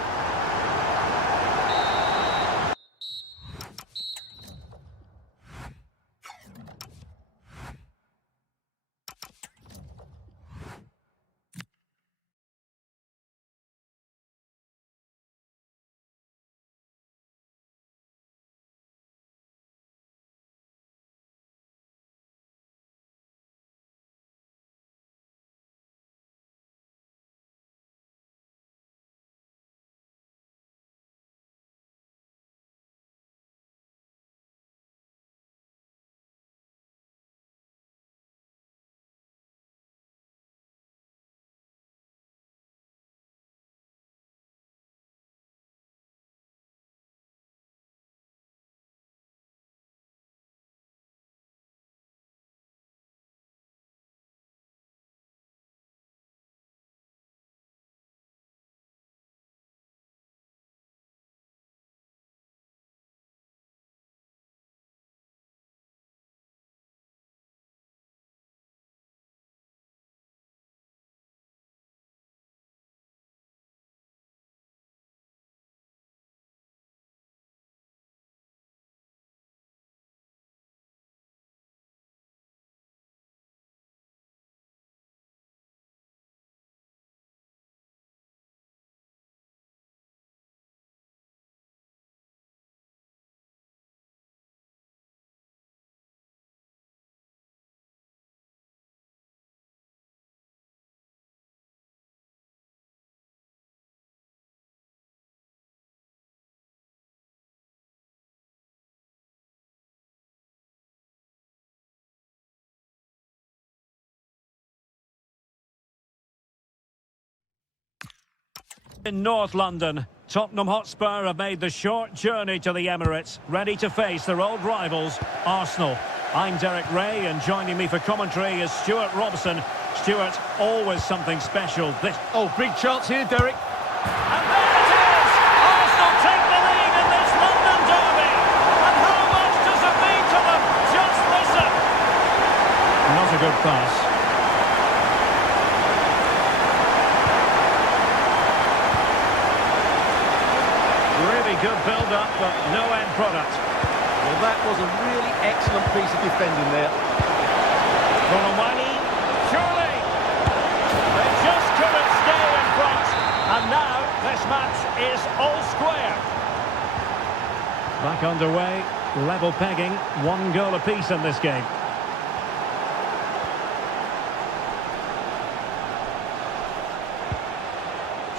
In North London, Tottenham Hotspur have made the short journey to the Emirates, ready to face their old rivals, Arsenal. I'm Derek Ray, and joining me for commentary is Stuart Robson. Stuart, always something special. Oh, big chance here, Derek. And there it is! Arsenal take the lead in this London derby. And how much does it mean to them? Just listen. Not a good pass. Really good build-up, but no end product. Well, that was a really excellent piece of defending there. Colomwani, surely! They just couldn't stay in front. And now, this match is all square. Back underway, level pegging, 1 goal apiece in this game.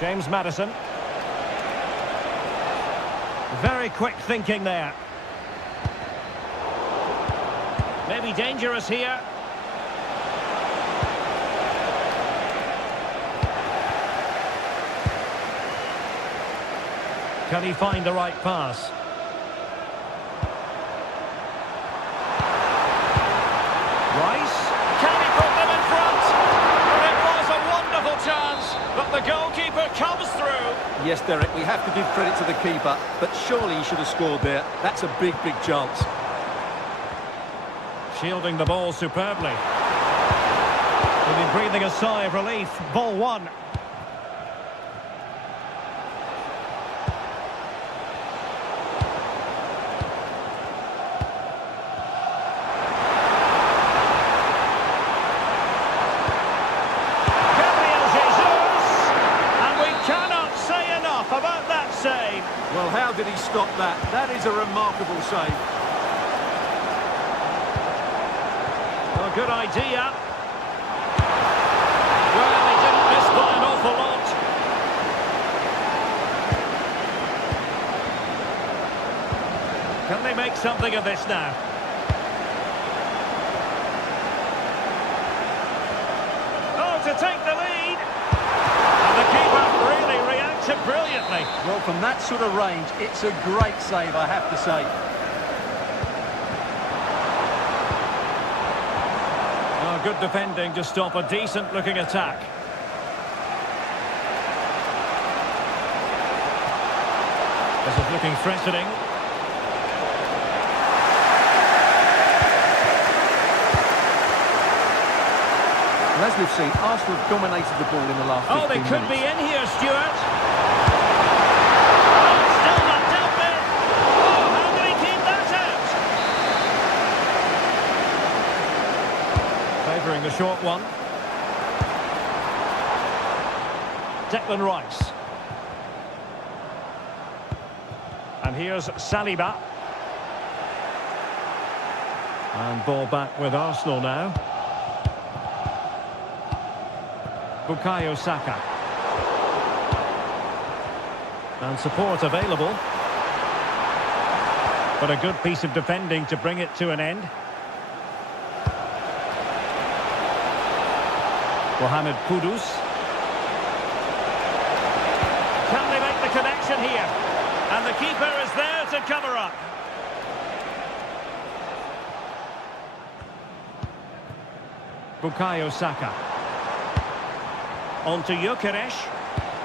James Maddison. Very quick thinking there. Maybe dangerous here. Can he find the right pass? Rice. Can he put them in front? Well, it was a wonderful chance, but the goalkeeper comes through. Yes, Derek, we have to give credit to the keeper, but surely he should have scored there. That's a big, big chance. Shielding the ball superbly. He'll be breathing a sigh of relief. Ball one. Gabriel Jesus! And we cannot say enough about that save. Well, how did he stop that? That is a remarkable save. Well, good idea. Well, he didn't miss by an awful lot. Can they make something of this now? Oh, to take the lead. And the keeper really reacted brilliantly. Well, from that sort of range, it's a great save, I have to say. Oh, good defending to stop a decent-looking attack. This is looking threatening. And as we've seen, Arsenal have dominated the ball in the last 15 minutes. Oh, they could be in here, Stuart. Oh, still not dealt with. Oh, how did he keep that out? Favouring the short one. Declan Rice. And here's Saliba. And ball back with Arsenal now. Bukayo Saka. And support available. But a good piece of defending to bring it to an end. Mohamed Kudus. Can they make the connection here? And the keeper is there to cover up. Bukayo Saka. On to Gyökeres.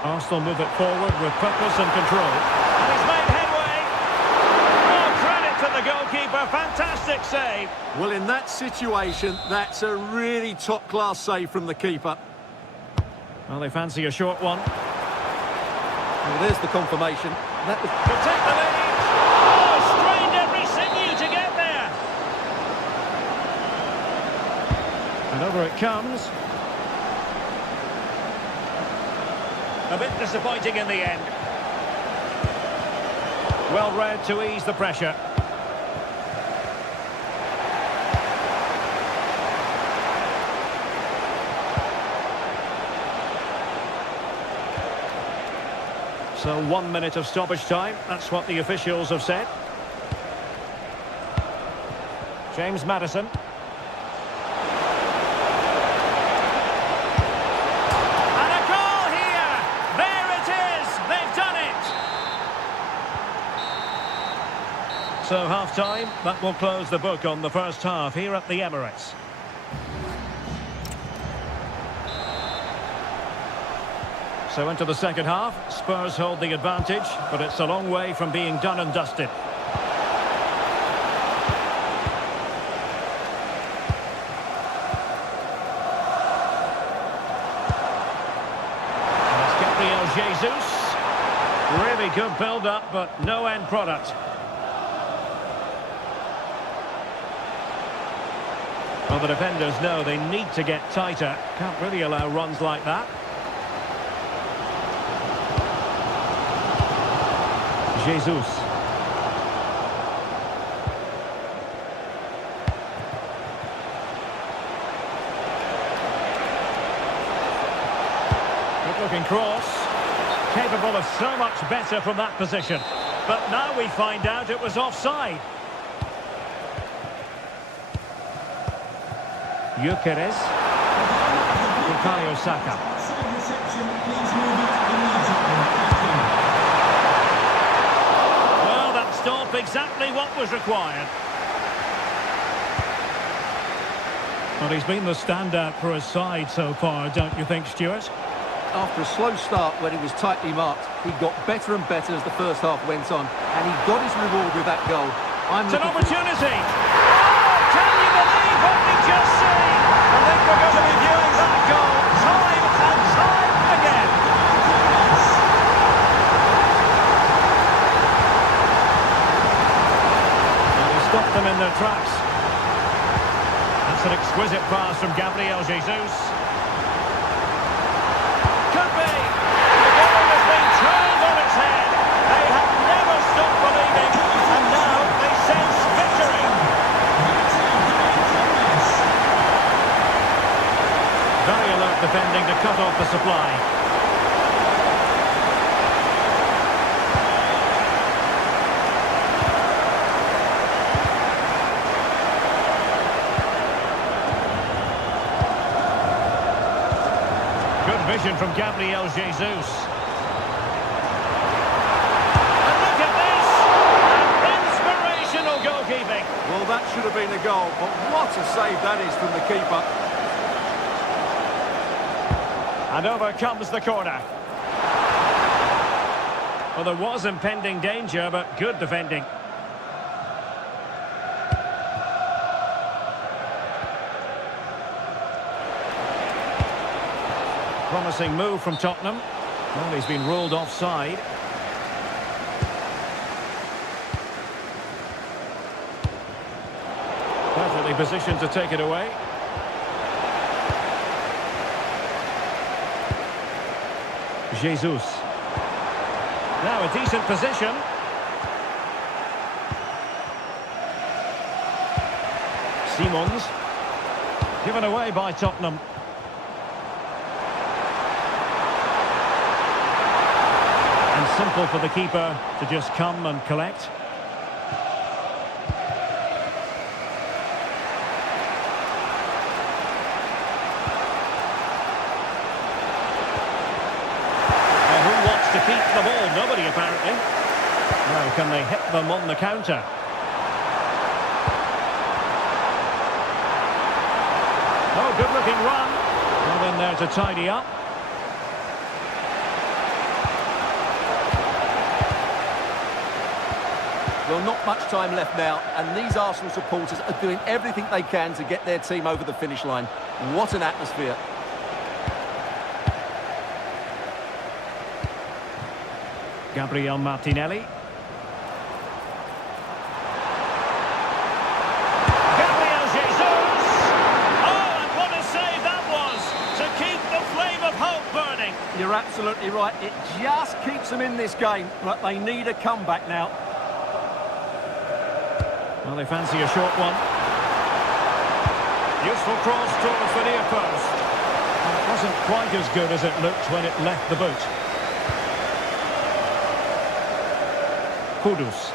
Arsenal move it forward with purpose and control. And he's made headway. Oh, credit to the goalkeeper. Fantastic save. Well, in that situation, that's a really top-class save from the keeper. Well, they fancy a short one. Well, there's the confirmation. That was... To take the lead. Oh, strained every sinew to get there. And over it comes. A bit disappointing in the end. Well read to ease the pressure. So 1 minute of stoppage time. That's what the officials have said. James Maddison. And a goal here! There it is! So half-time, that will close the book on the first half here at the Emirates. So into the second half, Spurs hold the advantage, but it's a long way from being done and dusted. And it's Gabriel Jesus. Really good build-up, but no end product. Well, the defenders know they need to get tighter. Can't really allow runs like that. Jesus. Good-looking cross. Capable of so much better from that position. But now we find out it was offside. Gyökeres. Bukayo Saka. Well, that stopped exactly what was required. Well, he's been the standout for his side so far, don't you think, Stuart? After a slow start when he was tightly marked, he got better and better as the first half went on, and he got his reward with that goal. It's an opportunity! Oh, can you believe what we just seen? I think we're going to be viewing that goal time and time again. And he stopped them in their tracks. That's an exquisite pass from Gabriel Jesus. Could be. The game has been turned on its head. They have never stopped believing, and now they sense victory. Very alert defending to cut off the supply. Good vision from Gabriel Jesus. And look at this! An inspirational goalkeeping. Well, that should have been a goal, but what a save that is from the keeper. And over comes the corner. Well, there was impending danger, but good defending. Promising move from Tottenham. Well, he's been ruled offside. Perfectly positioned to take it away. Jesus. Now a decent position. Simons. Given away by Tottenham. And simple for the keeper to just come and collect. To keep the ball, nobody apparently. Now can they hit them on the counter? Oh, good looking run. Well in there to tidy up. Well, not much time left now, and these Arsenal supporters are doing everything they can to get their team over the finish line. What an atmosphere. Gabriel Martinelli. Gabriel Jesus! Oh, and what a save that was to keep the flame of hope burning. You're absolutely right. It just keeps them in this game, but they need a comeback now. Well, they fancy a short one. Useful cross towards the near post. And it wasn't quite as good as it looked when it left the boot. Kudus.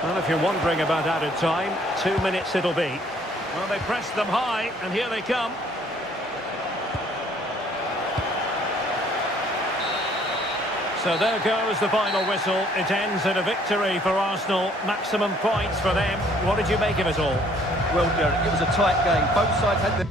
Well, if you're wondering about added time, 2 minutes it'll be. Well, they pressed them high, and here they come. So there goes the final whistle. It ends in a victory for Arsenal. Maximum points for them. What did you make of it all? Well, Derek, it was a tight game. Both sides had the...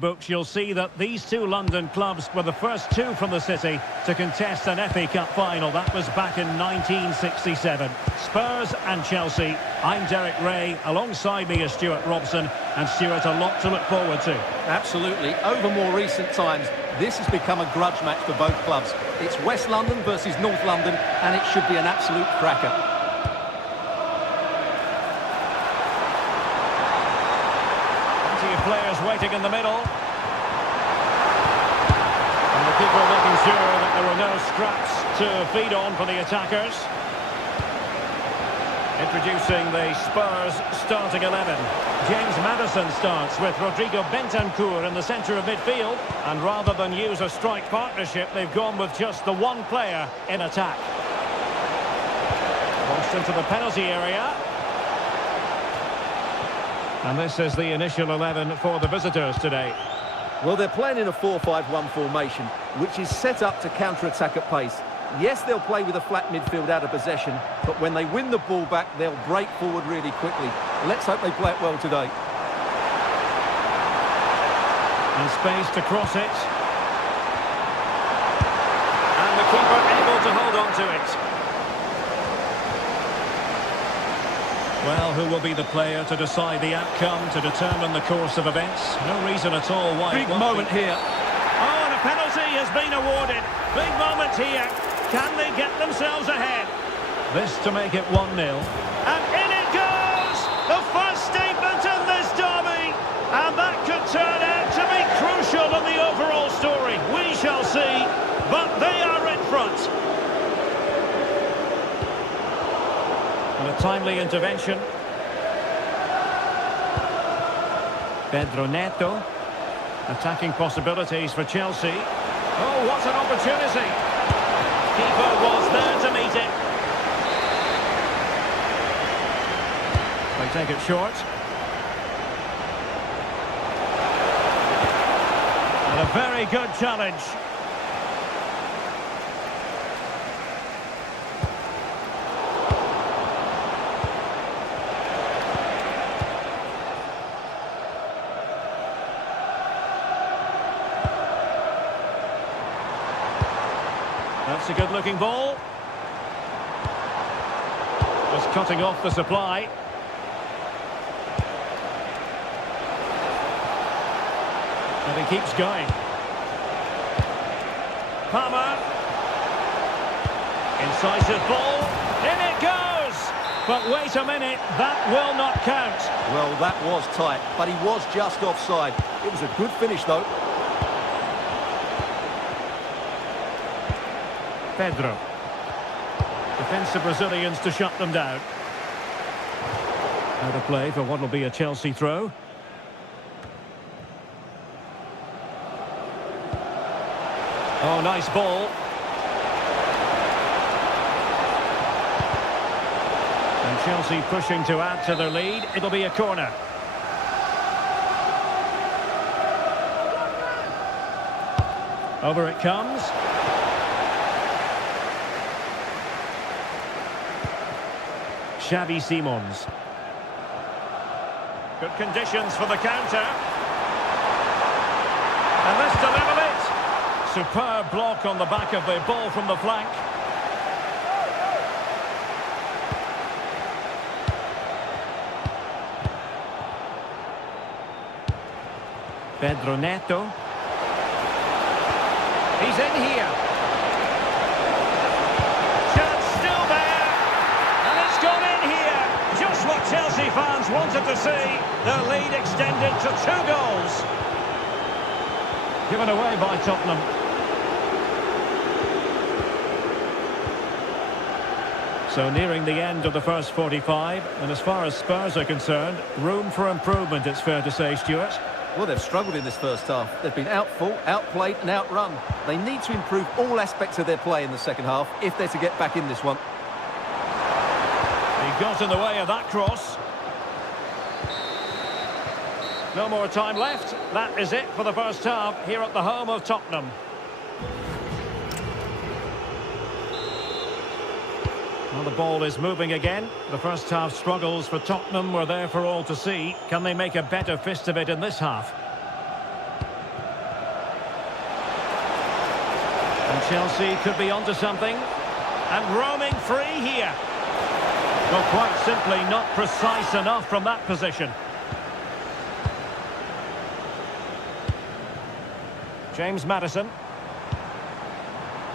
Books, you'll see that these two London clubs were the first two from the city to contest an FA Cup final. That was back in 1967. Spurs and Chelsea. I'm Derek Ray. Alongside me is Stuart Robson. And Stuart, a lot to look forward to. Absolutely. Over more recent times, this has become a grudge match for both clubs. It's West London versus North London, and it should be an absolute cracker. Players waiting in the middle. And the keeper making sure that there were no scraps to feed on for the attackers. Introducing the Spurs starting 11. James Maddison starts with Rodrigo Bentancur in the centre of midfield. And rather than use a strike partnership, they've gone with just the one player in attack. Crossed into the penalty area. And this is the initial 11 for the visitors today. Well, they're playing in a 4-5-1 formation, which is set up to counter-attack at pace. Yes, they'll play with a flat midfield out of possession, but when they win the ball back, they'll break forward really quickly. Let's hope they play it well today. And space to cross it. And the keeper able to hold on to it. Well, who will be the player to decide the outcome, to determine the course of events? No reason at all why. Big moment here. Oh, and a penalty has been awarded. Big moment here. Can they get themselves ahead? This to make it 1-0. And in it goes! The first statement in this derby. And that could turn out to be crucial in the overall story. We shall see. But they are in front. And a timely intervention. Pedro Neto. Attacking possibilities for Chelsea. Oh, what an opportunity. Keeper was there to meet it. They take it short. And a very good challenge. That's a good-looking ball. Just cutting off the supply. And he keeps going. Palmer. Incisive ball. In it goes! But wait a minute, that will not count. Well, that was tight, but he was just offside. It was a good finish, though. Pedro. Defensive Brazilians to shut them down. Out of play for what will be a Chelsea throw. Oh, nice ball. And Chelsea pushing to add to their lead. It'll be a corner. Over it comes. Xavi Simons. Good conditions for the counter. And this delivered it. Superb block on the back of the ball from the flank. Pedro Neto. He's in here. Chance still there. And it's gone in here. Just what Chelsea fans wanted to see. Their lead extended to 2 goals. Given away by Tottenham. So nearing the end of the first 45. And as far as Spurs are concerned, room for improvement, it's fair to say, Stuart. Well, they've struggled in this first half. They've been outfought, outplayed and outrun. They need to improve all aspects of their play in the second half if they're to get back in this one. He got in the way of that cross. No more time left. That is it for the first half here at the home of Tottenham. Well, the ball is moving again. The first half struggles for Tottenham were there for all to see. Can they make a better fist of it in this half? And Chelsea could be onto something. And roaming free here. Well, quite simply not precise enough from that position. James Maddison.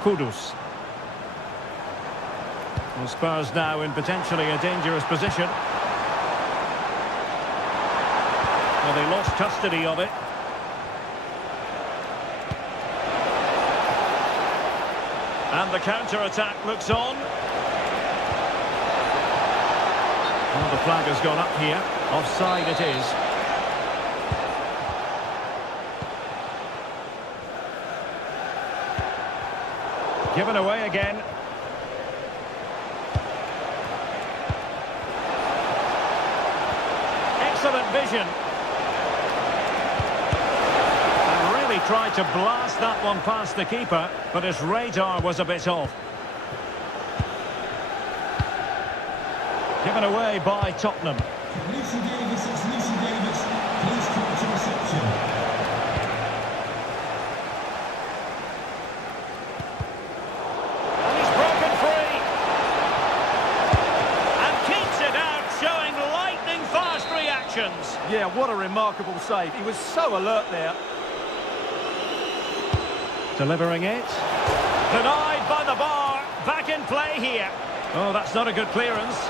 Kudus. Well, Spurs now in potentially a dangerous position. Well, they lost custody of it. And the counter-attack looks on. Well, the flag has gone up here. Offside it is. Given away again. Excellent vision. And really tried to blast that one past the keeper, but his radar was a bit off. Given away by Tottenham. Please come to reception. And he's broken free. And keeps it out, showing lightning-fast reactions. Yeah, what a remarkable save. He was so alert there. Delivering it. Denied by the bar. Back in play here. Oh, that's not a good clearance.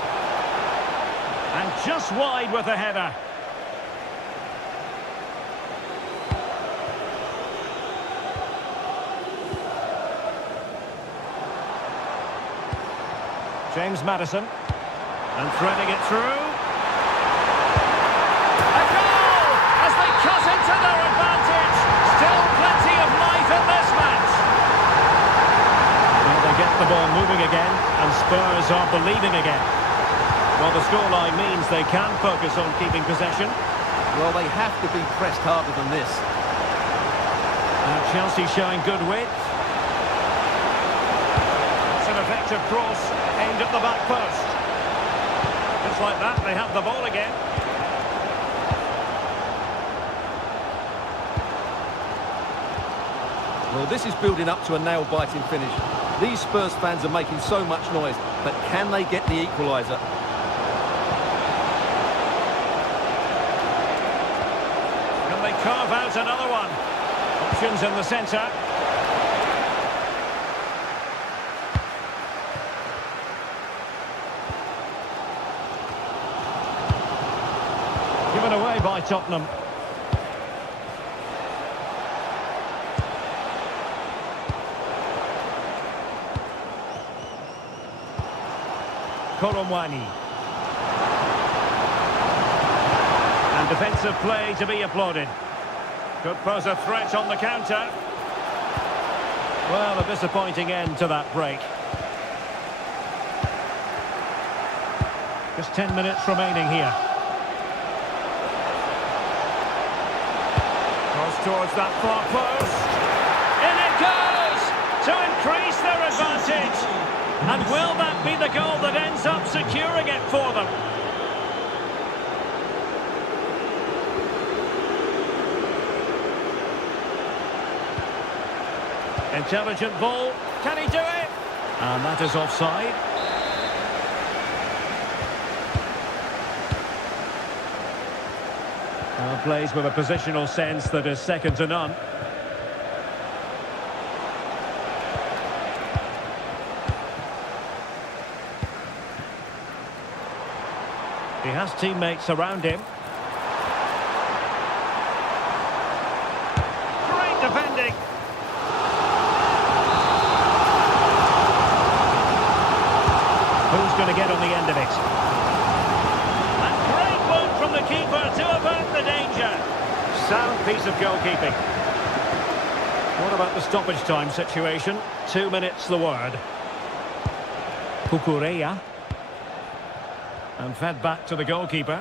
And just wide with the header. James Maddison. And threading it through. A goal! As they cut into their advantage. Still plenty of life in this match. Well, they get the ball moving again. And Spurs are believing again. Well, the scoreline means they can focus on keeping possession. Well, they have to be pressed harder than this. Now Chelsea showing good width. It's an effective cross aimed at the back post. Just like that, they have the ball again. Well, this is building up to a nail-biting finish. These Spurs fans are making so much noise, but can they get the equaliser? Carve out another one. Options in the centre. Given away by Tottenham. Koromwani. And defensive play to be applauded. Could pose a threat on the counter. Well, a disappointing end to that break. Just 10 minutes remaining here. Cross towards that far post. In it goes! To increase their advantage. And will that be the goal that ends up securing it for them? Intelligent ball. Can he do it? And that is offside. Plays with a positional sense that is second to none. He has teammates around him. Great defending. Who's going to get on the end of it? And great one from the keeper to avert the danger. Sound piece of goalkeeping. What about the stoppage time situation? 2 minutes the word. Kukureya. And fed back to the goalkeeper.